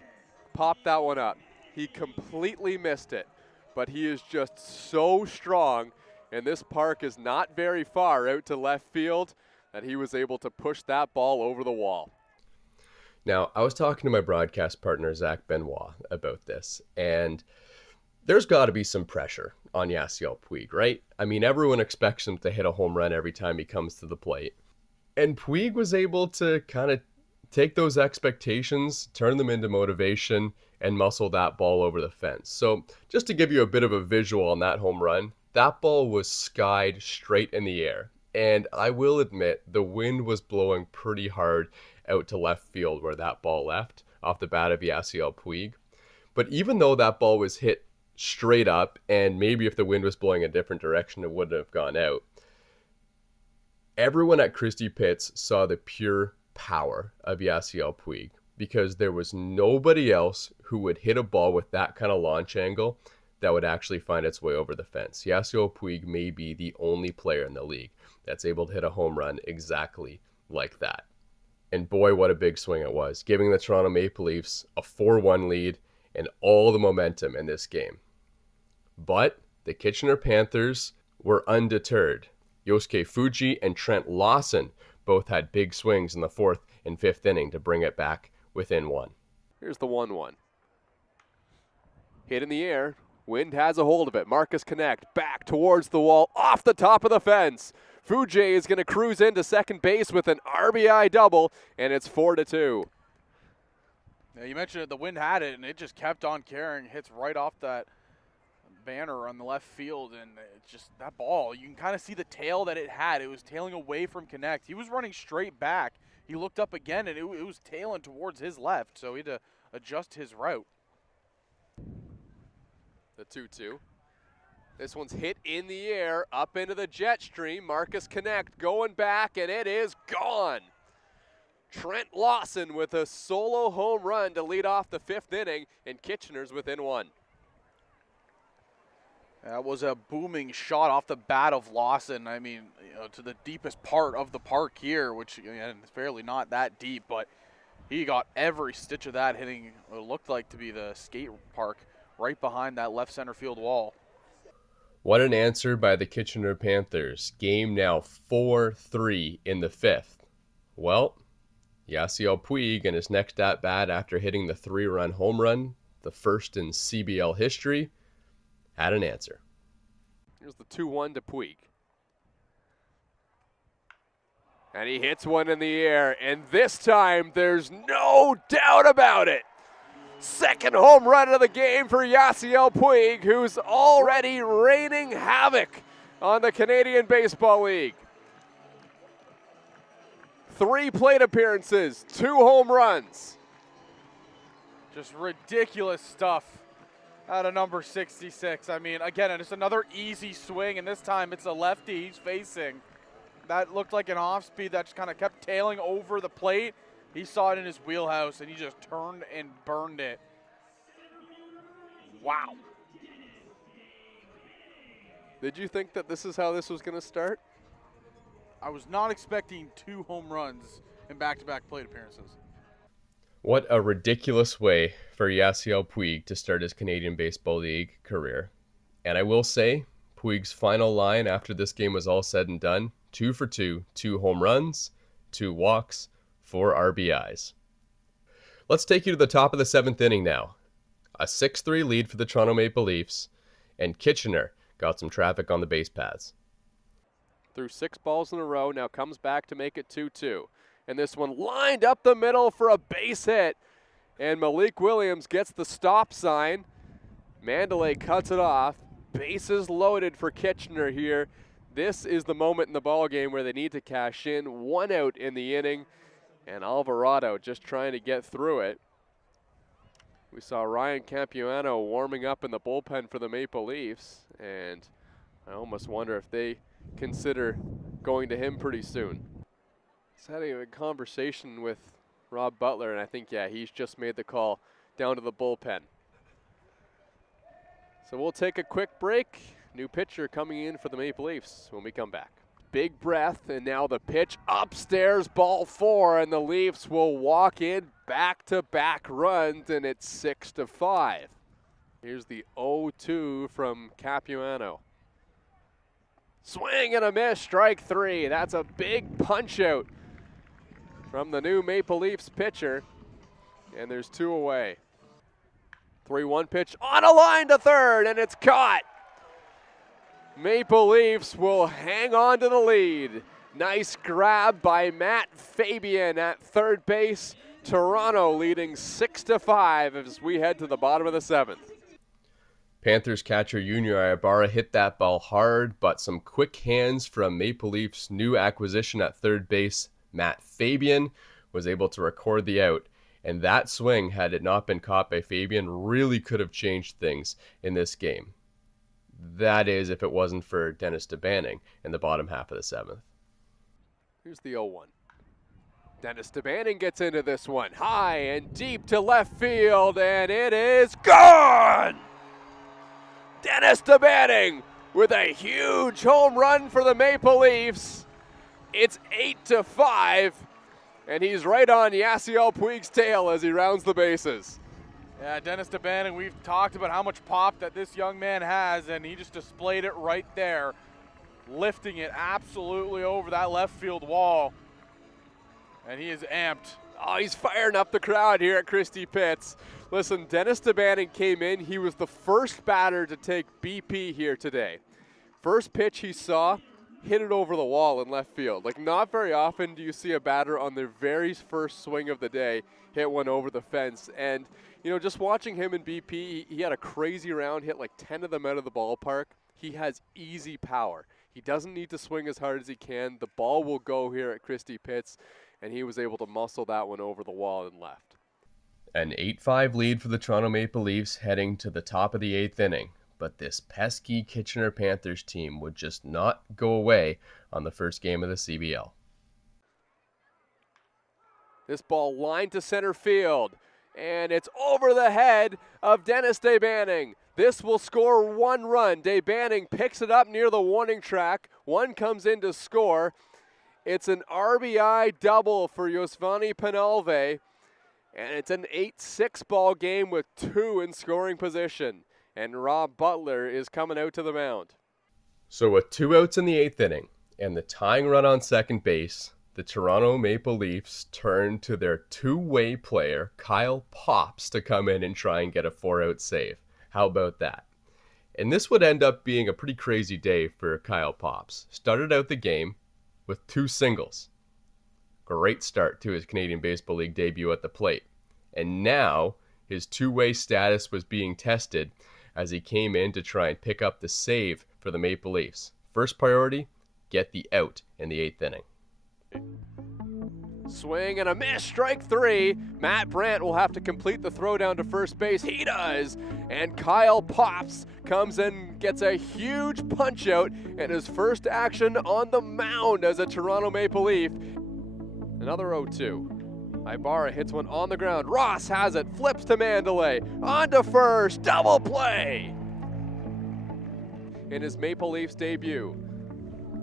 popped that one up. He completely missed it, but he is just so strong, and this park is not very far out to left field, that he was able to push that ball over the wall. Now, I was talking to my broadcast partner, Zach Benoit, about this, and there's got to be some pressure on Yasiel Puig, right? I mean, everyone expects him to hit a home run every time he comes to the plate. And Puig was able to kind of take those expectations, turn them into motivation, and muscle that ball over the fence. So just to give you a bit of a visual on that home run, that ball was skied straight in the air. And I will admit, the wind was blowing pretty hard out to left field where that ball left off the bat of Yasiel Puig. But even though that ball was hit straight up, and maybe if the wind was blowing a different direction, it wouldn't have gone out, everyone at Christie Pitts saw the pure power of Yasiel Puig, because there was nobody else who would hit a ball with that kind of launch angle that would actually find its way over the fence. Yasiel Puig may be the only player in the league that's able to hit a home run exactly like that. And boy, what a big swing it was, giving the Toronto Maple Leafs a 4-1 lead and all the momentum in this game. But the Kitchener Panthers were undeterred. Yosuke Fuji and Trent Lawson both had big swings in the fourth and fifth inning to bring it back within one. Here's the 1-1. Hit in the air. Wind has a hold of it. Marcus Connect back towards the wall, off the top of the fence. Fuji is going to cruise into second base with an RBI double, and it's 4-2. Yeah, you mentioned it, the wind had it, and it just kept on carrying. Hits right off that banner on the left field, and it just, that ball, you can kind of see the tail that it had. It was tailing away from Connect. He was running straight back. He looked up again, and it was tailing towards his left, so he had to adjust his route. The 2-2. This one's hit in the air, up into the jet stream. Marcus Connect going back, and it is gone. Trent Lawson with a solo home run to lead off the fifth inning, and Kitchener's within one. That was a booming shot off the bat of Lawson. I mean, to the deepest part of the park here, which again, is fairly not that deep, but he got every stitch of that, hitting what looked like to be the skate park right behind that left center field wall. What an answer by the Kitchener Panthers. Game now 4-3 in the fifth. Well, Yasiel Puig in his next at-bat after hitting the 3-run home run, the first in CBL history, had an answer. Here's the 2-1 to Puig. And he hits one in the air, and this time there's no doubt about it. Second home run of the game for Yasiel Puig, who's already raining havoc on the Canadian Baseball League. 3 plate appearances, 2 home runs. Just ridiculous stuff out of number 66. I mean, again, it's another easy swing, and this time it's a lefty he's facing. That looked like an off-speed that just kind of kept tailing over the plate. He saw it in his wheelhouse, and he just turned and burned it. Wow. Did you think that this is how this was going to start? I was not expecting 2 home runs in back-to-back plate appearances. What a ridiculous way for Yasiel Puig to start his Canadian Baseball League career. And I will say, Puig's final line after this game was all said and done: 2 for 2, 2 home runs, 2 walks, 4 RBIs. Let's take you to the top of the 7th inning now. A 6-3 lead for the Toronto Maple Leafs, and Kitchener got some traffic on the base paths. Threw 6 balls in a row, now comes back to make it 2-2. And this one lined up the middle for a base hit. And Malik Williams gets the stop sign. Mandalay cuts it off. Bases loaded for Kitchener here. This is the moment in the ball game where they need to cash in. 1 out in the inning, and Alvarado just trying to get through it. We saw Ryan Campiano warming up in the bullpen for the Maple Leafs, and I almost wonder if they consider going to him pretty soon. I was having a conversation with Rob Butler, and I think, yeah, he's just made the call down to the bullpen. So we'll take a quick break. New pitcher coming in for the Maple Leafs when we come back. Big breath, and now the pitch upstairs, ball 4, and the Leafs will walk in back-to-back runs, and it's 6-5. Here's the 0-2 from Capuano. Swing and a miss, strike 3. That's a big punch out from the new Maple Leafs pitcher, and there's 2 away. 3-1 pitch on a line to third, and it's caught. Maple Leafs will hang on to the lead. Nice grab by Matt Fabian at third base. Toronto leading 6-5 as we head to the bottom of the 7th. Panthers catcher Junior Ibarra hit that ball hard, but some quick hands from Maple Leafs' new acquisition at third base, Matt Fabian, was able to record the out. And that swing, had it not been caught by Fabian, really could have changed things in this game. That is, if it wasn't for Dennis DeBanning in the bottom half of the 7th. Here's the 0-1. Dennis DeBanning gets into this one. High and deep to left field, and it is gone! Dennis DeBanning with a huge home run for the Maple Leafs. It's 8-5. And he's right on Yasiel Puig's tail as he rounds the bases. Yeah, Dennis DeBanning, we've talked about how much pop that this young man has, and he just displayed it right there, lifting it absolutely over that left field wall. And he is amped. Oh, he's firing up the crowd here at Christie Pitts. Listen, Dennis DeBanning came in. He was the first batter to take BP here today. First pitch he saw, hit it over the wall in left field. Like, not very often do you see a batter on their very first swing of the day hit one over the fence. And, you know, just watching him in BP, he had a crazy round, hit like 10 of them out of the ballpark. He has easy power. He doesn't need to swing as hard as he can. The ball will go here at Christie Pitts, and he was able to muscle that one over the wall and left. An 8-5 lead for the Toronto Maple Leafs heading to the top of the 8th inning. But this pesky Kitchener Panthers team would just not go away on the first game of the CBL. This ball lined to center field, and it's over the head of Dennis DeBanning. This will score 1 run. DeBanning picks it up near the warning track. 1 comes in to score. It's an RBI double for Yosvani Penalve, and it's an 8-6 ball game with 2 in scoring position. And Rob Butler is coming out to the mound. So with 2 outs in the 8th inning and the tying run on second base, the Toronto Maple Leafs turn to their two-way player, Kyle Pops, to come in and try and get a 4-out save. How about that? And this would end up being a pretty crazy day for Kyle Pops. Started out the game with 2 singles. Great start to his Canadian Baseball League debut at the plate. And now his two-way status was being tested as he came in to try and pick up the save for the Maple Leafs. First priority, get the out in the 8th inning. Swing and a miss, strike 3. Matt Brandt will have to complete the throw down to first base. He does. And Kyle Pops comes in, gets a huge punch out and his first action on the mound as a Toronto Maple Leaf. Another 0-2. Ibarra hits one on the ground. Ross has it, flips to Mandalay. On to first, double play. In his Maple Leafs debut.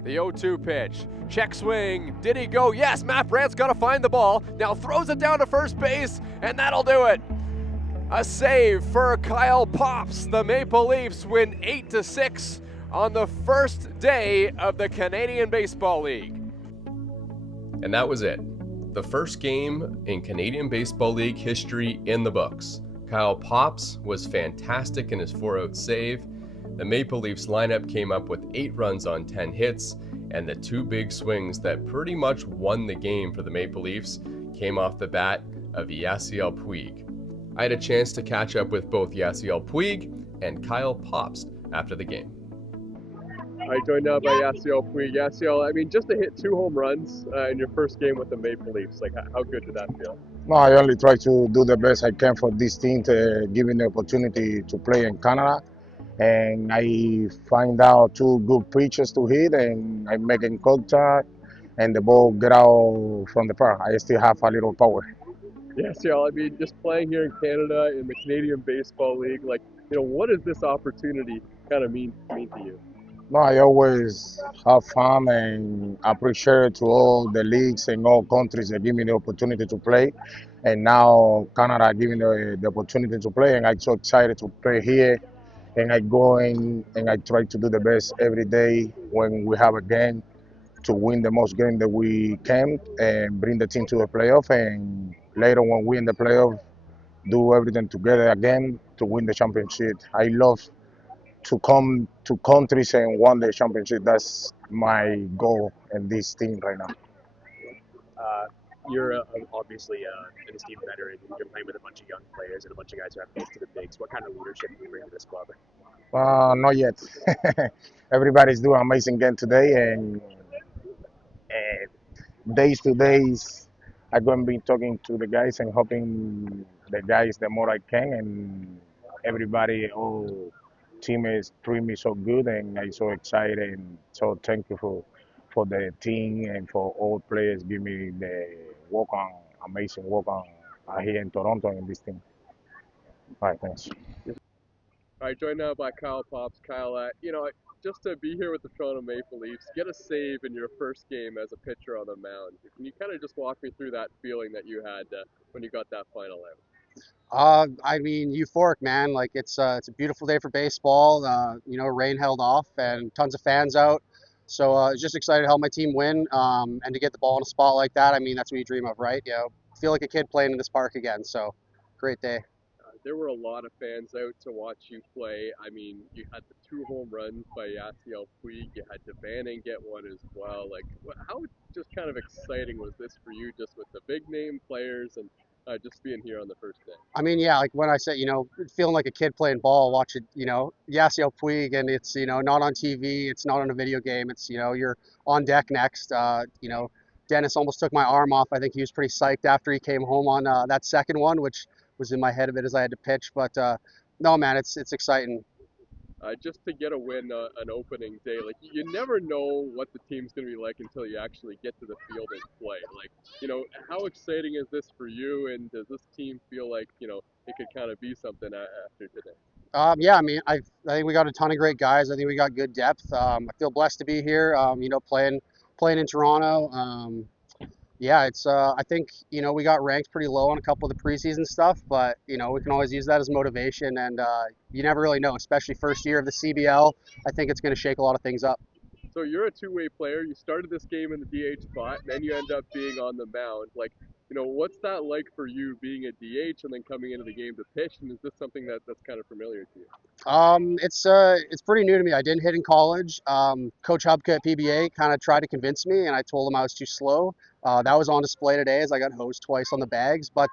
The 0-2 pitch. Check swing. Did he go? Yes, Matt Brandt's got to find the ball. Now throws it down to first base, and that'll do it. A save for Kyle Pops. The Maple Leafs win 8-6 on the first day of the Canadian Baseball League. And that was it. The first game in Canadian Baseball League history in the books. Kyle Pops was fantastic in his 4-out save. The Maple Leafs lineup came up with 8 runs on 10 hits, and the 2 big swings that pretty much won the game for the Maple Leafs came off the bat of Yasiel Puig. I had a chance to catch up with both Yasiel Puig and Kyle Pops after the game. All right, joined now by Yasiel Puig. Yasiel, I mean, just to hit 2 home runs in your first game with the Maple Leafs, like how good did that feel? No, I only try to do the best I can for this team, to give me the opportunity to play in Canada. And I find out 2 good pitches to hit, and I make in contact, and the ball get out from the park. I still have a little power. Yasiel, I mean, just playing here in Canada in the Canadian Baseball League, like, what does this opportunity kind of mean to you? No, I always have fun, and I appreciate to all the leagues and all countries that give me the opportunity to play. And now Canada giving the opportunity to play, and I'm so excited to play here. And I go in and I try to do the best every day when we have a game, to win the most game that we can and bring the team to the playoff. And later when we in the playoff, do everything together again to win the championship. I love to come to countries and win the championship. That's my goal in this team right now. You're obviously an esteemed veteran. You're playing with a bunch of young players and a bunch of guys who have faced to the bigs. What kind of leadership do you bring to this club? Not yet. Everybody's doing an amazing game today, and days to days, I'm going to be talking to the guys and helping the guys the more I can. And everybody, all teammates treat me so good, and I'm so excited. And so thank you for the team and for all players give me the amazing work on here in Toronto in this team. All right, thanks. All right, joined now by Kyle Pops. Kyle, just to be here with the Toronto Maple Leafs, get a save in your first game as a pitcher on the mound. Can you kind of just walk me through that feeling that you had when you got that final out? I mean, euphoric, man. Like it's a beautiful day for baseball. Rain held off and tons of fans out. So just excited to help my team win and to get the ball in a spot like that. I mean, that's what you dream of, right? Feel like a kid playing in this park again. So great day. There were a lot of fans out to watch you play. I mean, you had the 2 home runs by Yasiel Puig. You had Devanning get one as well. Like, how just kind of exciting was this for you, just with the big name players and just being here on the first day? I mean, yeah, like when I said, feeling like a kid playing ball, watching, Yasiel Puig, and it's, not on TV, it's not on a video game, it's, you're on deck next. Dennis almost took my arm off. I think he was pretty psyched after he came home on that second one, which was in my head a bit as I had to pitch. But no, man, it's exciting. Just to get a win an opening day, like you never know what the team's going to be like until you actually get to the field and play. Like, how exciting is this for you, and does this team feel like, it could kind of be something after today? Yeah, I mean, I think we got a ton of great guys. I think we got good depth. I feel blessed to be here, playing in Toronto. Yeah, it's I think, we got ranked pretty low on a couple of the preseason stuff, but, we can always use that as motivation, and you never really know, especially first year of the CBL. I think it's going to shake a lot of things up. So you're a 2-way player. You started this game in the DH spot, and then you end up being on the mound. Like, what's that like for you being a DH and then coming into the game to pitch? And is this something that's kind of familiar to you? It's pretty new to me. I didn't hit in college. Coach Hubka at PBA kind of tried to convince me, and I told him I was too slow. That was on display today as I got hosed twice on the bags. But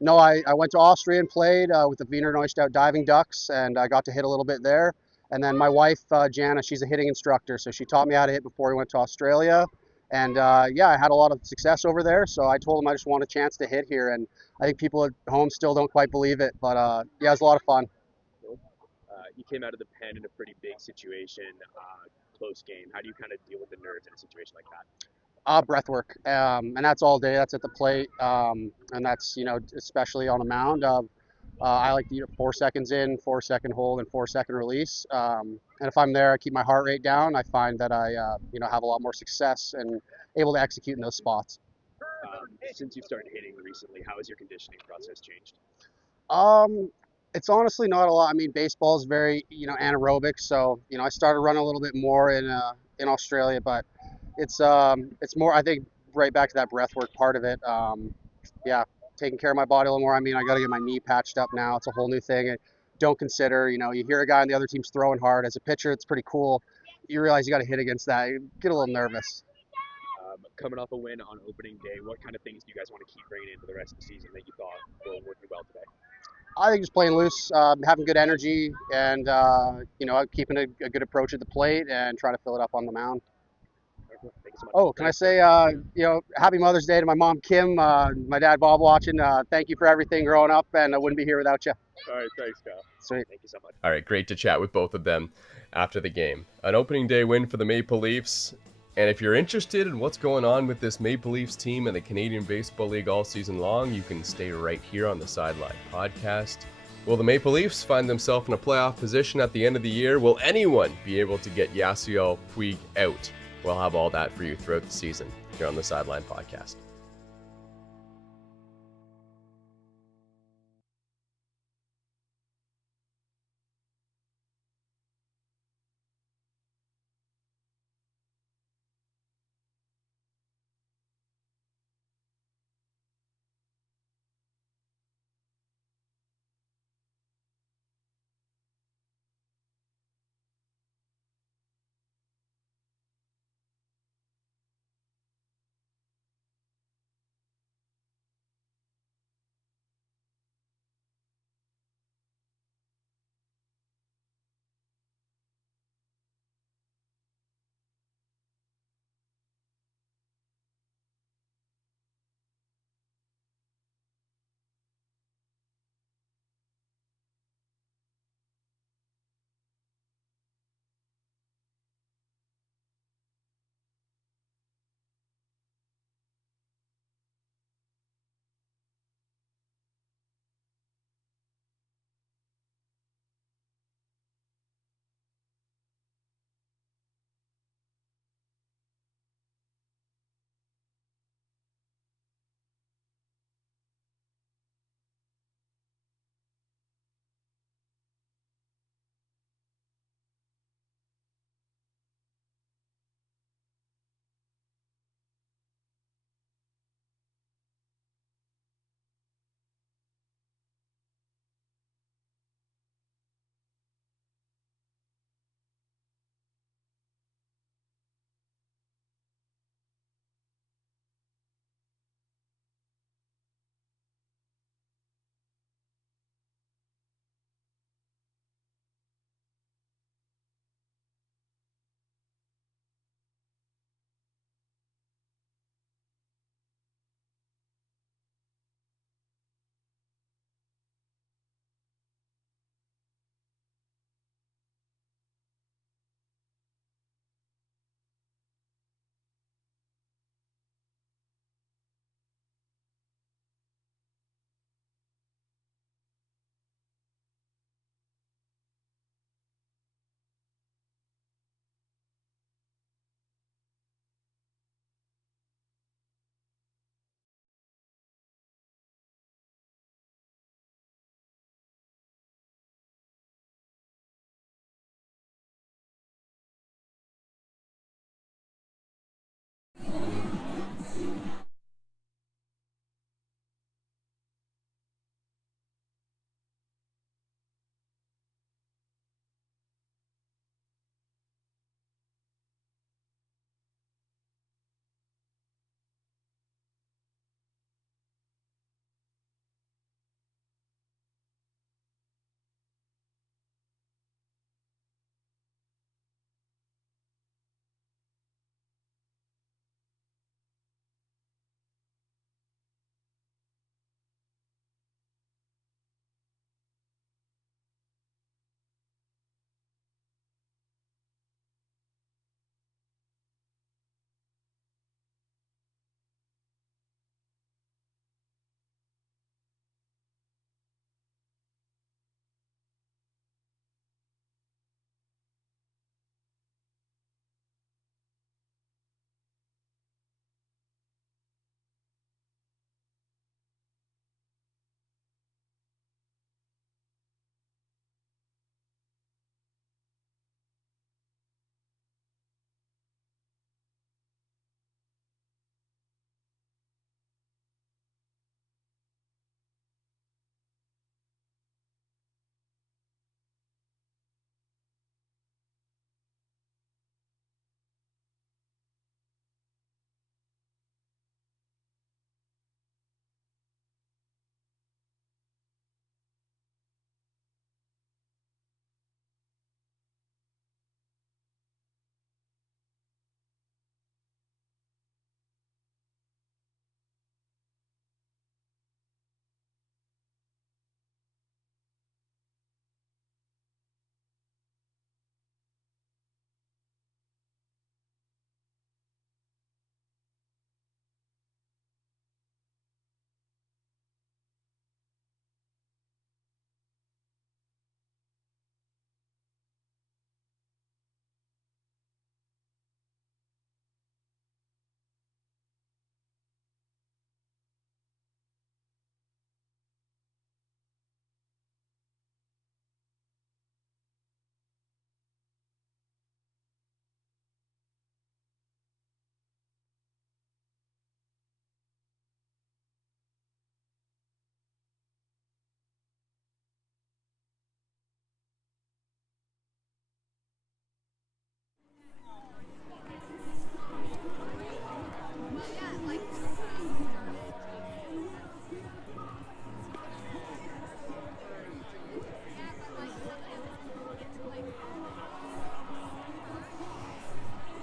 no, I went to Austria and played with the Wiener Neustadt Diving Ducks, and I got to hit a little bit there. And then my wife, Jana, she's a hitting instructor, so she taught me how to hit before we went to Australia. And yeah, I had a lot of success over there, so I told them I just want a chance to hit here. And I think people at home still don't quite believe it, but yeah, it was a lot of fun. You came out of the pen in a pretty big situation, close game. How do you kind of deal with the nerves in a situation like that? Breath work, and that's all day. That's at the plate, and that's, especially on the mound. I like to 4 seconds in, 4 second hold, and 4 second release. And if I'm there, I keep my heart rate down. I find that I, have a lot more success and able to execute in those spots. Since you've started hitting recently, how has your conditioning process changed? It's honestly not a lot. I mean, baseball is very, anaerobic. So, I started running a little bit more in Australia, but it's more. I think right back to that breath work part of it. Yeah, taking care of my body a little more. I mean, I got to get my knee patched up now. It's a whole new thing. And don't consider, you hear a guy on the other team's throwing hard. As a pitcher, it's pretty cool. You realize you got to hit against that. You get a little nervous. Coming off a win on opening day, what kind of things do you guys want to keep bringing into the rest of the season that you thought were working well today? I think just playing loose, having good energy, and keeping a good approach at the plate and trying to fill it up on the mound. Thank you so much. Oh, can I say, happy Mother's Day to my mom Kim, my dad Bob watching. Thank you for everything growing up, and I wouldn't be here without you. All right, thanks, Kyle. Sweet. Thank you so much. All right, great to chat with both of them after the game. An opening day win for the Maple Leafs. And if you're interested in what's going on with this Maple Leafs team and the Canadian Baseball League all season long, you can stay right here on the Sideline Podcast. Will the Maple Leafs find themselves in a playoff position at the end of the year? Will anyone be able to get Yasiel Puig out? We'll have all that for you throughout the season here on the Sideline Podcast.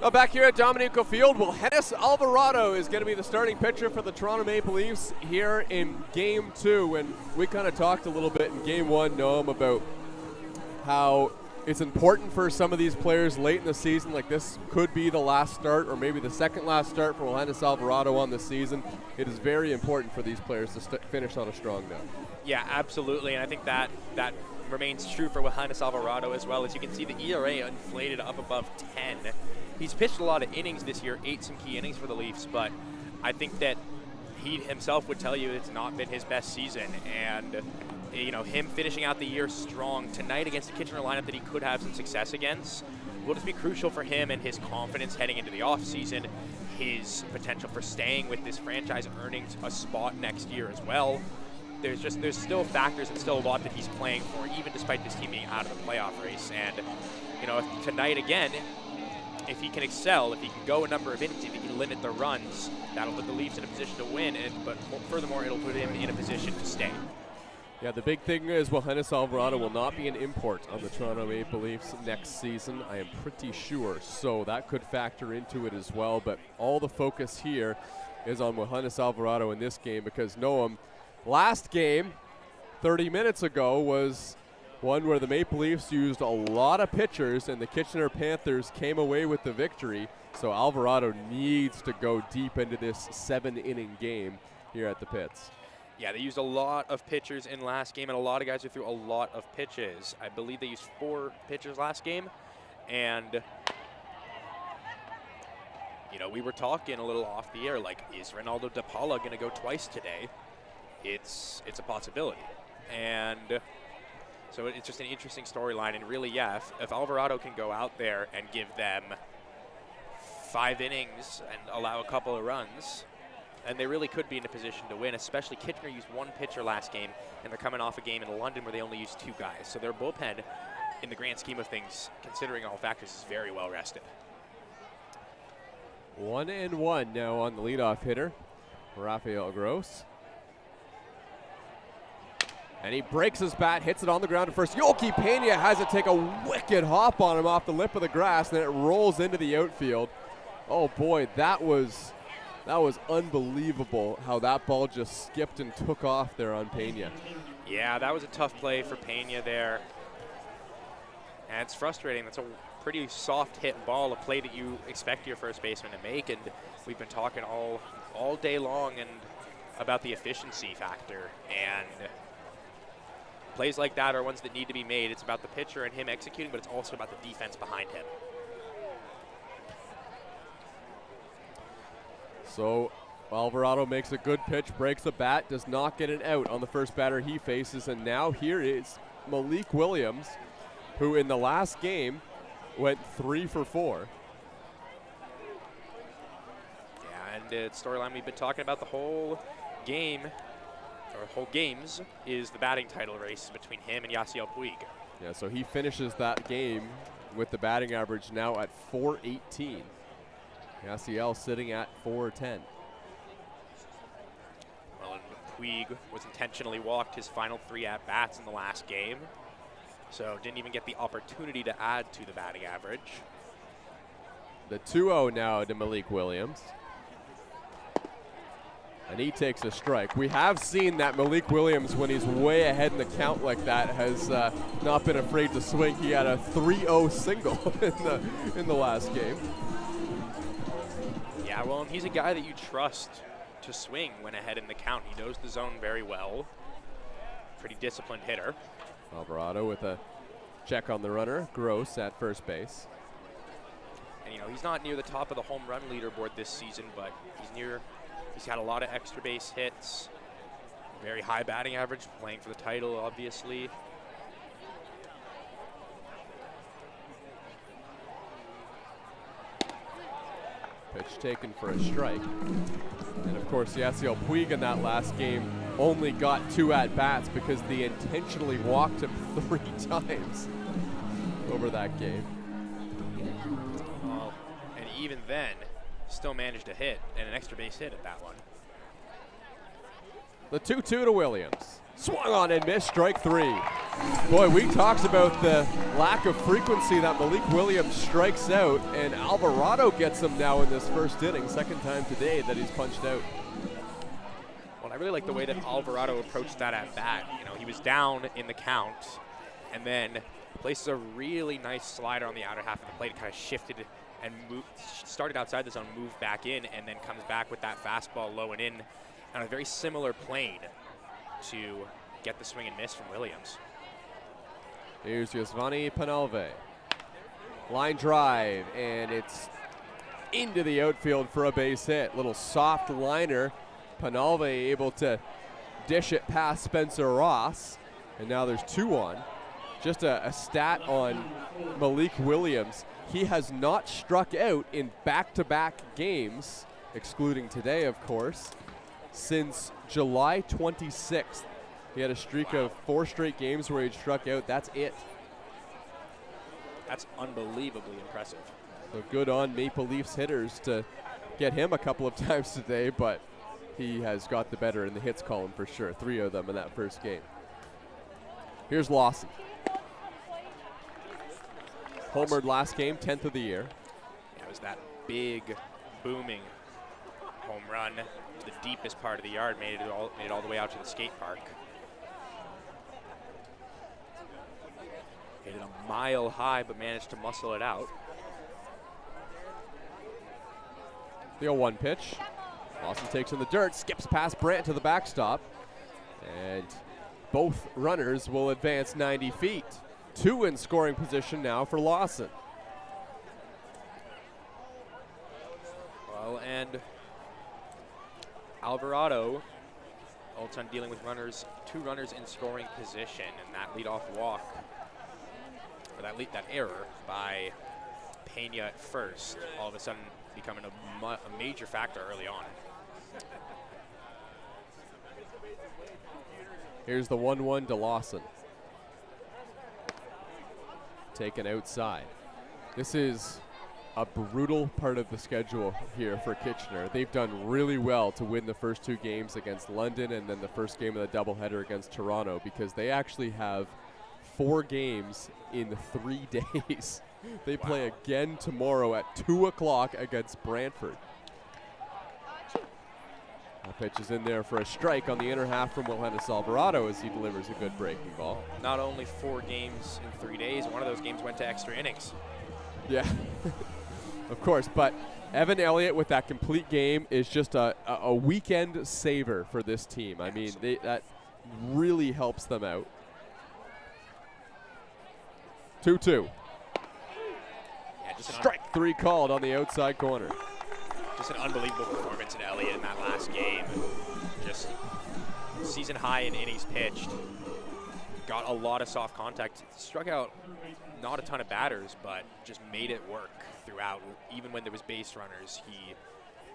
Well, back here at Dominico Field, Hennis Alvarado is going to be the starting pitcher for the Toronto Maple Leafs here in Game 2. And we kind of talked a little bit in Game 1, Noam, about how it's important for some of these players late in the season. Like, this could be the last start or maybe the second last start for Hennis Alvarado on the season. It is very important for these players to finish on a strong note. Yeah, absolutely. And I think that remains true for Hennis Alvarado as well. As you can see, the ERA inflated up above 10. He's pitched a lot of innings this year, 8 some key innings for the Leafs, but I think that he himself would tell you it's not been his best season. And, you know, him finishing out the year strong tonight against the Kitchener lineup that he could have some success against will just be crucial for him and his confidence heading into the offseason, his potential for staying with this franchise, earning a spot next year as well. There's still factors and still a lot that he's playing for, even despite this team being out of the playoff race. And, you know, tonight again, if he can excel, if he can go a number of innings, if he can limit the runs, that'll put the Leafs in a position to win. But furthermore, it'll put him in a position to stay. Yeah, the big thing is Hennis Alvarado will not be an import on the Toronto Maple Leafs next season. I am pretty sure. So that could factor into it as well. But all the focus here is on Hennis Alvarado in this game because Noam, last game, 30 minutes ago, was one where the Maple Leafs used a lot of pitchers and the Kitchener Panthers came away with the victory. So Alvarado needs to go deep into this 7-inning game here at the Pits. Yeah, they used a lot of pitchers in last game, and a lot of guys who threw a lot of pitches. I believe they used 4 pitchers last game. And, you know, we were talking a little off the air, like, is Ronaldo DePaula going to go twice today? It's a possibility. And so it's just an interesting storyline. And really, yeah, if Alvarado can go out there and give them 5 innings and allow a couple of runs, and they really could be in a position to win, especially Kitchener used 1 pitcher last game, and they're coming off a game in London where they only used 2 guys. So their bullpen, in the grand scheme of things, considering all factors, is very well rested. 1-1 now on the leadoff hitter, Rafael Gross. And he breaks his bat, hits it on the ground at first. Yoki Pena has it take a wicked hop on him off the lip of the grass, and then it rolls into the outfield. Oh boy, that was unbelievable how that ball just skipped and took off there on Pena. Yeah, that was a tough play for Pena there. And it's frustrating. That's a pretty soft hit ball, a play that you expect your first baseman to make. And we've been talking all day long and about the efficiency factor. And plays like that are ones that need to be made. It's about the pitcher and him executing, but it's also about the defense behind him. So Alvarado makes a good pitch, breaks the bat, does not get it out on the first batter he faces, and now here is Malik Williams, who in the last game went 3 for 4. Yeah, and the storyline we've been talking about the whole game, or whole games, is the batting title race between him and Yasiel Puig. Yeah, so he finishes that game with the batting average now at .418. Yasiel sitting at .410. Well, and Puig was intentionally walked his final 3 at-bats in the last game, so didn't even get the opportunity to add to the batting average. The 2-0 now to Malik Williams. And he takes a strike. We have seen that Malik Williams, when he's way ahead in the count like that, has not been afraid to swing. He had a 3-0 single in the last game. Yeah, well, and he's a guy that you trust to swing when ahead in the count. He knows the zone very well. Pretty disciplined hitter. Alvarado with a check on the runner. Gross at first base. And, you know, he's not near the top of the home run leaderboard this season, but he's had a lot of extra base hits. Very high batting average, playing for the title, obviously. Pitch taken for a strike. And of course, Yasiel Puig in that last game only got 2 at-bats because they intentionally walked him 3 times over that game. Well, and even then, still managed to hit, and an extra base hit at that one. The 2-2 to Williams. Swung on and missed, strike 3. Boy, we talked about the lack of frequency that Malik Williams strikes out, and Alvarado gets him now in this first inning, second time today that he's punched out. Well, I really like the way that Alvarado approached that at bat. You know, he was down in the count, and then places a really nice slider on the outer half of the plate, kind of shifted and moved, started outside the zone, moved back in, and then comes back with that fastball low and in on a very similar plane to get the swing and miss from Williams. Here's Yosvani Penalve. Line drive, and it's into the outfield for a base hit. Little soft liner. Penalve able to dish it past Spencer Ross, and now there's 2 on. Just a stat on Malik Williams. He has not struck out in back-to-back games, excluding today, of course, since July 26th. He had a streak of 4 straight games where he struck out. That's it. That's unbelievably impressive. So good on Maple Leafs hitters to get him a couple of times today, but he has got the better in the hits column for sure. 3 of them in that first game. Here's Lawson. Homered last game, 10th of the year. It was that big, booming home run to the deepest part of the yard, made it all the way out to the skate park. Hit it a mile high, but managed to muscle it out. The 0-1 pitch. Lawson takes in the dirt, skips past Brandt to the backstop, and both runners will advance 90 feet. 2 in scoring position now for Lawson. Well, and Alvarado all the time dealing with 2 runners in scoring position, and that leadoff walk, or that error by Pena at first, all of a sudden becoming a major factor early on. Here's the 1-1 to Lawson. Taken outside. This is a brutal part of the schedule here for Kitchener. They've done really well to win the first 2 games against London and then the first game of the doubleheader against Toronto, because they actually have 4 games in 3 days. They play again tomorrow at 2 o'clock against Brantford. That pitch is in there for a strike on the inner half from Wilhennis Alvarado as he delivers a good breaking ball. Not only 4 games in 3 days, one of those games went to extra innings. Yeah, of course, but Evan Elliott with that complete game is just a weekend saver for this team. I mean, that really helps them out. 2-2. Yeah, strike 3 called on the outside corner. Just an unbelievable performance in Elliott in that last game. Just season high in innings pitched. Got a lot of soft contact. Struck out not a ton of batters, but just made it work throughout. Even when there was base runners, he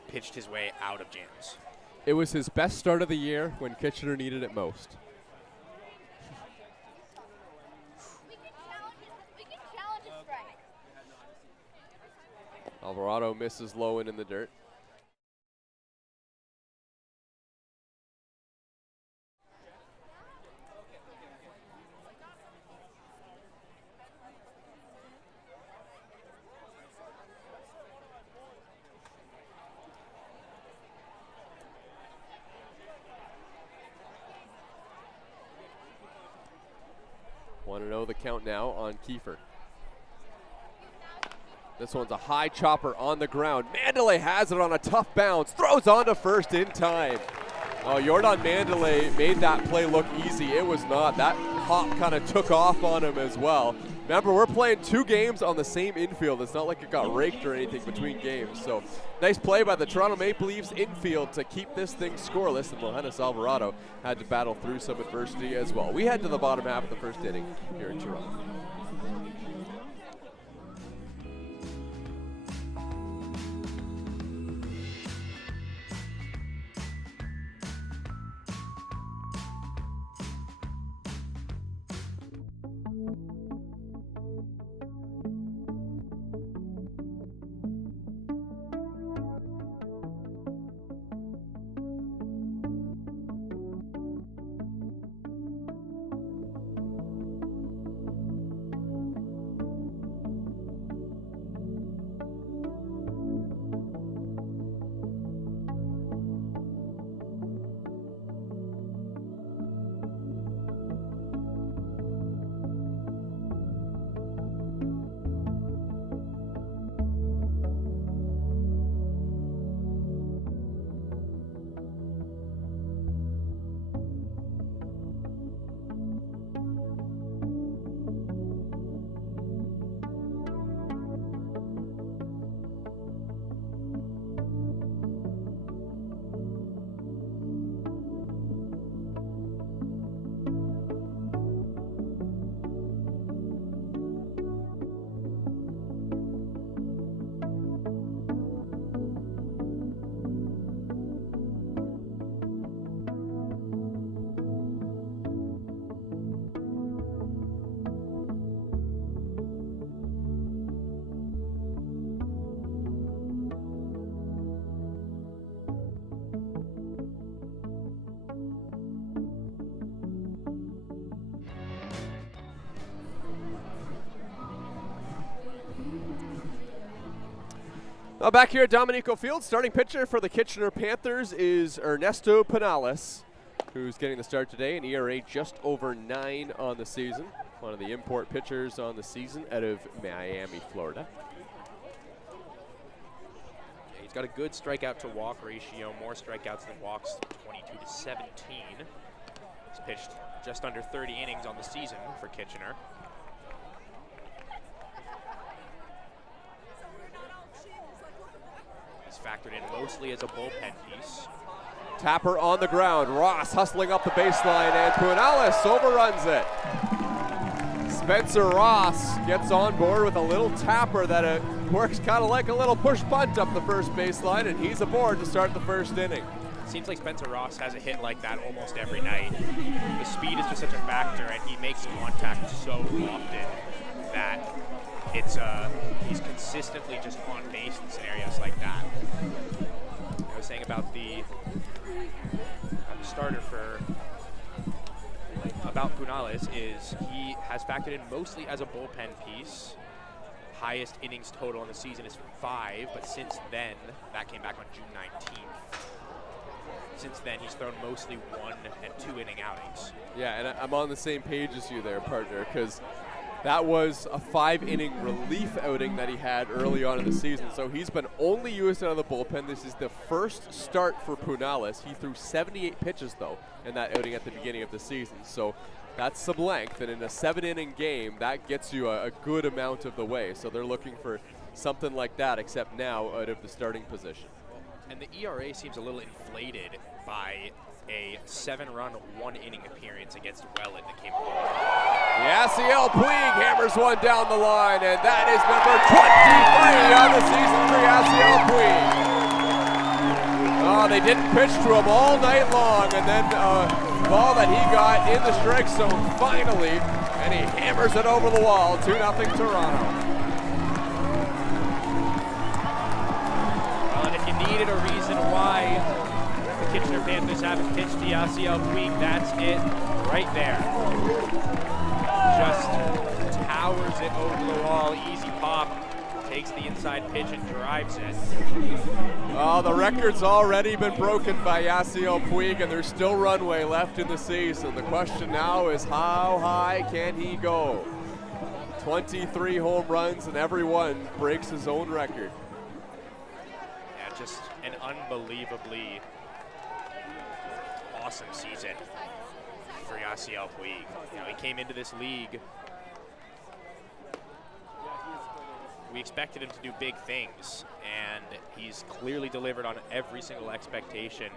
pitched his way out of jams. It was his best start of the year when Kitchener needed it most. Alvarado misses low and in the dirt. Want to know the count now on Kiefer. This one's a high chopper on the ground. Mandalay has it on a tough bounce. Throws onto first in time. Oh, Jordan Mandalay made that play look easy. It was not. That hop kind of took off on him as well. Remember, we're playing 2 games on the same infield. It's not like it got raked or anything between games. So nice play by the Toronto Maple Leafs infield to keep this thing scoreless. And Wilhennis Alvarado had to battle through some adversity as well. We head to the bottom half of the first inning here in Toronto. Well, back here at Dominico Field, starting pitcher for the Kitchener Panthers is Ernesto Penales, who's getting the start today, an ERA just over 9 on the season. One of the import pitchers on the season out of Miami, Florida. Yeah, he's got a good strikeout to walk ratio, more strikeouts than walks, 22-17. He's pitched just under 30 innings on the season for Kitchener. He's factored in mostly as a bullpen piece. Tapper on the ground. Ross hustling up the baseline, and Penales overruns it. Spencer Ross gets on board with a little tapper that works kind of like a little push punt up the first baseline, and he's aboard to start the first inning. Seems like Spencer Ross has a hit like that almost every night. The speed is just such a factor, and he makes contact so often that he's consistently just on base in scenarios like that. I was saying about the starter about Penales is he has factored in mostly as a bullpen piece. Highest innings total in the season is 5, but since then, that came back on June 19th. Since then, he's thrown mostly 1 and 2 inning outings. Yeah, and I'm on the same page as you there, partner, because that was a 5-inning relief outing that he had early on in the season. So he's been only used out of the bullpen. This is the first start for Penales. He threw 78 pitches, though, in that outing at the beginning of the season. So that's some length, and in a 7-inning game, that gets you a good amount of the way. So they're looking for something like that, except now out of the starting position. And the ERA seems a little inflated by a 7-run, 1-inning appearance against Welland that came along. Yasiel Puig hammers one down the line, and that is number 23 on the season for Yasiel Puig. Oh, they didn't pitch to him all night long, and then ball that he got in the strike zone finally, and he hammers it over the wall, 2-0 Toronto. Well, and if you needed a reason why the Kitchener Panthers haven't pitched to Yasiel Puig, that's it right there. Just towers it over the wall, easy pop, takes the inside pitch and drives it. Oh, the record's already been broken by Yasiel Puig, and there's still runway left in the season. The question now is how high can he go? 23 home runs, and every one breaks his own record. Yeah, just an unbelievably awesome season for Yasiel Puig. You know, he came into this league. We expected him to do big things, and he's clearly delivered on every single expectation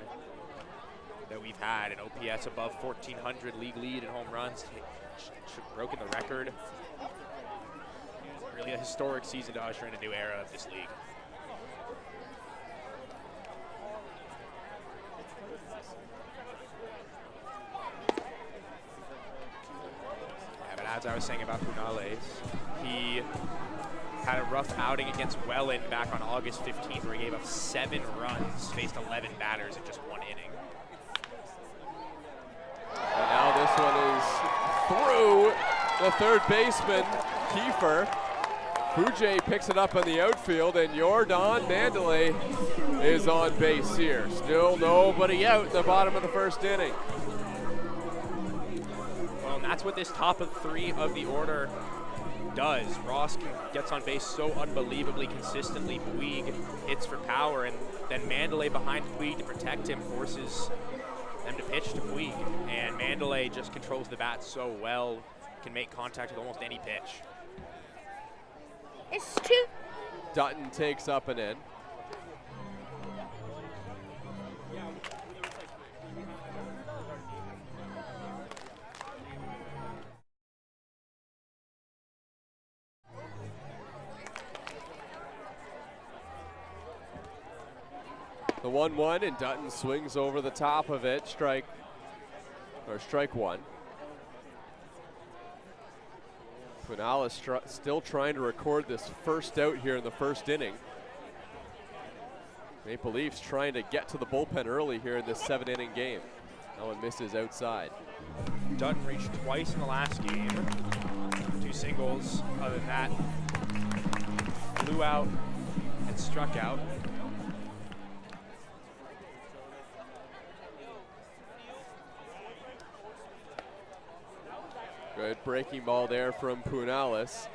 that we've had. An OPS above 1,400, league lead in home runs, broken the record. Really a historic season to usher in a new era of this league. Yeah, but as I was saying about Penales, he had a rough outing against Welland back on August 15th where he gave up 7 runs, faced 11 batters in just 1 inning. And now this one is through the third baseman, Kiefer. Pujay picks it up in the outfield, and Jordan Mandalay is on base here. Still nobody out in the bottom of the first inning. Well, and that's what this top of 3 of the order does. Ross gets on base so unbelievably consistently. Puig hits for power, and then Mandalay behind Puig to protect him forces them to pitch to Puig. And Mandalay just controls the bat so well, can make contact with almost any pitch. It's 2. Dutton takes up and in. The 1-1, and Dutton swings over the top of it. Strike one. Penales still trying to record this first out here in the first inning. Maple Leafs trying to get to the bullpen early here in this 7-inning game. That one misses outside. Dutton reached twice in the last game. 2 singles. Other than that, flew out It's struck out. Good breaking ball there from Punalis.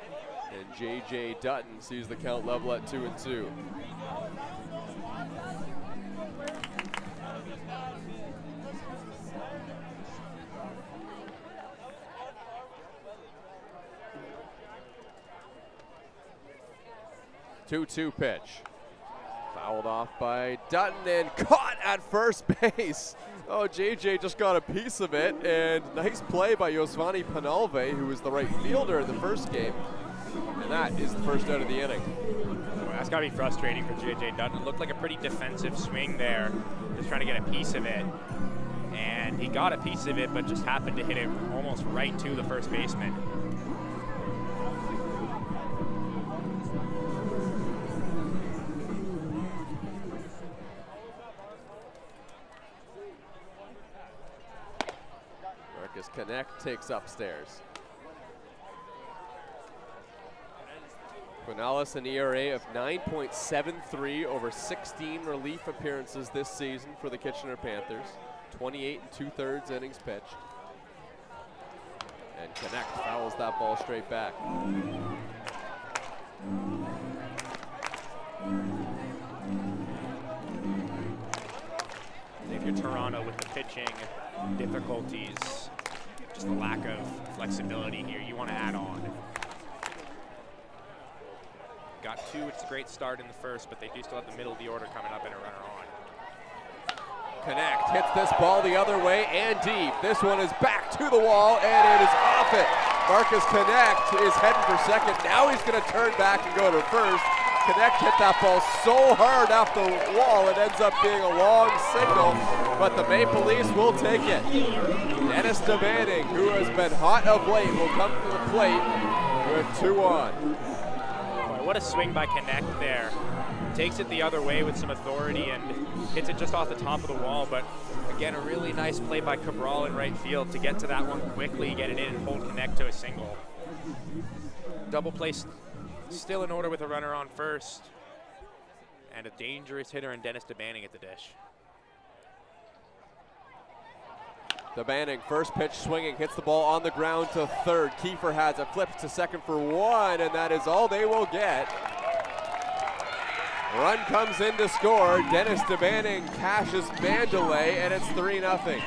And J.J. Dutton sees the count level at 2-2. Two-two pitch. Fouled off by Dutton and caught at first base. Oh, JJ just got a piece of it, and nice play by Yosvani Penalve, who was the right fielder in the first game. And that is the first out of the inning. Well, that's got to be frustrating for JJ Dutton. It looked like a pretty defensive swing there, just trying to get a piece of it. And he got a piece of it, but just happened to hit it almost right to the first baseman. Connect takes upstairs. Quinalis an ERA of 9.73 over 16 relief appearances this season for the Kitchener Panthers. 28 2/3 innings pitched. And Connect fouls that ball straight back. If you're Toronto with the pitching difficulties, just the lack of flexibility here, you want to add on. Got two, it's a great start in the first, but they do still have the middle of the order coming up and a runner on. Connect hits this ball the other way and deep. This one is back to the wall and it is off it. Marcus Connect is heading for second. Now he's going to turn back and go to first. Connect hit that ball so hard off the wall it ends up being a long signal, but the Maple Leafs will take it. Dennis DeBanning, who has been hot of late, will come to the plate with 2 on. Boy, what a swing by Connect there. Takes it the other way with some authority and hits it just off the top of the wall, but again, a really nice play by Cabral in right field to get to that one quickly, get it in and hold Connect to a single. Double play still in order with a runner on first. And a dangerous hitter in Dennis DeBanning at the dish. DeBanning, first pitch swinging, hits the ball on the ground to third. Kiefer has it, flips to second for 1, and that is all they will get. Run comes in to score. Dennis DeBanning cashes Mandalay, and it's 3-0.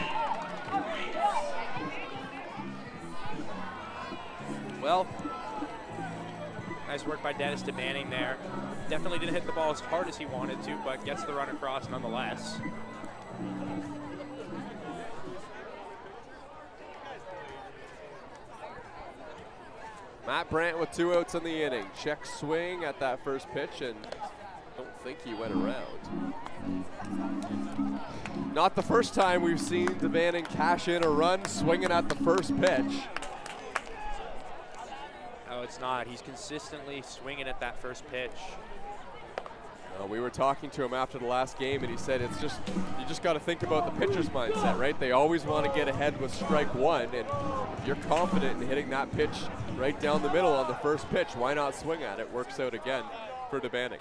Well, nice work by Dennis DeBanning there. Definitely didn't hit the ball as hard as he wanted to, but gets the run across nonetheless. Matt Brandt with 2 outs in the inning. Check swing at that first pitch, and don't think he went around. Not the first time we've seen DeBanning cash in a run swinging at the first pitch. No, it's not. He's consistently swinging at that first pitch. We were talking to him after the last game, and he said it's just, you just got to think about the pitcher's mindset, right? They always want to get ahead with strike 1, and if you're confident in hitting that pitch right down the middle on the first pitch, why not swing at it? Works out again for DeBanning.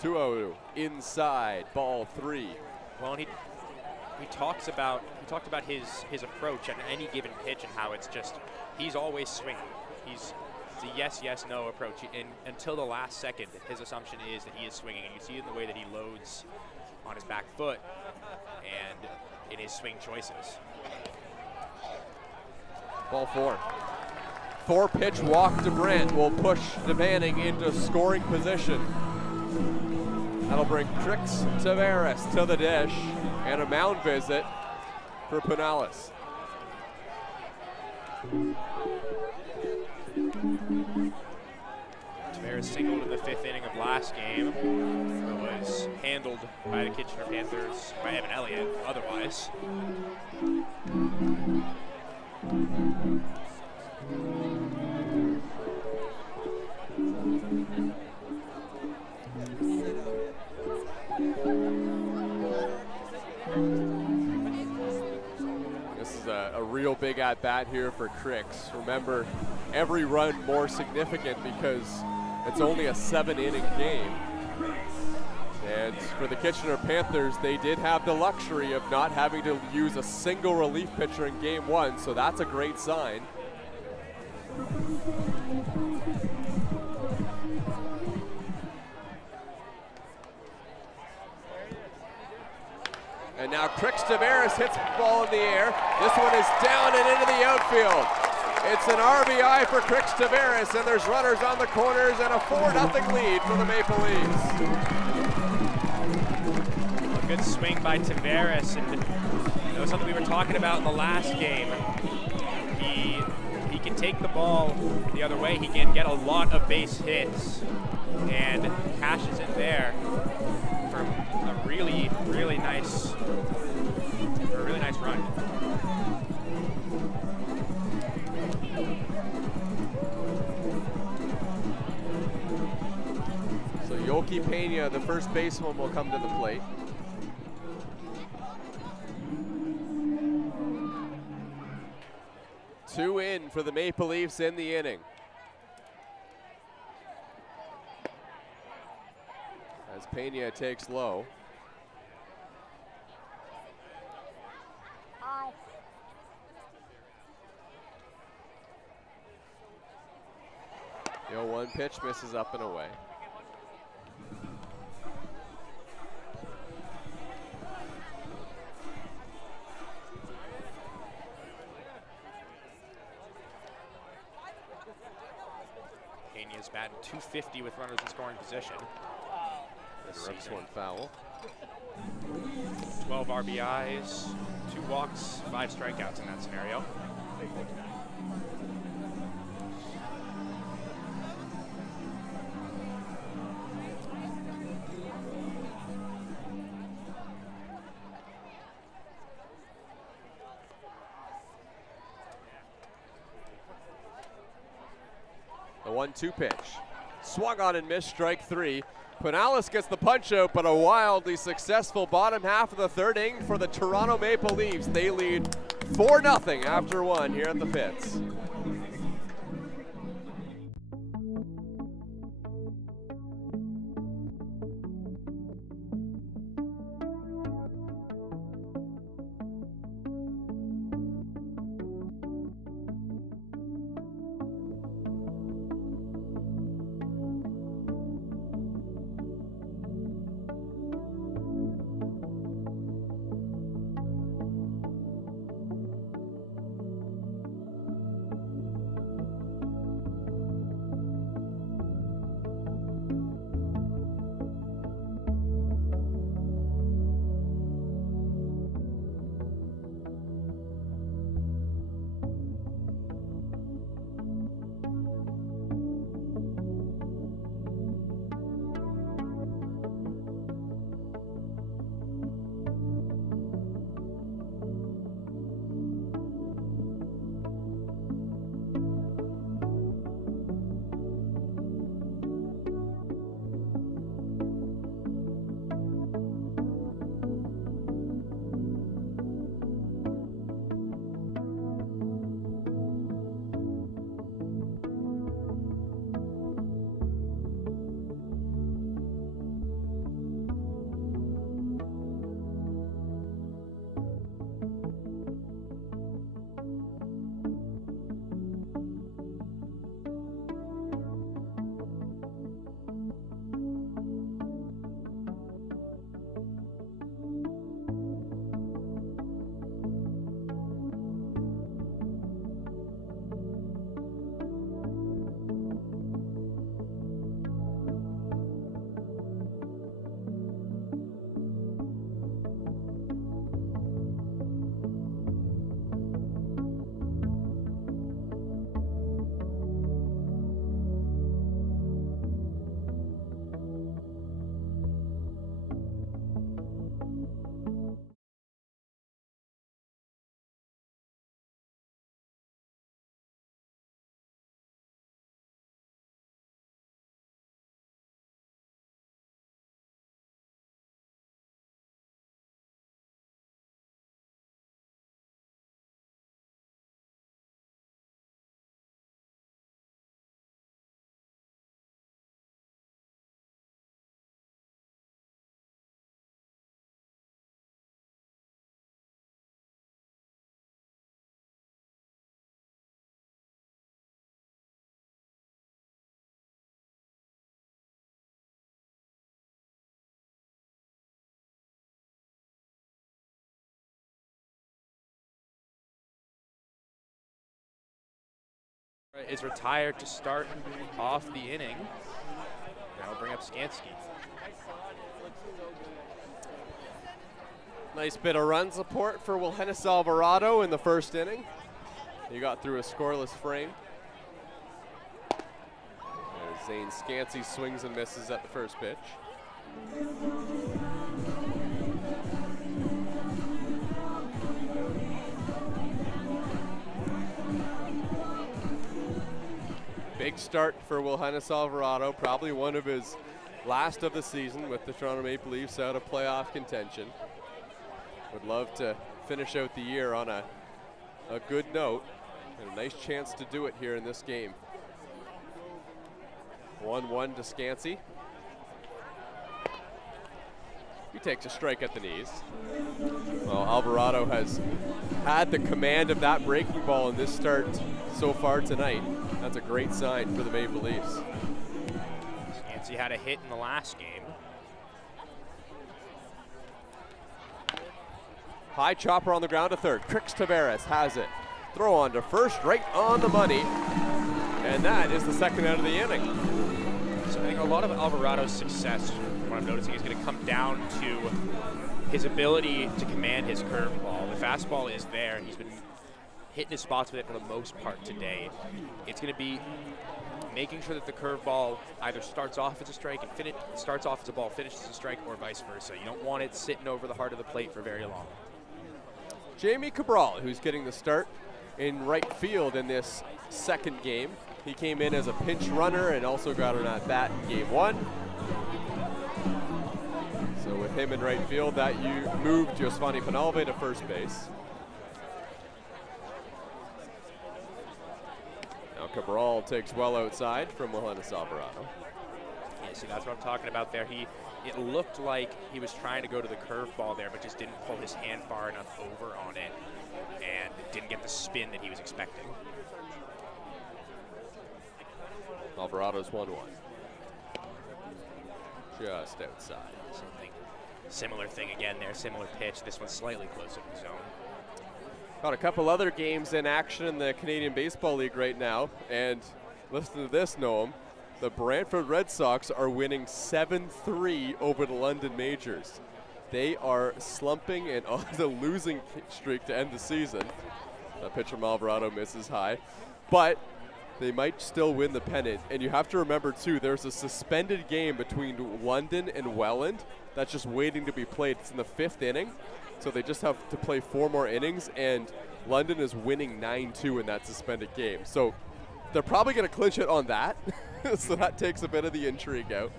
2-0 inside, ball 3. Well, and he talked about his approach on any given pitch and how it's just, he's always swinging. It's a yes, yes, no approach. And until the last second, his assumption is that he is swinging. And you see it in the way that he loads on his back foot and in his swing choices. Ball 4. 4-pitch walk to Brandt will push DeBanning into scoring position. That'll bring Crix Tavares to the dish and a mound visit for Punalis. Tavares singled in the 5th inning of last game. It was handled by the Kitchener Panthers, by Evan Elliott, otherwise. This is a real big at-bat here for Crix. Remember, every run more significant because It's only a 7-inning game. And for the Kitchener Panthers, they did have the luxury of not having to use a single relief pitcher in game 1, so that's a great sign. And now Crix Tavares hits the ball in the air. This one is down and into the outfield. It's an RBI for Crix Tavares, and there's runners on the corners and a 4-0 lead for the Maple Leafs. A good swing by Tavares, and that was something we were talking about in the last game. He can take the ball the other way. He can get a lot of base hits, and cashes in there for a really nice run. So Yoki Pena, the first baseman, will come to the plate. Two in for the Maple Leafs in the inning. As Pena takes low. The 0-1 pitch misses up and away. Pena's batting .250 with runners in scoring position. This Rips season. one foul. 12 RBIs, 2 walks, 5 strikeouts in that scenario. The 1-2 pitch. Swung on and missed, strike 3. Pinellas gets the punch out, but a wildly successful bottom half of the third inning for the Toronto Maple Leafs. They lead 4-0 after 1 here at the pits. is retired to start off the inning. That'll bring up Skansky. Nice bit of run support for Wilhennis Alvarado in the first inning. He got through a scoreless frame. As Zane Skansky swings and misses at the first pitch. Big start for Wilhennis Alvarado, probably one of his last of the season with the Toronto Maple Leafs out of playoff contention. Would love to finish out the year on a good note, and a nice chance to do it here in this game. 1-1 to Skansky. He takes a strike at the knees. Well, Alvarado has had the command of that breaking ball in this start so far tonight. That's a great sign for the Maple Leafs. Skansky had a hit in the last game. High chopper on the ground to third. Crix Tavares has it. Throw on to first, right on the money. And that is the second out of the inning. So I think a lot of Alvarado's success, from what I'm noticing, is going to come down to his ability to command his curveball. The fastball is there. He's been hitting his spots with it for the most part today. It's going to be making sure that the curveball either starts off as a strike and starts off as a ball, finishes as a strike, or vice versa. You don't want it sitting over the heart of the plate for very long. Jamie Cabral, who's getting the start in right field in this second game. He came in as a pinch runner and also got an at-bat in game one. So with him in right field, that you moved Josvani Penalve to first base. Now Cabral takes well outside from Wilhennis Alvarado. Yeah, see, that's what I'm talking about there. It looked like he was trying to go to the curveball there, but just didn't pull his hand far enough over on it and didn't get the spin that he was expecting. Alvarado's 1-1. Just outside. Similar thing again there, similar pitch. This one's slightly closer to the zone. Got a couple other games in action in the Canadian Baseball League right now, and listen to this, Noam. The Brantford Red Sox are winning 7-3 over the London Majors. They are slumping and on the losing streak to end the season. That pitch from Alvarado misses high, but they might still win the pennant. And you have to remember, too, there's a suspended game between London and Welland that's just waiting to be played. It's in the 5th inning, so they just have to play 4 more innings, and London is winning 9-2 in that suspended game. So they're probably going to clinch it on that. So that takes a bit of the intrigue out.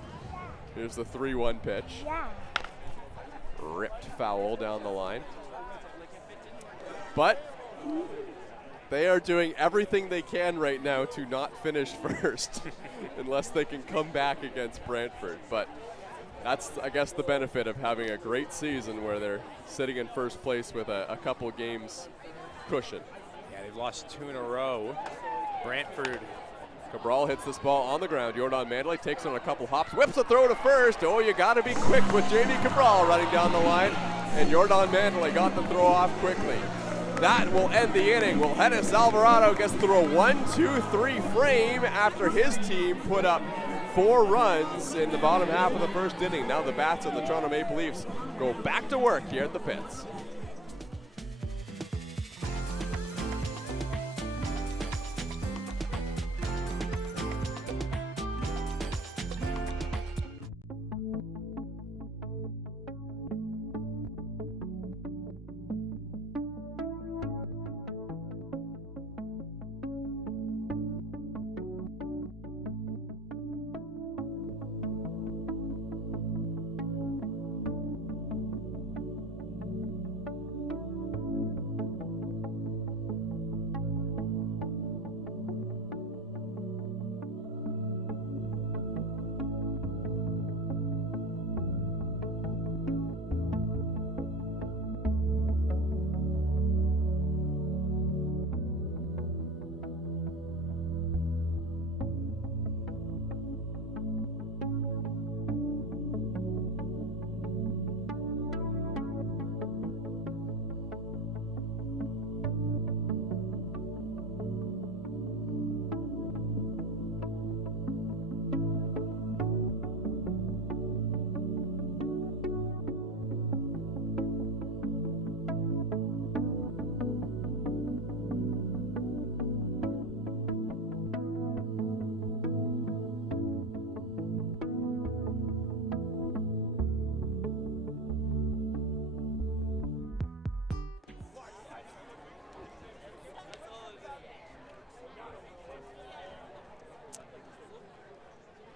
Here's the 3-1 pitch. Yeah. Ripped foul down the line. But they are doing everything they can right now to not finish first unless they can come back against Brantford. But that's, I guess, the benefit of having a great season where they're sitting in first place with a couple games cushion. Yeah, they've lost 2 in a row. Brantford. Cabral hits this ball on the ground. Jordan Mandley takes on a couple hops, whips a throw to first. Oh, you got to be quick with Jamie Cabral running down the line. And Jordan Mandley got the throw off quickly. That will end the inning. Wilhennis Alvarado gets through a 1-2-3 frame after his team put up 4 runs in the bottom half of the first inning. Now the bats of the Toronto Maple Leafs go back to work here at the pits.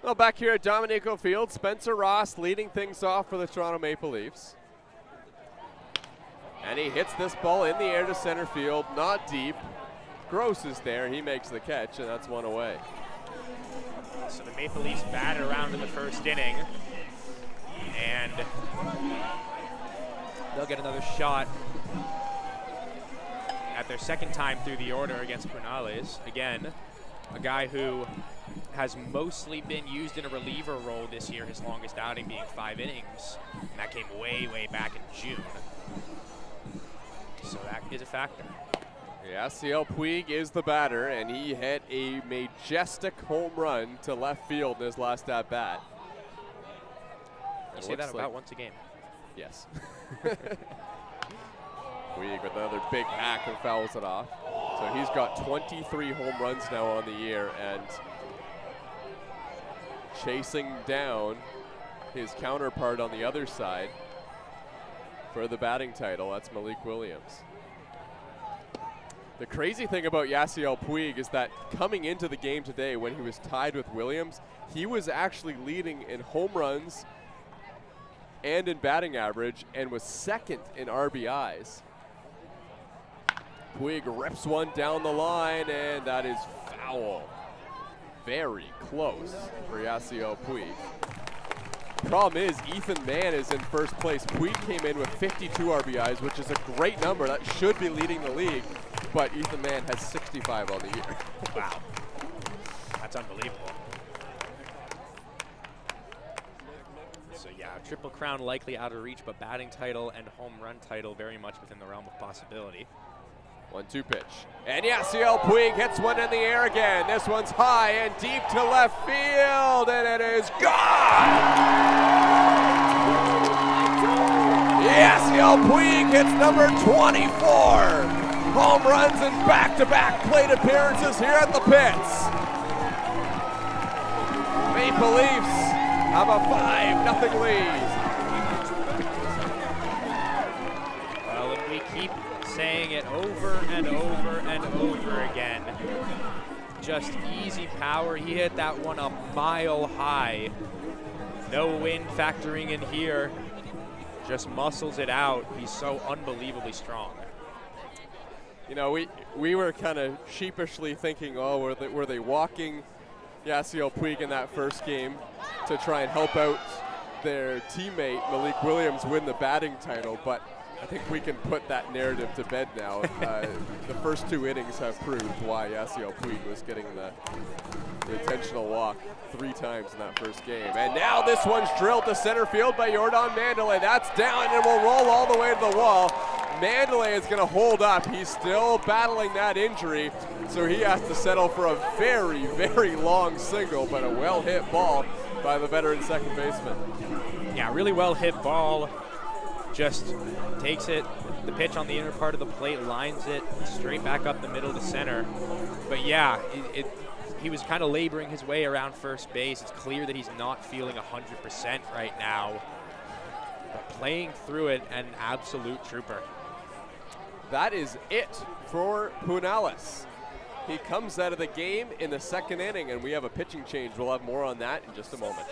Well, back here at Dominico Field, Spencer Ross leading things off for the Toronto Maple Leafs. And he hits this ball in the air to center field, not deep. Gross is there, he makes the catch, and that's one away. So the Maple Leafs batted around in the first inning, and they'll get another shot at their second time through the order against Punales. Again, a guy who has mostly been used in a reliever role this year, his longest outing being 5 innings. And that came way, way back in June. So that is a factor. Yasiel Puig is the batter, and he hit a majestic home run to left field in his last at-bat. You say that about once a game. Yes. Puig with another big hack and fouls it off. So he's got 23 home runs now on the year, and chasing down his counterpart on the other side for the batting title. That's Malik Williams. The crazy thing about Yasiel Puig is that coming into the game today when he was tied with Williams, he was actually leading in home runs and in batting average and was second in RBIs. Puig rips one down the line, and that is foul. Very close for Yasiel Puig. Problem is, Ethan Mann is in first place. Puig came in with 52 RBIs, which is a great number. That should be leading the league, but Ethan Mann has 65 on the year. Wow. That's unbelievable. So yeah, Triple Crown likely out of reach, but batting title and home run title very much within the realm of possibility. 1-2 pitch. And Yasiel Puig hits one in the air again. This one's high and deep to left field, and it is gone! Yasiel Puig hits number 24. Home runs and back-to-back plate appearances here at the Pits. Maple Leafs have a 5-0 lead. Well, and we keep saying it over and over and over again. Just easy power. He hit that one a mile high. No wind factoring in here. Just muscles it out. He's so unbelievably strong. You know, we were kind of sheepishly thinking, oh, were they walking Yasiel Puig in that first game to try and help out their teammate Malik Williams win the batting title, but I think we can put that narrative to bed now. The first 2 innings have proved why Yasiel Puig was getting the intentional walk 3 times in that first game. And now this one's drilled to center field by Jordan Mandalay. That's down and will roll all the way to the wall. Mandalay is going to hold up. He's still battling that injury, so he has to settle for a very, very long single, but a well-hit ball by the veteran second baseman. Yeah, really well-hit ball. Just takes it, the pitch on the inner part of the plate, lines it straight back up the middle to center. But yeah, he was kind of laboring his way around first base. It's clear that he's not feeling 100% right now. But playing through it, an absolute trooper. That is it for Punales. He comes out of the game in the second inning, and we have a pitching change. We'll have more on that in just a moment.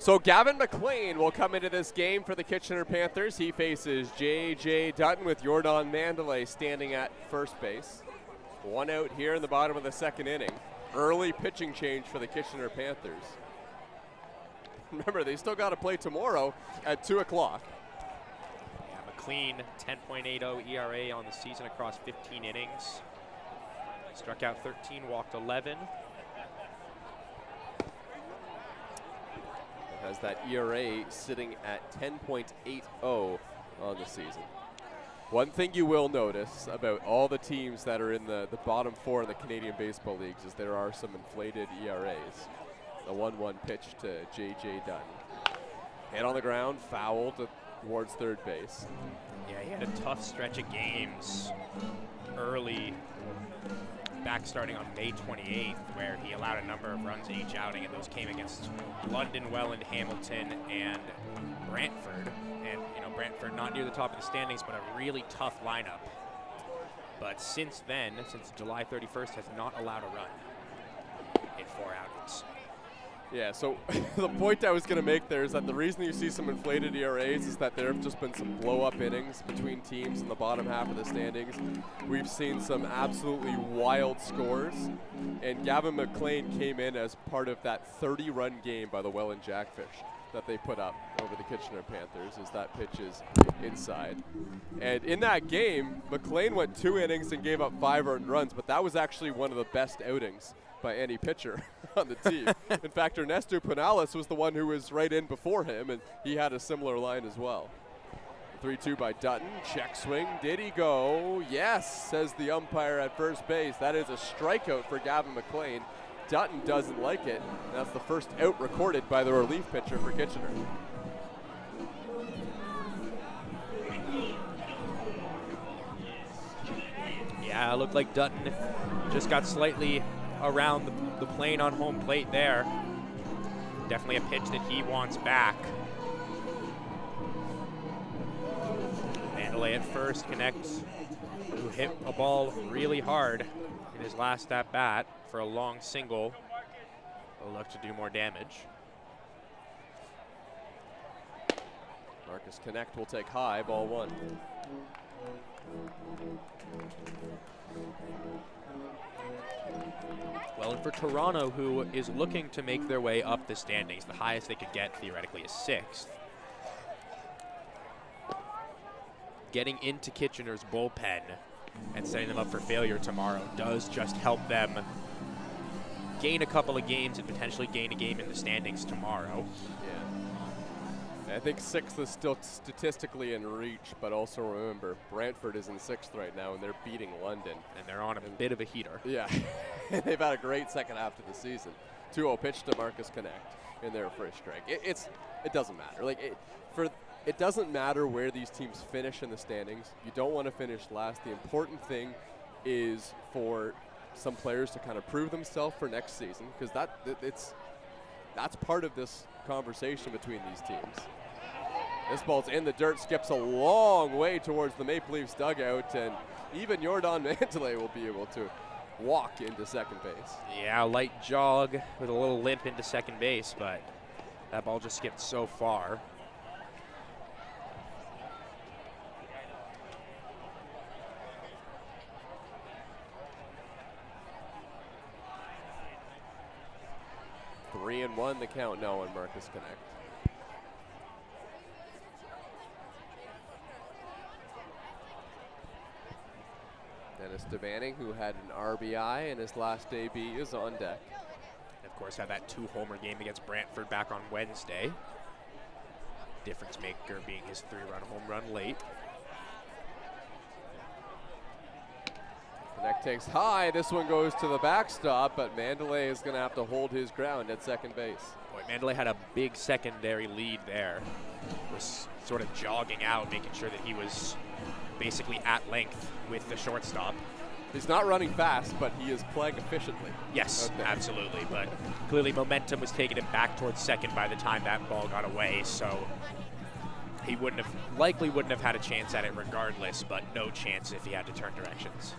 So Gavin McLean will come into this game for the Kitchener Panthers. He faces J.J. Dutton with Jordan Mandalay standing at first base. 1 out here in the bottom of the second inning. Early pitching change for the Kitchener Panthers. Remember, they still got to play tomorrow at 2 o'clock. Yeah, McLean, 10.80 ERA on the season across 15 innings. Struck out 13, walked 11. Has that ERA sitting at 10.80 on the season. One thing you will notice about all the teams that are in the bottom 4 in the Canadian Baseball Leagues is there are some inflated ERAs. The 1-1 pitch to J.J. Dutton. Hit on the ground, foul towards third base. Yeah, he had a tough stretch of games early, back starting on May 28th, where he allowed a number of runs each outing, and those came against London, Welland, Hamilton, and Brantford. And, you know, Brantford not near the top of the standings, but a really tough lineup. But since then, since July 31st, has not allowed a run in 4 outings. Yeah, so the point I was going to make there is that the reason you see some inflated ERAs is that there have just been some blow-up innings between teams in the bottom half of the standings. We've seen some absolutely wild scores, and Gavin McLean came in as part of that 30-run game by the Welland Jackfish that they put up over the Kitchener Panthers as that pitch is inside. And in that game, McLean went 2 innings and gave up 5 earned runs, but that was actually one of the best outings by any pitcher on the team. In fact, Ernesto Pinales was the one who was right in before him, and he had a similar line as well. 3-2 by Dutton. Check swing. Did he go? Yes, says the umpire at first base. That is a strikeout for Gavin McLean. Dutton doesn't like it. That's the first out recorded by the relief pitcher for Kitchener. Yeah, it looked like Dutton just got slightly around the plane on home plate there. Definitely a pitch that he wants back. Mandalay at first connects, who hit a ball really hard in his last at bat for a long single. Will look to do more damage. Marcus Connect will take high, ball 1. Well, and for Toronto, who is looking to make their way up the standings, the highest they could get theoretically is 6th. Getting into Kitchener's bullpen and setting them up for failure tomorrow does just help them gain a couple of games and potentially gain a game in the standings tomorrow. Yeah. I think 6th is still statistically in reach, but also remember, Brantford is in 6th right now, and they're beating London. And they're on a bit of a heater. Yeah, they've had a great second half to the season. 2-0 pitch to Marcus Connect in their first strike. It doesn't matter. It doesn't matter where these teams finish in the standings. You don't want to finish last. The important thing is for some players to kind of prove themselves for next season, because that's part of this conversation between these teams. This ball's in the dirt, skips a long way towards the Maple Leafs dugout, and even Jordan Mandalay will be able to walk into second base. Yeah, light jog with a little limp into second base, but that ball just skipped so far. Three and 1 the count now on Marcus Connect. Dennis Devanning, who had an RBI in his last debut, is on deck. Of course, had that 2-homer game against Brantford back on Wednesday. Difference maker being his 3-run home run late. Connect takes high. This one goes to the backstop, but Mandalay is going to have to hold his ground at second base. Boy, Mandalay had a big secondary lead there. Was sort of jogging out, making sure that he was basically at length with the shortstop. He's not running fast, but he is playing efficiently. Yes, okay. Absolutely. But clearly momentum was taking him back towards second by the time that ball got away, so he likely wouldn't have had a chance at it regardless, but no chance if he had to turn directions.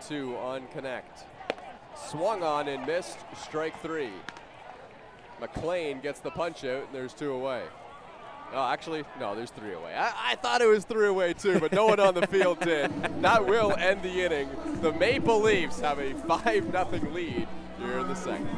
1-2 on connect. Swung on and missed, strike 3. McLean gets the punch out, and there's 2 away. Oh, actually, no, there's 3 away. I thought it was 3 away too, but no one on the field did. That will end the inning. The Maple Leafs have a 5-0 lead here in the second.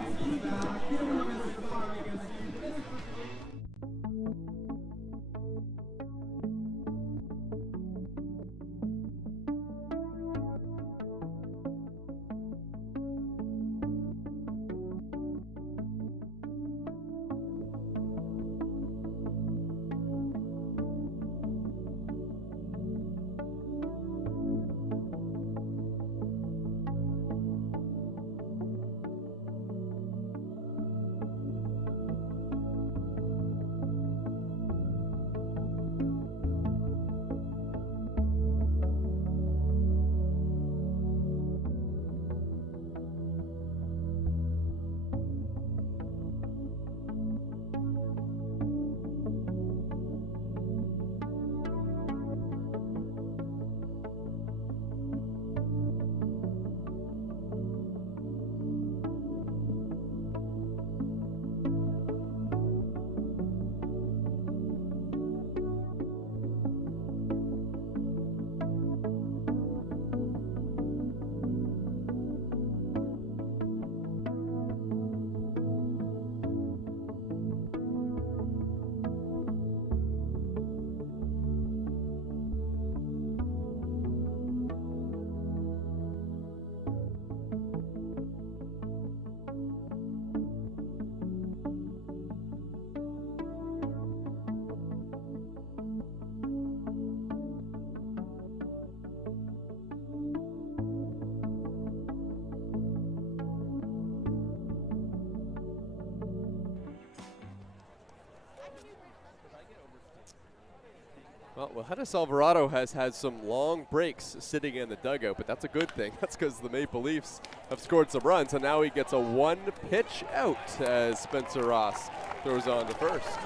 Well, Johannes Alvarado has had some long breaks sitting in the dugout, but that's a good thing. That's because the Maple Leafs have scored some runs, and now he gets a 1-pitch out as Spencer Ross throws on to first.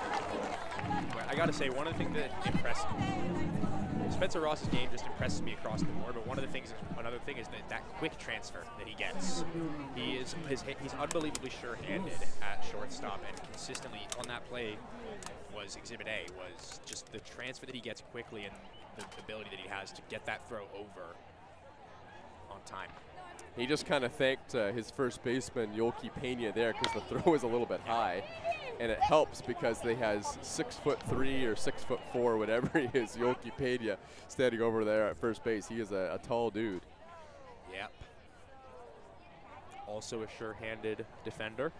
I got to say, one of the things that impressed Spencer Ross's game just impresses me across the board, but another thing is that quick transfer that he gets. He's unbelievably sure-handed at shortstop, and consistently on that play was Exhibit A, was just the transfer that he gets quickly and the ability that he has to get that throw over on time. He just kind of thanked his first baseman, Yolki Pena, there because the throw is a little bit high. And it helps because they has 6'3" or 6'4", whatever he is, Yolki Pena, standing over there at first base. He is a tall dude. Yep. Also a sure-handed defender.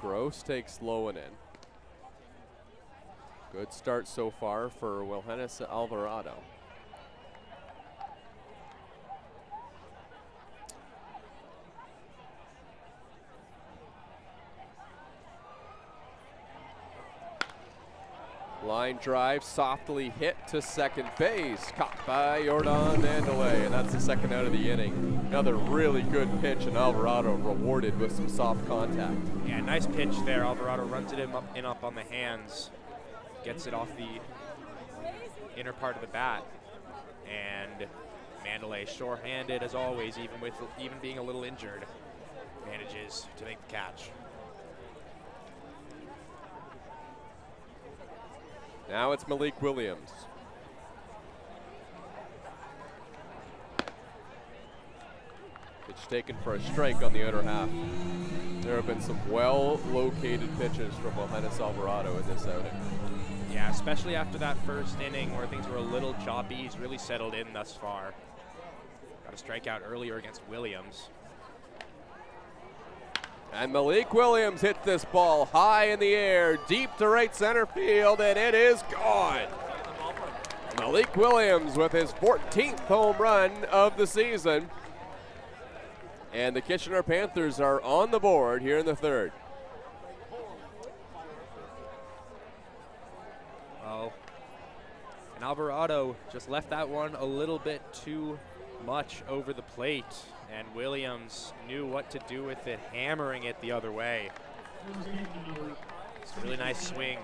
Gross takes low and in. Good start so far for Johannes Alvarado. Line drive, softly hit to second base. Caught by Jordan Mandalay, and that's the second out of the inning. Another really good pitch, and Alvarado rewarded with some soft contact. Yeah, nice pitch there. Alvarado runs it up on the hands, gets it off the inner part of the bat, and Mandalay, sure-handed as always, even being a little injured, manages to make the catch. Now it's Malik Williams. Pitch taken for a strike on the outer half. There have been some well-located pitches from Johannes Alvarado in this outing. Yeah, especially after that first inning where things were a little choppy. He's really settled in thus far. Got a strikeout earlier against Williams. And Malik Williams hits this ball high in the air, deep to right center field, and it is gone. Malik Williams with his 14th home run of the season. And the Kitchener Panthers are on the board here in the third. Well, and Alvarado just left that one a little bit too much over the plate, and Williams knew what to do with it, hammering it the other way. It's a really nice swing.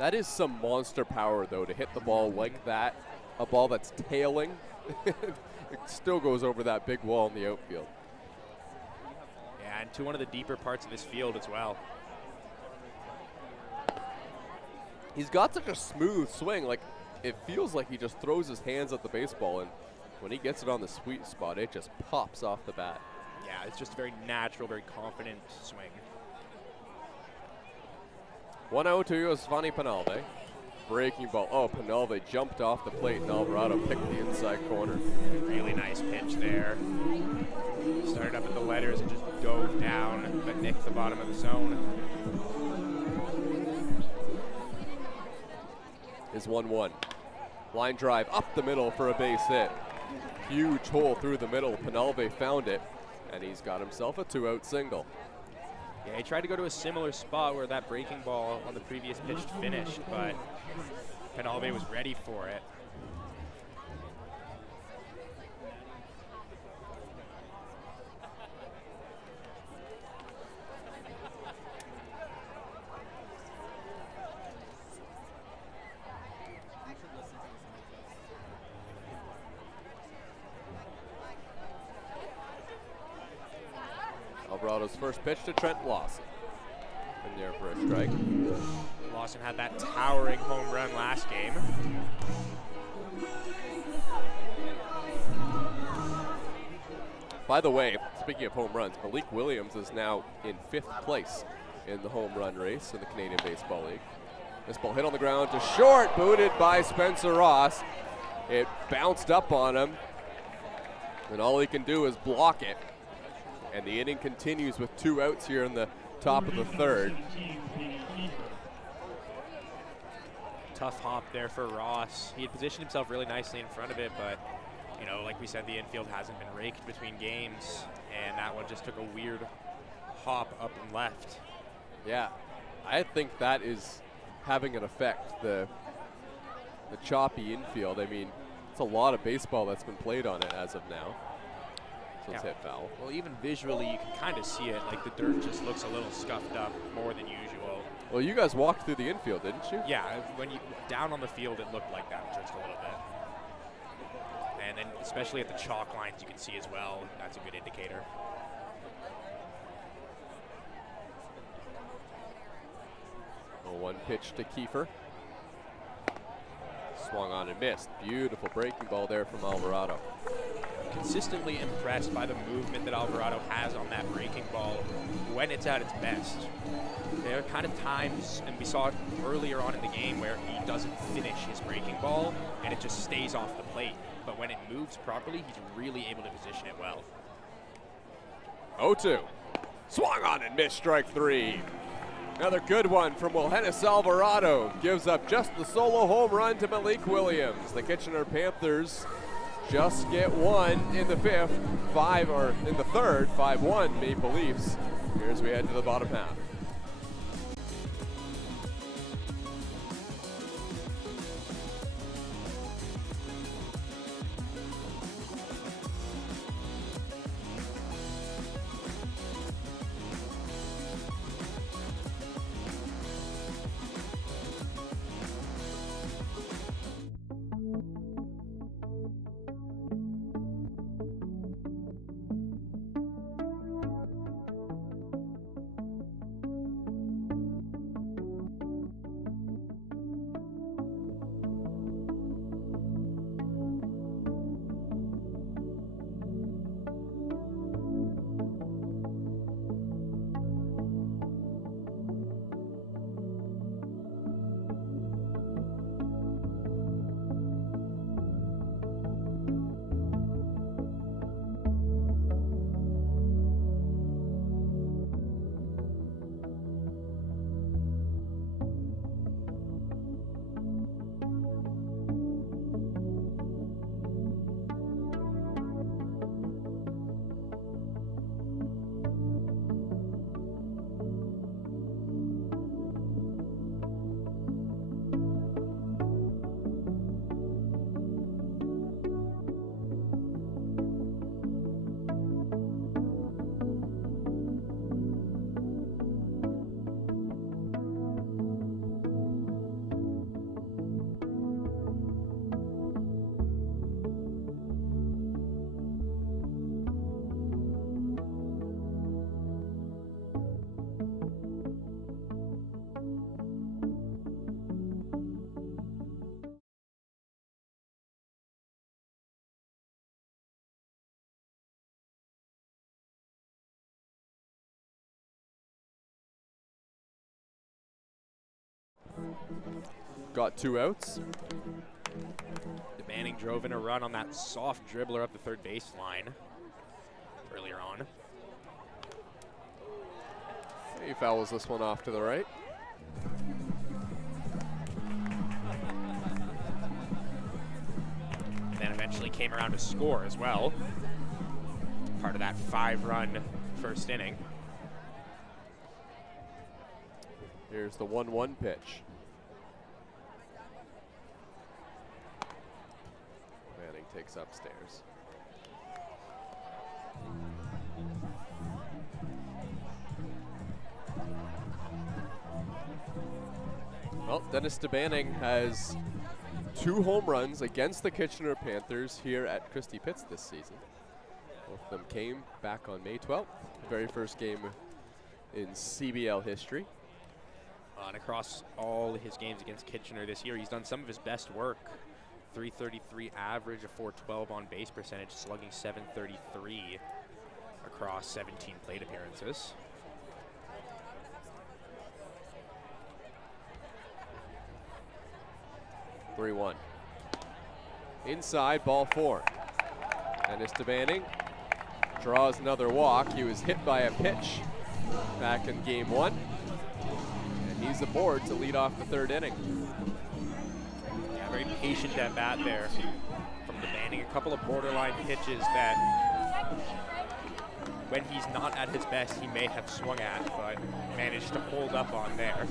That is some monster power, though, to hit the ball like that, a ball that's tailing. It still goes over that big wall in the outfield. Yeah, and to one of the deeper parts of this field as well. He's got such a smooth swing. Like, it feels like he just throws his hands at the baseball, and when he gets it on the sweet spot, it just pops off the bat. Yeah, it's just a very natural, very confident swing. 1-0 to Yosvani Penalve. Breaking ball. Oh, Penalve jumped off the plate, and Alvarado picked the inside corner. Really nice pitch there. Started up at the letters and just dove down, but nicked the bottom of the zone. Is 1-1. Line drive up the middle for a base hit. Huge hole through the middle. Penalve found it, and he's got himself a 2-out single. Yeah, he tried to go to a similar spot where that breaking ball on the previous pitch finished, but Penalve was ready for it. Alvarado's first pitch to Trent Lawson. In there for a strike. Lawson had that towering home run last game. By the way, speaking of home runs, Malik Williams is now in 5th place in the home run race in the Canadian Baseball League. This ball hit on the ground to short, booted by Spencer Ross. It bounced up on him, and all he can do is block it. And the inning continues with 2 outs here in the top of the 3rd. Tough hop there for Ross. He had positioned himself really nicely in front of it, but you know, like we said, the infield hasn't been raked between games, and that one just took a weird hop up and left. Yeah, I think that is having an effect, the choppy infield. I mean, it's a lot of baseball that's been played on it as of now. So it's hit foul. Well, even visually, you can kind of see it. Like the dirt just looks a little scuffed up more than usual. Well, you guys walked through the infield, didn't you? Yeah, when you down on the field, it looked like that just a little bit. And then especially at the chalk lines, you can see as well. That's a good indicator. A 1 pitch to Kiefer. Swung on and missed. Beautiful breaking ball there from Alvarado. Consistently impressed by the movement that Alvarado has on that breaking ball when it's at its best. There are kind of times, and we saw it earlier on in the game, where he doesn't finish his breaking ball and it just stays off the plate. But when it moves properly, he's really able to position it well. 0-2. Swung on and missed, strike 3. Another good one from Wilhenis Alvarado. Gives up just the solo home run to Malik Williams. The Kitchener Panthers just get 1 in the 5th, 5 or in the 3rd, 5-1 Maple Leafs. Here's we head to the bottom half. Got 2 outs. Manning drove in a run on that soft dribbler up the third baseline earlier on. He fouls this one off to the right. Then eventually came around to score as well. Part of that 5-run first inning. Here's the 1-1 pitch. Manning takes upstairs. Well, Dennis DeBanning has 2 home runs against the Kitchener Panthers here at Christie Pitts this season. Both of them came back on May 12th, the very first game in CBL history. And across all his games against Kitchener this year, he's done some of his best work. 333 average, a 412 on base percentage, slugging 733 across 17 plate appearances. (3-1). Inside, ball 4. Dennis DeBanning draws another walk. He was hit by a pitch back in game 1. And he's aboard to lead off the 3rd inning. Yeah, very patient at bat there from DeBanning. A couple of borderline pitches that when he's not at his best, he may have swung at, but managed to hold up on there.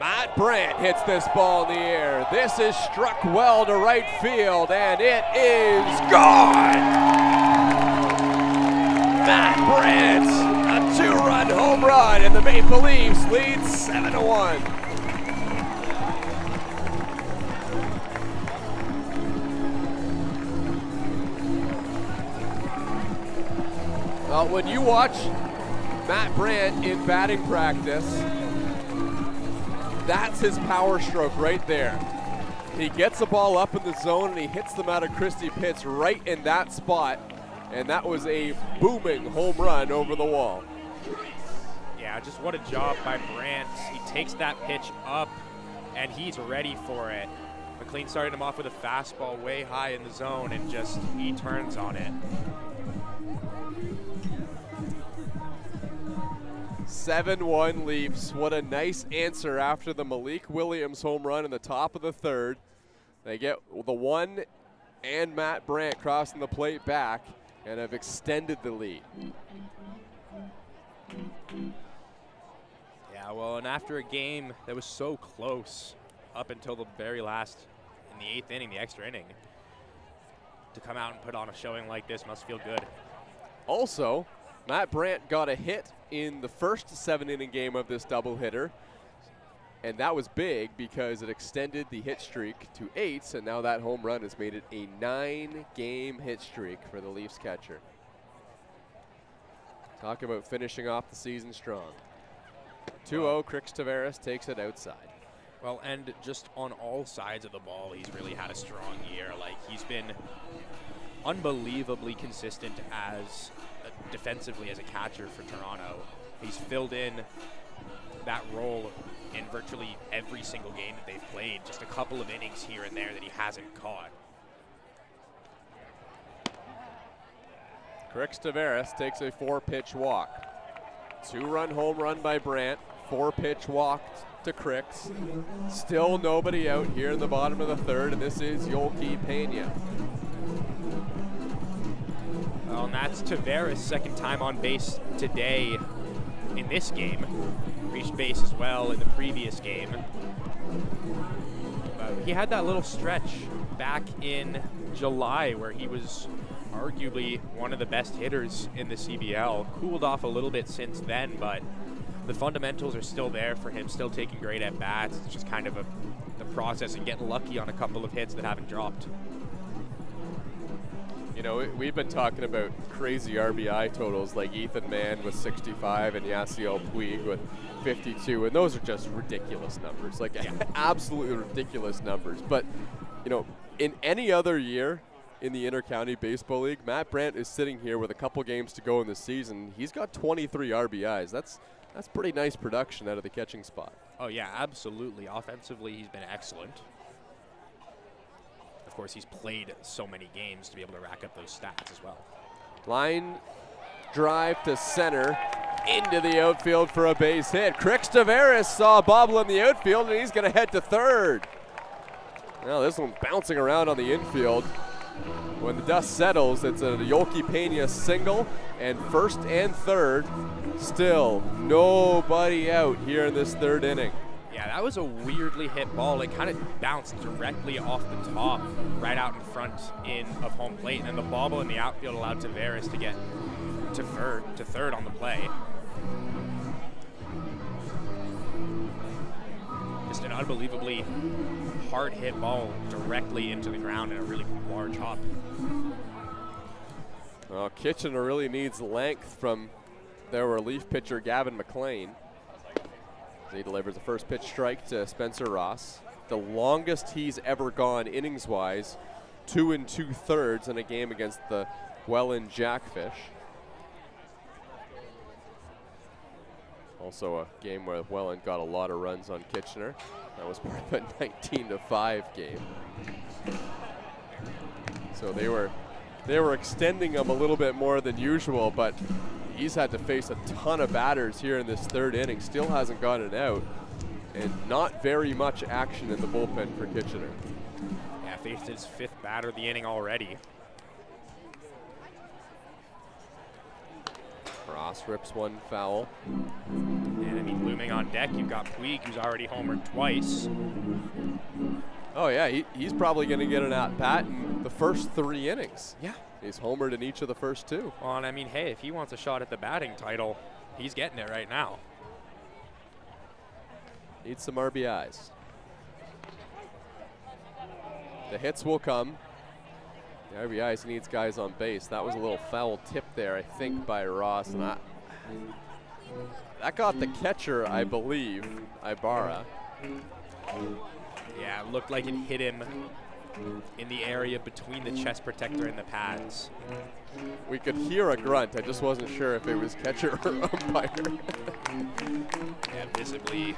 Matt Brandt hits this ball in the air. This is struck well to right field, and it is gone! Matt Brandt, a 2-run home run, and the Maple Leafs lead 7-1. Well, when you watch Matt Brandt in batting practice, that's his power stroke right there. He gets the ball up in the zone and he hits them out of Christie Pitts right in that spot. And that was a booming home run over the wall. Yeah, just what a job by Brandt. He takes that pitch up and he's ready for it. McLean started him off with a fastball way high in the zone and just he turns on it. 7-1 Leafs. What a nice answer after the Malik Williams home run in the top of the 3rd. They get the 1 and Matt Brandt crossing the plate back and have extended the lead. Yeah, well, and after a game that was so close up until the very last, in the 8th inning, the extra inning, to come out and put on a showing like this must feel good. Also, Matt Brandt got a hit in the first 7-inning game of this doubleheader, and that was big because it extended the hit streak to 8, and now that home run has made it a 9-game hit streak for the Leafs catcher. Talk about finishing off the season strong. 2-0, Crix Tavares takes it outside. Well, and just on all sides of the ball, he's really had a strong year. Like, he's been unbelievably consistent as defensively as a catcher for Toronto. He's filled in that role in virtually every single game that they've played. Just a couple of innings here and there that he hasn't caught. Crix Tavares takes a 4-pitch walk. 2-run home run by Brandt. 4-pitch walk to Crix. Still nobody out here in the bottom of the 3rd, and this is Yolki Pena. Well, and that's Tavares' second time on base today in this game. Reached base as well in the previous game. He had that little stretch back in July where he was arguably one of the best hitters in the CBL. Cooled off a little bit since then, but the fundamentals are still there for him, still taking great at-bats. It's just kind of the process and getting lucky on a couple of hits that haven't dropped. You know, we've been talking about crazy RBI totals like Ethan Mann with 65 and Yasiel Puig with 52, and those are just ridiculous numbers, like absolutely ridiculous numbers. But, you know, In any other year in the Intercounty Baseball League, Matt Brandt is sitting here with a couple games to go in the season. He's got 23 RBIs. That's pretty nice production out of the catching spot. Oh, yeah, absolutely. Offensively, he's been excellent. Of course, he's played so many games to be able to rack up those stats as well. Line drive to center, into the outfield for a base hit. Crix Tavares saw a bobble in the outfield, and he's going to head to third. Now this one bouncing around on the infield. When the dust settles, it's a Yolki Pena single, and first and third, still nobody out here in this third inning. Yeah, that was a weirdly hit ball. It kind of bounced directly off the top, right out in front of home plate, and then the bobble in the outfield allowed Tavares to get to third on the play. Just an unbelievably hard hit ball directly into the ground in a really large hop. Well, Kitchener really needs length from their relief pitcher, Gavin McLean. He delivers a first pitch strike to Spencer Ross. The longest he's ever gone innings-wise, 2 2/3 in a game against the Welland Jackfish. Also a game where Welland got a lot of runs on Kitchener. That was part of a 19-5 game. So they were extending him a little bit more than usual, but he's had to face a ton of batters here in this third inning. Still hasn't gotten out, and not very much action in the bullpen for Kitchener. Yeah, faced his 5th batter of the inning already. Ross rips one foul. And I mean, looming on deck, you've got Puig, who's already homered twice. Oh yeah, he's probably going to get an at-bat in the first 3 innings. Yeah. He's homered in each of the first 2. Well, and I mean, hey, if he wants a shot at the batting title, he's getting it right now. Needs some RBIs. The hits will come. The RBIs needs guys on base. That was a little foul tip there, I think, by Ross. And that got the catcher, I believe, Ibarra. Yeah, it looked like it hit him in the area between the chest protector and the pads. We could hear a grunt. I just wasn't sure if it was catcher or umpire. Yeah, visibly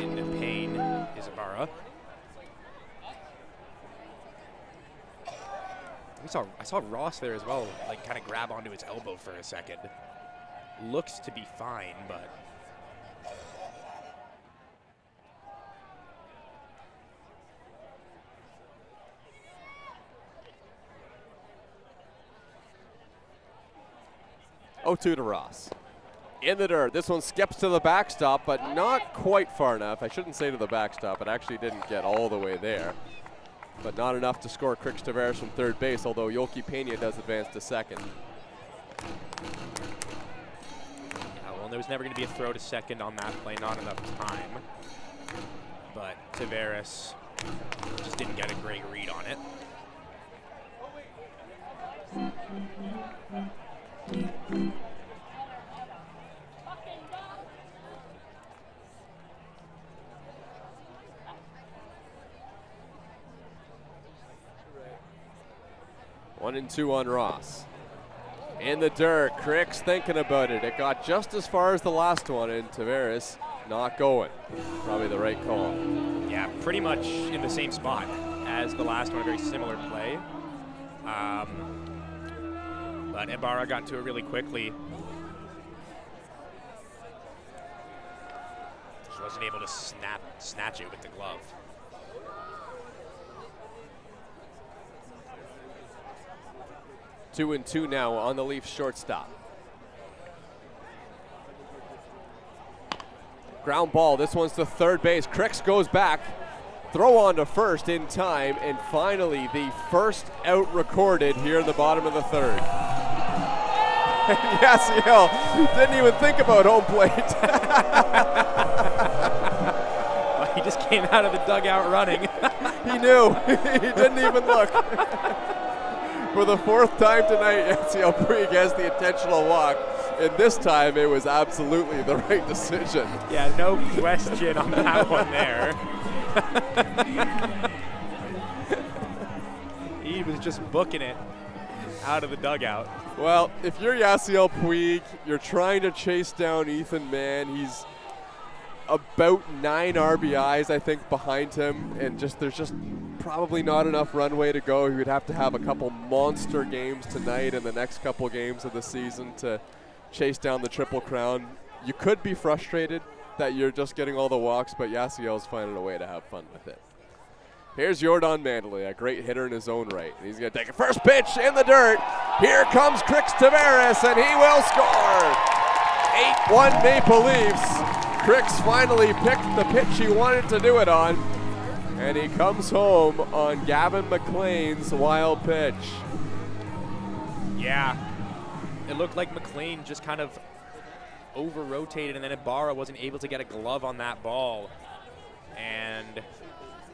in pain is Ibarra. I saw Ross there as well, like kind of grab onto his elbow for a second. Looks to be fine, but. Oh, 2 to Ross. In the dirt. This one skips to the backstop, but not quite far enough. I shouldn't say to the backstop. It actually didn't get all the way there. But not enough to score Crix Tavares from third base, although Yolki Pena does advance to second. Well, there was never going to be a throw to second on that play, not enough time. But Tavares just didn't get a great read on it. One and 2 on Ross. In the dirt, Crix thinking about it. It got just as far as the last one, and Tavares not going. Probably the right call. Yeah, pretty much in the same spot as the last one, a very similar play. But Ibarra got to it really quickly. Just wasn't able to snatch it with the glove. Two and 2 now on the Leafs shortstop. Ground ball. This one's to third base. Crix goes back. Throw on to first in time, and finally the first out recorded here in the bottom of the third. Yasiel didn't even think about home plate. Well, he just came out of the dugout running. He knew. He didn't even look. For the 4th time tonight, Yasiel Puig has the intentional walk, and this time it was absolutely the right decision. Yeah, no question on that one there. just booking it out of the dugout. Well, if you're Yasiel Puig, you're trying to chase down Ethan Mann. He's about 9 RBIs, I think, behind him, and there's just probably not enough runway to go. He would have to have a couple monster games tonight and the next couple games of the season to chase down the Triple Crown. You could be frustrated that you're just getting all the walks, but Yasiel's finding a way to have fun with it. Here's Jordan Mandalay, a great hitter in his own right. And he's going to take a first pitch in the dirt. Here comes Crix Tavares, and he will score. 8-1 Maple Leafs. Crix finally picked the pitch he wanted to do it on, and he comes home on Gavin McLean's wild pitch. Yeah, it looked like McLean just kind of over-rotated, and then Ibarra wasn't able to get a glove on that ball. And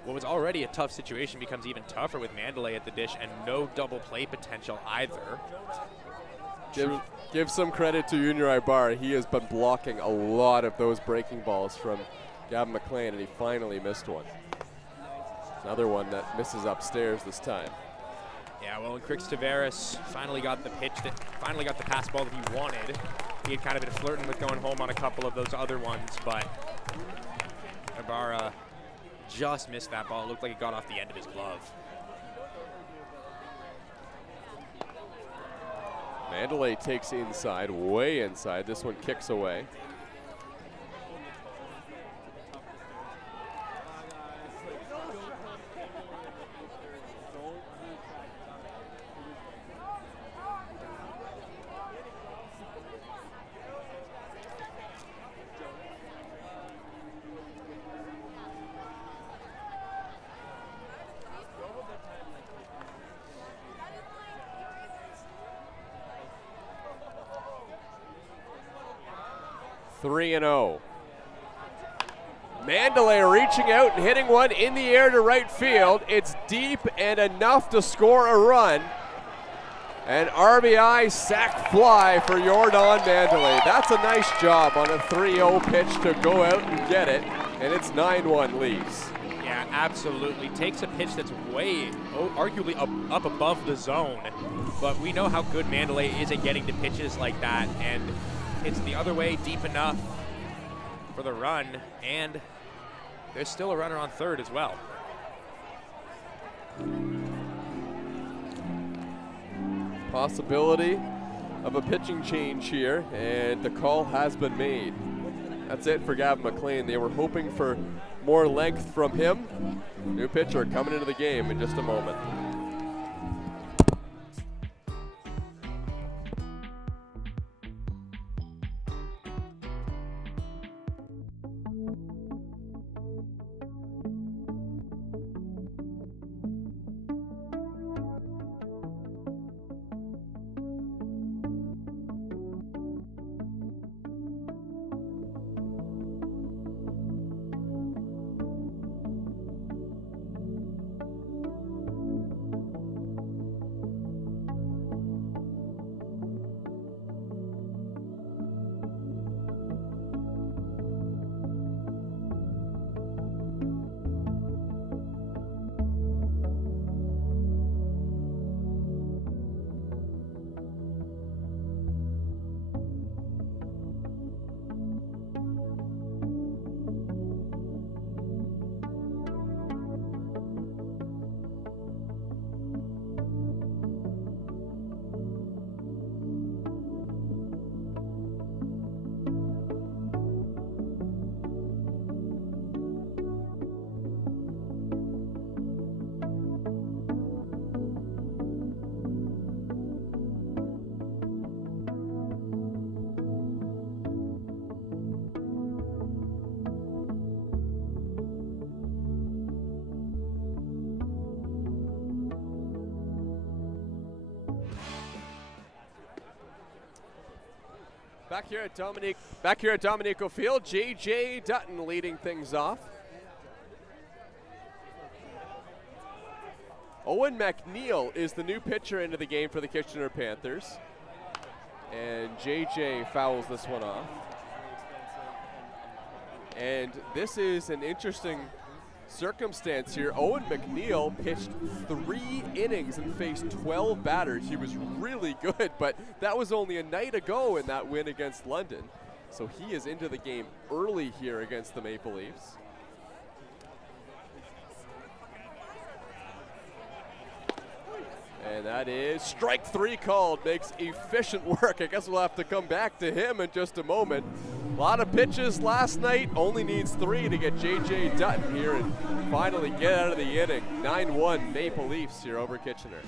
what was already a tough situation becomes even tougher with Mandalay at the dish and no double play potential either. Give some credit to Junior Ibarra. He has been blocking a lot of those breaking balls from Gavin McLean, and he finally missed one. Another one that misses upstairs this time. Yeah, well, when Crix Tavares finally got the pass ball that he wanted, he had kind of been flirting with going home on a couple of those other ones, but Ibarra just missed that ball. It looked like it got off the end of his glove. Mandalay takes inside, way inside. This one kicks away. Three and 0. Mandalay reaching out and hitting one in the air to right field. It's deep and enough to score a run. An RBI sac fly for Jordan Mandalay. That's a nice job on a 3-0 pitch to go out and get it, and it's 9-1 Leafs. Yeah, absolutely. Takes a pitch that's way, arguably up above the zone, but we know how good Mandalay is at getting to pitches like that, and hits the other way deep enough for the run, and there's still a runner on third as well. Possibility of a pitching change here, and the call has been made. That's it for Gavin McLean. They were hoping for more length from him. New pitcher coming into the game in just a moment. Back here at Dominico Field, J.J. Dutton leading things off. Owen McNeil is the new pitcher into the game for the Kitchener Panthers. And J.J. fouls this one off. And this is an interesting circumstance here. Owen McNeil pitched 3 innings and faced 12 batters. He was really good, but that was only a night ago in that win against London. So he is into the game early here against the Maple Leafs. And that is strike 3 called. Makes efficient work. I guess we'll have to come back to him in just a moment. A lot of pitches last night. Only needs 3 to get J.J. Dutton here and finally get out of the inning. 9-1 Maple Leafs here over Kitchener.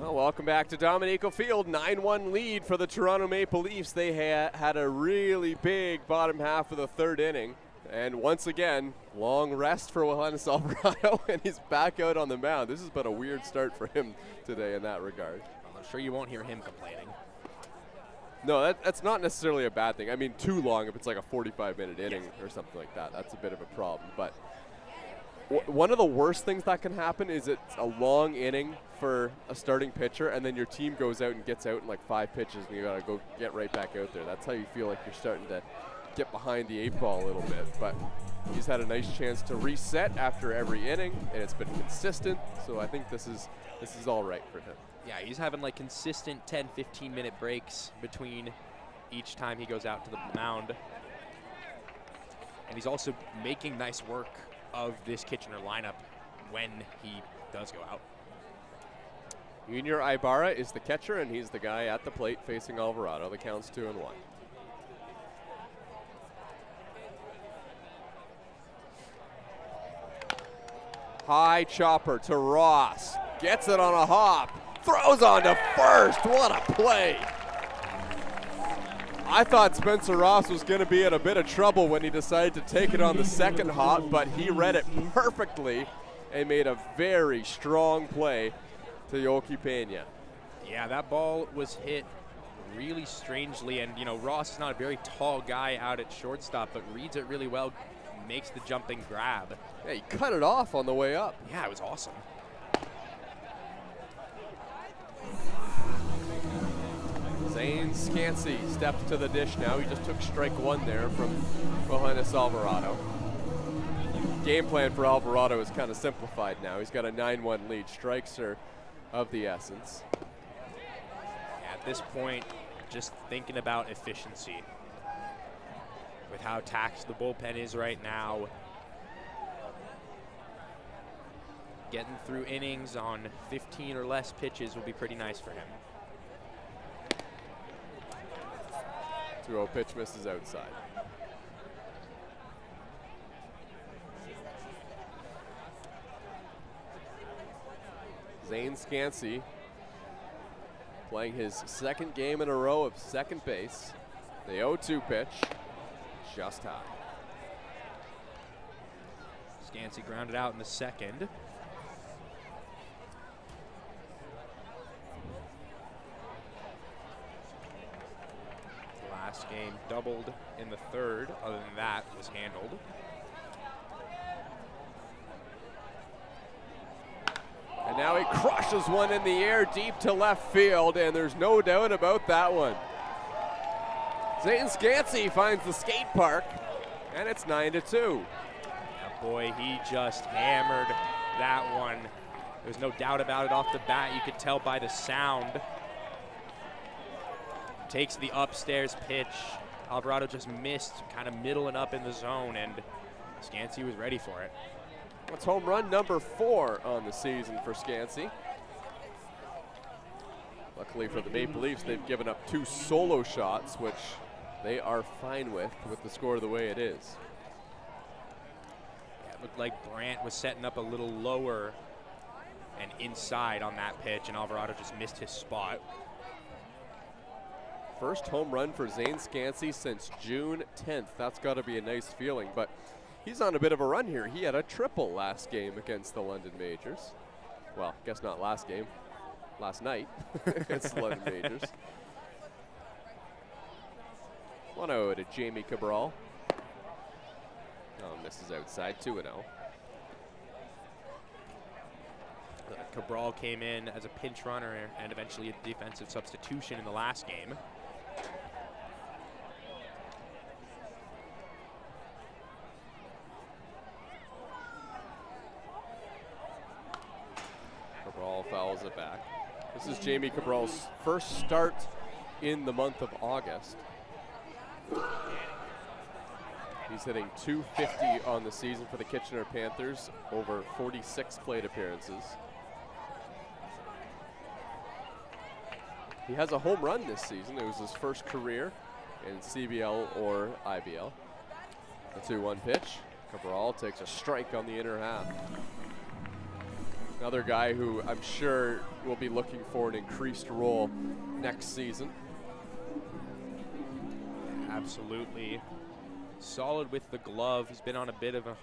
Well, welcome back to Dominico Field. 9-1 lead for the Toronto Maple Leafs. They had a really big bottom half of the 3rd inning. And once again, long rest for Johannes Alvarado, and he's back out on the mound. This has been a weird start for him today in that regard. I'm sure you won't hear him complaining. No, that's not necessarily a bad thing. I mean, too long if it's like a 45-minute inning or something like that. That's a bit of a problem. But one of the worst things that can happen is it's a long inning for a starting pitcher, and then your team goes out and gets out in like 5 pitches, and you got to go get right back out there. That's how you feel like you're starting to get behind the 8 ball a little bit. But he's had a nice chance to reset after every inning, and it's been consistent. So I think this is all right for him. Yeah, he's having like consistent 10, 15-minute breaks between each time he goes out to the mound. And he's also making nice work of this Kitchener lineup when he does go out. Junior Ibarra is the catcher, and he's the guy at the plate facing Alvarado. The count's 2-1. High chopper to Ross. Gets it on a hop. Throws on to first. What a play. I thought Spencer Ross was going to be in a bit of trouble when he decided to take it on the second hop, but he read it perfectly and made a very strong play to Yoki Pena. Yeah, that ball was hit really strangely, and you know, Ross is not a very tall guy out at shortstop, but reads it really well, makes the jumping grab. Yeah, he cut it off on the way up. Yeah, it was awesome. Zane Scansey steps to the dish now. He just took strike 1 there from Johannes Alvarado. Game plan for Alvarado is kind of simplified now. He's got a 9-1 lead. Strikes are of the essence. At this point, just thinking about efficiency. With how taxed the bullpen is right now. Getting through innings on 15 or less pitches will be pretty nice for him. 2-0 pitch misses outside. Zane Scansey playing his second game in a row of second base. The 0-2 pitch, just high. Scansey grounded out in the second. Last game doubled in the third. Other than that, was handled. And now he crushes one in the air deep to left field, and there's no doubt about that one. Zane Scansey finds the skate park, and it's 9-2. Yeah, boy, he just hammered that one. There's no doubt about it off the bat. You could tell by the sound. Takes the upstairs pitch. Alvarado just missed, kind of middling up in the zone, and Scansey was ready for it. That's home run number 4 on the season for Scansey. Luckily for the Maple Leafs, they've given up 2 solo shots, which they are fine with the score the way it is. Yeah, it looked like Brandt was setting up a little lower and inside on that pitch, and Alvarado just missed his spot. First home run for Zane Scansey since June 10th. That's got to be a nice feeling, but he's on a bit of a run here. He had a triple last game against the London Majors. Well, guess not last game, last night against the London Majors. 1-0 to Jamie Cabral. Oh, misses outside, 2-0. Cabral came in as a pinch runner and eventually a defensive substitution in the last game. Cabral fouls it back. This is Jamie Cabral's first start in the month of August. He's hitting .250 on the season for the Kitchener Panthers, over 46 plate appearances. He has a home run this season. It was his first career in CBL or IBL. The 2-1 pitch. Cabral takes a strike on the inner half. Another guy who I'm sure will be looking for an increased role next season. Absolutely. Solid with the glove. He's been on a bit of an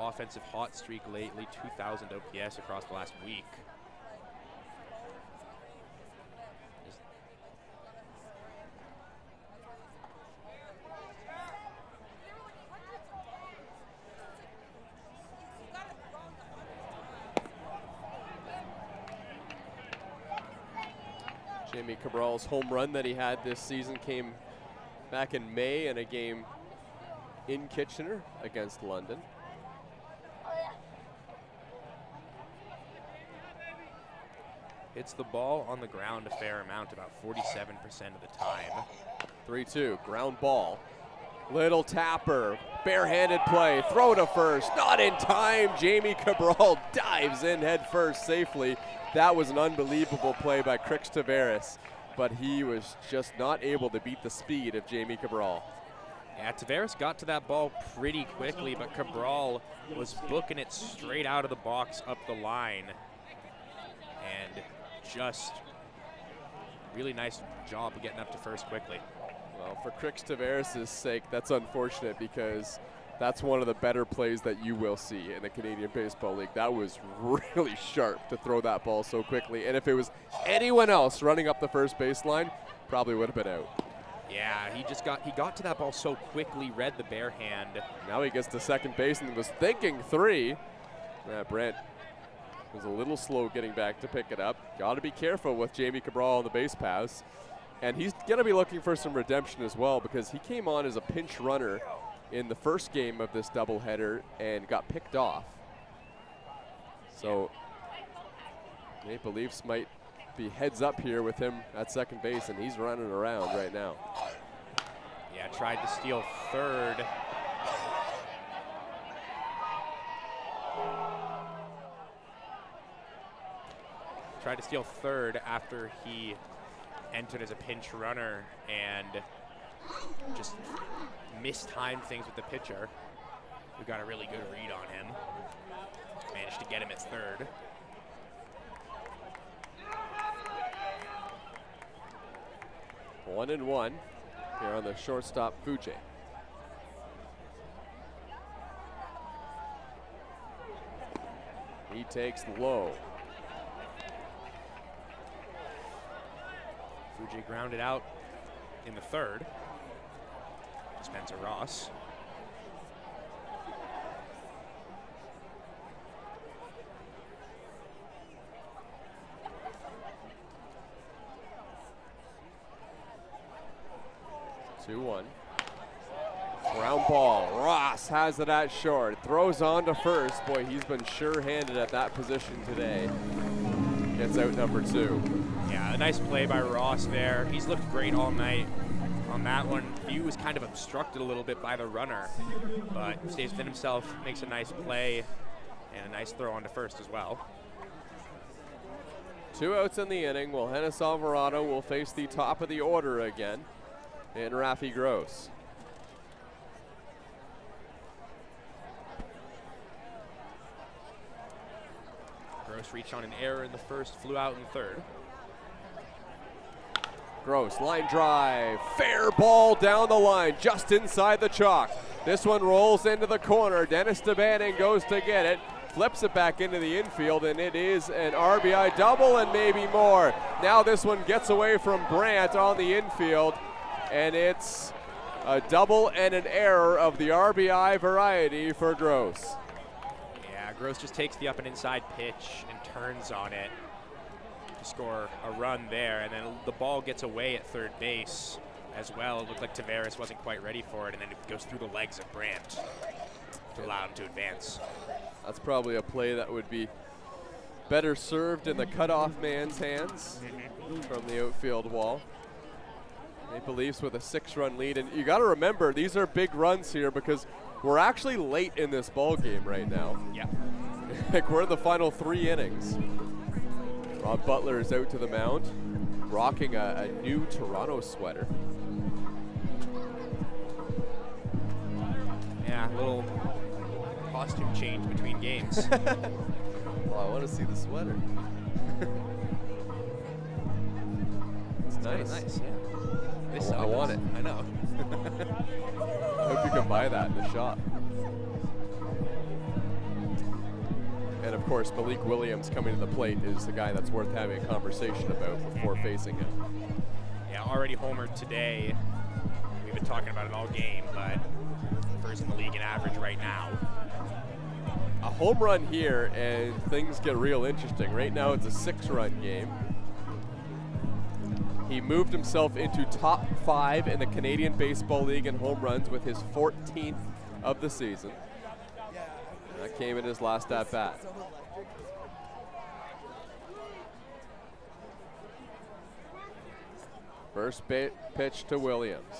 offensive hot streak lately, 2,000 OPS across the last week. Jamie Cabral's home run that he had this season came back in May in a game in Kitchener against London. Hits the ball on the ground a fair amount, about 47% of the time. 3-2, ground ball. Little tapper, barehanded play, throw to first, not in time. Jamie Cabral dives in head first safely. That was an unbelievable play by Crix Tavares, but he was just not able to beat the speed of Jamie Cabral. Yeah, Tavares got to that ball pretty quickly, but Cabral was booking it straight out of the box up the line. And just really nice job of getting up to first quickly. Well, for Crix Tavares' sake, that's unfortunate because that's one of the better plays that you will see in the Canadian Baseball League. That was really sharp to throw that ball so quickly. And if it was anyone else running up the first baseline, probably would have been out. Yeah, he got to that ball so quickly, read the bare hand. Now he gets to second base and was thinking 3. Brandt was a little slow getting back to pick it up. Got to be careful with Jamie Cabral on the base paths. And he's going to be looking for some redemption as well because he came on as a pinch runner in the first game of this doubleheader and got picked off. So Maple Leafs might be heads up here with him at second base, and he's running around right now. Yeah, tried to steal third. Tried to steal third after he entered as a pinch runner, and just mistimed things with the pitcher, who got a really good read on him. Managed to get him at third. One and one here on the shortstop, Fuji. He takes low. Fuji grounded out in the third. Spencer Ross. Two one. Ground ball. Ross has it at short. Throws on to first. Boy, he's been sure-handed at that position today. Gets out number two. Yeah, a nice play by Ross there. He's looked great all night on that one. View was kind of obstructed a little bit by the runner, but stays within himself, makes a nice play, and a nice throw on to first as well. 2 outs in the inning. Well, Hennis Alvarado will face the top of the order again in Rafi Gross. Gross reached on an error in the first, flew out in the third. Gross, line drive, fair ball down the line, just inside the chalk. This one rolls into the corner. Dennis DeBanning goes to get it, flips it back into the infield, and it is an RBI double and maybe more. Now this one gets away from Brandt on the infield, and it's a double and an error of the RBI variety for Gross. Yeah, Gross just takes the up and inside pitch and turns on it to score a run there, and then the ball gets away at third base as well. It looked like Tavares wasn't quite ready for it, and then it goes through the legs of Brandt to allow him to advance. That's probably a play that would be better served in the cutoff man's hands from the outfield wall. Maple Leafs with a 6-run lead, and you got to remember these are big runs here because we're actually late in this ball game right now. Yeah. Like we're in the final 3 innings. Rob Butler is out to the mound, rocking a new Toronto sweater. Yeah, a little costume change between games. Well, I want to see the sweater. It's nice. Nice, yeah. I want it. I know. I hope you can buy that in the shop. And of course, Malik Williams coming to the plate is the guy that's worth having a conversation about before facing him. Yeah, already homered today. We've been talking about it all game, but first in the league in average right now. A home run here, and things get real interesting. Right now, it's a 6-run game. He moved himself into top 5 in the Canadian Baseball League in home runs with his 14th of the season. That came in his last at-bat. First pitch to Williams.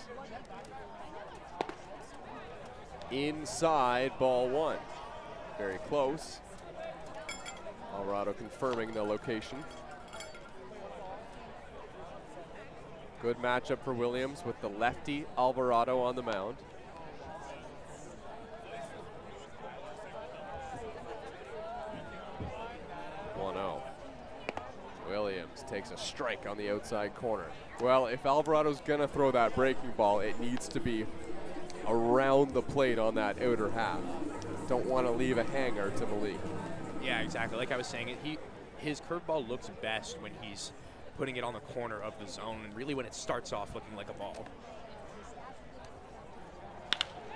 Inside, ball 1. Very close. Alvarado confirming the location. Good matchup for Williams with the lefty Alvarado on the mound. Williams takes a strike on the outside corner. Well, if Alvarado's gonna throw that breaking ball, it needs to be around the plate on that outer half. Don't want to leave a hanger to Malik. Yeah, exactly. Like I was saying, his curveball looks best when he's putting it on the corner of the zone, and really when it starts off looking like a ball.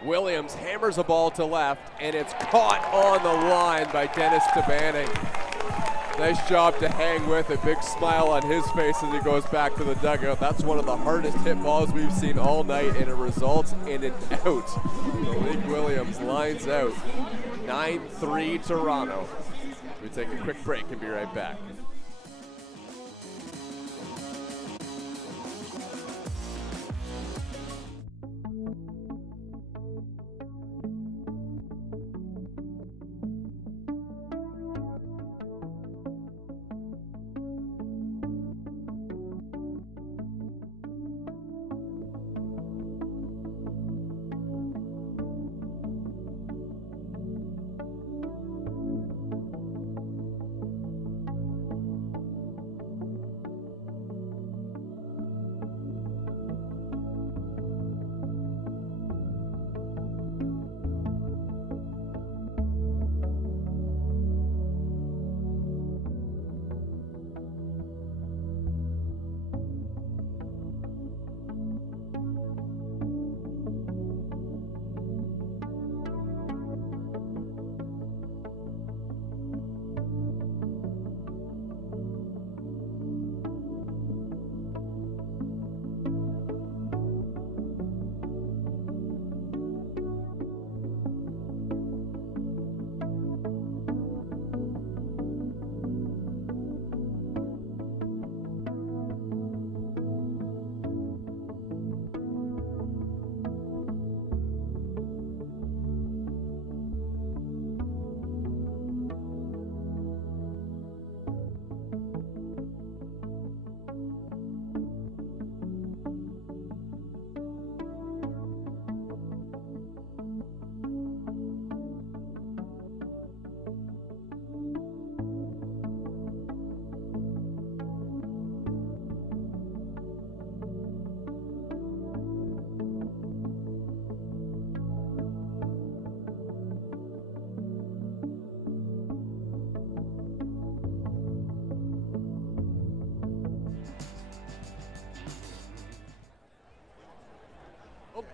Williams hammers a ball to left, and it's caught on the line by Dennis DeBanning. Nice job to hang with, a big smile on his face as he goes back to the dugout. That's one of the hardest hit balls we've seen all night, and it results in an out. Malik Williams lines out. 9-3 Toronto. We take a quick break and be right back.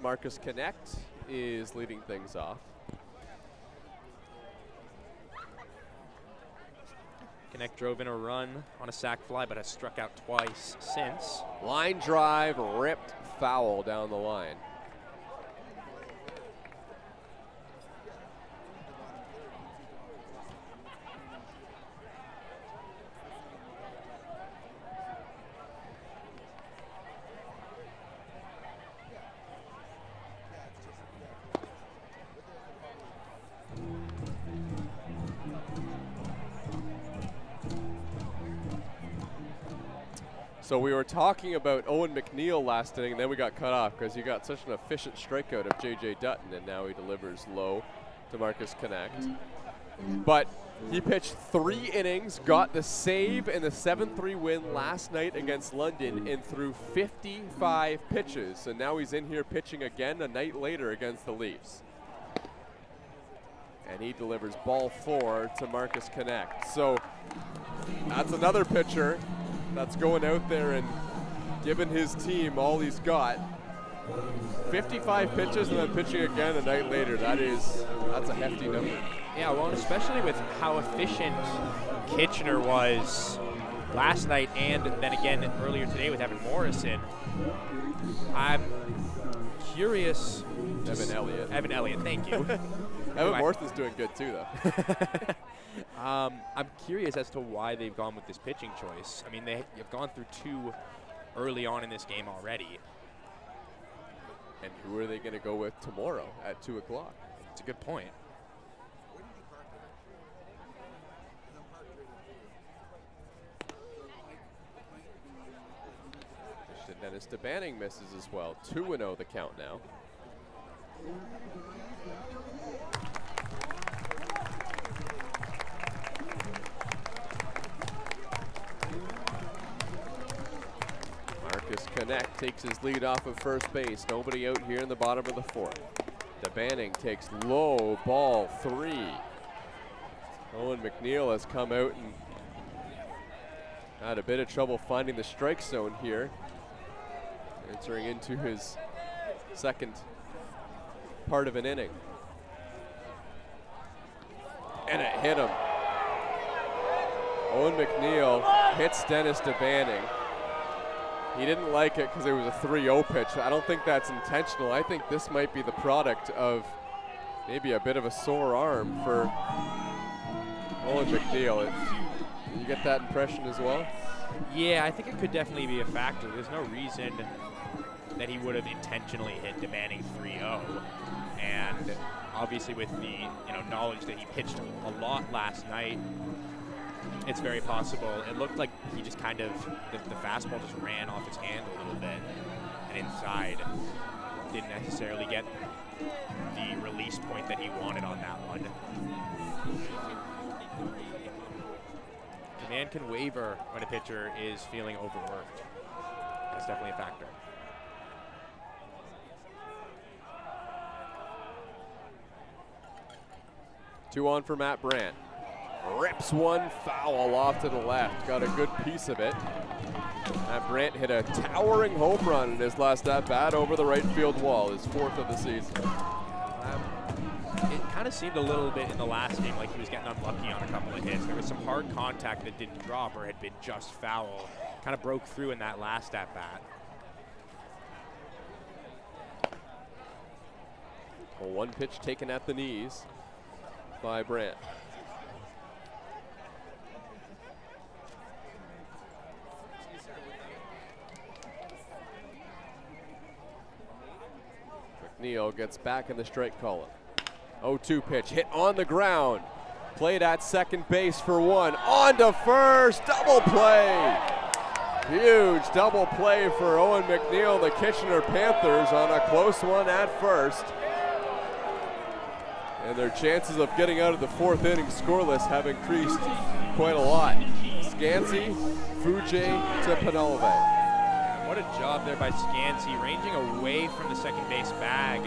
Marcus Connect is leading things off. Connect drove in a run on a sac fly, but has struck out twice since. Line drive, ripped foul down the line. So we were talking about Owen McNeil last inning, and then we got cut off because he got such an efficient strikeout of J.J. Dutton, and now he delivers low to Marcus Connect. But he pitched 3 innings, got the save and the 7-3 win last night against London, and threw 55 pitches. And now he's in here pitching again a night later against the Leafs. And he delivers ball 4 to Marcus Connect. So that's another pitcher that's going out there and giving his team all he's got. 55 pitches and then pitching again a night later. That's a hefty number. Yeah, well, and especially with how efficient Kitchener was last night and then again earlier today with Evan Morrison. I'm curious. Evan Elliott, thank you. Evan Morrison's doing good too, though. I'm curious as to why they've gone with this pitching choice. I mean, they have gone through 2 early on in this game already. And who are they going to go with tomorrow at 2 o'clock? It's a good point. Dennis DeBanning misses as well. 2-0 the count now. Marcus Connect takes his lead off of first base. Nobody out here in the bottom of the 4th. DeBanning takes low, ball 3. Owen McNeil has come out and had a bit of trouble finding the strike zone here. Entering into his second part of an inning. And it hit him. Owen McNeil hits Dennis DeBanning. He didn't like it because it was a 3-0 pitch. I don't think that's intentional. I think this might be the product of maybe a bit of a sore arm for Owen McNeil. You get that impression as well? Yeah, I think it could definitely be a factor. There's no reason that he would have intentionally hit DeBanning 3-0. And obviously with the knowledge that he pitched a lot last night, it's very possible. It looked like he just kind of, the fastball just ran off his hand a little bit and inside. Didn't necessarily get the release point that he wanted on that one. The man can waver when a pitcher is feeling overworked. That's definitely a factor. Two on for Matt Brandt. Rips one foul off to the left. Got a good piece of it. Matt Brandt hit a towering home run in his last at-bat over the right field wall, his 4th of the season. It kind of seemed a little bit in the last game like he was getting unlucky on a couple of hits. There was some hard contact that didn't drop or had been just foul. Kind of broke through in that last at-bat. Well, one pitch taken at the knees by Brandt. McNeil gets back in the strike column. 0-2 pitch, hit on the ground. Played at second base for 1. On to first, double play. Huge double play for Owen McNeil, the Kitchener Panthers, on a close one at first. And their chances of getting out of the 4th inning scoreless have increased quite a lot. Scansey, Fujay to Penalve. What a job there by Scansey, ranging away from the second base bag,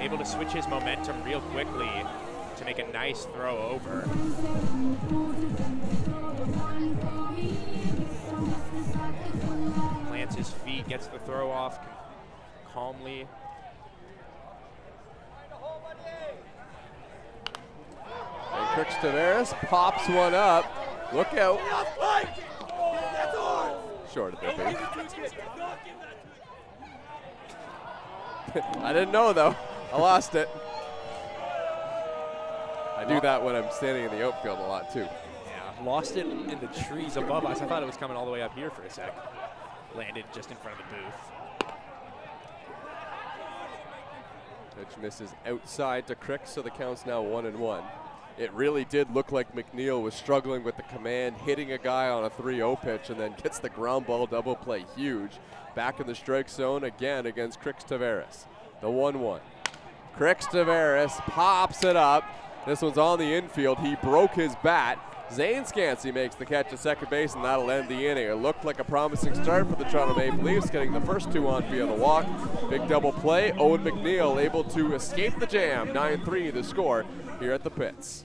able to switch his momentum real quickly to make a nice throw over. Plants his feet, gets the throw off calmly, Crix Tavares pops one up. Look out. Short of the booth. I didn't know, though. I lost it. I do that when I'm standing in the outfield a lot, too. Yeah, lost it in the trees above us. I thought it was coming all the way up here for a sec. Landed just in front of the booth. Pitch misses outside to Crix, so the count's now 1-1. It really did look like McNeil was struggling with the command, hitting a guy on a 3-0 pitch, and then gets the ground ball double play huge. Back in the strike zone again against Crix Tavares. The 1-1. Crix Tavares pops it up. This one's on the infield. He broke his bat. Zane Scansey makes the catch at second base, and that'll end the inning. It looked like a promising start for the Toronto Maple Leafs, getting the first two on via the walk. Big double play. Owen McNeil able to escape the jam. 9-3 the score here at the pits.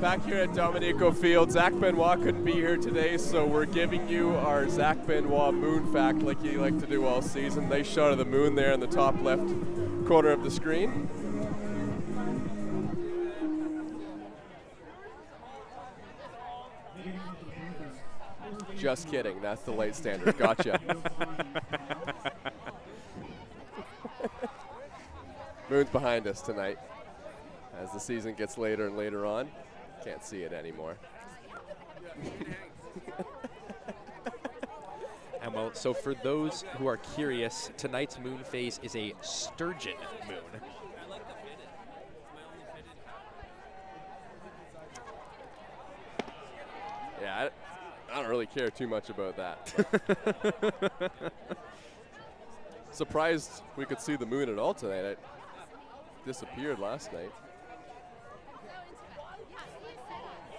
Back here at Dominico Field, Zach Benoit couldn't be here today, so we're giving you our Zach Benoit moon fact like you like to do all season. Nice shot of the moon there in the top left corner of the screen. Just kidding, that's the light standard. Gotcha. Moon's behind us tonight as the season gets later and later on. Can't see it anymore. And well, so for those who are curious, tonight's moon phase is a sturgeon moon. Yeah, I don't really care too much about that. Surprised we could see the moon at all tonight. It disappeared last night.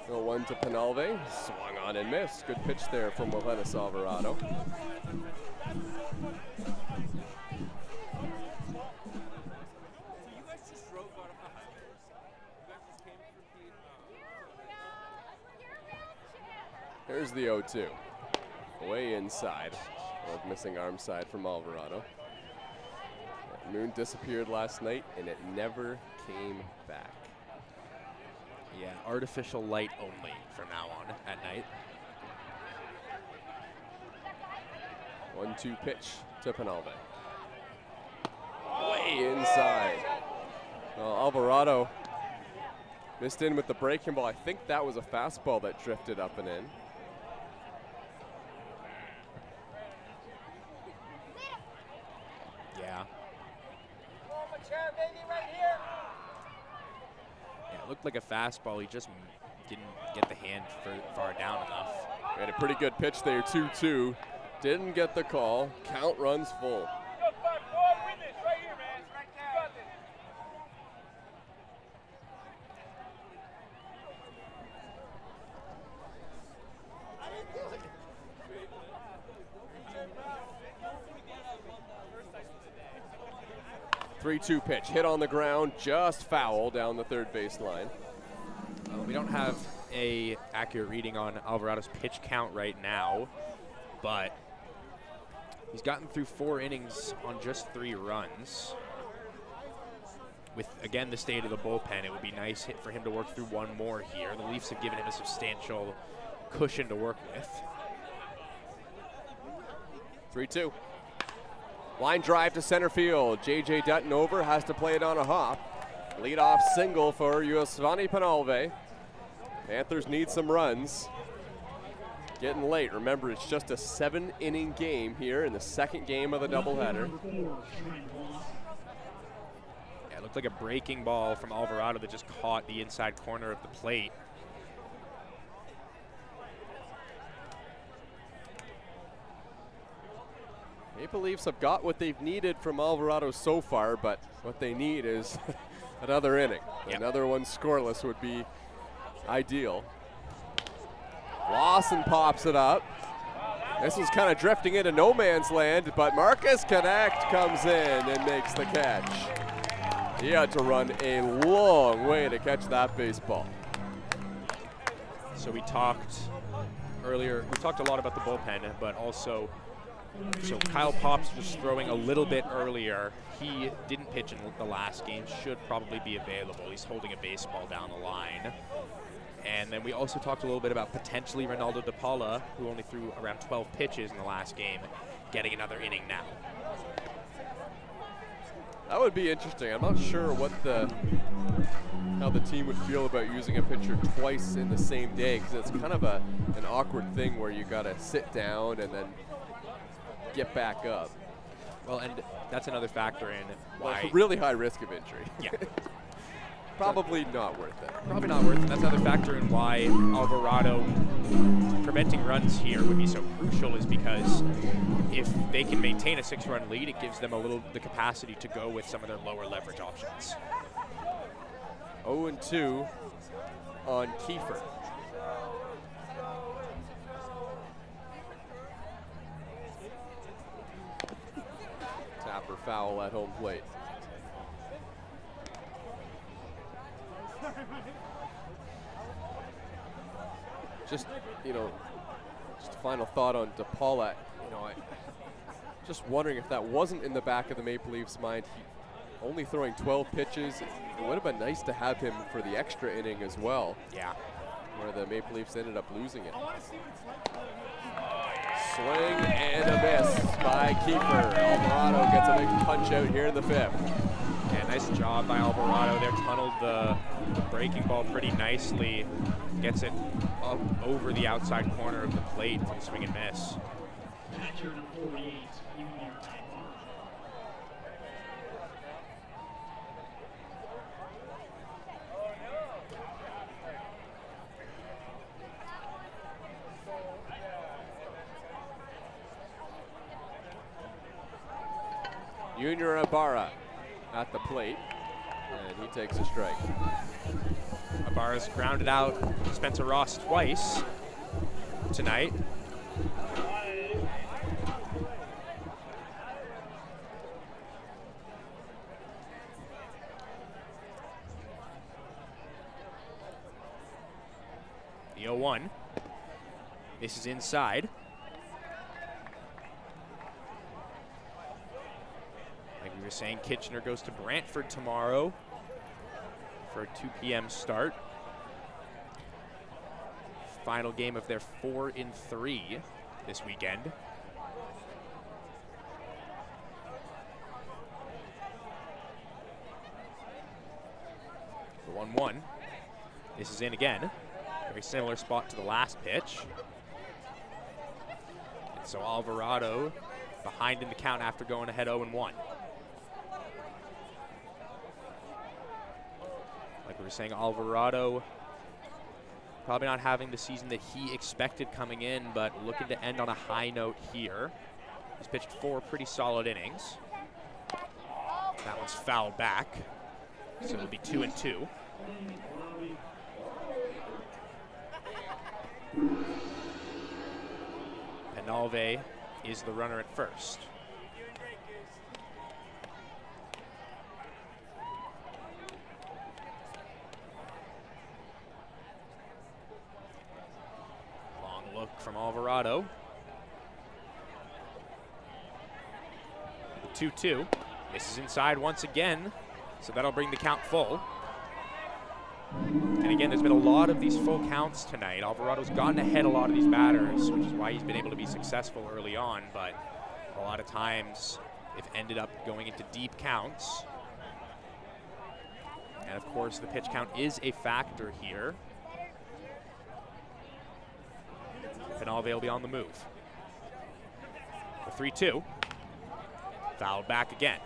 0-1 to Penalve, swung on and missed. Good pitch there from Welenis Alvarado. Here's the 0-2. Way inside. Missing arm side from Alvarado. Moon disappeared last night and it never came back. Yeah, artificial light only from now on at night. 1-2 pitch to Penalve. Way inside. Well, Alvarado missed in with the breaking ball. I think that was a fastball that drifted up and in. Yeah. It looked like a fastball. He just didn't get the hand far down enough. Had a pretty good pitch there, 2-2. Didn't get the call. Count runs full. 3-2 pitch, hit on the ground, just foul down the third base line. We don't have a accurate reading on Alvarado's pitch count right now, but he's gotten through 4 innings on just 3 runs. With, again, the state of the bullpen, it would be nice hit for him to work through 1 more here. The Leafs have given him a substantial cushion to work with. 3-2. Line drive to center field. J.J. Dutton over, has to play it on a hop. Leadoff single for Yosvani Penalve. Panthers need some runs. Getting late. Remember, it's just a 7-inning game here in the second game of the doubleheader. Yeah, it looked like a breaking ball from Alvarado that just caught the inside corner of the plate. Maple Leafs have got what they've needed from Alvarado so far, but what they need is another inning. Yep. Another one scoreless would be ideal. Lawson pops it up. This was kind of drifting into no man's land, but Marcus Connect comes in and makes the catch. He had to run a long way to catch that baseball. So we talked earlier, we talked a lot about the bullpen, but also, so Kyle Pops was throwing a little bit earlier. He didn't pitch in the last game, should probably be available. He's holding a baseball down the line. And then we also talked a little bit about potentially Ronaldo De Paula, who only threw around 12 pitches in the last game, getting another inning now. That would be interesting. I'm not sure how the team would feel about using a pitcher twice in the same day, because it's kind of an awkward thing where you got to sit down and then get back up. Well, and that's another factor in why. Like, really high risk of injury. Yeah. Probably not worth it. Probably not worth it. That's another factor in why Alvarado preventing runs here would be so crucial, is because if they can maintain a 6-run lead, it gives them the capacity to go with some of their lower leverage options. 0-2 on Kiefer. Tapper foul at home plate. Just a final thought on De Paula. Just wondering if that wasn't in the back of the Maple Leafs' mind. He only throwing 12 pitches. It would have been nice to have him for the extra inning as well. Yeah. Where the Maple Leafs ended up losing it. Swing and a miss by Kiefer. Alvarado gets a big punch out here in the 5th. Yeah, nice job by Alvarado there. Tunneled the breaking ball pretty nicely. Gets it up over the outside corner of the plate from swing and miss. Junior Ibarra at the plate, and he takes a strike. Ibarra's grounded out Spencer Ross twice tonight. The 0-1. This is inside. Like we were saying, Kitchener goes to Brantford tomorrow for a 2 p.m. start. Final game of their 4-3 this weekend. The 1-1. This is in again. Very similar spot to the last pitch. And so Alvarado behind in the count after going ahead 0-1. Like we were saying, Alvarado probably not having the season that he expected coming in, but looking to end on a high note here. He's pitched 4 pretty solid innings. That one's fouled back, so it'll be 2-2. Penalve is the runner at first. from Alvarado. 2-2. Misses inside once again, so that'll bring the count full. And again, there's been a lot of these full counts tonight. Alvarado's gotten ahead a lot of these batters, which is why he's been able to be successful early on, but a lot of times they've ended up going into deep counts. And of course, the pitch count is a factor here. Penalve will be on the move. The 3-2. Fouled back again.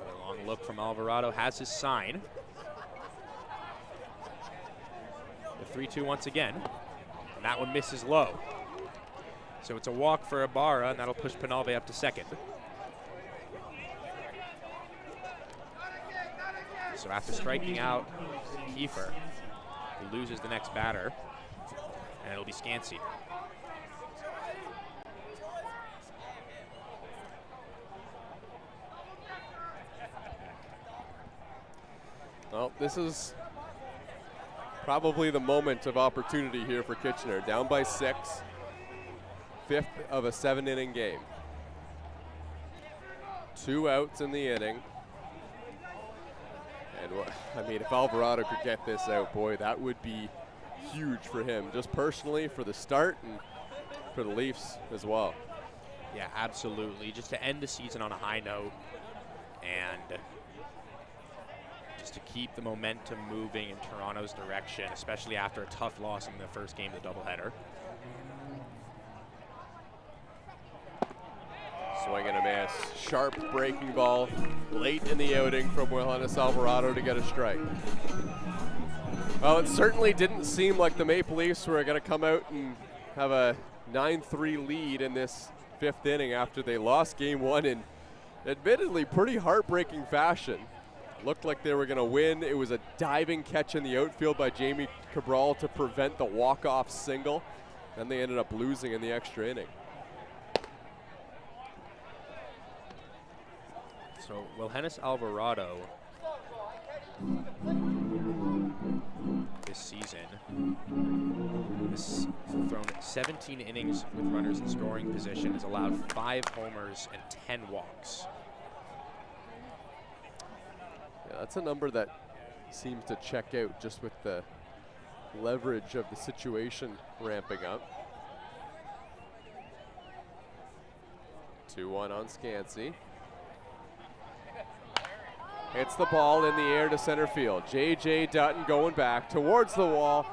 Another long look from Alvarado, has his sign. The 3-2 once again, and that one misses low. So it's a walk for Ibarra, and that'll push Penalve up to second. So after striking out Kiefer, he loses the next batter, and it'll be Scansey. Well, this is probably the moment of opportunity here for Kitchener. Down by 6, 5th of a 7-inning game. 2 outs in the inning. And I mean, if Alvarado could get this out, boy, that would be huge for him, just personally for the start and for the Leafs as well. Yeah, absolutely. Just to end the season on a high note and just to keep the momentum moving in Toronto's direction, especially after a tough loss in the first game of the doubleheader. Swing and a miss. Sharp breaking ball late in the outing from Wilhelmus Alvarado to get a strike. Well, it certainly didn't seem like the Maple Leafs were going to come out and have a 9-3 lead in this 5th inning after they lost game 1 in admittedly pretty heartbreaking fashion. Looked like they were going to win. It was a diving catch in the outfield by Jamie Cabral to prevent the walk-off single. Then they ended up losing in the extra inning. So Wilhelmus Alvarado this season has thrown 17 innings with runners in scoring position, has allowed 5 homers and 10 walks. Yeah, that's a number that seems to check out just with the leverage of the situation ramping up. 2-1 on Scansey. Hits the ball in the air to center field. J.J. Dutton going back towards the wall.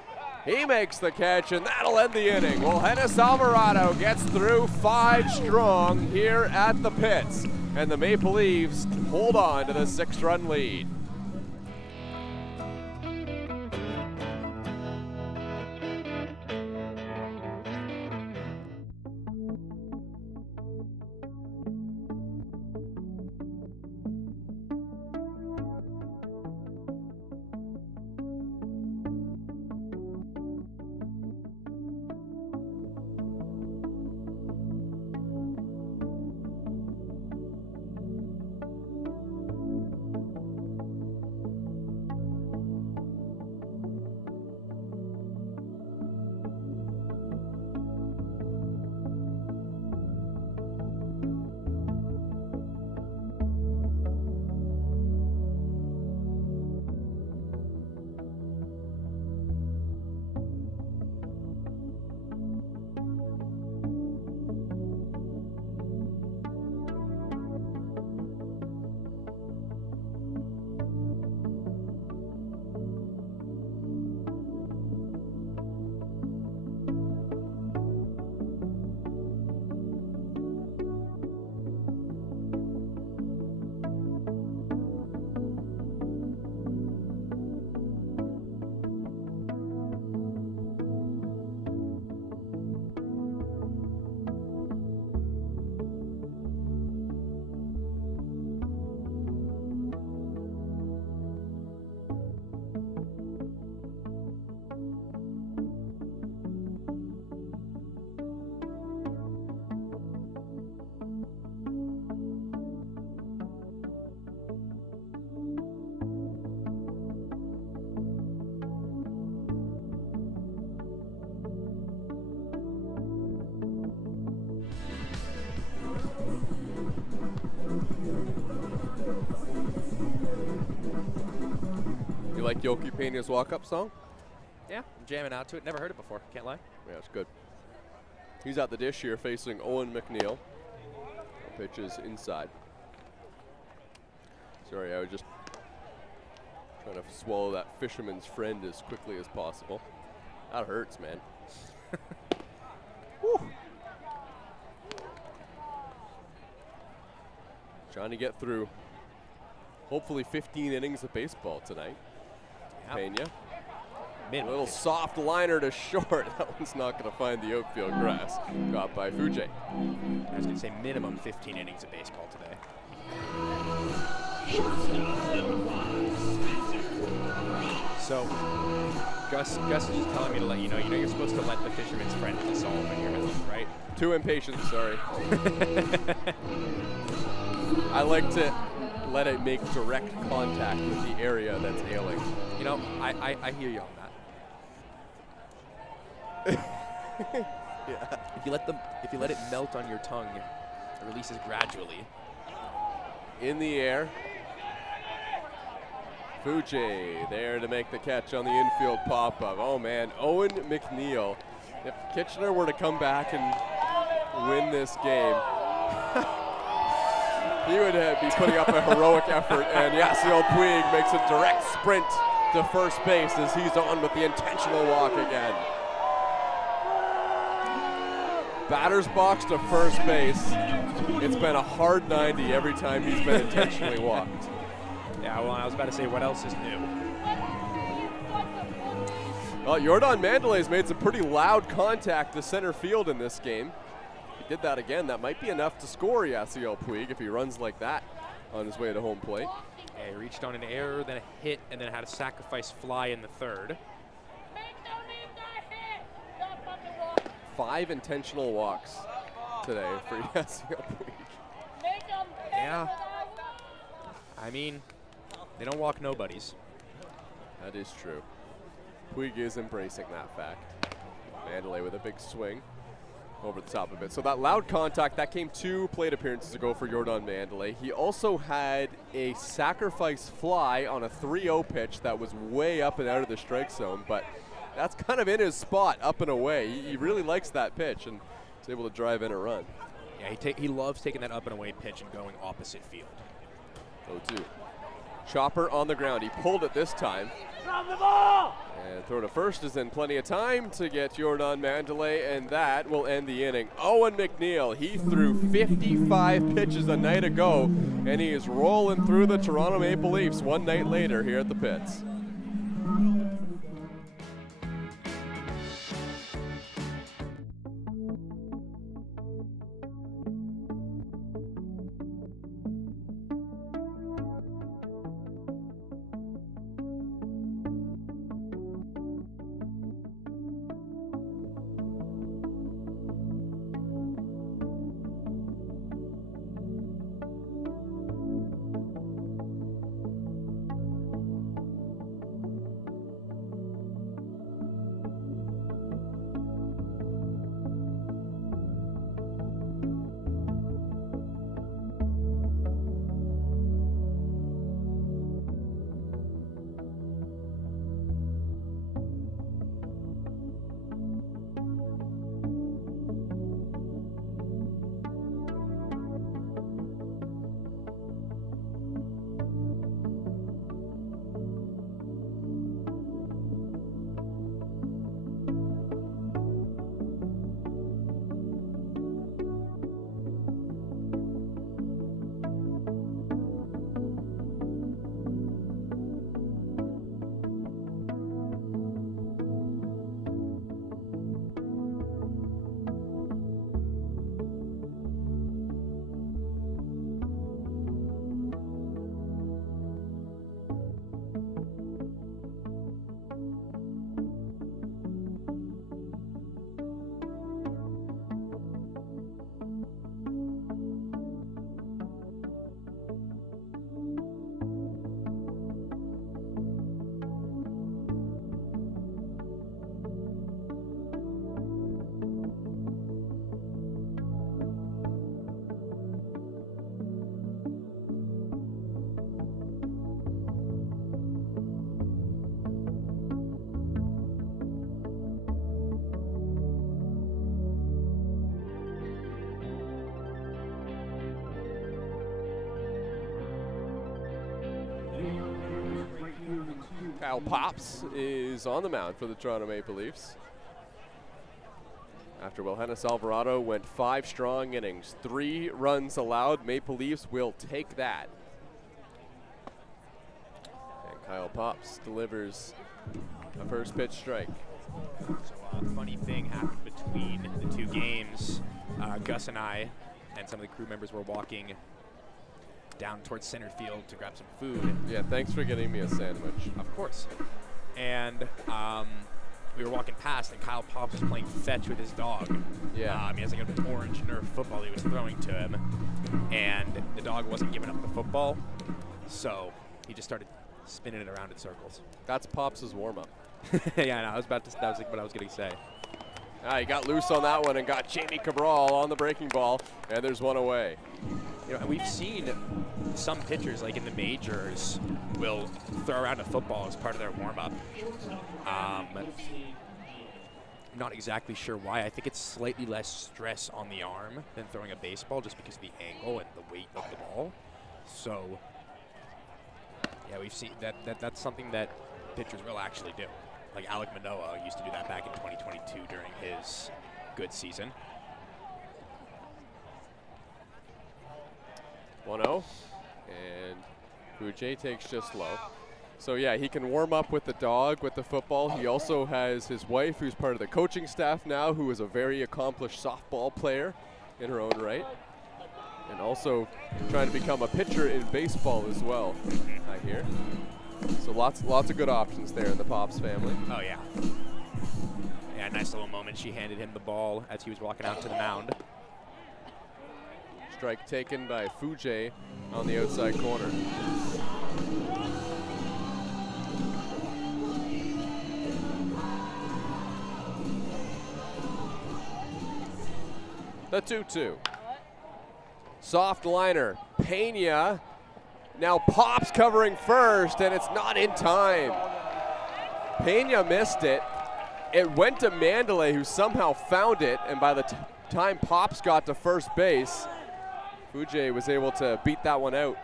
He makes the catch, and that'll end the inning. Wilhelmus Alvarado gets through 5 strong here at the pits, and the Maple Leafs hold on to the 6-run lead. like Yoki Pena's walk-up song? Yeah, I'm jamming out to it. Never heard it before. Can't lie. Yeah, it's good. He's at the dish here facing Owen McNeil. The pitch is inside. Sorry, I was just trying to swallow that fisherman's friend as quickly as possible. That hurts, man. Woo. Trying to get through hopefully 15 innings of baseball tonight. Yep. Pena. A Minimum. little soft liner to short. That one's not going to find the outfield grass. Got by Fuji. I was going to say minimum 15 innings of baseball today. So, Gus is just telling me to let you know you're supposed to let the fisherman's friend dissolve in your mouth, right? Too impatient, sorry. I like to let it make direct contact with the area that's ailing. You know, I hear you on that. Yeah. If you let it melt on your tongue, it releases gradually. In the air. Fuji there to make the catch on the infield pop-up. Oh man, Owen McNeil. If Kitchener were to come back and win this game, he would be putting up a heroic effort, and Yasiel Puig makes a direct sprint to first base as he's on with the intentional walk again. Batter's box to first base. It's been a hard 90 every time he's been intentionally walked. Yeah, well, I was about to say, what else is new? Well, Jordan Mandelay's made some pretty loud contact to center field in this game. If he did that again, that might be enough to score Yasiel Puig if he runs like that on his way to home plate. Yeah, he reached on an error, then a hit, and then had a sacrifice fly in the third. 5 intentional walks today for Yasiel Puig. Yeah. I mean, they don't walk nobodies. That is true. Puig is embracing that fact. Mandelay with a big swing over the top of it. So that loud contact, that came 2 plate appearances ago for Jordan Mandelay. He also had a sacrifice fly on a 3-0 pitch that was way up and out of the strike zone, but that's kind of in his spot, up and away. He really likes that pitch and is able to drive in a run. Yeah, he loves taking that up and away pitch and going opposite field. 0-2. Chopper on the ground. He pulled it this time. And throw to first is in plenty of time to get Jordan Mandelay, and that will end the inning. Owen McNeil, he threw 55 pitches a night ago, and he is rolling through the Toronto Maple Leafs one night later here at the pits. Kyle Pops is on the mound for the Toronto Maple Leafs. After Wilhennis Alvarado went 5 strong innings, 3 runs allowed, Maple Leafs will take that. And Kyle Pops delivers a first pitch strike. So a funny thing happened between the 2 games. Gus and I and some of the crew members were walking down towards center field to grab some food. Yeah, thanks for getting me a sandwich. Of course. And we were walking past, and Kyle Pops was playing fetch with his dog. Yeah. He has like an orange Nerf football he was throwing to him, and the dog wasn't giving up the football, so he just started spinning it around in circles. That's Pops' warm-up. Yeah, no, that was like what I was going to say. He got loose on that one and got Jamie Cabral on the breaking ball, and there's one away. You know, and we've seen some pitchers, like in the majors, will throw around a football as part of their warm-up. I'm not exactly sure why. I think it's slightly less stress on the arm than throwing a baseball, just because of the angle and the weight of the ball. So, yeah, we've seen that's something that pitchers will actually do. Like Alec Manoah used to do that back in 2022 during his good season. 1-0, and Fujay takes just low. So yeah, he can warm up with the dog, with the football. He also has his wife, who's part of the coaching staff now, who is a very accomplished softball player in her own right, and also trying to become a pitcher in baseball as well, I hear. So lots of good options there in the Pops family. Oh yeah. Yeah, nice little moment. She handed him the ball as he was walking out to the mound. Strike taken by Fujay on the outside corner. The 2-2. Soft liner. Pena. Now Pops covering first, and it's not in time. Pena missed it. It went to Mandalay, who somehow found it, and by the time Pops got to first base, Fujay was able to beat that one out.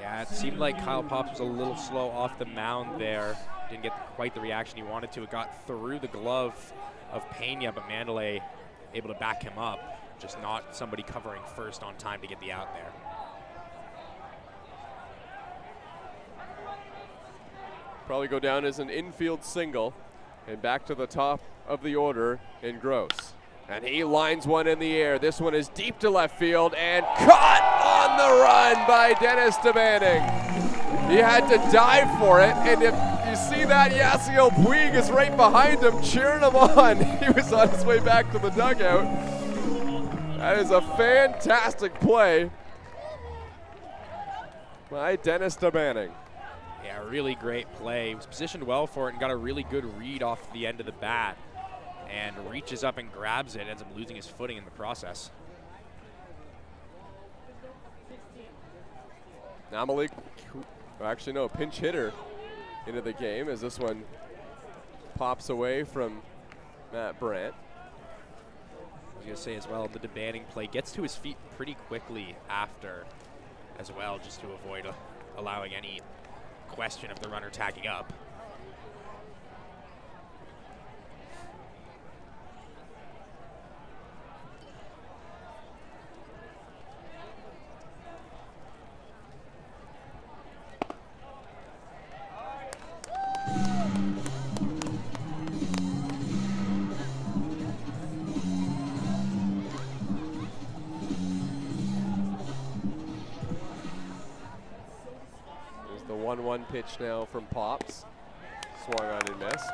Yeah, it seemed like Kyle Pops was a little slow off the mound there. Didn't get quite the reaction he wanted to. It got through the glove of Pena, but Mandalay able to back him up. Just not somebody covering first on time to get the out there. Probably go down as an infield single, and back to the top of the order in Gross. And he lines one in the air. This one is deep to left field and caught on the run by Dennis DeManning. He had to dive for it, and if you see that, Yasiel Puig is right behind him, cheering him on. He was on his way back to the dugout. That is a fantastic play by Dennis DeManning. Yeah, really great play. He was positioned well for it and got a really good read off the end of the bat. And reaches up and grabs it, ends up losing his footing in the process. Now Malik, actually no, pinch hitter into the game as this one pops away from Matt Brandt. I was going to say as well, the DeManning play gets to his feet pretty quickly after as well, just to avoid allowing any question of the runner tagging up. There's the 1-1 pitch now from Pops. Swung on and missed.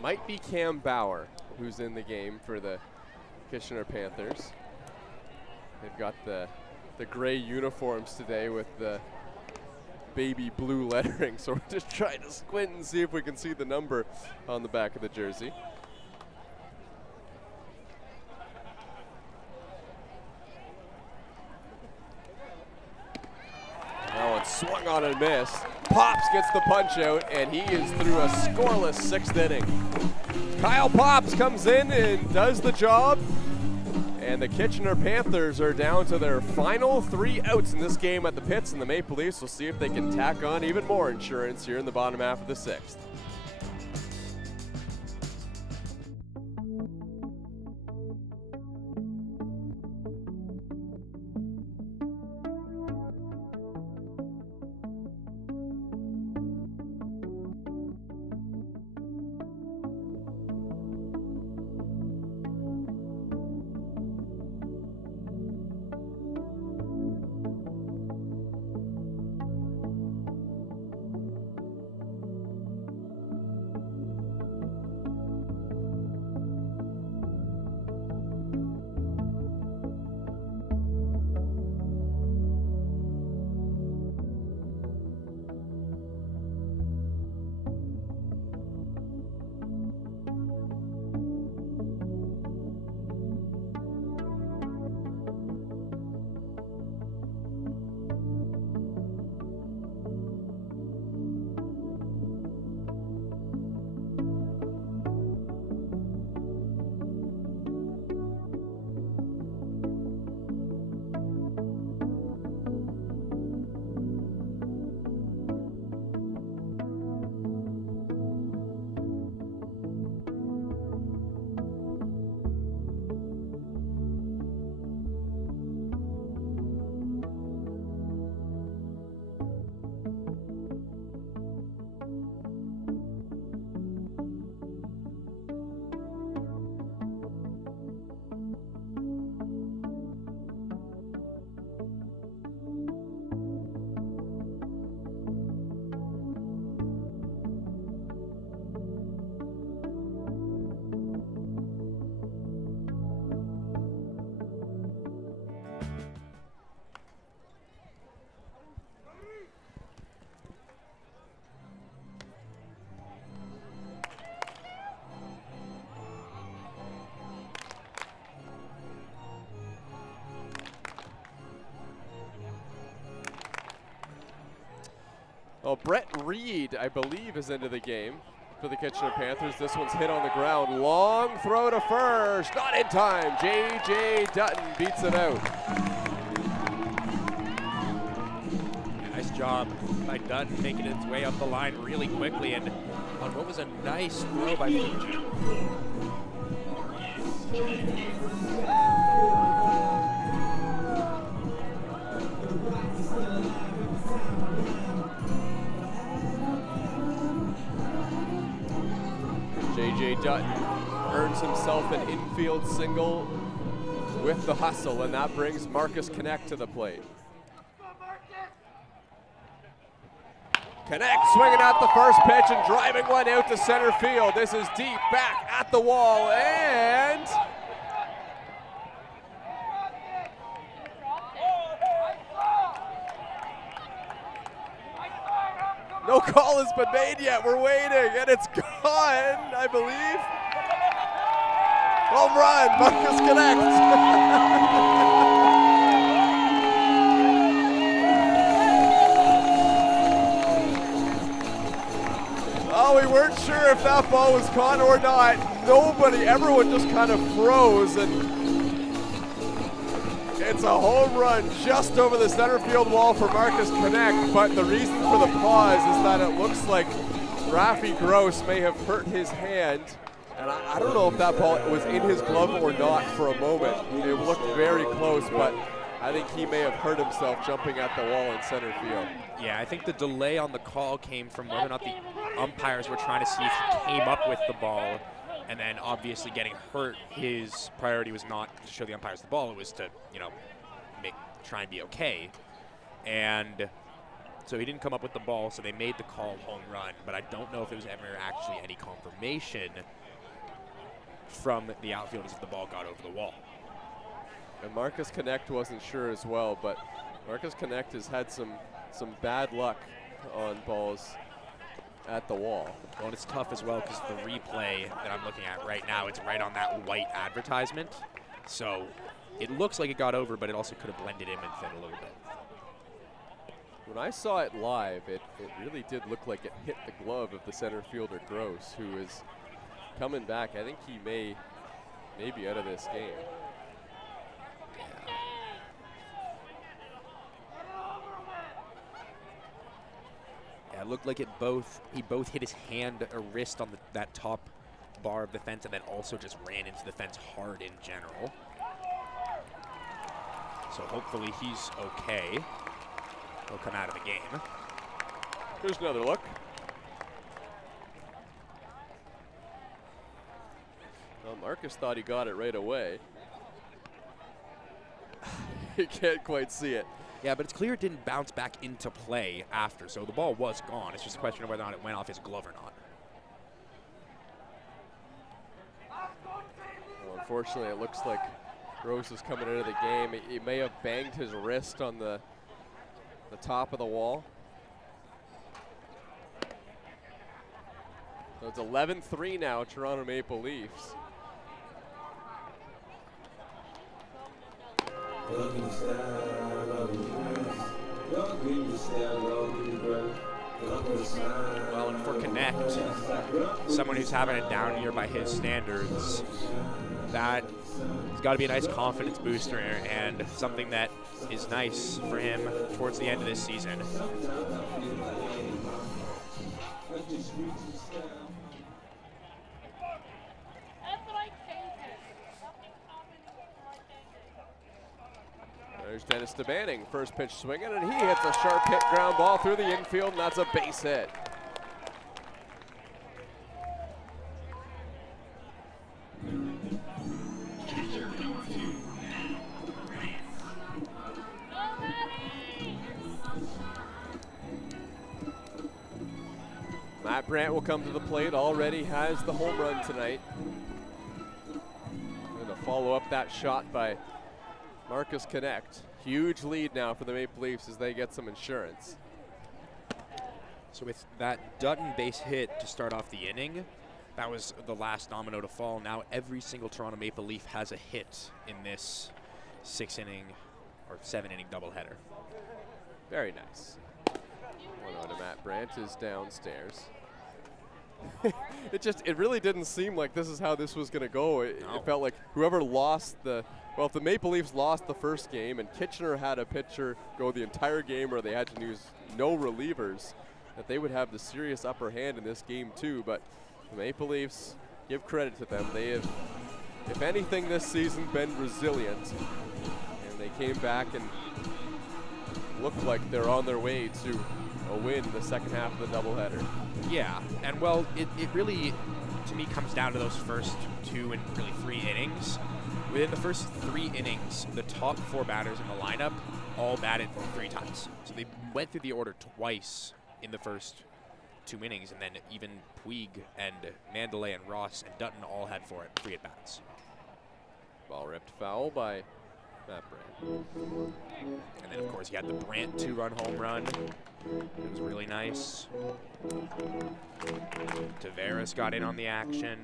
Might be Cam Bauer, who's in the game for the Kitchener Panthers. They've got the gray uniforms today with the baby blue lettering, so we're just trying to squint and see if we can see the number on the back of the jersey. That one swung on and missed. Pops gets the punch out, and he is through a scoreless 6th inning. Kyle Pops comes in and does the job. And the Kitchener Panthers are down to their final 3 outs in this game at the pits, and the Maple Leafs will see if they can tack on even more insurance here in the bottom half of the 6th. Well, Brett Reed, I believe, is into the game for the Kitchener Panthers. This one's hit on the ground. Long throw to first. Not in time. J.J. Dutton beats it out. Nice job by Dutton making its way up the line really quickly and on what was a nice throw by Fuji. J.J. Dutton earns himself an infield single with the hustle, and that brings Marcus Connect to the plate. Connect swinging at the first pitch and driving one out to center field. This is deep back at the wall, and no call has been made yet. We're waiting, and it's gone, I believe. Home run, Marcus Connect. Oh, we weren't sure if that ball was caught or not. Everyone just kind of froze, and it's a home run just over the center field wall for Marcus Connect, but the reason for the pause is that it looks like Rafi Gross may have hurt his hand, and I don't know if that ball was in his glove or not for a moment. It looked very close, but I think he may have hurt himself jumping at the wall in center field. Yeah, I think the delay on the call came from whether or not the umpires were trying to see if he came up with the ball, and then obviously getting hurt, his priority was not to show the umpires the ball, it was to, try and be okay. And so he didn't come up with the ball, so they made the call home run, but I don't know if there was ever actually any confirmation from the outfielders if the ball got over the wall. And Marcus Connect wasn't sure as well, but Marcus Connect has had some bad luck on balls at the wall. Well, and it's tough as well because the replay that I'm looking at right now, it's right on that white advertisement. So it looks like it got over, but it also could have blended in and thin a little bit. When I saw it live, it really did look like it hit the glove of the center fielder Gross, who is coming back. I think he may be out of this game. Yeah, it looked like he both hit his hand or wrist on that top bar of the fence and then also just ran into the fence hard in general. So hopefully he's okay. He'll come out of the game. Here's another look. Well, Marcus thought he got it right away. He can't quite see it. Yeah, but it's clear it didn't bounce back into play after, so the ball was gone. It's just a question of whether or not it went off his glove or not. Well, unfortunately, it looks like Rose is coming out of the game. He may have banged his wrist on the top of the wall. So it's 11-3 now, Toronto Maple Leafs. Well, and for Connect, someone who's having a down year by his standards, that has got to be a nice confidence booster and something that is nice for him towards the end of this season. There's Dennis DeBanning, first pitch swinging, and he hits a sharp hit ground ball through the infield, and that's a base hit. Matt Brandt will come to the plate, already has the home run tonight. Going to follow up that shot by Marcus Connect. Huge lead now for the Maple Leafs as they get some insurance. So with that Dutton base hit to start off the inning, that was the last domino to fall. Now every single Toronto Maple Leaf has a hit in this 6-inning or 7-inning doubleheader. Very nice. 1-0 to Matt Brandt is downstairs. It really didn't seem like this is how this was going to go. It felt like whoever lost well, if the Maple Leafs lost the first game and Kitchener had a pitcher go the entire game or they had to use no relievers, that they would have the serious upper hand in this game too. But the Maple Leafs, give credit to them. They have, if anything this season, been resilient. And they came back and looked like they're on their way to a win in the second half of the doubleheader. Yeah, and well, it really, to me, comes down to those first 2 and really 3 innings. Within the first 3 innings, the top 4 batters in the lineup all batted 3 times. So they went through the order twice in the first 2 innings, and then even Puig and Mandalay and Ross and Dutton all had 3 at-bats. Ball ripped foul by Matt Brandt. And then, of course, you had the Brandt 2-run home run. It was really nice. Tavares got in on the action.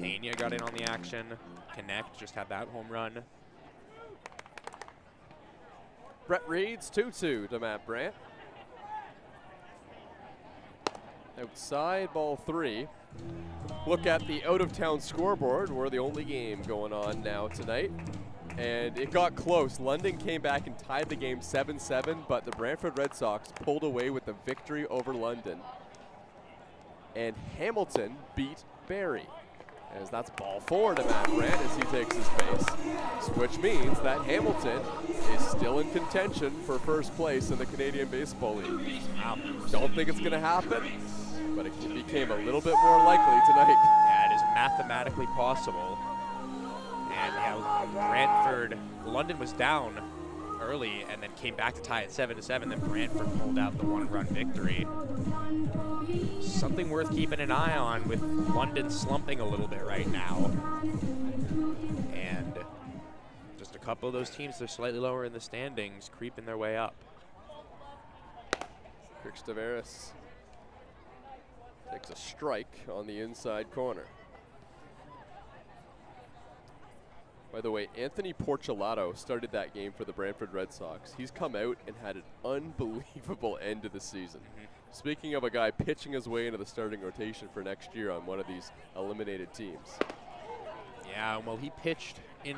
Pena got in on the action. Connect just had that home run. Brett Reed's 2-2 to Matt Brandt. Outside, ball 3. Look at the out-of-town scoreboard. We're the only game going on now tonight. And it got close. London came back and tied the game 7-7, but the Brantford Red Sox pulled away with the victory over London. And Hamilton beat Barrie. As that's ball 4 to Matt Brandt as he takes his base. Which means that Hamilton is still in contention for first place in the Canadian Baseball League. Wow. Don't think it's going to happen, but it became a little bit more likely tonight. Yeah, it is mathematically possible. And yeah, Brantford, London was down early and then came back to tie it 7-7. Then Brantford pulled out the 1-run victory. Something worth keeping an eye on with London slumping a little bit right now. And just a couple of those teams, they're slightly lower in the standings, creeping their way up. Chris Tavares takes a strike on the inside corner. By the way, Anthony Porcelato started that game for the Brantford Red Sox. He's come out and had an unbelievable end to the season. Speaking of a guy pitching his way into the starting rotation for next year on one of these eliminated teams. Yeah, well, he pitched in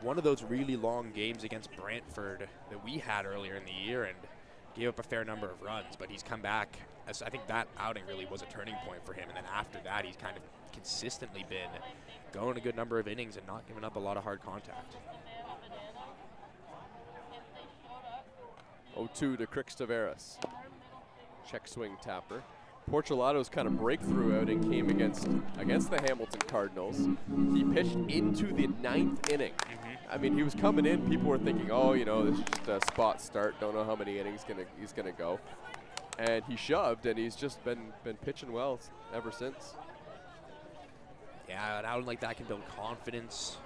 one of those really long games against Brantford that we had earlier in the year and gave up a fair number of runs, but he's come back. As I think that outing really was a turning point for him, and then after that he's kind of consistently been going a good number of innings and not giving up a lot of hard contact. 0-2 to Crix Tavares. Check swing tapper. Porcelato's kind of breakthrough outing came against the Hamilton Cardinals. He pitched into the 9th inning. I mean, he was coming in. People were thinking, oh, you know, this is just a spot start. Don't know how many innings he's gonna go. And he shoved, and he's just been pitching well ever since. Yeah, an outing like that can build confidence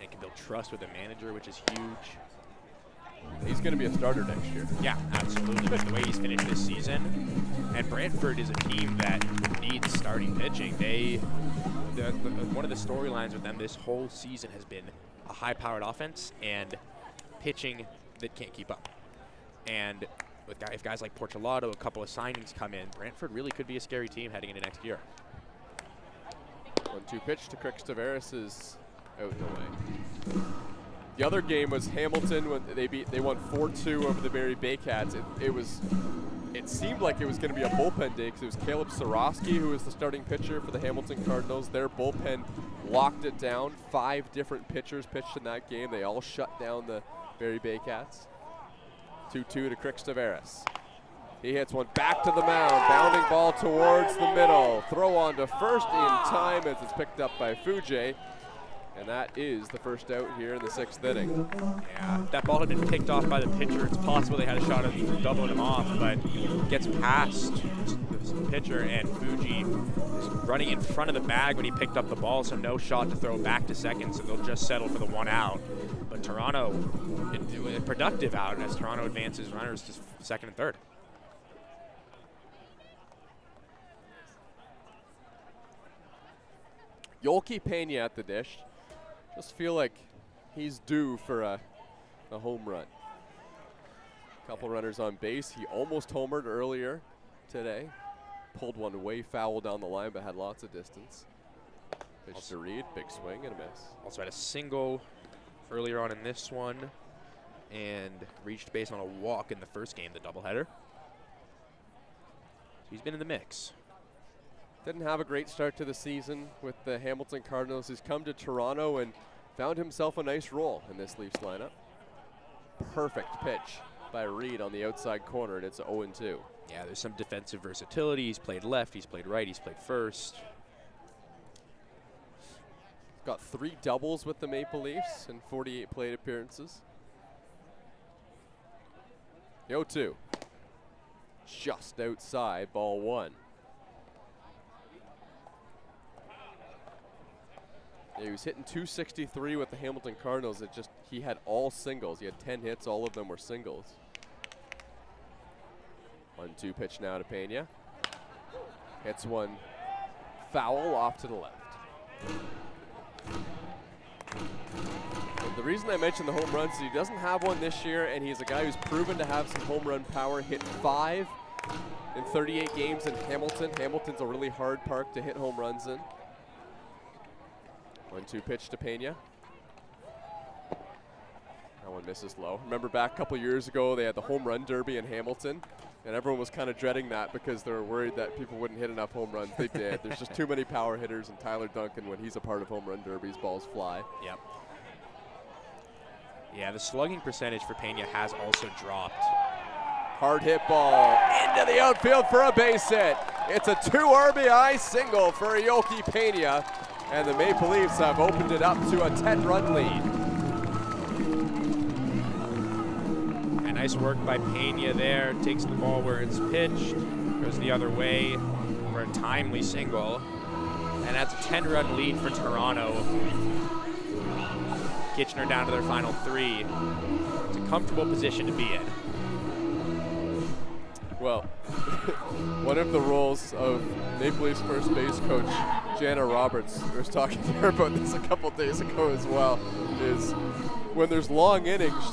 and can build trust with the manager, which is huge. He's going to be a starter next year. Yeah, absolutely. With the way he's finished this season. And Brantford is a team that needs starting pitching. One of the storylines with them this whole season has been a high-powered offense and pitching that can't keep up. And if guys like Porcelato, a couple of signings come in, Brantford really could be a scary team heading into next year. 1-2 pitch to Crix Tavares is out and away. The other game was Hamilton when they won 4-2 over the Barrie Baycats. It seemed like it was going to be a bullpen day because it was Caleb Sorosky who was the starting pitcher for the Hamilton Cardinals. Their bullpen locked it down. 5 different pitchers pitched in that game. They all shut down the Barrie Baycats. 2-2 to Crix Tavares. He hits one back to the mound. Bounding ball towards the middle. Throw on to first in time as it's picked up by Fujie. And that is the first out here in the 6th inning. Yeah, that ball had been picked off by the pitcher. It's possible they had a shot at doubling him off, but gets past the pitcher, and Fuji is running in front of the bag when he picked up the ball, so no shot to throw back to second, so they'll just settle for the 1 out. But Toronto, a productive out as Toronto advances runners to 2nd and 3rd. Yolki Pena at the dish. Just feel like he's due for a home run. Couple runners on base. He almost homered earlier today. Pulled one way foul down the line, but had lots of distance. Pitch to Reed, big swing and a miss. Also had a single earlier on in this one, and reached base on a walk in the first game, the doubleheader. He's been in the mix. Didn't have a great start to the season with the Hamilton Cardinals. He's come to Toronto and found himself a nice role in this Leafs lineup. Perfect pitch by Reed on the outside corner, and it's 0-2. Yeah, there's some defensive versatility. He's played left, he's played right, he's played first. Got 3 doubles with the Maple Leafs in 48 plate appearances. 0-2. Just outside, ball 1. Yeah, he was hitting .263 with the Hamilton Cardinals. He had all singles. He had 10 hits. All of them were singles. 1-2 pitch now to Pena. Hits one foul off to the left. And the reason I mentioned the home runs is he doesn't have one this year, and he's a guy who's proven to have some home run power. Hit 5 in 38 games in Hamilton. Hamilton's a really hard park to hit home runs in. 1-2 pitch to Pena. That one misses low. Remember back a couple years ago, they had the home run derby in Hamilton, and everyone was kind of dreading that because they were worried that people wouldn't hit enough home runs. They did. There's just too many power hitters, and Tyler Duncan, when he's a part of home run derbies, balls fly. Yep. Yeah, the slugging percentage for Pena has also dropped. Hard hit ball into the outfield for a base hit. It's a 2 RBI single for Yolki Pena. And the Maple Leafs have opened it up to a 10-run lead. And nice work by Pena there. Takes the ball where it's pitched. Goes the other way for a timely single. And that's a 10-run lead for Toronto. Kitchener down to their final 3. It's a comfortable position to be in. Well, one of the roles of Maple Leafs first base coach Jana Roberts, I was talking to her about this a couple days ago as well, is when there's long innings,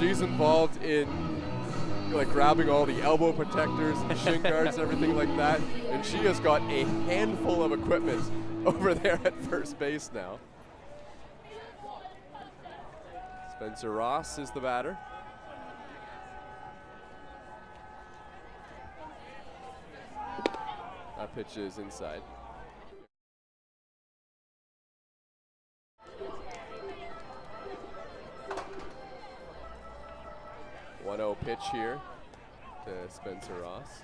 she's involved in like grabbing all the elbow protectors and shin guards and everything like that. And she has got a handful of equipment over there at first base now. Spencer Ross is the batter. That pitch is inside. One-0 pitch here to Spencer Ross.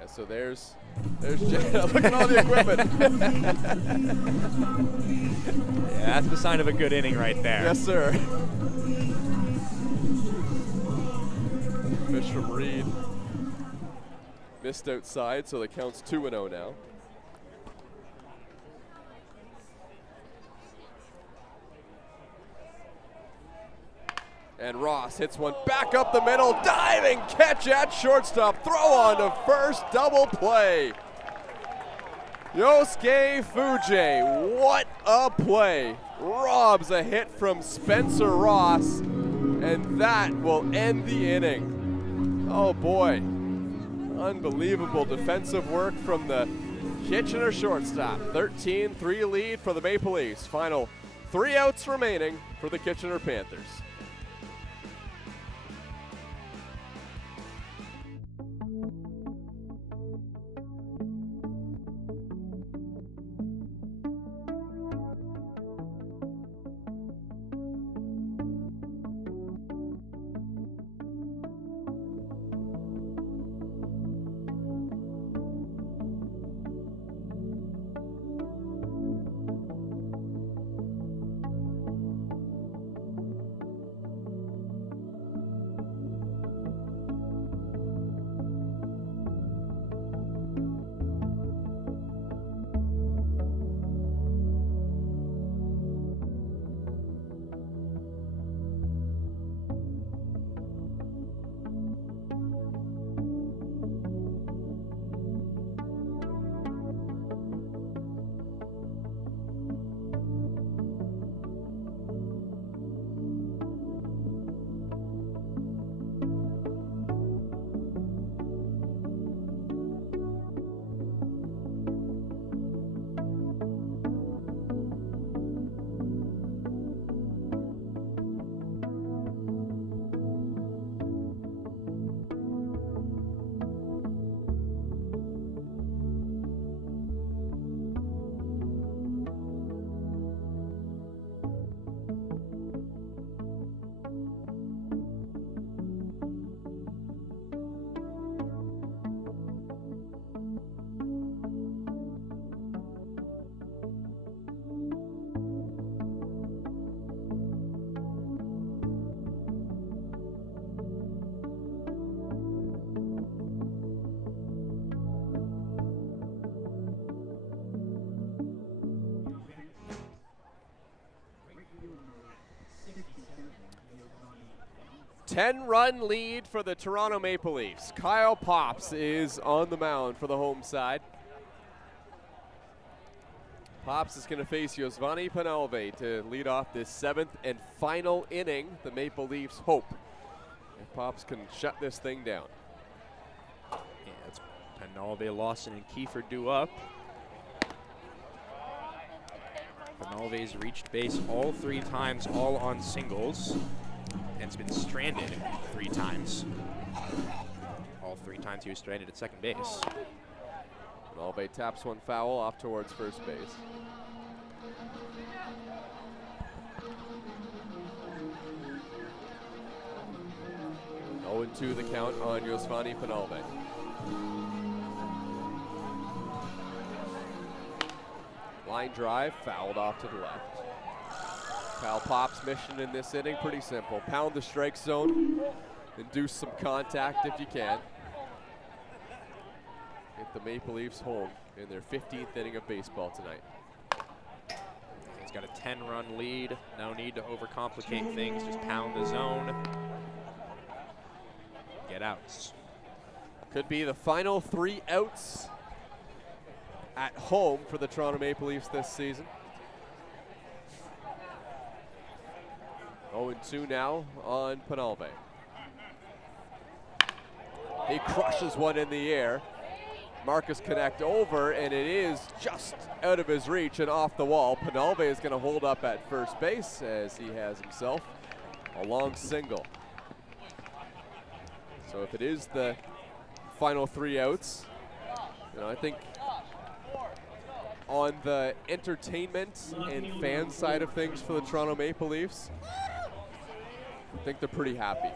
Yeah, so there's Jenna. Look at all the equipment. Yeah, that's the sign of a good inning right there. Yes, sir. Pitch from Reed. Missed outside, so the count's 2-0 now. And Ross hits one back up the middle, diving catch at shortstop, throw on to first, double play. Yosuke Fujii, what a play. Robs a hit from Spencer Ross, and that will end the inning. Oh boy, unbelievable defensive work from the Kitchener shortstop. 13-3 lead for the Maple Leafs. Final 3 outs remaining for the Kitchener Panthers. Ten-run lead for the Toronto Maple Leafs. Kyle Pops is on the mound for the home side. Pops is going to face Yosvani Penalve to lead off this 7th and final inning. The Maple Leafs hope if Pops can shut this thing down. Yeah, it's Penalve, Lawson, and Kiefer due up. Penalve's reached base all 3 times, all on singles, and has been stranded 3 times. All 3 times he was stranded at second base. Penalve taps one foul off towards first base. Oh, 0-2 the count on Yosvani Penalve. Line drive, fouled off to the left. Kyle Pop's mission in this inning, pretty simple. Pound the strike zone, induce some contact if you can. Get the Maple Leafs home in their 15th inning of baseball tonight. He's got a 10-run lead. No need to overcomplicate things. Just pound the zone. Get outs. Could be the final 3 outs at home for the Toronto Maple Leafs this season. 0-2 now on Penalve. He crushes one in the air. Marcus Connect over, and it is just out of his reach and off the wall. Penalve is going to hold up at first base as he has himself a long single. So if it is the final 3 outs, I think on the entertainment and fan side of things for the Toronto Maple Leafs, I think they're pretty happy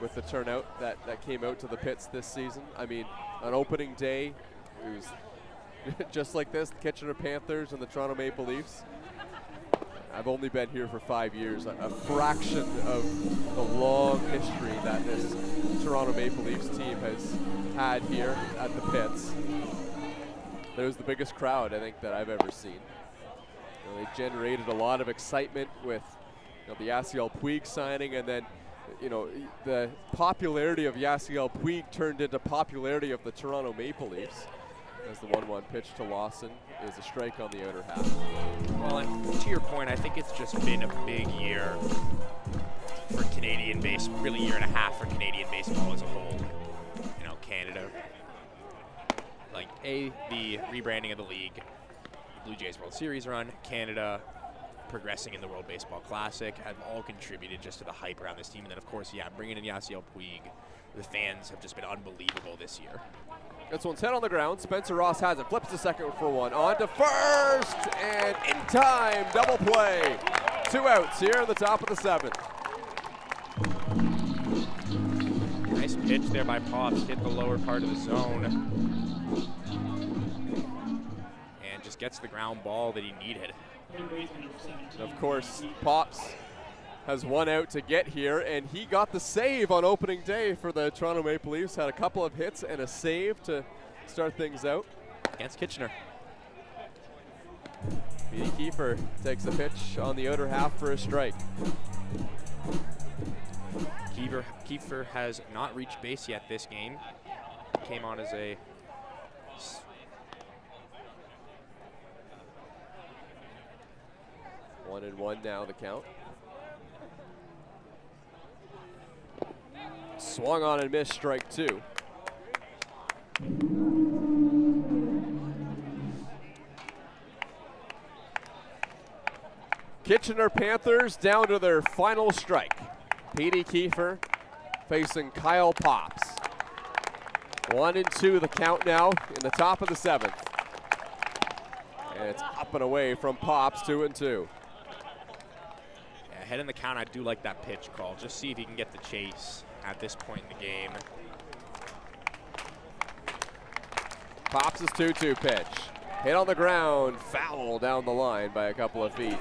with the turnout that came out to the pits this season. I mean, on opening day, it was just like this, the Kitchener Panthers and the Toronto Maple Leafs. I've only been here for 5 years, a fraction of the long history that this Toronto Maple Leafs team has had here at the pits. It was the biggest crowd, I think, that I've ever seen. They generated a lot of excitement with the Yasiel Puig signing, and then the popularity of Yasiel Puig turned into popularity of the Toronto Maple Leafs, as the 1-1 pitch to Lawson is a strike on the outer half. Well, and to your point, I think it's just been a big year for Canadian baseball, really year and a half for Canadian baseball as a whole. Canada, the rebranding of the league, Blue Jays World Series run, Canada progressing in the World Baseball Classic have all contributed just to the hype around this team. And then, of course, bringing in Yasiel Puig, the fans have just been unbelievable this year. This one's hit on the ground. Spencer Ross has it. Flips to second for one. On to first. And in time. Double play. 2 outs here in the top of the 7th. Nice pitch there by Pops. Hit the lower part of the zone. And just gets the ground ball that he needed. And of course, Pops has 1 out to get here, and he got the save on opening day for the Toronto Maple Leafs. Had a couple of hits and a save to start things out against Kitchener. Petey Kiefer takes the pitch on the outer half for a strike. Kiefer has not reached base yet this game. Came on as a 1-1 now, the count. Swung on and missed, strike 2. Kitchener Panthers down to their final strike. Petey Kiefer facing Kyle Pops. 1-2 the count now in the top of the 7th. And it's up and away from Pops, 2-2. Ahead in the count, I do like that pitch call. Just see if he can get the chase at this point in the game. Pops' 2-2 pitch. Hit on the ground, foul down the line by a couple of feet.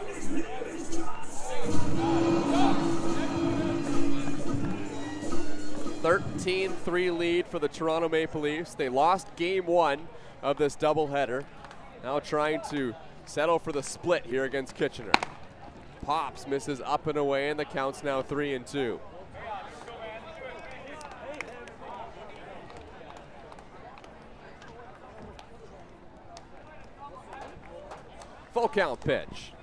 (13-3) lead for the Toronto Maple Leafs. They lost game 1 of this doubleheader. Now trying to settle for the split here against Kitchener. Pops misses up and away, and the count's now 3-2. Full count pitch.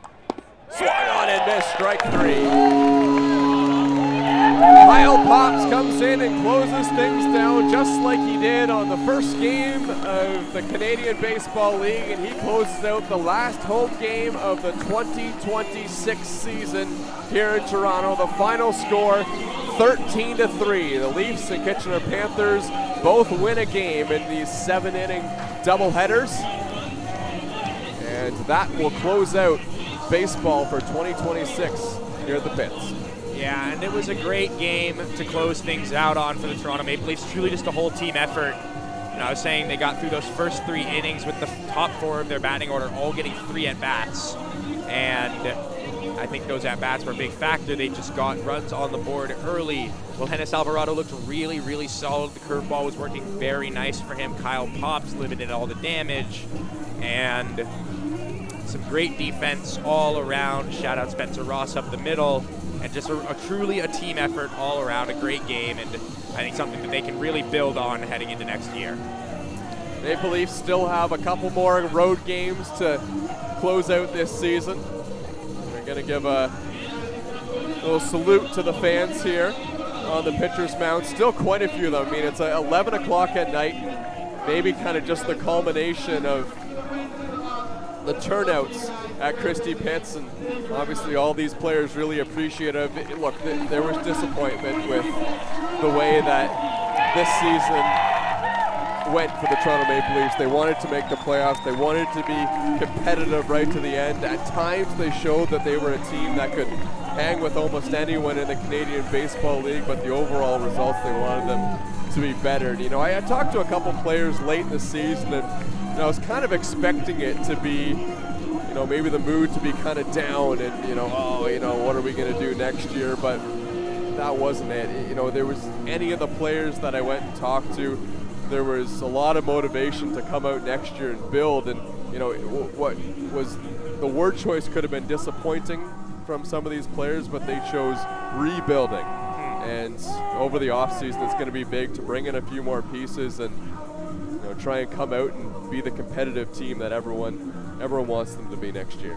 Swung on and missed, strike 3. Kyle Pops comes in and closes things down just like he did on the first game of the Canadian Baseball League, and he closes out the last home game of the 2026 season here in Toronto. The final score, 13-3. The Leafs and Kitchener Panthers both win a game in these 7-inning doubleheaders, and that will close out baseball for 2026 here at the pits. Yeah, and it was a great game to close things out on for the Toronto Maple Leafs. Truly just a whole team effort. And I was saying they got through those first 3 innings with the top 4 of their batting order all getting 3 at-bats. And I think those at-bats were a big factor. They just got runs on the board early. Well, Hennis Alvarado looked really, really solid. The curveball was working very nice for him. Kyle Pops limited all the damage. And some great defense all around. Shout out Spencer Ross up the middle. And just truly a team effort all around, a great game, and I think something that they can really build on heading into next year. Maple Leafs still have a couple more road games to close out this season. They're going to give a little salute to the fans here on the pitcher's mound. Still quite a few of them. I mean, it's 11 o'clock at night. Maybe kind of just the culmination of the turnouts at Christie Pitts, and obviously all these players really appreciative. Look, there was disappointment with the way that this season went for the Toronto Maple Leafs. They wanted to make the playoffs. They wanted to be competitive right to the end. At times they showed that they were a team that could hang with almost anyone in the Canadian Baseball League, but the overall results, they wanted them to be better. You know, I talked to a couple players late in the season, and I was kind of expecting it to be, you know, maybe the mood to be kind of down and, you know, what are we going to do next year? But that wasn't it. You know, there was any of the players that I went and talked to, there was a lot of motivation to come out next year and build. And, you know, what was the word choice could have been disappointing from some of these players, but they chose rebuilding. And over the offseason, it's going to be big to bring in a few more pieces and, you know, try and come out and be the competitive team that everyone wants them to be next year.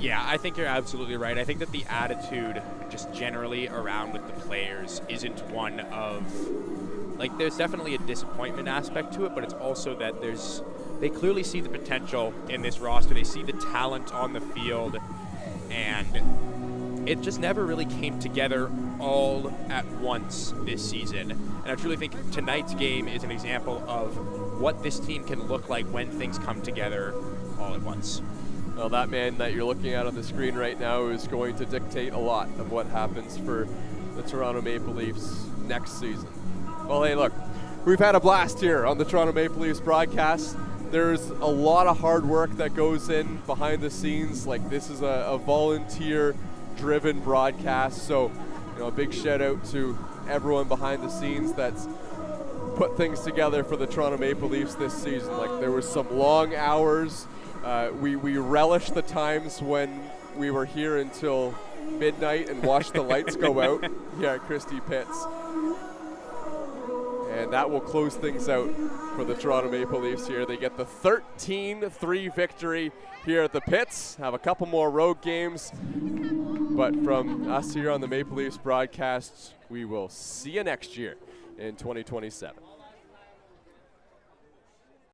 Yeah, I think you're absolutely right. I think that the attitude just generally around with the players isn't one of, like, there's definitely a disappointment aspect to it, but it's also that they clearly see the potential in this roster. They see the talent on the field, and it just never really came together all at once this season. And I truly think tonight's game is an example of what this team can look like when things come together all at once. Well, that man that you're looking at on the screen right now is going to dictate a lot of what happens for the Toronto Maple Leafs next season. Well, hey, look, we've had a blast here on the Toronto Maple Leafs broadcast. There's a lot of hard work that goes in behind the scenes. Like, this is a volunteer-driven broadcast, so, you know, a big shout out to everyone behind the scenes that's put things together for the Toronto Maple Leafs this season. Like, there was some long hours. We relished the times when we were here until midnight and watched the lights go out here at Christie Pitts. And that will close things out for the Toronto Maple Leafs here. They get the 13-3 victory here at the Pitts. Have a couple more road games. But from us here on the Maple Leafs broadcast, we will see you next year in 2027.